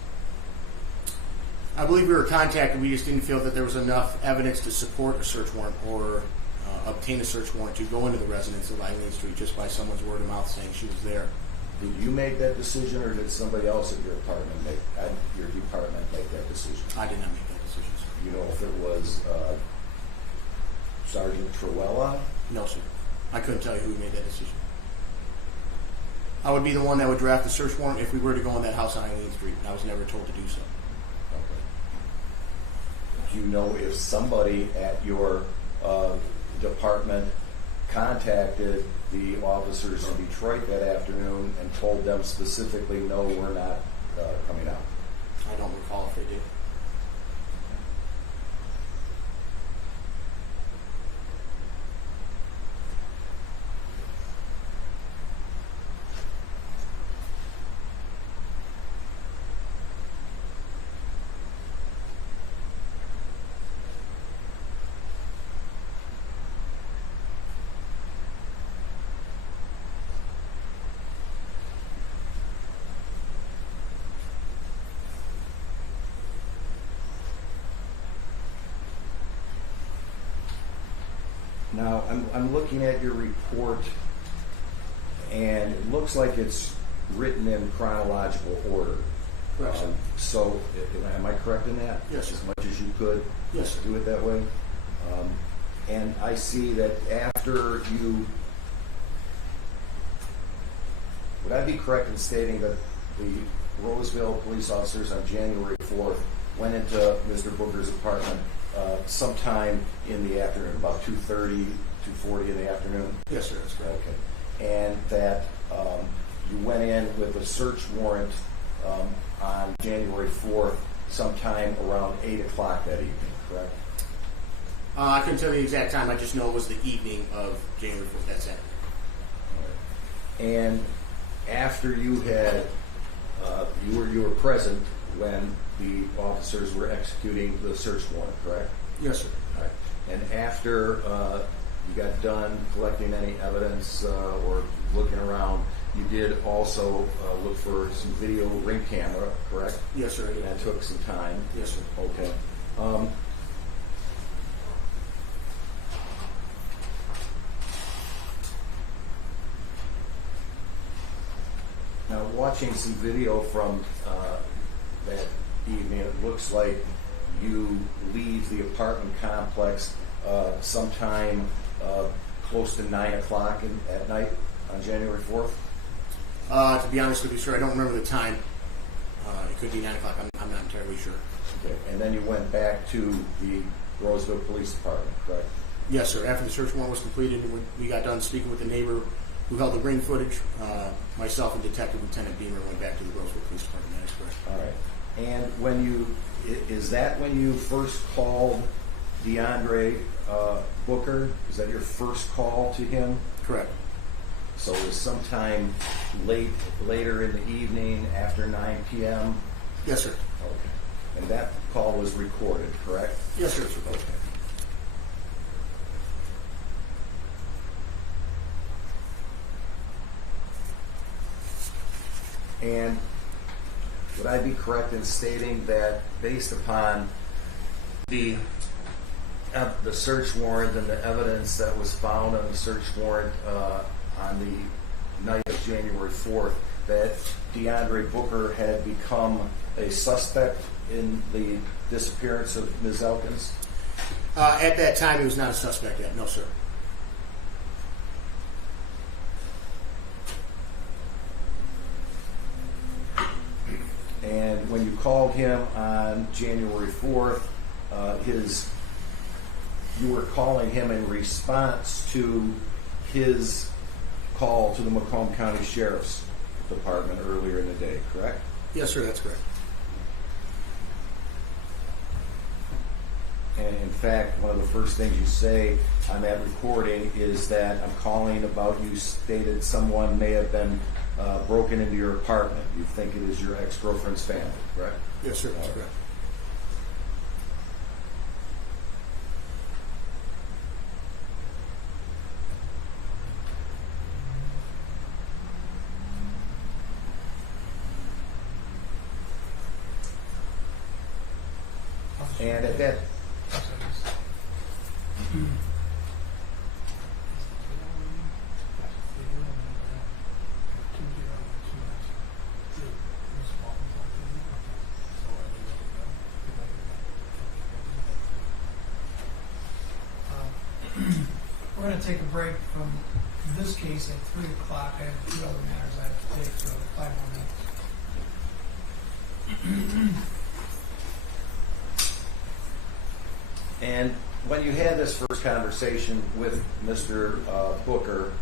I believe we were contacted. We just didn't feel that there was enough evidence to support a search warrant or obtain a search warrant to go into the residence of Eileen Street just by someone's word of mouth saying she was there. Did you make that decision, or did somebody else at your department make that decision? I did not make that decision, sir. You know if it was Sergeant Truella? No, sir. I couldn't tell you who made that decision. I would be the one that would draft the search warrant if we were to go in that house on Eileen Street, and I was never told to do so. Okay. Do you know if somebody at your department contacted the officers in Detroit that afternoon and told them specifically, no, we're not coming out? I don't recall if they did. Now, I'm looking at your report, and it looks like it's written in chronological order. Correct, sir. So, am I correct in that? Yes, sir. As much as you could Yes, sir. do it that way? And I see that after you, would I be correct in stating that the Roseville police officers on January 4th went into Mr. Booker's apartment sometime in the afternoon, about 2:30, 2:40 in the afternoon? Yes, sir. That's correct. Okay. And that you went in with a search warrant on January 4th sometime around 8 o'clock that evening, correct? I couldn't tell you the exact time. I just know it was the evening of January 4th. That's it. All right. And after you had, you were present when the officers were executing the search warrant, correct? Yes, sir. All right. And after you got done collecting any evidence or looking around, you did also look for some video ring camera, correct? Yes, sir. That took some time. Yes, sir. Okay. Now, watching some video from that evening, it looks like you leave the apartment complex sometime close to 9 o'clock at night on January 4th? To be honest with you, sir, I don't remember the time. It could be 9 o'clock. I'm not entirely sure. Okay. And then you went back to the Roseville Police Department, correct? Yes, sir. After the search warrant was completed, we got done speaking with the neighbor who held the ring footage. Myself and Detective Lieutenant Beamer went back to the Roseville Police Department. That is correct. All right. And is that when you first called DeAndre Booker? Is that your first call to him? Correct. So it was sometime later in the evening, after 9 p.m.? Yes, sir. Okay. And that call was recorded, correct? Yes, sir. It's recorded. And would I be correct in stating that based upon the search warrant and the evidence that was found on the search warrant on the night of January 4th, that DeAndre Booker had become a suspect in the disappearance of Ms. Elkins? At that time, he was not a suspect yet. No, sir. And when you called him on January 4th, you were calling him in response to his call to the Macomb County Sheriff's Department earlier in the day, correct? Yes, sir. That's correct. And in fact, one of the first things you say on that recording is that I'm calling about, you stated someone may have been broken into your apartment. You think it is your ex-girlfriend's family, correct? Yes, sir. That's correct. And at that we're going to take a break from this case at 3 o'clock. I have 2 other matters I have to take, so 5 more minutes. And when you had this first conversation with Mr. Booker,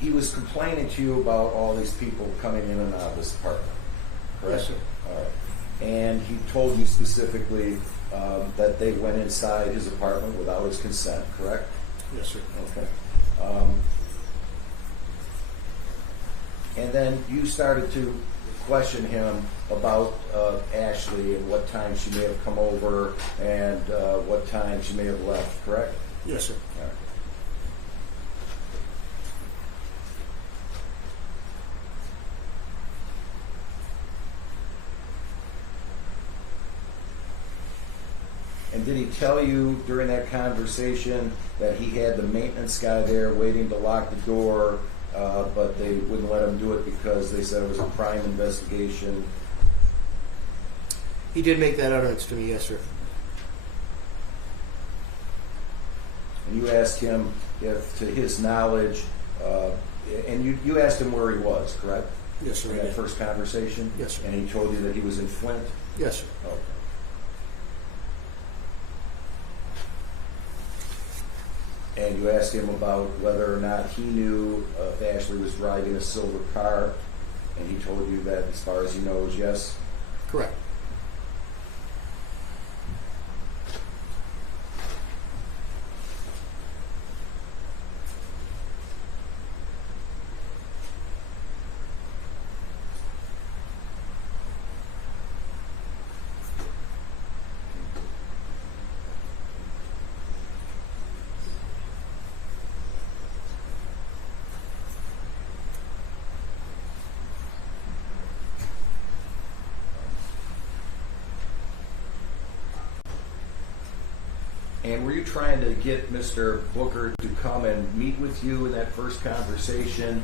he was complaining to you about all these people coming in and out of his apartment, correct? Yes, sir. All right. And he told you specifically that they went inside his apartment without his consent, correct? Yes, sir. Okay. And then you started to question him about Ashley and what time she may have come over and what time she may have left, correct? Yes, sir. All right. And did he tell you during that conversation that he had the maintenance guy there waiting to lock the door, but they wouldn't let him do it because they said it was a crime investigation? He did make that utterance to me, yes, sir. And you asked him if, to his knowledge, and you asked him where he was, correct? Yes, sir. In that first conversation? Yes, sir. And he told you that he was in Flint? Yes, sir. Okay. And you asked him about whether or not he knew if Ashley was driving a silver car, and he told you that as far as he knows, yes? Correct. And were you trying to get Mr. Booker to come and meet with you in that first conversation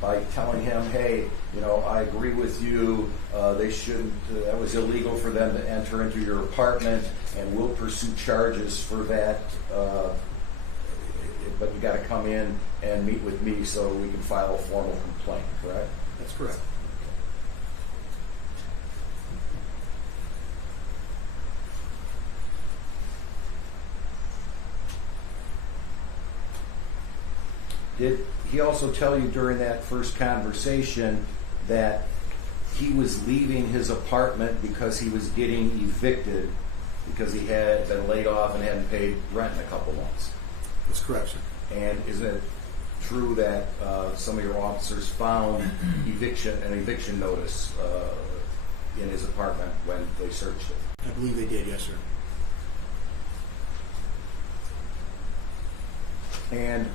by telling him, hey, you know, I agree with you, they shouldn't, that was illegal for them to enter into your apartment, and we'll pursue charges for that, but you got to come in and meet with me so we can file a formal complaint, correct? That's correct. Did he also tell you during that first conversation that he was leaving his apartment because he was getting evicted because he had been laid off and hadn't paid rent in a couple months? That's correct, sir. And is it true that some of your officers found an eviction notice in his apartment when they searched it? I believe they did, yes, sir. And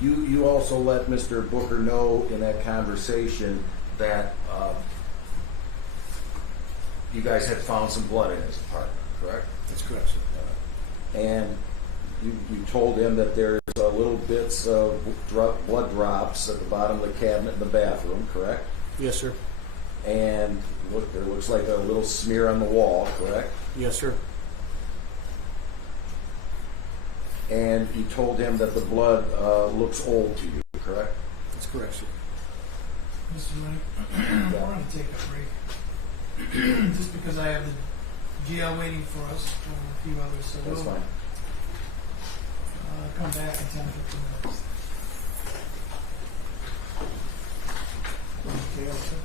you also let Mr. Booker know in that conversation that you guys had found some blood in his apartment, correct? That's correct, sir. And you told him that there's little bits of blood drops at the bottom of the cabinet in the bathroom, correct? Yes, sir. And look, there looks like a little smear on the wall, correct? Yes, sir. And you told him that the blood looks old to you, correct? That's correct, sir. Mr. Money, we're going to take a break. Just because I have the jail waiting for us and a few others. So That's we'll fine. come back in 10, 15 minutes. Okay, also.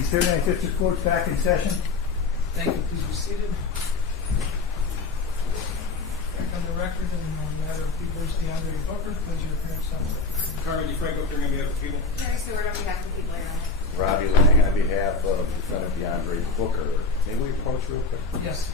The 39th District Court's back in session. Thank you. Please be seated. Back on the record in the matter of P. versus DeAndre Booker. Please your appearance on the record. Carmen DeFranco, appearing on behalf of the people. Mary Stewart on behalf of the people here. Robbie Lang on behalf of defendant DeAndre Booker. May we approach real quick? Yes.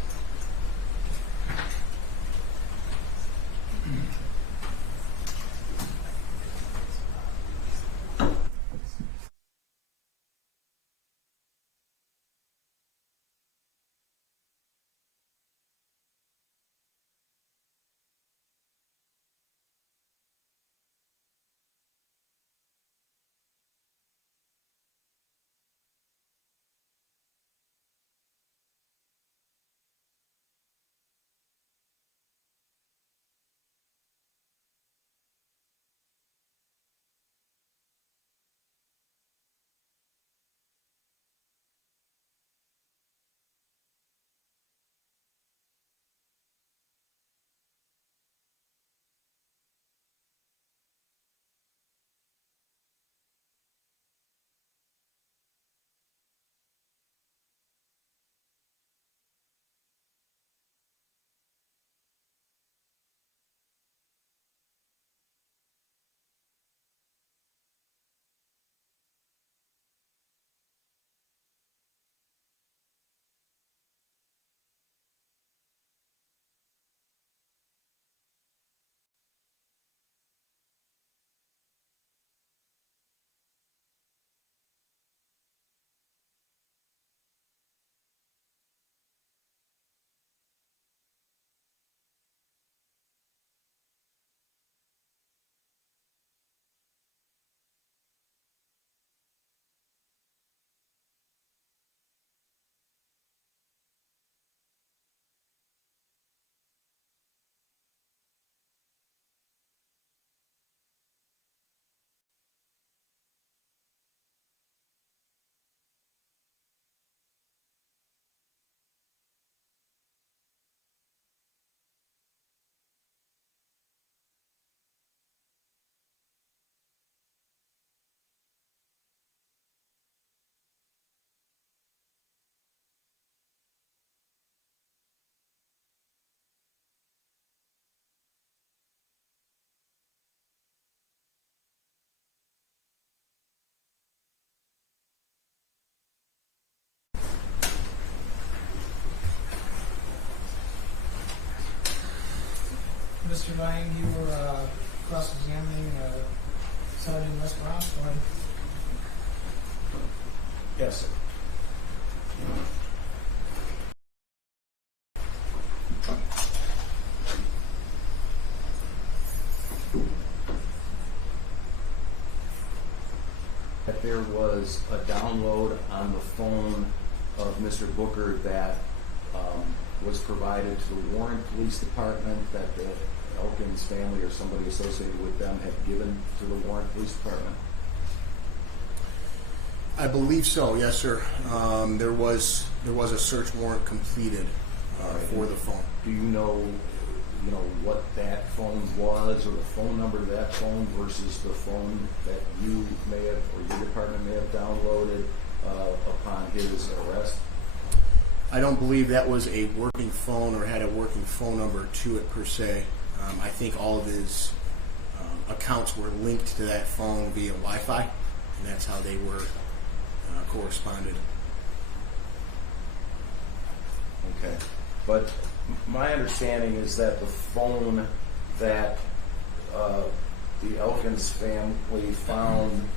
Mr. Lang, you were cross-examining Sergeant West Brown. Go ahead. Yes, sir. That there was a download on the phone of Mr. Booker that was provided to the Warren Police Department, that the Elkins family or somebody associated with them had given to the Warren Police Department? I believe so, yes, sir. There was a search warrant completed for the phone. Do you know what that phone was, or the phone number to that phone versus the phone that you may have, or your department may have downloaded upon his arrest? I don't believe that was a working phone or had a working phone number to it per se. I think all of his accounts were linked to that phone via Wi-Fi, and that's how they were corresponded. Okay. But my understanding is that the phone that the Elkins family found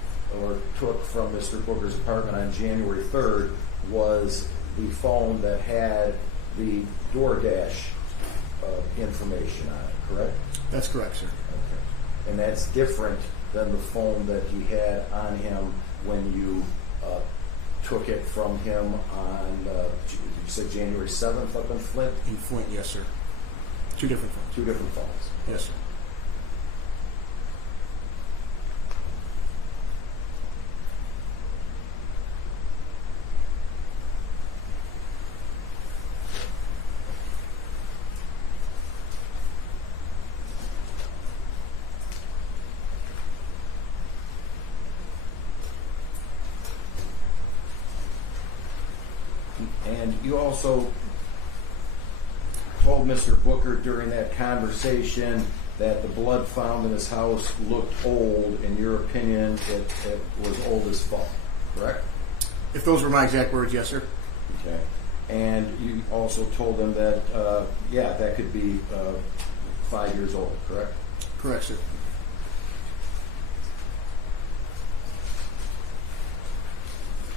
or took from Mr. Booker's apartment on January 3rd was the phone that had the DoorDash information on it, correct? That's correct, sir. Okay. And that's different than the phone that he had on him when you took it from him on, did you say January 7th up in Flint? In Flint, yes, sir. Two different phones. Two different phones. Yes, sir. And you also told Mr. Booker during that conversation that the blood found in his house looked old. In your opinion, it was old as fuck, correct? If those were my exact words, yes, sir. Okay. And you also told him that, yeah, that could be 5 years old, correct? Correct, sir.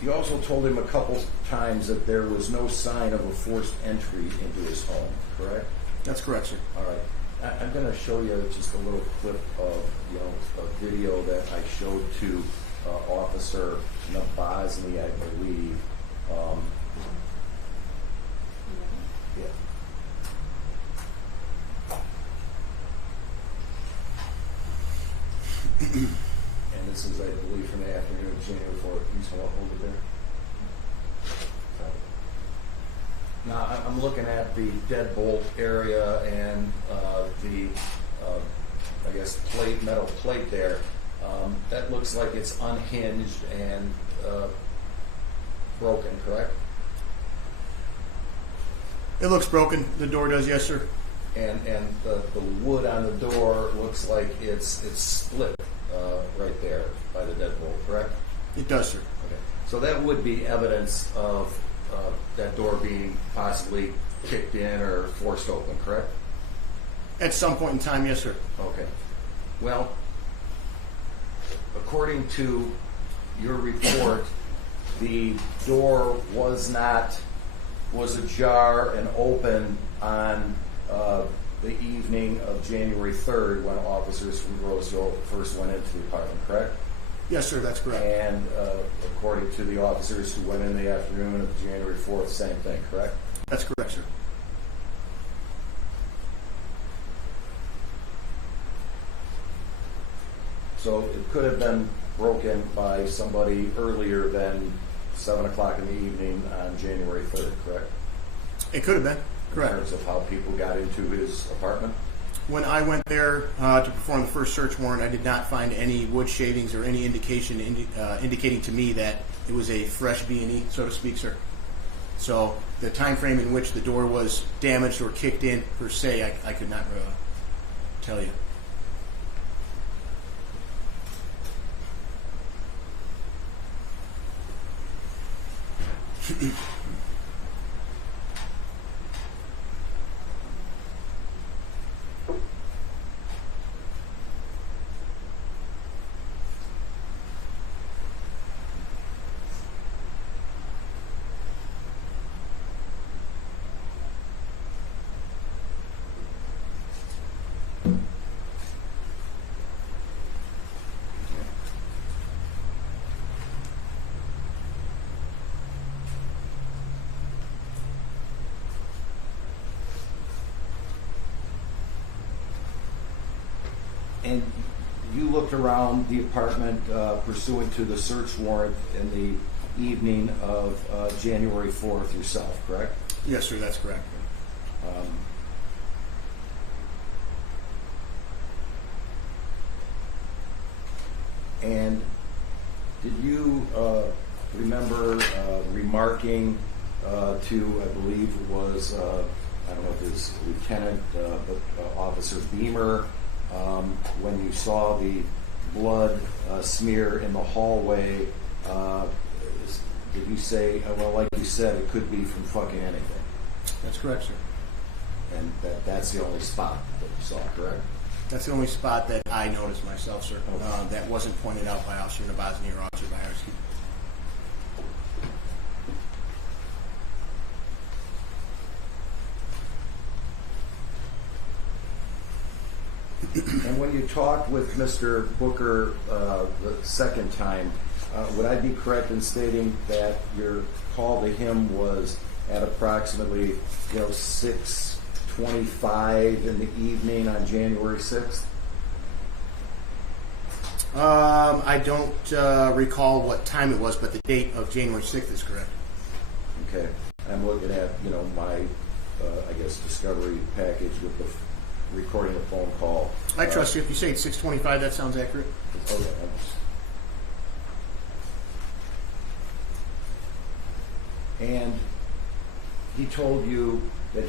You also told him a couple times that there was no sign of a forced entry into his home, correct? That's correct, sir. All right. I'm going to show you just a little clip of, a video that I showed to Officer Nabozny, I believe. Yeah. And this is, I believe, from the afternoon of January 4th. You just want to hold it there. Now, I'm looking at the deadbolt area and the, I guess, metal plate there. That looks like it's unhinged and broken, correct? It looks broken. The door does, yes, sir. And the wood on the door looks like it's split right there by the deadbolt, correct? It does, sir. Okay. So that would be evidence of that door being possibly kicked in or forced open, correct? At some point in time, yes, sir. Okay. Well, according to your report, the door was ajar and open on the evening of January 3rd when officers from Roseville first went into the apartment, correct? Yes, sir, that's correct. And according to the officers who went in the afternoon of January 4th, same thing, correct? That's correct, sir. So it could have been broken by somebody earlier than 7 o'clock in the evening on January 3rd, correct? It could have been, correct. In terms of how people got into his apartment? When I went there to perform the first search warrant, I did not find any wood shavings or any indication indicating to me that it was a fresh B&E, so to speak, sir. So the time frame in which the door was damaged or kicked in, per se, I could not tell you. And you looked around the apartment pursuant to the search warrant in the evening of January 4th yourself, correct? Yes, sir, that's correct. And did you remember remarking to, I believe it was, I don't know if it was Lieutenant, but Officer Beamer, when you saw the blood smear in the hallway, did you say, well, like you said, it could be from fucking anything? That's correct, sir. And that's the only spot that you saw, correct? That's the only spot that I noticed myself, sir. Okay. That wasn't pointed out by Officer Nabozny or Officer Byerski. And when you talked with Mr. Booker the second time, would I be correct in stating that your call to him was at approximately 6:25 in the evening on January 6th? I don't recall what time it was, but the date of January 6th is correct. Okay. I'm looking at my I guess discovery package with the recording a phone call. I trust you. If you say it's 6:25, that sounds accurate. Okay. And he told you that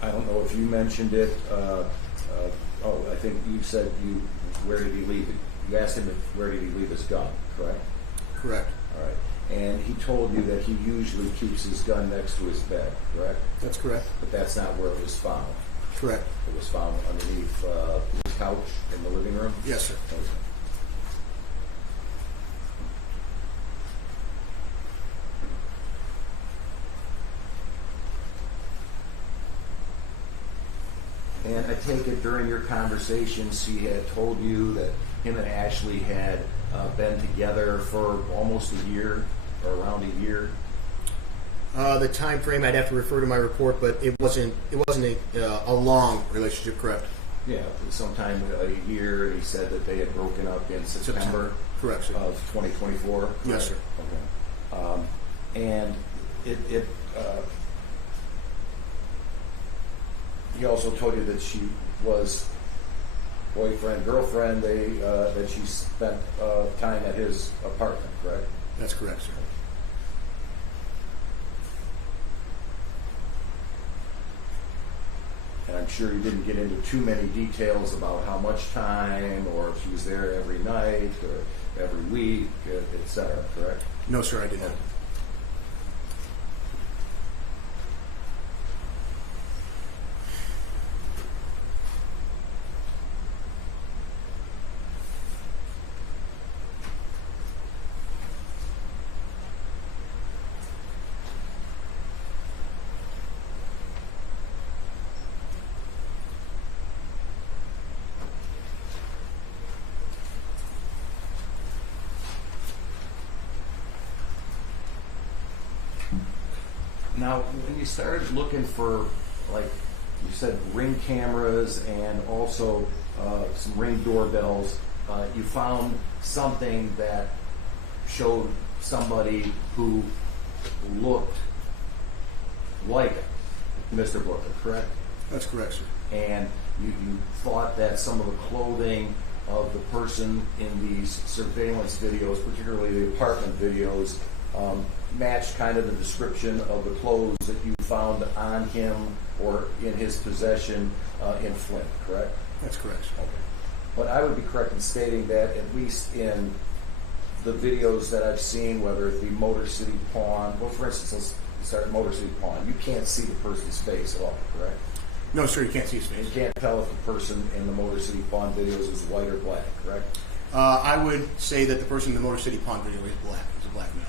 I don't know if you mentioned it, I think you said where did he leave it? You asked him where did he leave his gun, correct? Correct. All right. And he told you that he usually keeps his gun next to his bed, correct? That's correct. But that's not where it was found. Correct. It was found underneath his couch in the living room? Yes, sir. Okay. And I take it during your conversations, he had told you that him and Ashley had been together for almost a year, or around a year. The time frame, I'd have to refer to my report, but it wasn't a long relationship, correct? Yeah, sometime a year. He said that they had broken up in September. Correct, sir. Of 2024. Correct? Yes, sir. Okay. And he also told you that she was boyfriend, girlfriend. That she spent time at his apartment. Correct? That's correct, sir. And I'm sure you didn't get into too many details about how much time, or if she was there every night, or every week, etc. Correct? No, sir, I did not. Now, when you started looking for, like you said, Ring cameras and also some Ring doorbells, you found something that showed somebody who looked like Mr. Booker, correct? That's correct, sir. And you thought that some of the clothing of the person in these surveillance videos, particularly the apartment videos, matched kind of the description of the clothes that you found on him or in his possession in Flint, correct? That's correct, sir. Okay. But I would be correct in stating that at least in the videos that I've seen, whether it be Motor City Pawn, well, for instance, let's start at Motor City Pawn, you can't see the person's face at all, correct? No, sir, you can't see his face. You can't tell if the person in the Motor City Pawn videos is white or black, correct? I would say that the person in the Motor City Pond video is black. He's a black male.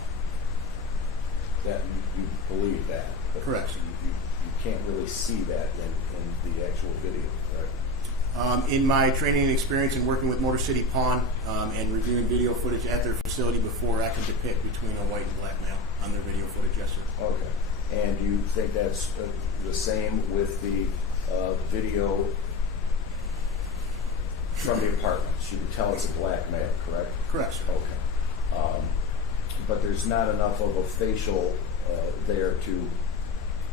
That you believe that. But Correct. You can't really see that in the actual video, correct? In my training and experience in working with Motor City Pawn and reviewing video footage at their facility before, I can depict between a white and black male on their video footage, yes, sir. Okay. And you think that's the same with the video from the apartments? You can tell it's a black male, correct? Correct, sir. Okay. But there's not enough of a facial there to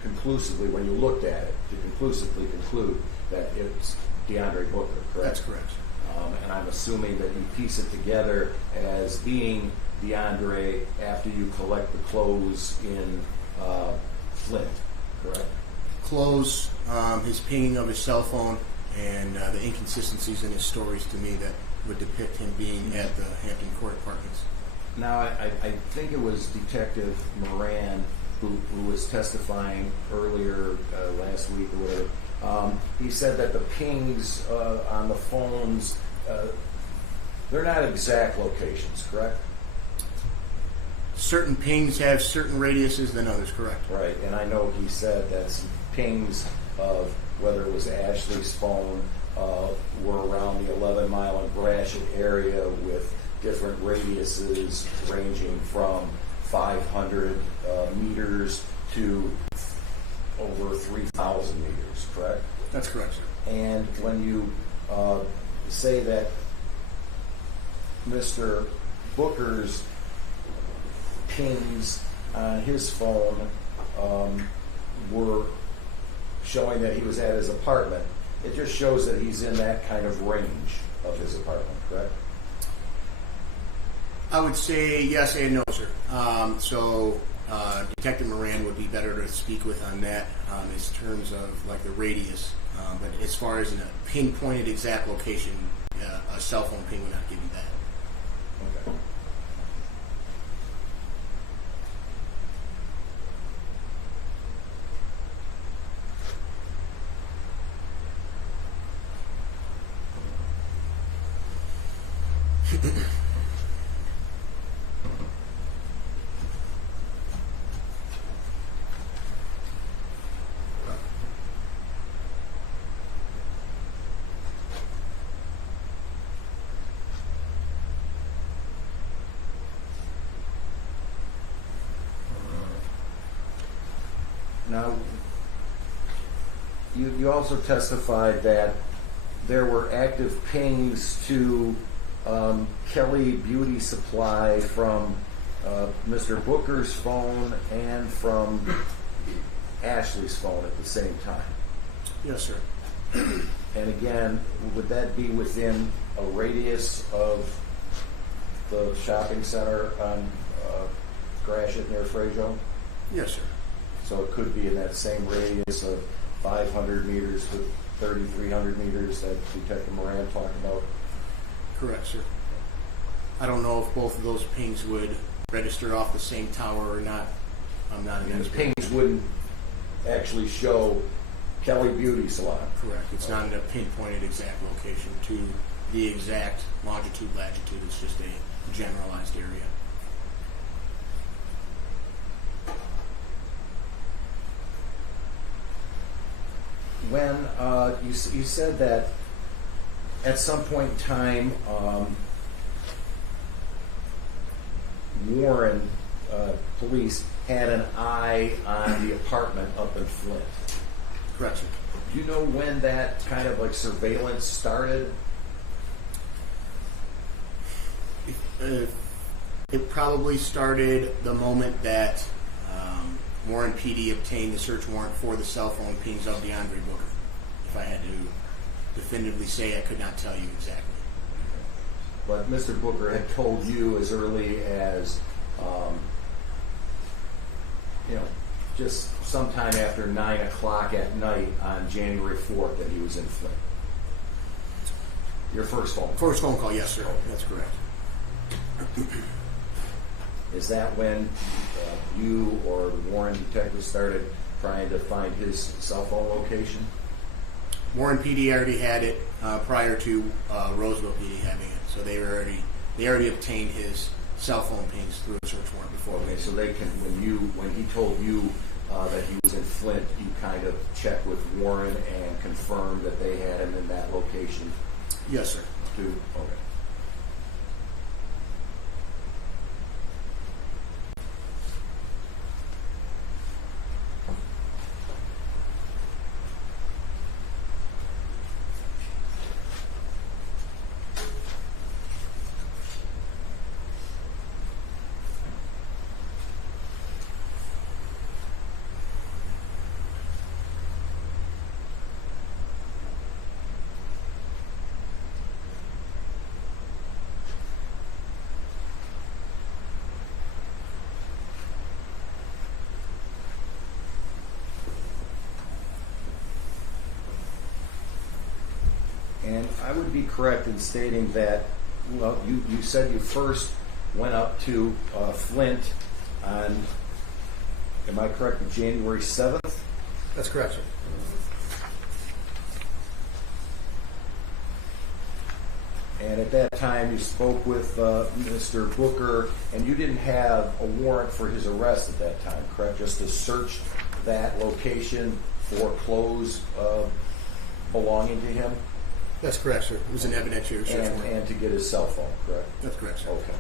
conclusively, when you looked at it, to conclusively conclude that it's DeAndre Booker, correct? That's correct, sir. And I'm assuming that you piece it together as being DeAndre after you collect the clothes in Flint, correct? Clothes, his pinging of his cell phone, and the inconsistencies in his stories to me that would depict him being at the Hampton Court Apartments. Now, I think it was Detective Moran who was testifying earlier last week or whatever. He said that the pings on the phones, they're not exact locations, correct? Certain pings have certain radiuses than others, correct? Right, and I know he said that some pings of whether it was Ashley's phone were around the 11 Mile and Gratiot area with different radiuses ranging from 500 meters to over 3,000 meters, correct? That's correct, sir. And when you say that Mr. Booker's pings on his phone were showing that he was at his apartment, it just shows that he's in that kind of range of his apartment, correct? I would say yes and no, sir. So Detective Moran would be better to speak with on that in terms of like the radius. But as far as in a pinpointed exact location, a cell phone ping would not give you that. Okay. Now, you also testified that there were active pings to Kelly Beauty Supply from Mr. Booker's phone and from Ashley's phone at the same time. Yes, sir. And again, would that be within a radius of the shopping center on Gratiot near Frajo? Yes, sir. So it could be in that same radius of 500 meters to 3,300 meters that Detective Moran talked about? Correct, sir. I don't know if both of those pings would register off the same tower or not. I'm not an And the expert. pings wouldn't actually show Kelly Beauty Salon. Correct. It's not in a pinpointed exact location to the exact longitude, latitude. It's just a generalized area. When you said that at some point in time, Warren police had an eye on the apartment up in Flint. Correct, sir. Do you know when that kind of like surveillance started? It probably started the moment that Warren PD obtained the search warrant for the cell phone pings of DeAndre Booker. If I had to definitively say, I could not tell you exactly. But Mr. Booker had told you as early as, just sometime after 9 o'clock at night on January 4th that he was in Flint. Your first phone call? First phone call, yes, sir. That's correct. Is that when you or the Warren detectives started trying to find his cell phone location? Warren PD already had it prior to Roseville PD having it, so they already obtained his cell phone pings through a search warrant before. Okay, so they can when he told you that he was in Flint, you kind of checked with Warren and confirmed that they had him in that location. Yes, sir. Too. Okay. And I would be correct in stating that, well, you said you first went up to Flint on, am I correct, January 7th? That's correct, sir. And at that time you spoke with Mr. Booker, and you didn't have a warrant for his arrest at that time, correct? Just to search that location for clothes belonging to him? That's correct, sir. It was an evidentiary search warrant. And to get his cell phone, correct? That's correct, sir. Okay.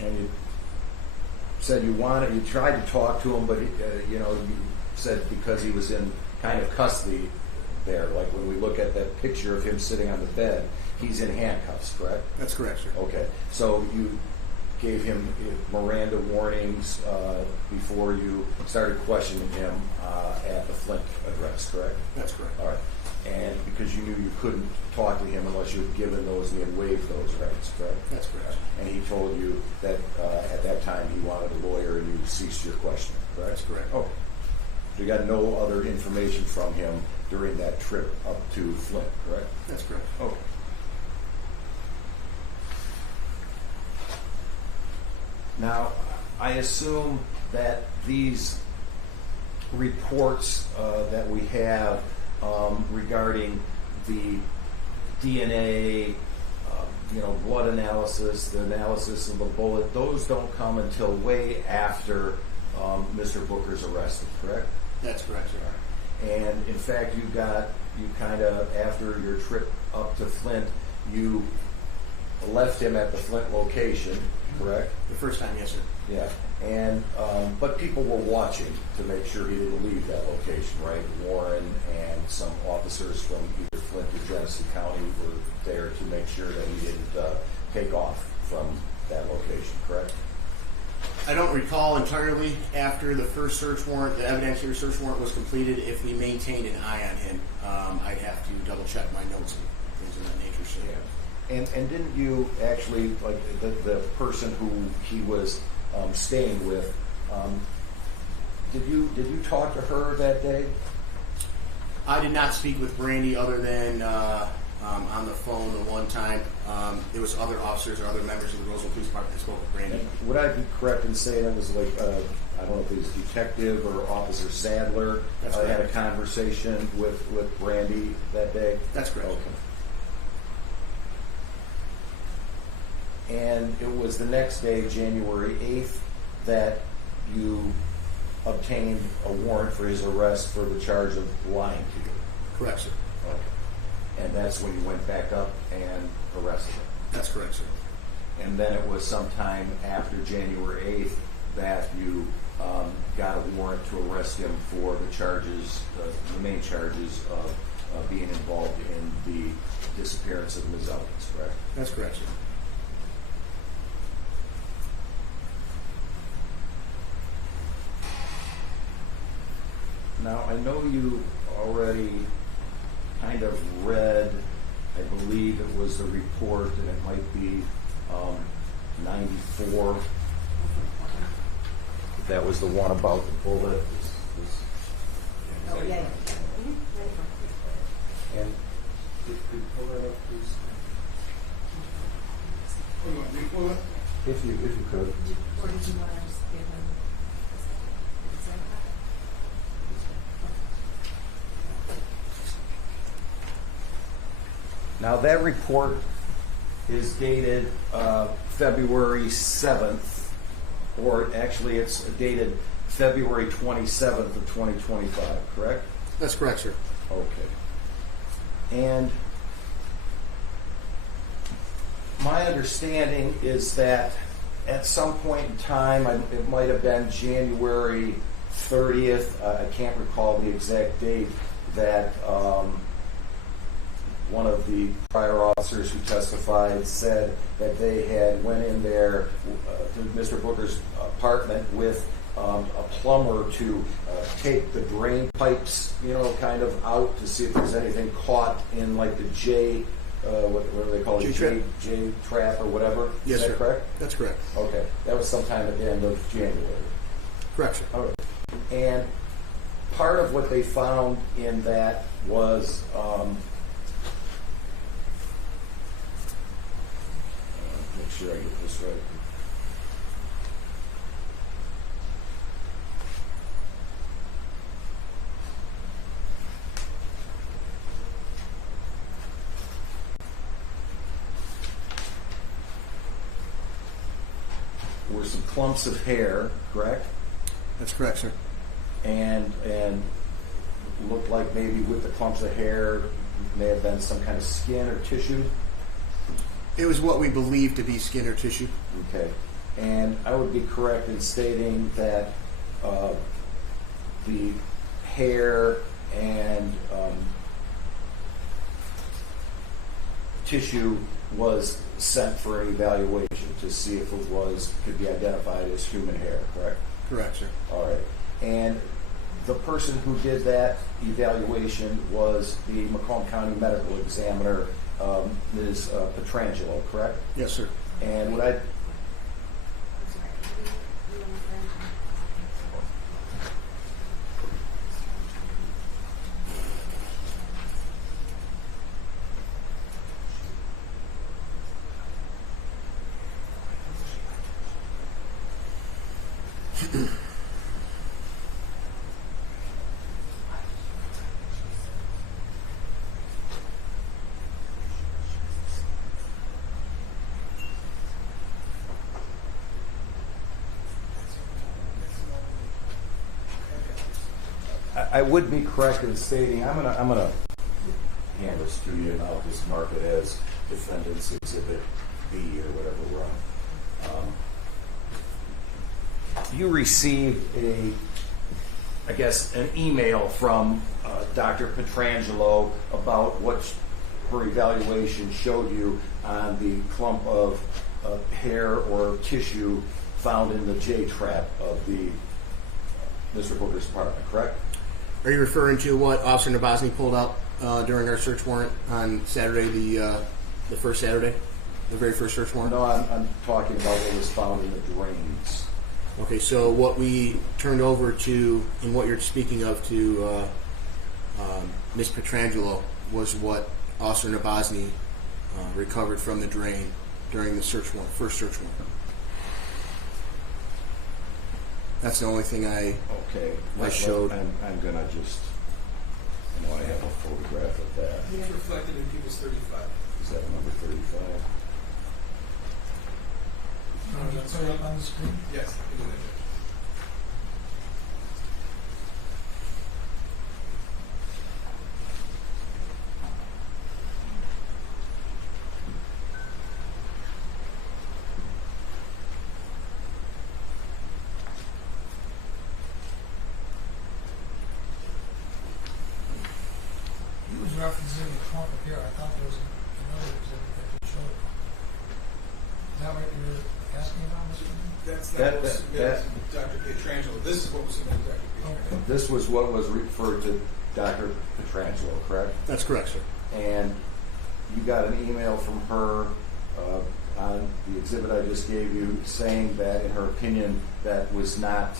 And you said you tried to talk to him, but you said because he was in kind of custody there, like when we look at that picture of him sitting on the bed, he's in handcuffs, correct? That's correct, sir. Okay. So you gave him Miranda warnings before you started questioning him at the Flint address, correct? That's correct. All right. and because you knew you couldn't talk to him unless you had given those and he had waived those rights, correct? That's correct. And he told you that at that time he wanted a lawyer and you ceased your questioning, correct? That's correct. Oh, so you got no other information from him during that trip up to Flint, correct? That's correct. Okay. Now, I assume that these reports that we have regarding the DNA, blood analysis, the analysis of the bullet, those don't come until way after Mr. Booker's arrested, correct? That's correct, sir. And in fact, you kind of, after your trip up to Flint, you left him at the Flint location, correct? The first time, yes, sir. Yeah. And but people were watching to make sure he didn't leave that location, right? Warren and some officers from either Flint or Genesee County were there to make sure that he didn't take off from that location, correct? I don't recall entirely after the first search warrant, the evidentiary search warrant was completed, if we maintained an eye on him. I'd have to double check my notes and things of that nature. So. Yeah. And didn't you actually, like the person who he was staying with, did you talk to her that day? I did not speak with Brandy other than on the phone the one time. There was other officers or other members of the Roseville Police Department that spoke with Brandy. Would I be correct in saying it was like, I don't know if it was Detective or Officer Sadler had a conversation with Brandy that day? That's correct. Okay. And it was the next day, January 8th, that you obtained a warrant for his arrest for the charge of lying to you. Correct, sir. Okay. And that's when you went back up and arrested him. That's correct, sir. And then it was sometime after January 8th that you got a warrant to arrest him for the charges, the main charges of being involved in the disappearance of Ms. Elkins, correct? That's correct, sir. Now, I know you already kind of read, I believe it was the report, and it might be 94. That was the one about the bullet. Oh, yeah. And could you pull that up, please? What do you want me to pull it? If you could. Or did you want to just give them? Now, that report is dated February 7th, or actually it's dated February 27th of 2025, correct? That's correct, sir. Okay. And my understanding is that at some point in time, it might have been January 30th, I can't recall the exact date, that one of the prior officers who testified said that they had went in there to Mr. Booker's apartment with a plumber to take the drain pipes, kind of out to see if there's anything caught in like the J, what do they call it? J trap or whatever? Yes, Is that sir. correct? That's correct. Okay. That was sometime at the end of January. Correct, sir. All right. And part of what they found in that was make sure I get this right. Were some clumps of hair, correct? That's correct, sir. And looked like maybe with the clumps of hair may have been some kind of skin or tissue. It was what we believed to be skin or tissue. Okay. And I would be correct in stating that the hair and tissue was sent for an evaluation to see if it could be identified as human hair, correct? Correct, sir. All right. And The person who did that evaluation was the Macomb County Medical Examiner, Ms. Petrangelo, correct? Yes, sir. And what I I'm sorry. You want I would be correct in stating, I'm gonna hand this to you, and I'll just mark it as Defendant's Exhibit B or whatever we're on. You received an email from Dr. Petrangelo about what her evaluation showed you on the clump of hair or tissue found in the J-trap of the Mr. Booker's apartment, correct? Are you referring to what Officer Nabozny pulled out during our search warrant on Saturday, the first Saturday, the very first search warrant? No, I'm talking about what was found in the drains. Okay, so what we turned over to, and what you're speaking of to Ms. Petrangelo, was what Officer Nabozny recovered from the drain during the search warrant, first search warrant. That's the only thing I showed. I'm gonna just, I know I have a photograph of that. It's reflected in People's 35. Is that number 35? Can you put it up on the screen? Yes, I can do that. He was referencing the clump of hair. I thought there was another exhibit that you showed. Is that what you were asking about, Mr. Lee? That's That- what was submitted that- to Dr. Pietrangelo. This is what was submitted to Dr. Pietrangelo. Okay. This was what was referred to Dr. Petrangelo, correct? That's correct, sir. And you got an email from her on the exhibit I just gave you saying that, in her opinion, that was not,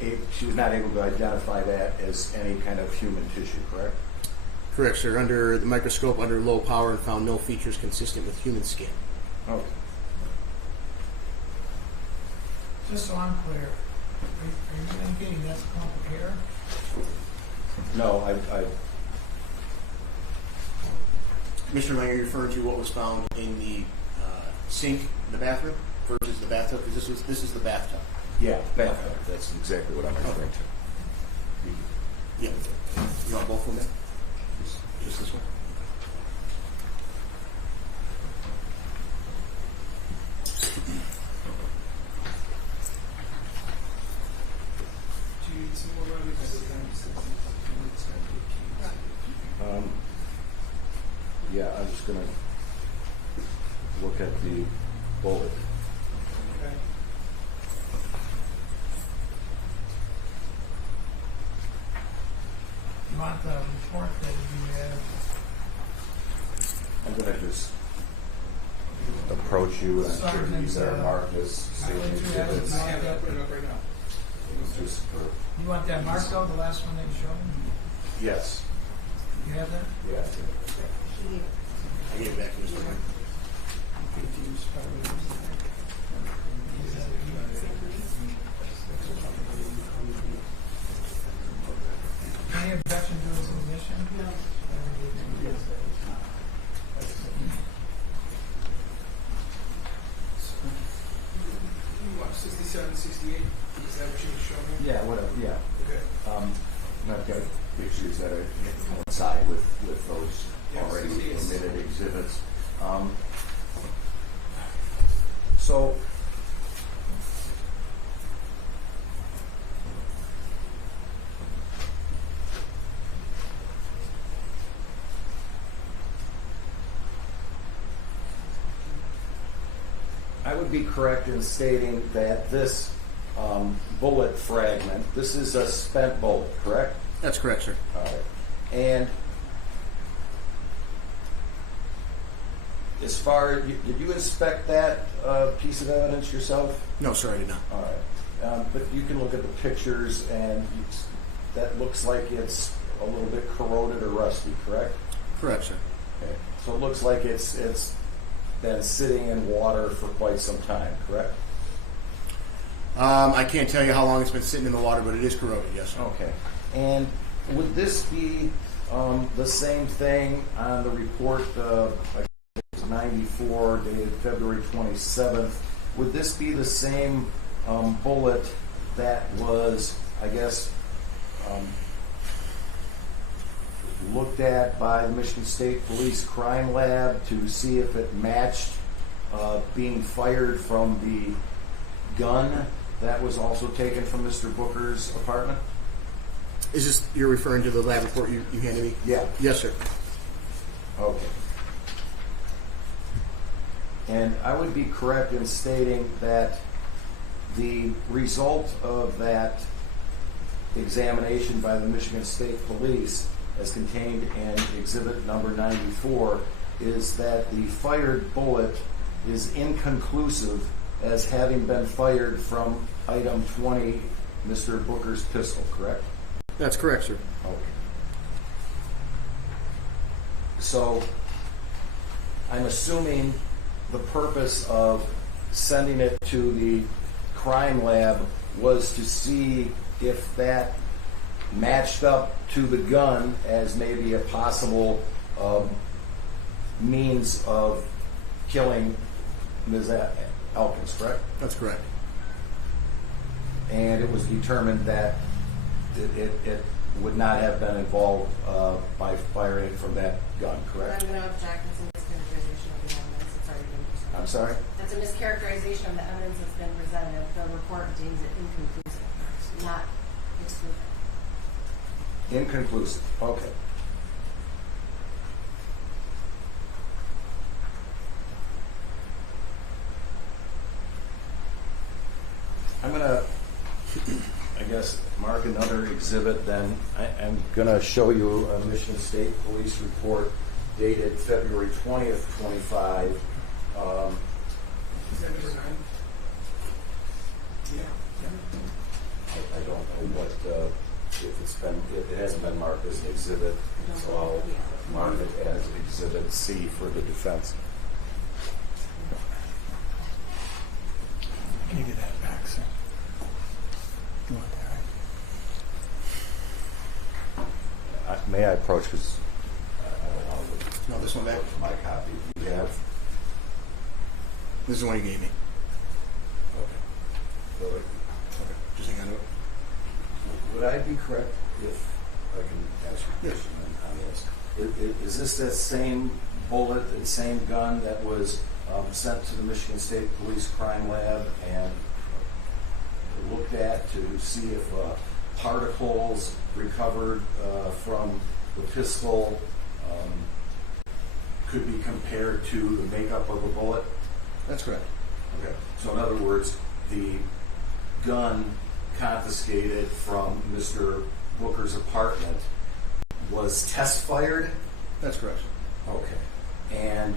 she was not able to identify that as any kind of human tissue, correct? Correct, sir. Under the microscope, under low power, and found no features consistent with human skin. Okay. Just so I'm clear, are you indicating that's a clump of hair? No, I Mr. Lang, are you referring to what was found in the sink in the bathroom versus the bathtub? Because this is the bathtub. yeah, that's exactly what I'm referring to. Yeah. You want both of them? Just this one. Do you need some more money? Yeah, I'm just gonna look at the bullet. Okay. You want the report that you have? I'm gonna just approach you, and I'm sure these are marked as state exhibits. I have that, put it up right now. Just for, You want that marked out, the last one that you showed? yes, You have that? yeah. I gave it back to Mr. Lang. Any objection to his admission? No. You want 67, 68? Is that what you were showing me? Yeah, whatever, yeah. Okay. I've got pictures that are coincide with those Yeah, already 68. admitted exhibits. So, I would be correct in stating that this bullet fragment. This is a spent bullet, correct? That's correct, sir. All right. And as far, did you inspect that piece of evidence yourself? No, sir, I did not. All right. But you can look at the pictures, and that looks like it's a little bit corroded or rusty, correct? Correct, sir. Okay. So it looks like it's been sitting in water for quite some time, correct? I can't tell you how long it's been sitting in the water, but it is corroded, yes, sir. Okay. And would this be the same thing on the report, I think it was 94, dated February 27th? Would this be the same bullet that was, I guess, looked at by the Michigan State Police Crime Lab to see if it matched being fired from the gun that was also taken from Mr. Booker's apartment? Is this, you're referring to the lab report you handed me? Yeah. Yes, sir. Okay. And I would be correct in stating that the result of that examination by the Michigan State Police, as contained in exhibit number 94, is that the fired bullet is inconclusive as having been fired from item 20, Mr. Booker's pistol, correct? That's correct, sir. Okay. So I'm assuming the purpose of sending it to the crime lab was to see if that matched up to the gun as maybe a possible means of killing Ms. Elkins, correct? That's correct. And it was determined that it would not have been involved by firing it from that gun, correct? I'm going to object. It's a mischaracterization of the evidence that's already been presented. I'm sorry? That's a mischaracterization of the evidence that's been presented. The report deems it inconclusive, not exclusive. Inconclusive, okay. I'm going to, I guess, mark another exhibit then. I'm going to show you a Michigan State Police report dated February 20th, 25. Is that number 9? Yeah. I don't know what, if it's been, it hasn't been marked as an exhibit, so I'll mark it as Exhibit C for the defense. Can you get that back, sir? You want that? May I approach, because I don't want to No, this one back. my copy. You have, This is the one you gave me. okay. Okay. Just hang on to it. Would I be correct if I can ask you a question on this? Is this that same bullet and same gun that was sent to the Michigan State Police Crime Lab and looked at to see if particles recovered from the pistol could be compared to the makeup of the bullet? That's correct. Okay. So in other words, the gun confiscated from Mr. Booker's apartment was test fired? That's correct. Okay. And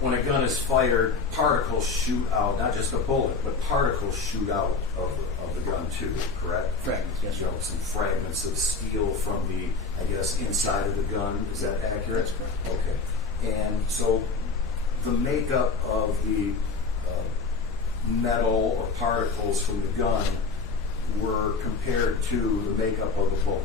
when a gun is fired, particles shoot out, not just a bullet, but particles shoot out of the gun too, correct? Fragments, yes, You know, some fragments of steel from the, I guess, inside of the gun. Is that accurate? That's correct. Okay. And so the makeup of the metal or particles from the gun were compared to the makeup of the bullet,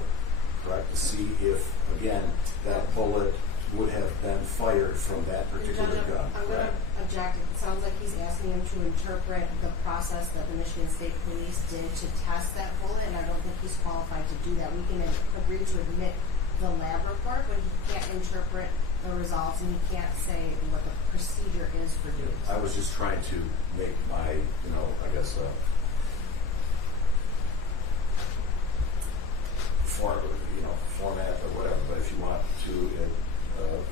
correct? To see if, again, that bullet would have been fired from that particular gun. I'm going to object. It sounds like he's asking him to interpret the process that the Michigan State Police did to test that bullet, and I don't think he's qualified to do that. We can agree to admit the lab report, but he can't interpret the results, and he can't say what the procedure is for doing so. I was just trying to make my, I guess, format or whatever, but if you want to,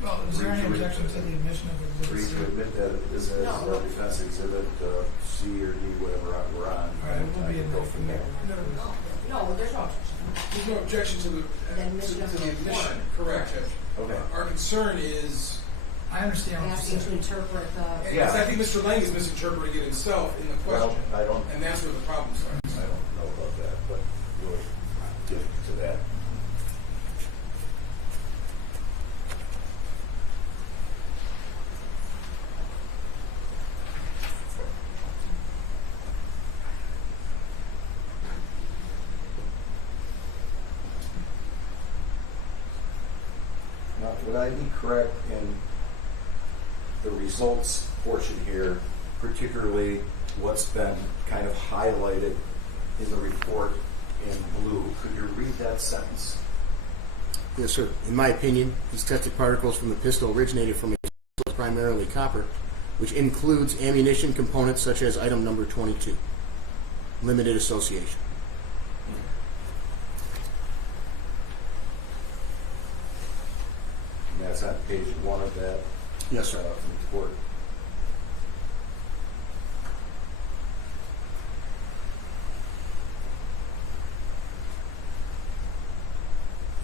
Well, is there any objection to the admission of agree exhibit to C? admit that this is No. defense exhibit C or D, whatever we're on. All Right, it will I be can in go the from there. No, there's no objection. There's no objection to The admission the of the admission, report. correct, Judge. Okay. Our concern is, I understand what Asking you're to saying. interpret the. and Yeah. I think Mr. Lang is misinterpreting it himself in the Well, question, I don't, and that's where the problem starts. I don't know about that, but we'll get to that. Now, would I be correct in the results portion here, particularly what's been kind of highlighted in the report in blue? Could you read that sentence? Yes, sir. In my opinion, these tested particles from the pistol originated from a source primarily copper, which includes ammunition components such as item number 22. Limited association. And that's on page 1 of that Yes, sir. report.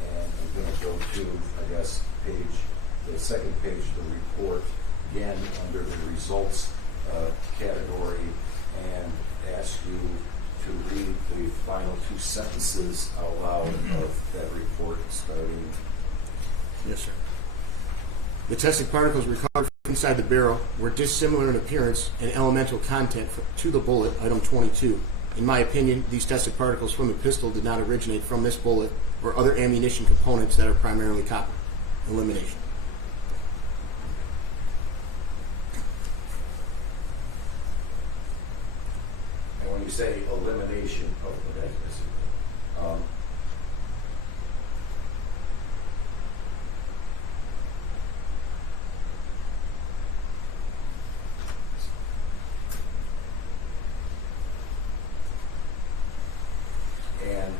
And I'm going to go to, I guess, the second page of the report, again, under the results category, and ask you to read the final 2 sentences out loud of that report, starting. Yes, sir. The tested particles recovered from inside the barrel were dissimilar in appearance and elemental content to the bullet, item 22. In my opinion, these tested particles from the pistol did not originate from this bullet or other ammunition components that are primarily copper. Elimination. And when you say elimination of the mechanism, and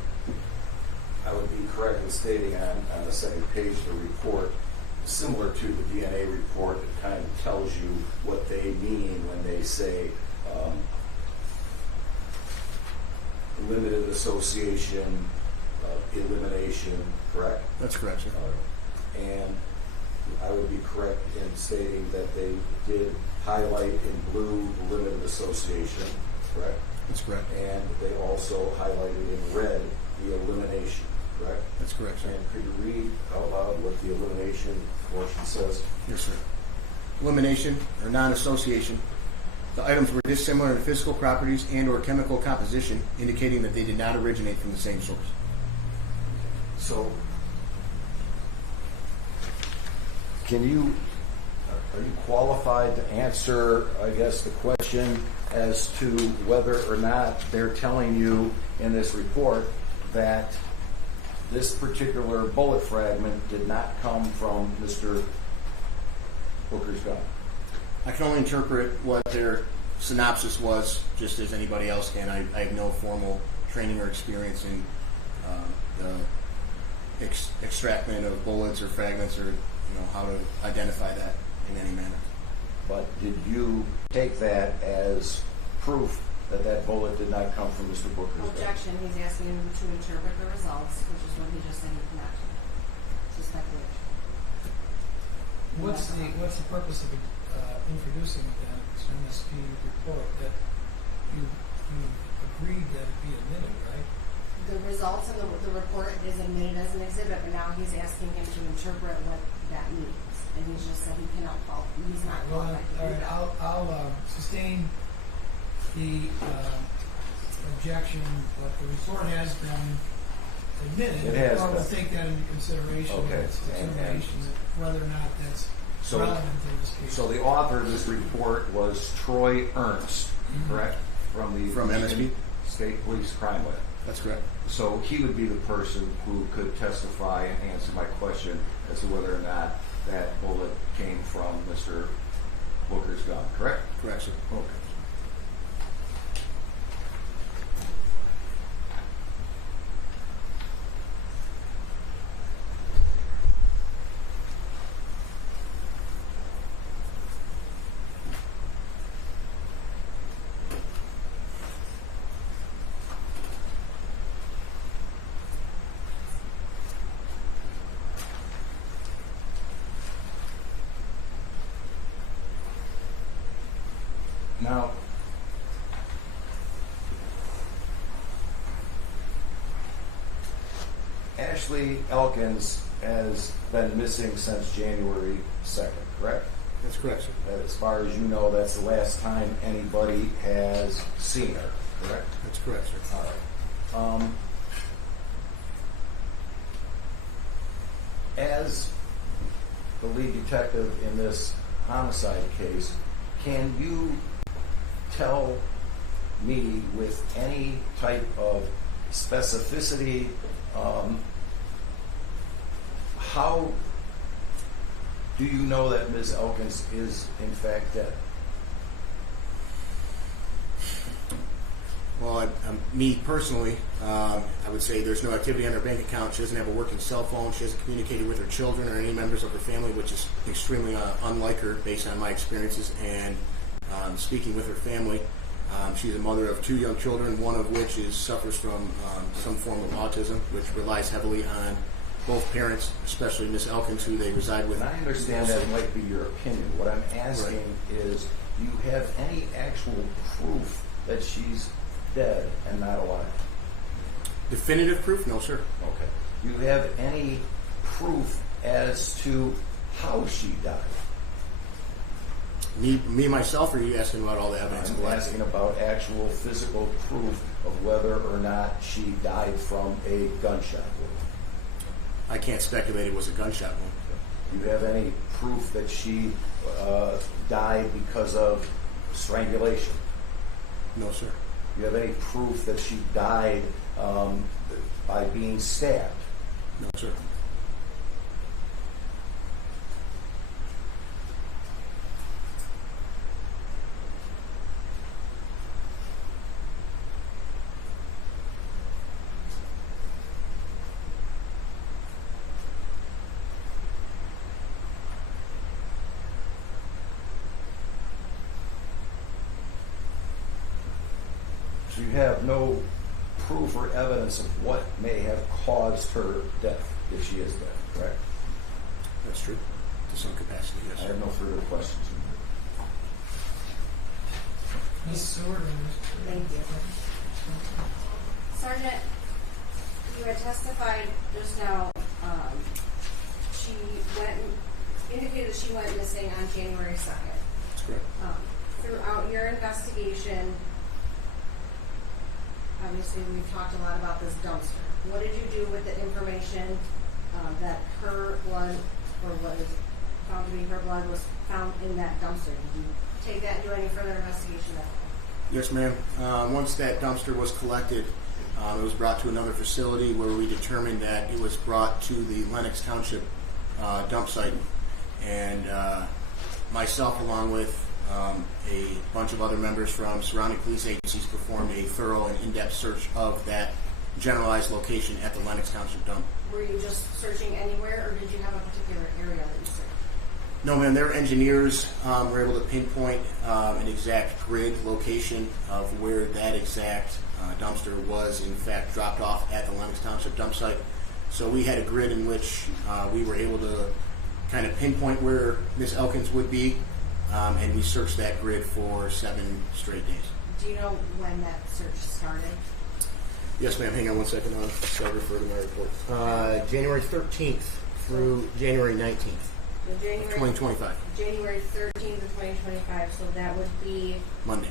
I would be correct in stating on the second page of the report, similar to the DNA report, it kind of tells you what they mean when they say limited association, elimination, correct? That's correct, sir. And I would be correct in stating that they did highlight in blue limited association, correct? That's correct. And they also highlighted in red the elimination, correct? That's correct, sir. And could you read out loud what the elimination portion says? Yes, sir. Elimination or non-association. The items were dissimilar in physical properties and or chemical composition, indicating that they did not originate from the same source. So, are you qualified to answer, I guess, the question as to whether or not they're telling you in this report that this particular bullet fragment did not come from Mr. Booker's gun? I can only interpret what their synopsis was, just as anybody else can. I have no formal training or experience in the extractment of bullets or fragments, or how to identify that in any manner. But did you take that as proof that that bullet did not come from Mr. Booker's gun? Objection, he's asking you to interpret the results, which is what he just said he cannot do. It's speculation. What's the purpose of introducing that MSP report that you agreed that it be admitted, right? The results of the report is admitted as an exhibit, but now he's asking him to interpret what that means. And he's just said he cannot he's not Well, qualified to all do right, that. I'll sustain the objection, but the report has been admitted. It has We'll been. take that into consideration. Okay, It's and- determination of whether or not that's So- relevant in this case. So the author of this report was Troy Ernst, correct? From MSP? State Police Crime Lab. That's correct. So he would be the person who could testify and answer my question as to whether or not that bullet came from Mr. Booker's gun, correct? Correct, sir. Okay. Ashley Elkins has been missing since January 2nd, correct? That's correct, sir. That as far as you know, that's the last time anybody has seen her, correct? That's correct, sir. All right. As the lead detective in this homicide case, can you tell me with any type of specificity how do you know that Ms. Elkins is in fact dead? Well, me personally, I would say there's no activity on her bank account. She doesn't have a working cell phone. She hasn't communicated with her children or any members of her family, which is extremely unlike her based on my experiences and speaking with her family. She's a mother of 2 young children, one of which suffers from some form of autism, which relies heavily on both parents, especially Ms. Elkins, who they reside with. And I understand that might be your opinion. What I'm asking is, do you have any actual proof that she's dead and not alive? Definitive proof? No, sir. Okay. Do you have any proof as to how she died? Me myself, or are you asking about all the evidence? I'm asking about actual physical proof of whether or not she died from a gunshot wound. I can't speculate it was a gunshot wound. Do you have any proof that she died because of strangulation? No, sir. Do you have any proof that she died by being stabbed? No, sir. So you have no proof or evidence of what may have caused her death, if she is dead, correct? That's true. To some capacity, yes, I sir. have no further questions. Ms. Seward and Mr. Thank you. Sergeant, you had testified just now, she indicated she went missing on January 2nd. That's correct. Throughout your investigation, obviously we've talked a lot about this dumpster. What did you do with the information that her blood, or what is found to be her blood, was found in that dumpster? Did you take that and do any further investigation at all? Yes, ma'am. Once that dumpster was collected, it was brought to another facility where we determined that it was brought to the Lenox Township dump site. And myself, along with a bunch of other members from surrounding police agencies, performed a thorough and in-depth search of that generalized location at the Lenox Township dump. Were you just searching anywhere, or did you have a particular area that you searched? No, ma'am. Their engineers were able to pinpoint an exact grid location of where that exact dumpster was, in fact, dropped off at the Lenox Township dump site. So we had a grid in which we were able to kind of pinpoint where Ms. Elkins would be, and we searched that grid for 7 straight days. Do you know when that search started? Yes, ma'am. Hang on one second. I'll refer to my report. January 13th through January 19th. So January 2025. January 13th of 2025, so that would be, Monday.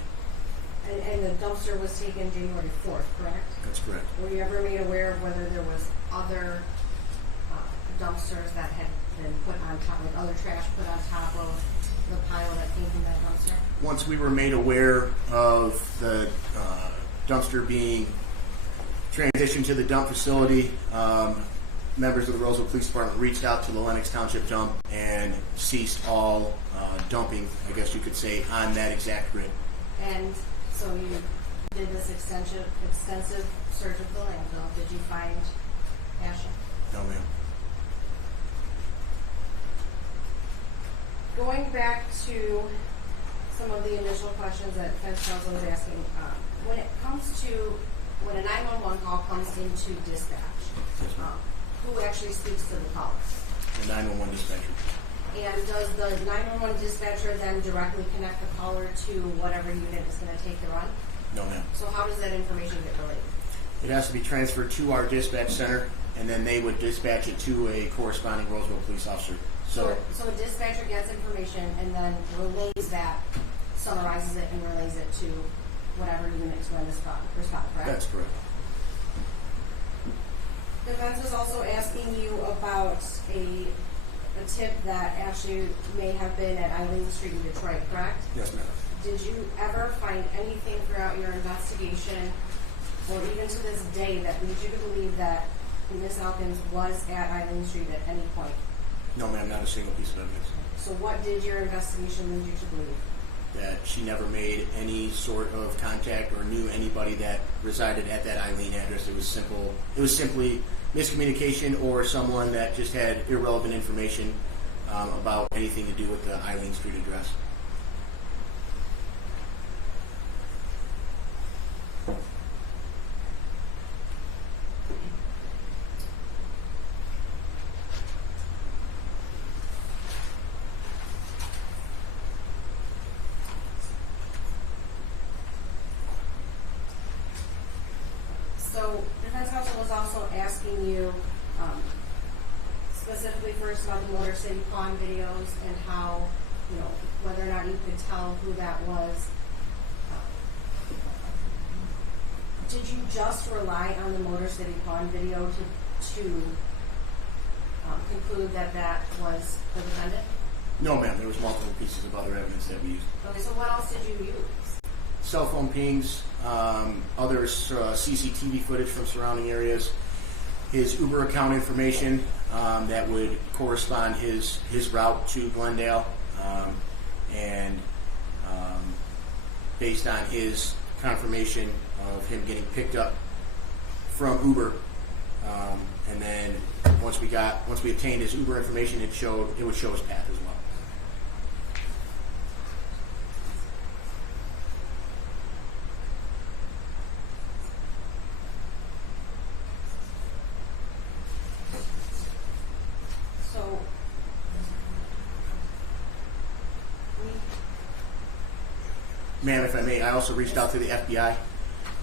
and the dumpster was taken January 4th, correct? That's correct. Were you ever made aware of whether there was other dumpsters that had been put on top, like other trash put on top of the pile that came from that dumpster? Once we were made aware of the dumpster being transitioned to the dump facility, members of the Roseville Police Department reached out to the Lenox Township dump and ceased all dumping, I guess you could say, on that exact grid. And so you did this extensive search of the landfill. Did you find Ashley? No, ma'am. Going back to some of the initial questions that defense counsel was asking, when it comes to, when a 911 call comes into dispatch, who actually speaks to the caller? The 911 dispatcher. And does the 911 dispatcher then directly connect the caller to whatever unit is going to take the run? No, ma'am. So how does that information get relayed? It has to be transferred to our dispatch center, and then they would dispatch it to a corresponding Roseville police officer. So a dispatcher gets information and then relays that, summarizes it and relays it to whatever unit to respond, correct? That's correct. Defense was also asking you about a tip that Ashley may have been at Eileen Street in Detroit, correct? Yes, ma'am. Did you ever find anything throughout your investigation, or even to this day, that leads you to believe that Ms. Elkins was at Eileen Street at any point? No, ma'am, not a single piece of evidence. So what did your investigation lead you to believe? That she never made any sort of contact or knew anybody that resided at that Eileen address. It was simple. It was simply miscommunication or someone that just had irrelevant information about anything to do with the Eileen Street address. So defense counsel was also asking you specifically first about the Motor City Pond videos and how, you know, whether or not you could tell who that was. Did you just rely on the Motor City Pond video to conclude that that was the defendant? No, ma'am. There was multiple pieces of other evidence that we used. Okay, so what else did you use? Cell phone pings, other CCTV footage from surrounding areas, his Uber account information that would correspond his route to Glendale, and based on his confirmation of him getting picked up from Uber, and then once we obtained his Uber information, it would show his path as well. So, Ma'am, if I may, I also reached out to the FBI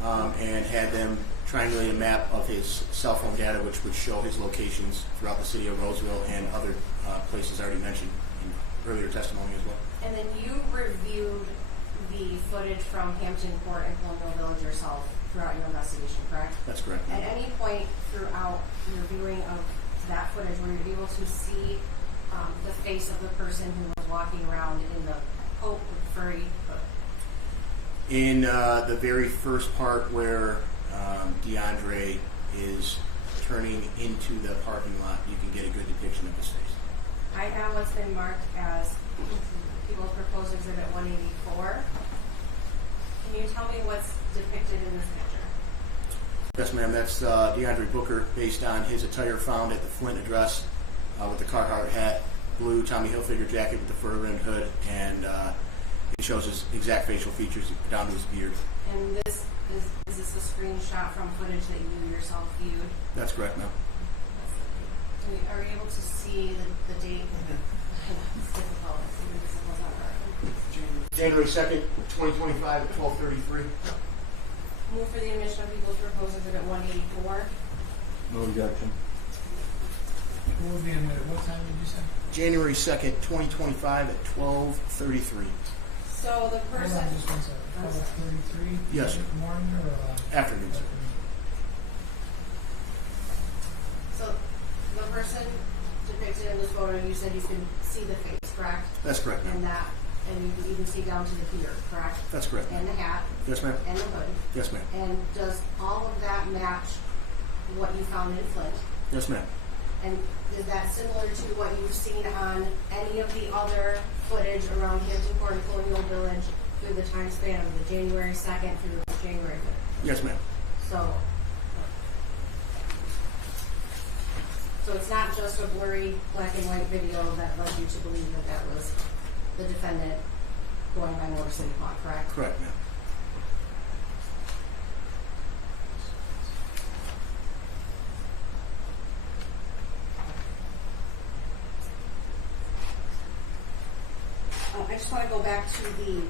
and had them triangulate a map of his cell phone data, which would show his locations throughout the city of Roseville and other places already mentioned in earlier testimony as well. and then you reviewed the footage from Hampton Court and Colonial Village yourself throughout your investigation, correct? That's correct. At any point throughout your viewing of that footage, were you able to see the face of the person who was walking around in the coat with the furry hood? In the very first part where DeAndre is turning into the parking lot, you can get a good depiction of his face. I have what's been marked as People's Proposed Exhibit 184. Can you tell me what's depicted in this picture? Yes, ma'am. That's DeAndre Booker, based on his attire found at the Flint address, with the Carhartt hat, blue Tommy Hilfiger jacket with the fur-rimmed hood, and it shows his exact facial features down to his beard. And this is this a screenshot from footage that you yourself viewed? That's correct, ma'am. Are you able to see the date? It's difficult. It's not right. January 2nd, 2025 at 12:33. Move for the admission of People's Proposed Exhibit 184. No objection. What would be in there? What time did you say? January 2nd, 2025 at 12:33. So the Hold person. on just one second. 33? Yes, sir. Morning or Afternoon, sir. So the person depicted in this photo, you said you can see the face, correct? That's correct, ma'am. And you can even see down to the beard, correct? That's correct, ma'am. And the hat Yes, ma'am. and the hood. Yes, ma'am. And does all of that match what you found in Flint? Yes, ma'am. And is that similar to what you've seen on any of the other footage around Hampton Court and Colonial Village through the time span of the January 2nd through the January 5th? Yes, ma'am. So it's not just a blurry black and white video that led you to believe that that was the defendant going by Motor City Pond, correct? Correct, ma'am. I just want to go back to the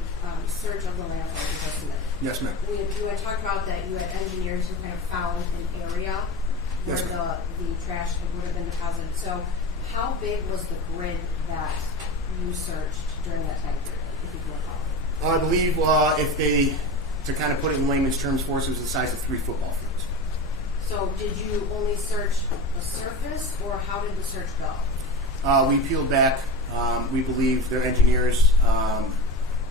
search of the landfill for just a minute. Yes, ma'am. You had talked about that you had engineers who kind of found an area where Yes, ma'am. the trash would have been deposited. So how big was the grid that you searched during that time period, if you can recall? I believe if they, to kind of put it in layman's terms for us, it was the size of 3 football fields. So did you only search the surface, or how did the search go? We peeled back. We believe their engineers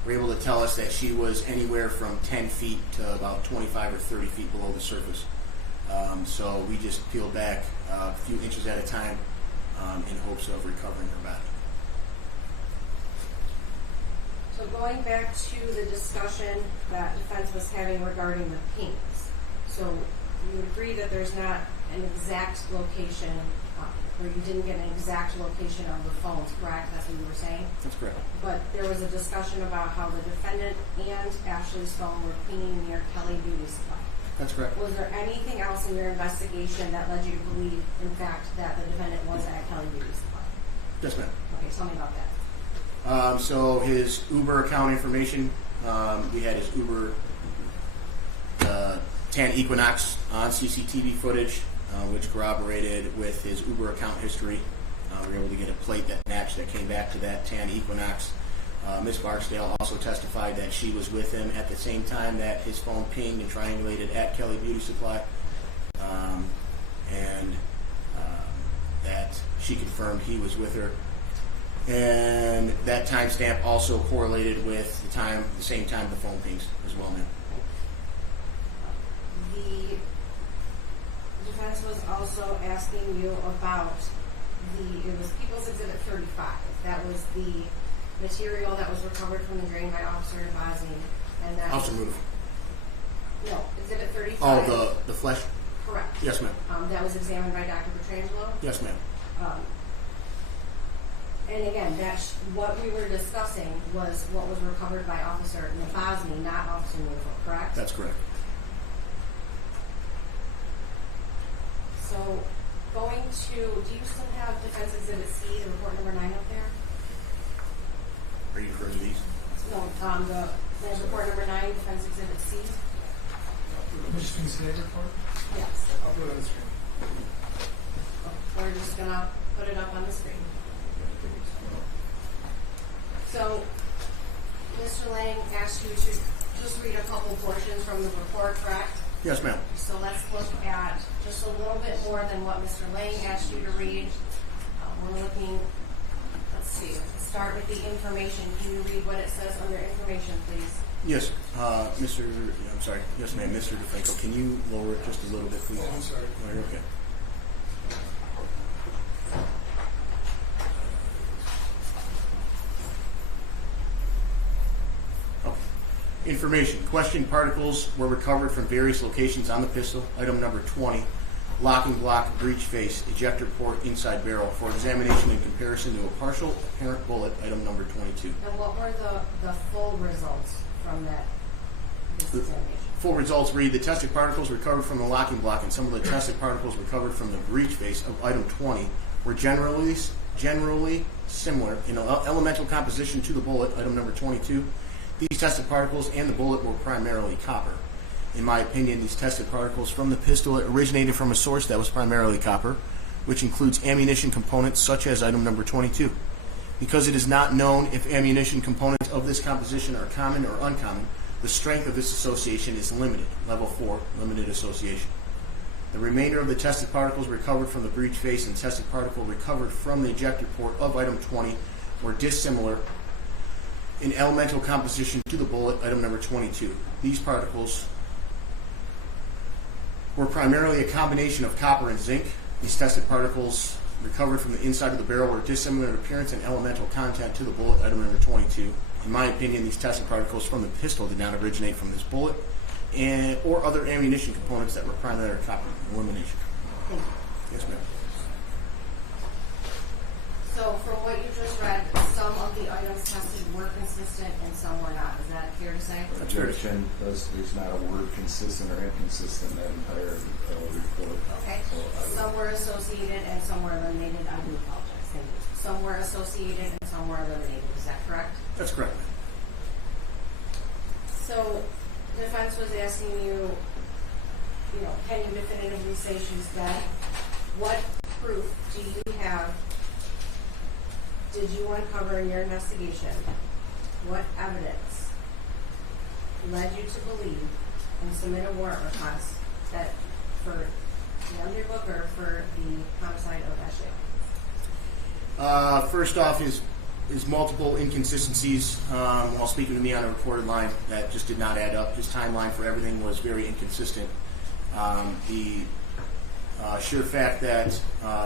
were able to tell us that she was anywhere from 10 feet to about 25 or 30 feet below the surface. So we just peeled back a few inches at a time in hopes of recovering her body. So going back to the discussion that defense was having regarding the pings, so you agree that there's not an exact location, or you didn't get an exact location of the phones, correct? That's what you were saying? That's correct. But there was a discussion about how the defendant and Ashley's phone were pinging near Kelly Beauty Supply. That's correct. Was there anything else in your investigation that led you to believe, in fact, that the defendant was at Kelly Beauty Supply? Yes, ma'am. Okay, tell me about that. So his Uber account information, we had his Uber Tan Equinox on CCTV footage, which corroborated with his Uber account history. We were able to get a plate that matched that came back to that Tan Equinox. Ms. Barksdale also testified that she was with him at the same time that his phone pinged and triangulated at Kelly Beauty Supply, and that she confirmed he was with her. And that timestamp also correlated with the same time the phone pings as well, ma'am. The defense was also asking you about it was People's Exhibit 35. That was the material that was recovered from the drain by Officer Bosney, and that Officer Move. No, Exhibit 35. Oh, the flesh? Correct. Yes, ma'am. That was examined by Dr. Petrangelo. Yes, ma'am. And again, that's what we were discussing was what was recovered by Officer Bosney, not Officer Move, correct? That's correct. So, going to, do you still have Defense Exhibit C, the report number 9 up there? Are you referring to these? No, there's report number 9, Defense Exhibit C. Michigan State report? Yes. I'll put it on the screen. We're just gonna put it up on the screen. So, Mr. Lang asked you to just read a couple portions from the report, correct? Yes, ma'am. So let's look at just a little bit more than what Mr. Lang asked you to read. We're looking, let's see, start with the information. Can you read what it says under information, please? Yes, I'm sorry. Yes, ma'am. Mr. DeFranco, can you lower it just a little bit, please? Oh, I'm sorry. No, you're okay. Information. Questioned particles were recovered from various locations on the pistol. Item number 20, locking block, breech face, ejector port, inside barrel, for examination in comparison to a partial apparent bullet. Item number 22. And what were the full results from that examination? Full results read: the tested particles recovered from the locking block and some of the tested particles recovered from the breech face of item 20 were generally similar in elemental composition to the bullet. Item number 22. These tested particles and the bullet were primarily copper. In my opinion, these tested particles from the pistol originated from a source that was primarily copper, which includes ammunition components such as item number 22. Because it is not known if ammunition components of this composition are common or uncommon, the strength of this association is limited. Level 4, limited association. The remainder of the tested particles recovered from the breech face and tested particle recovered from the ejector port of item 20 were dissimilar in elemental composition to the bullet. Item number 22. These particles were primarily a combination of copper and zinc. These tested particles recovered from the inside of the barrel were dissimilar in appearance and elemental content to the bullet. Item number 22. In my opinion, these tested particles from the pistol did not originate from this bullet or other ammunition components that were primarily copper. Elimination. Thank you. Yes, ma'am. So from what you just read, some of the items tested were consistent and some were not. Is that fair to say? Objection, there's not a word consistent or inconsistent in that entire report. Okay. Some were associated and some were eliminated. I do apologize. Thank you. Some were associated and some were eliminated. Is that correct? That's correct. So, the defense was asking you, can you definitively say she's dead? What proof do you have, did you uncover in your investigation? What evidence led you to believe and submit a warrant request that for DeAndre Booker for the homicide of Ashley? First off is multiple inconsistencies while speaking to me on a recorded line that just did not add up. His timeline for everything was very inconsistent. The sheer fact that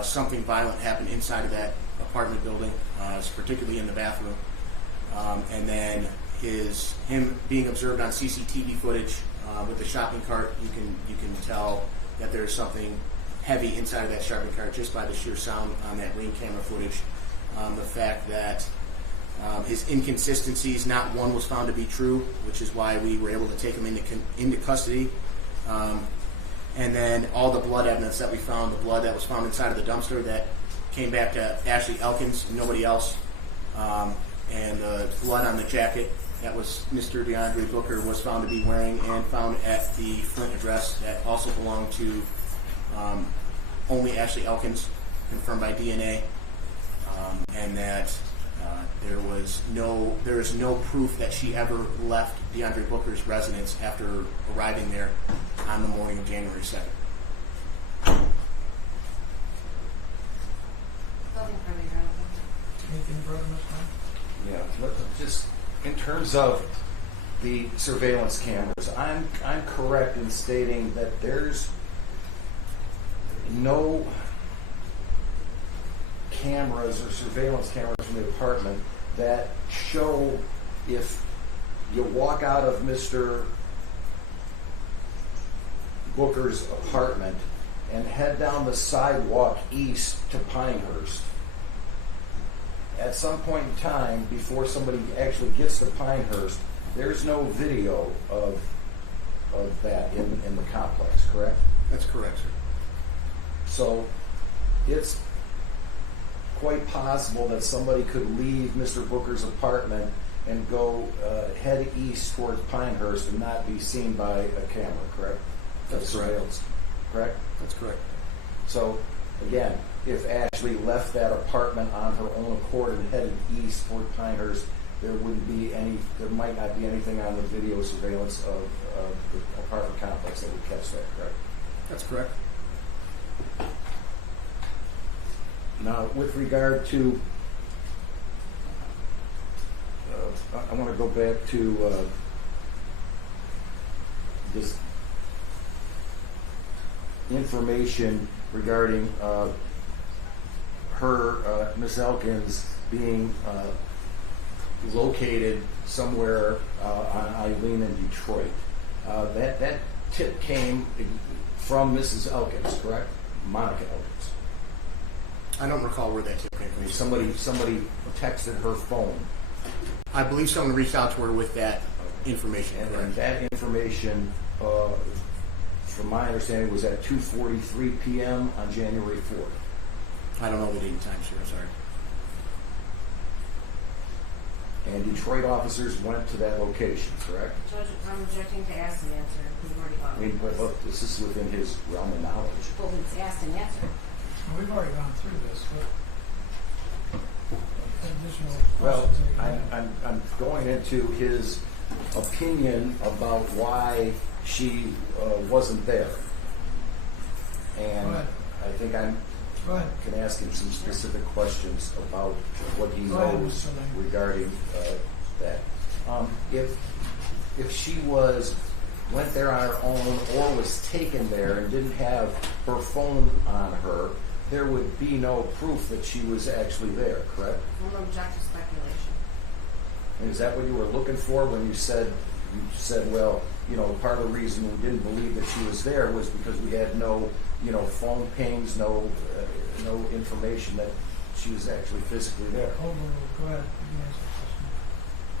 something violent happened inside of that apartment building, particularly in the bathroom, and then him being observed on CCTV footage with the shopping cart, you can tell that there is something heavy inside of that shopping cart just by the sheer sound on that ring camera footage. The fact that his inconsistencies, not one was found to be true, which is why we were able to take him into custody. And then all the blood evidence that we found, the blood that was found inside of the dumpster that came back to Ashley Elkins, nobody else, and the blood on the jacket that was Mr. DeAndre Booker was found to be wearing and found at the Flint address that also belonged to only Ashley Elkins, confirmed by DNA, and that there is no proof that she ever left DeAndre Booker's residence after arriving there on the morning of January 2nd. Anything further, Mr. Brown? Yeah, just in terms of the surveillance cameras, I'm correct in stating that there's no cameras or surveillance cameras in the apartment that show if you walk out of Mr. Booker's apartment and head down the sidewalk east to Pinehurst. At some point in time, before somebody actually gets to Pinehurst, there's no video of that in the complex, correct? That's correct, sir. So it's quite possible that somebody could leave Mr. Booker's apartment and go head east towards Pinehurst and not be seen by a camera, correct? That's correct. Correct? That's correct. So, again, if Ashley left that apartment on her own accord and headed east toward Pinehurst, there might not be anything on the video surveillance of the apartment complex that would catch that, correct? That's correct. Now, with regard to, I want to go back to this information regarding her, Miss Elkins, being located somewhere on Eileen in Detroit. That tip came from Mrs. Elkins, correct? Monica Elkins. I don't recall where that tip came from. Somebody texted her phone. I believe someone reached out to her with that information. And that information, from my understanding, was at 2:43 p.m. on January 4th. I don't know the date and time, sir. I'm sorry. And Detroit officers went to that location, correct? Judge, I'm objecting to ask and answer. We've already gone. I mean, but look, this is within his realm of knowledge. Well, it's asked and answered. Well, we've already gone through this, but additional Well, questions. I'm going into his opinion about why she wasn't there. And Go ahead. I think I Go ahead. can ask him some specific questions about what he Go ahead, knows Mr. Lang. regarding that. If she went there on her own or was taken there and didn't have her phone on her, there would be no proof that she was actually there, correct? I'm object to speculation. And is that what you were looking for when you said, well, part of the reason we didn't believe that she was there was because we had no, phone pings, no information that she was actually physically there. Hold on, go ahead. You can answer the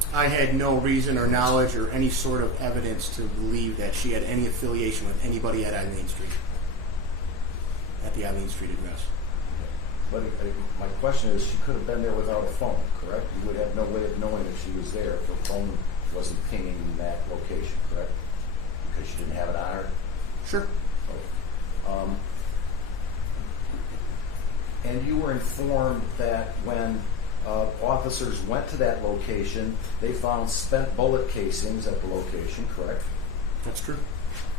question. I had no reason or knowledge or any sort of evidence to believe that she had any affiliation with anybody at Eileen Street, at the Eileen Street address. But my question is, she could have been there without a phone, correct? You would have no way of knowing if she was there if her phone wasn't pinging in that location, correct? Because she didn't have it on her? Sure. And you were informed that when officers went to that location, they found spent bullet casings at the location, correct? That's true.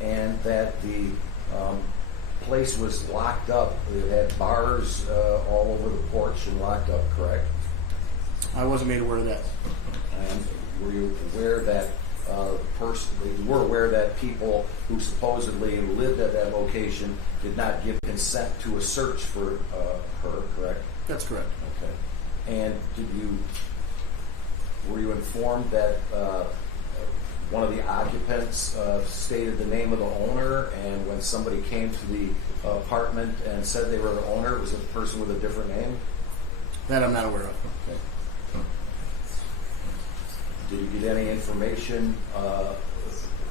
And that the place was locked up. It had bars all over the porch and locked up, correct? I wasn't made aware of that. And were you aware that you were aware that people who supposedly lived at that location did not give consent to a search for her, correct? That's correct. Okay. And were you informed that one of the occupants stated the name of the owner, and when somebody came to the apartment and said they were the owner, it was a person with a different name? That I'm not aware of. Okay. Did you get any information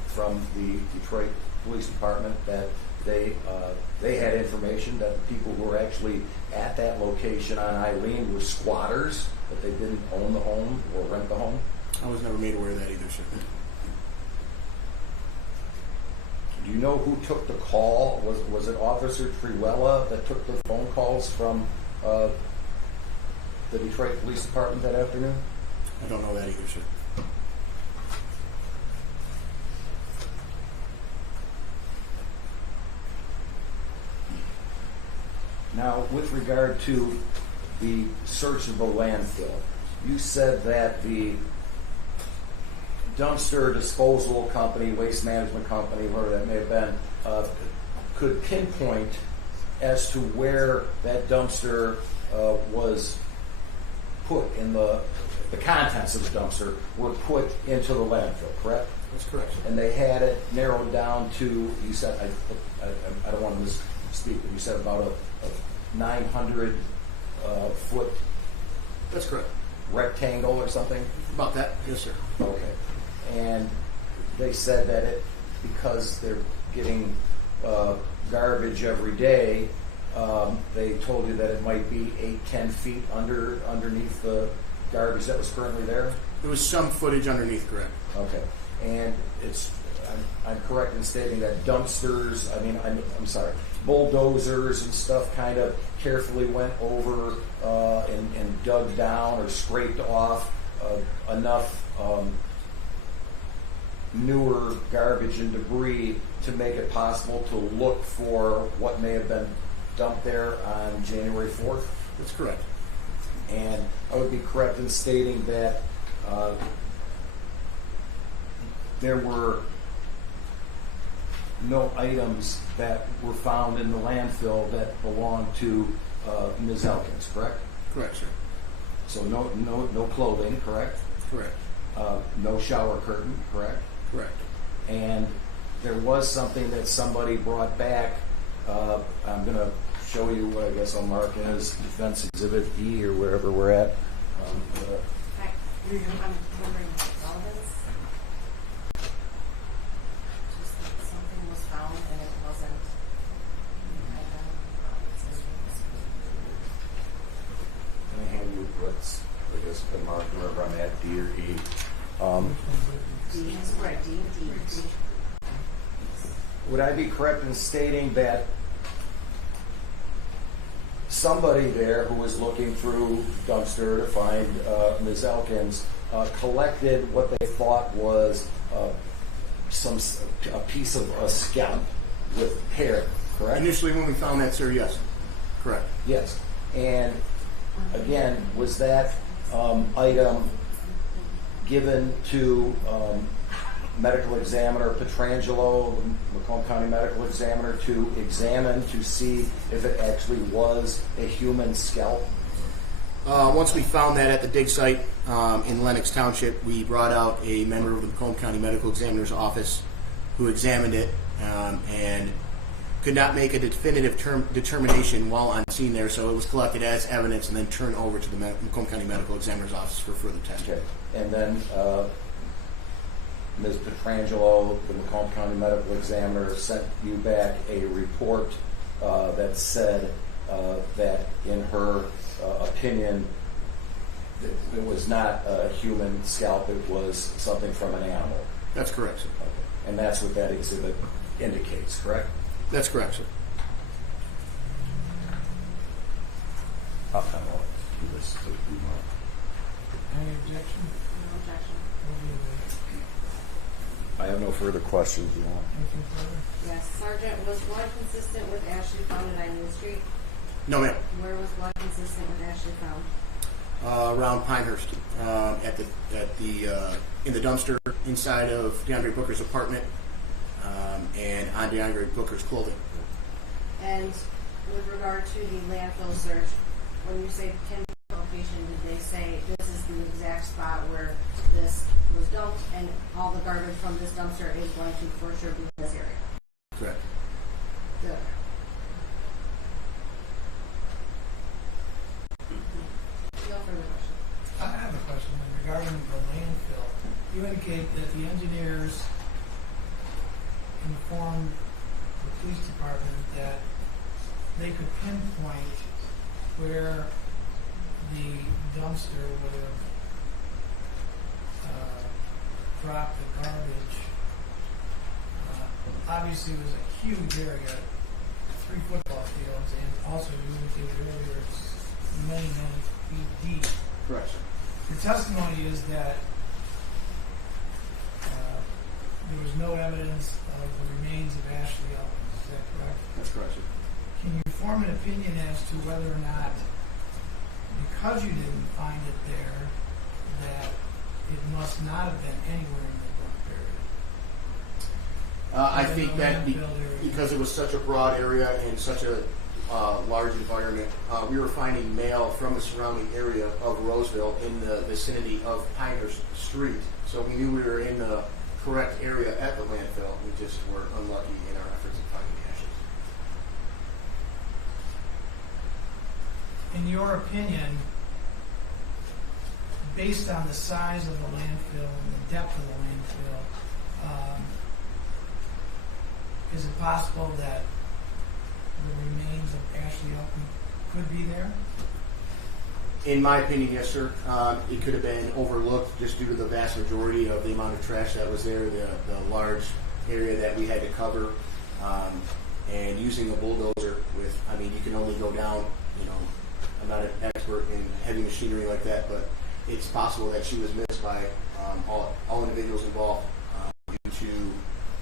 from the Detroit Police Department that they had information that the people who were actually at that location on Eileen were squatters, that they didn't own the home or rent the home? I was never made aware of that either, sir. Do you know who took the call? Was it Officer Triwella that took the phone calls from the Detroit Police Department that afternoon? I don't know that either, sir. Now, with regard to the search of the landfill, you said that the dumpster disposal company, waste management company, whatever that may have been, could pinpoint as to where that dumpster was put in the contents of the dumpster were put into the landfill, correct? That's correct, sir. And they had it narrowed down to, you said, I don't want to misspeak, but you said about a 900 foot That's correct. rectangle or something? About that? Yes, sir. Okay. And they said that because they're getting garbage every day, they told you that it might be 8-10 feet underneath the garbage that was currently there? There was some footage underneath, correct. Okay. And I'm correct in stating that dumpsters, I'm sorry, bulldozers and stuff kind of carefully went over and dug down or scraped off enough newer garbage and debris to make it possible to look for what may have been dumped there on January 4th? That's correct. And I would be correct in stating that there were no items that were found in the landfill that belonged to Ms. Elkins, correct? Correct, sir. So no clothing, correct? Correct. No shower curtain, correct? Correct. And there was something that somebody brought back. I'm going to show you what I guess I'll mark as Defense Exhibit E or wherever we're at. I'm wondering relevance. Just that something was found and it wasn't. Let me hand you what's, I guess, been marked wherever I'm at, D or E. D is right. D. Would I be correct in stating that somebody there who was looking through the dumpster to find Ms. Elkins collected what they thought was a piece of a scalp with hair, correct? Initially when we found that, sir, yes. Correct. Yes. And again, was that item given to medical examiner Petrangelo, Macomb County medical examiner, to examine to see if it actually was a human scalp? Once we found that at the dig site in Lenox Township, we brought out a member of the Macomb County Medical Examiner's Office who examined it and could not make a definitive determination while on scene there, so it was collected as evidence and then turned over to the Macomb County Medical Examiner's Office for further testing. Okay. And then Ms. Petrangelo, the Macomb County Medical Examiner, sent you back a report that said that in her opinion, it was not a human scalp, it was something from an animal. That's correct, sir. Okay. And that's what that exhibit indicates, correct? That's correct, sir. I'll come on to this to Any objection? No objection. We'll do I have no further questions. You want? anything further? Yes, Sergeant, was blood consistent with Ashley found at Eileen Street? No, ma'am. Where was blood consistent with Ashley found? Around Pinehurst, in the dumpster inside of DeAndre Booker's apartment, and on DeAndre Booker's clothing. And with regard to the landfill search, when you say pinpoint location, did they say this is the exact spot where this was dumped and all the garbage from this dumpster is going to for sure be in this area? Correct. Good. No further questions. I have a question regarding the landfill. You indicate that the engineers informed the police department that they could pinpoint where the dumpster would have dropped the garbage. Obviously, it was a huge area, 3 football fields, and also you indicated earlier it's many, many feet deep. Correct, sir. Your testimony is that there was no evidence of the remains of Ashley Elkins. Is that correct? That's correct, sir. Can you form an opinion as to whether or not, because you didn't find it there, that it must not have been anywhere in the dump area? I think that because it was such a broad area and such a large environment, we were finding mail from the surrounding area of Roseville in the vicinity of Pinehurst Street. So we knew we were in the correct area at the landfill. We just were unlucky in our efforts of finding ashes. In your opinion, based on the size of the landfill and the depth of the landfill, is it possible that the remains of Ashley Elkins could be there? In my opinion, yes, sir. It could have been overlooked just due to the vast majority of the amount of trash that was there, the large area that we had to cover, and using a bulldozer with, I mean, you can only go down, I'm not an expert in heavy machinery like that, but it's possible that she was missed by all individuals involved due to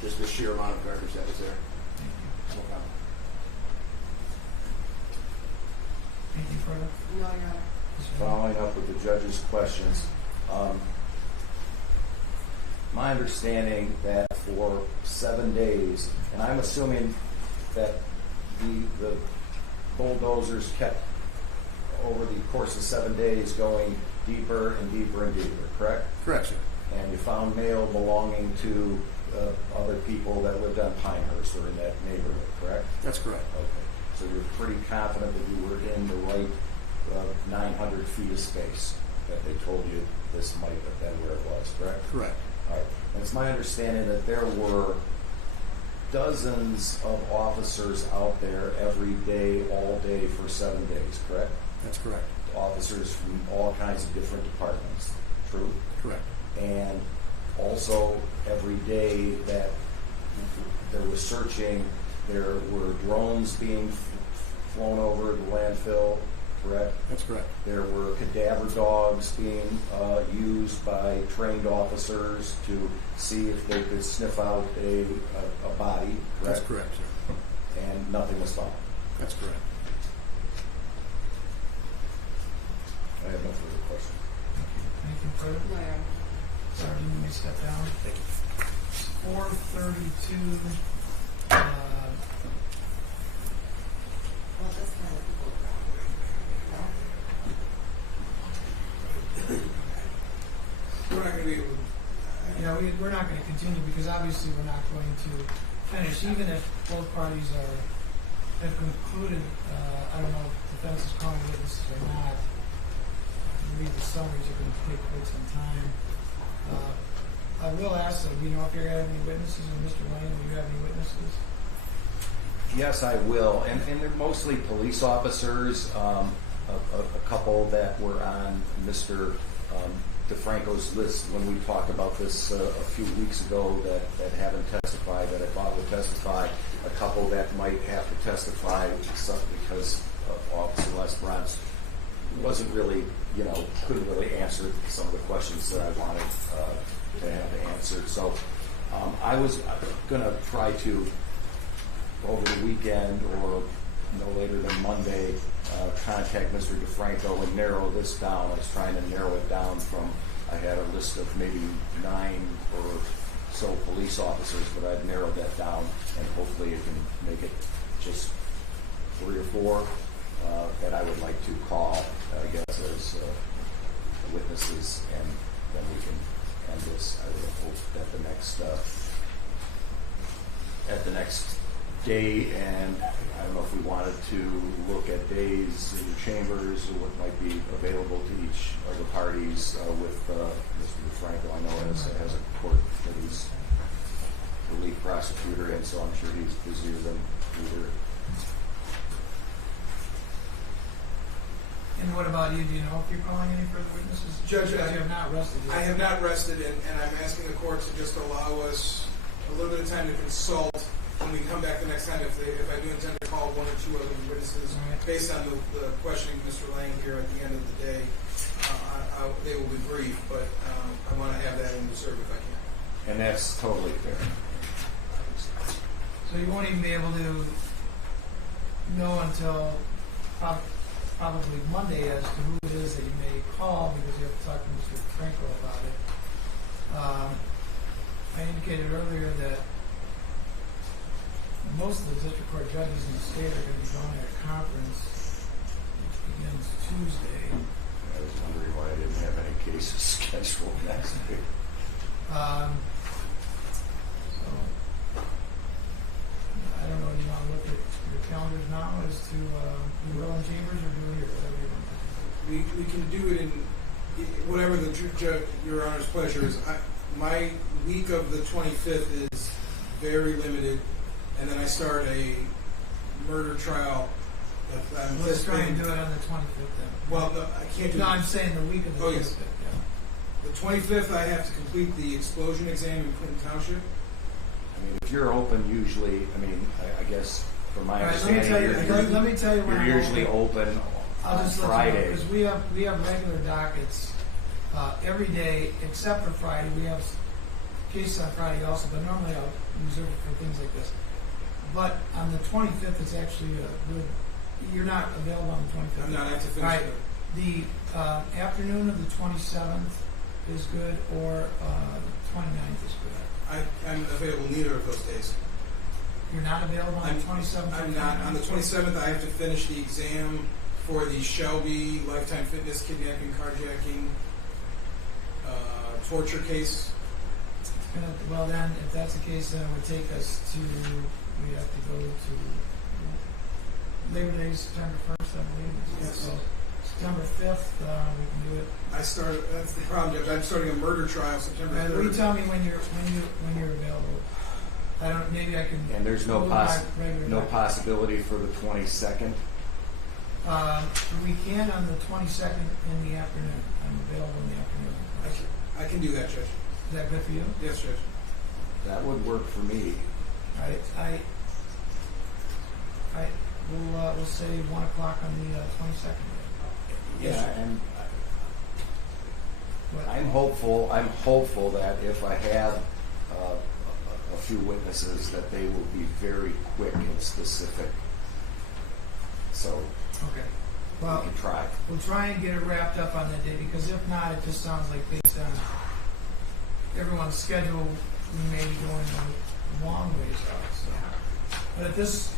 just the sheer amount of garbage that was there. No problem. Anything further? No, Your Honor. Following up with the judge's questions, my understanding that for 7 days, and I'm assuming that the bulldozers kept over the course of 7 days going deeper and deeper and deeper, correct? Correct, sir. And you found mail belonging to other people that lived on Pinehurst or in that neighborhood, correct? That's correct. Okay. So you're pretty confident that you were in the right 900 feet of space that they told you this might have been where it was, correct? Correct. All right. And it's my understanding that there were dozens of officers out there every day, all day for 7 days, correct? That's correct. Officers from all kinds of different departments, true? Correct. And also every day that there was searching, there were drones being flown over the landfill, correct? That's correct. There were cadaver dogs being used by trained officers to see if they could sniff out a body, correct? That's correct, sir. And nothing was found. That's correct. I have no further questions. Anything further? No, Your Honor. Sergeant, you may step down. Thank you. 432. Well, this kind of people. We're not going to be able to. We're not going to continue because obviously we're not going to finish, even if both parties have concluded. I don't know if defense is calling witnesses or not. Read the summaries are going to take quite some time. I will ask them, if you have any witnesses, or Mr. Lane, do you have any witnesses? Yes, I will, and they're mostly police officers. A couple that were on Mr. DeFranco's list when we talked about this a few weeks ago that haven't testified, that I thought would testify. A couple that might have to testify because Officer Les Bronze wasn't really, couldn't really answer some of the questions that I wanted to have answered. So I was going to try to, over the weekend or no later than Monday, contact Mr. DeFranco and narrow this down. I was trying to narrow it down from, I had a list of maybe 9 or so police officers, but I've narrowed that down, and hopefully it can make it just 3 or 4 that I would like to call, I guess, as witnesses, and then we can end this. I would hope that at the next day, and I don't know if we wanted to look at days in the chambers or what might be available to each of the parties with Mr. DeFranco. I know has a court that he's the lead prosecutor, and so I'm sure he's busier than either. And what about you? Do you know if you're calling any further witnesses? Judge, you have not rested yet. I have not rested, and I'm asking the court to just allow us a little bit of time to consult when we come back the next time. If I do intend to call 1 or 2 other witnesses, based on the questioning of Mr. Lang here at the end of the day, they will be brief, but I want to have that in reserve if I can. And that's totally fair. So you won't even be able to know until probably Monday as to who it is that you may call, because you have to talk to Mr. Franco about it. I indicated earlier that most of the district court judges in the state are going to be going to a conference which begins Tuesday. I was wondering why I didn't have any cases scheduled next week. So I don't know if you want to look at your calendars now as to do it in chambers or do it here, whatever you want to do. We can do it in whatever Your Honor's pleasure is. My week of the 25th is very limited, and then I start a murder trial. Let's try and do it on the 25th then. Well, no, I can't do No, that. I'm saying the week of the 25th. Yes. The 25th, I have to complete the explosion exam in Clinton Township. I mean, if you're open, usually, I guess from my All right, understanding, let me tell you when you're I'm usually open I'll on just Friday. Because we have regular dockets every day except for Friday. We have cases on Friday also, but normally I'll reserve it for things like this. But on the 25th, it's actually good. You're not available on the 25th. I'm not. I have to finish All right. it. The afternoon of the 27th is good, or the 29th is good. I'm available neither of those days. You're not available on the 27th? I'm not. On the 27th, I have to finish the exam for the Shelby lifetime fitness kidnapping, carjacking, torture case. Well, then, if that's the case, then it would take us to, we have to go to Labor Day, September 1st, I believe. Yes. So September 5th, we can do it. That's the problem, Judge. I'm starting a murder trial September 3rd. Will you tell me when you're available? I don't. Maybe I can. And there's no move my regular no docket. possibility for the 22nd. We can on the 22nd in the afternoon. I'm available in the afternoon. I can do that, Judge. Is that good for you? Yes, Judge. That would work for me. We'll say 1 o'clock on the 22nd. Yeah, and What? I'm hopeful that if I have a few witnesses, that they will be very quick and specific. So Okay. Well, we can try. we'll try and get it wrapped up on that day, because if not, it just sounds like based on everyone's schedule, we may be going a long ways out. So, but at this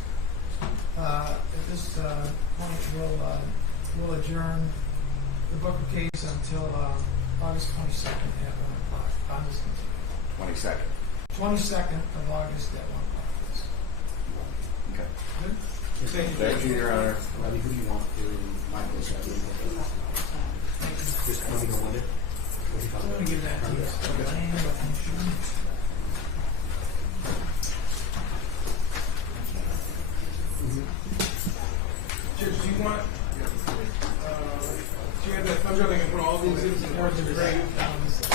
point, we'll adjourn the Booker case until August 22nd at 1 o'clock. On this 22nd. 22nd of August at 1 o'clock. Please. Okay. Good. Thank you, Your Honor. Buddy, who do you want to Michael? Just let me go with it. I'm going to give that to you. Judge, do you want, do you have that thumbs up? I can put all these in the great.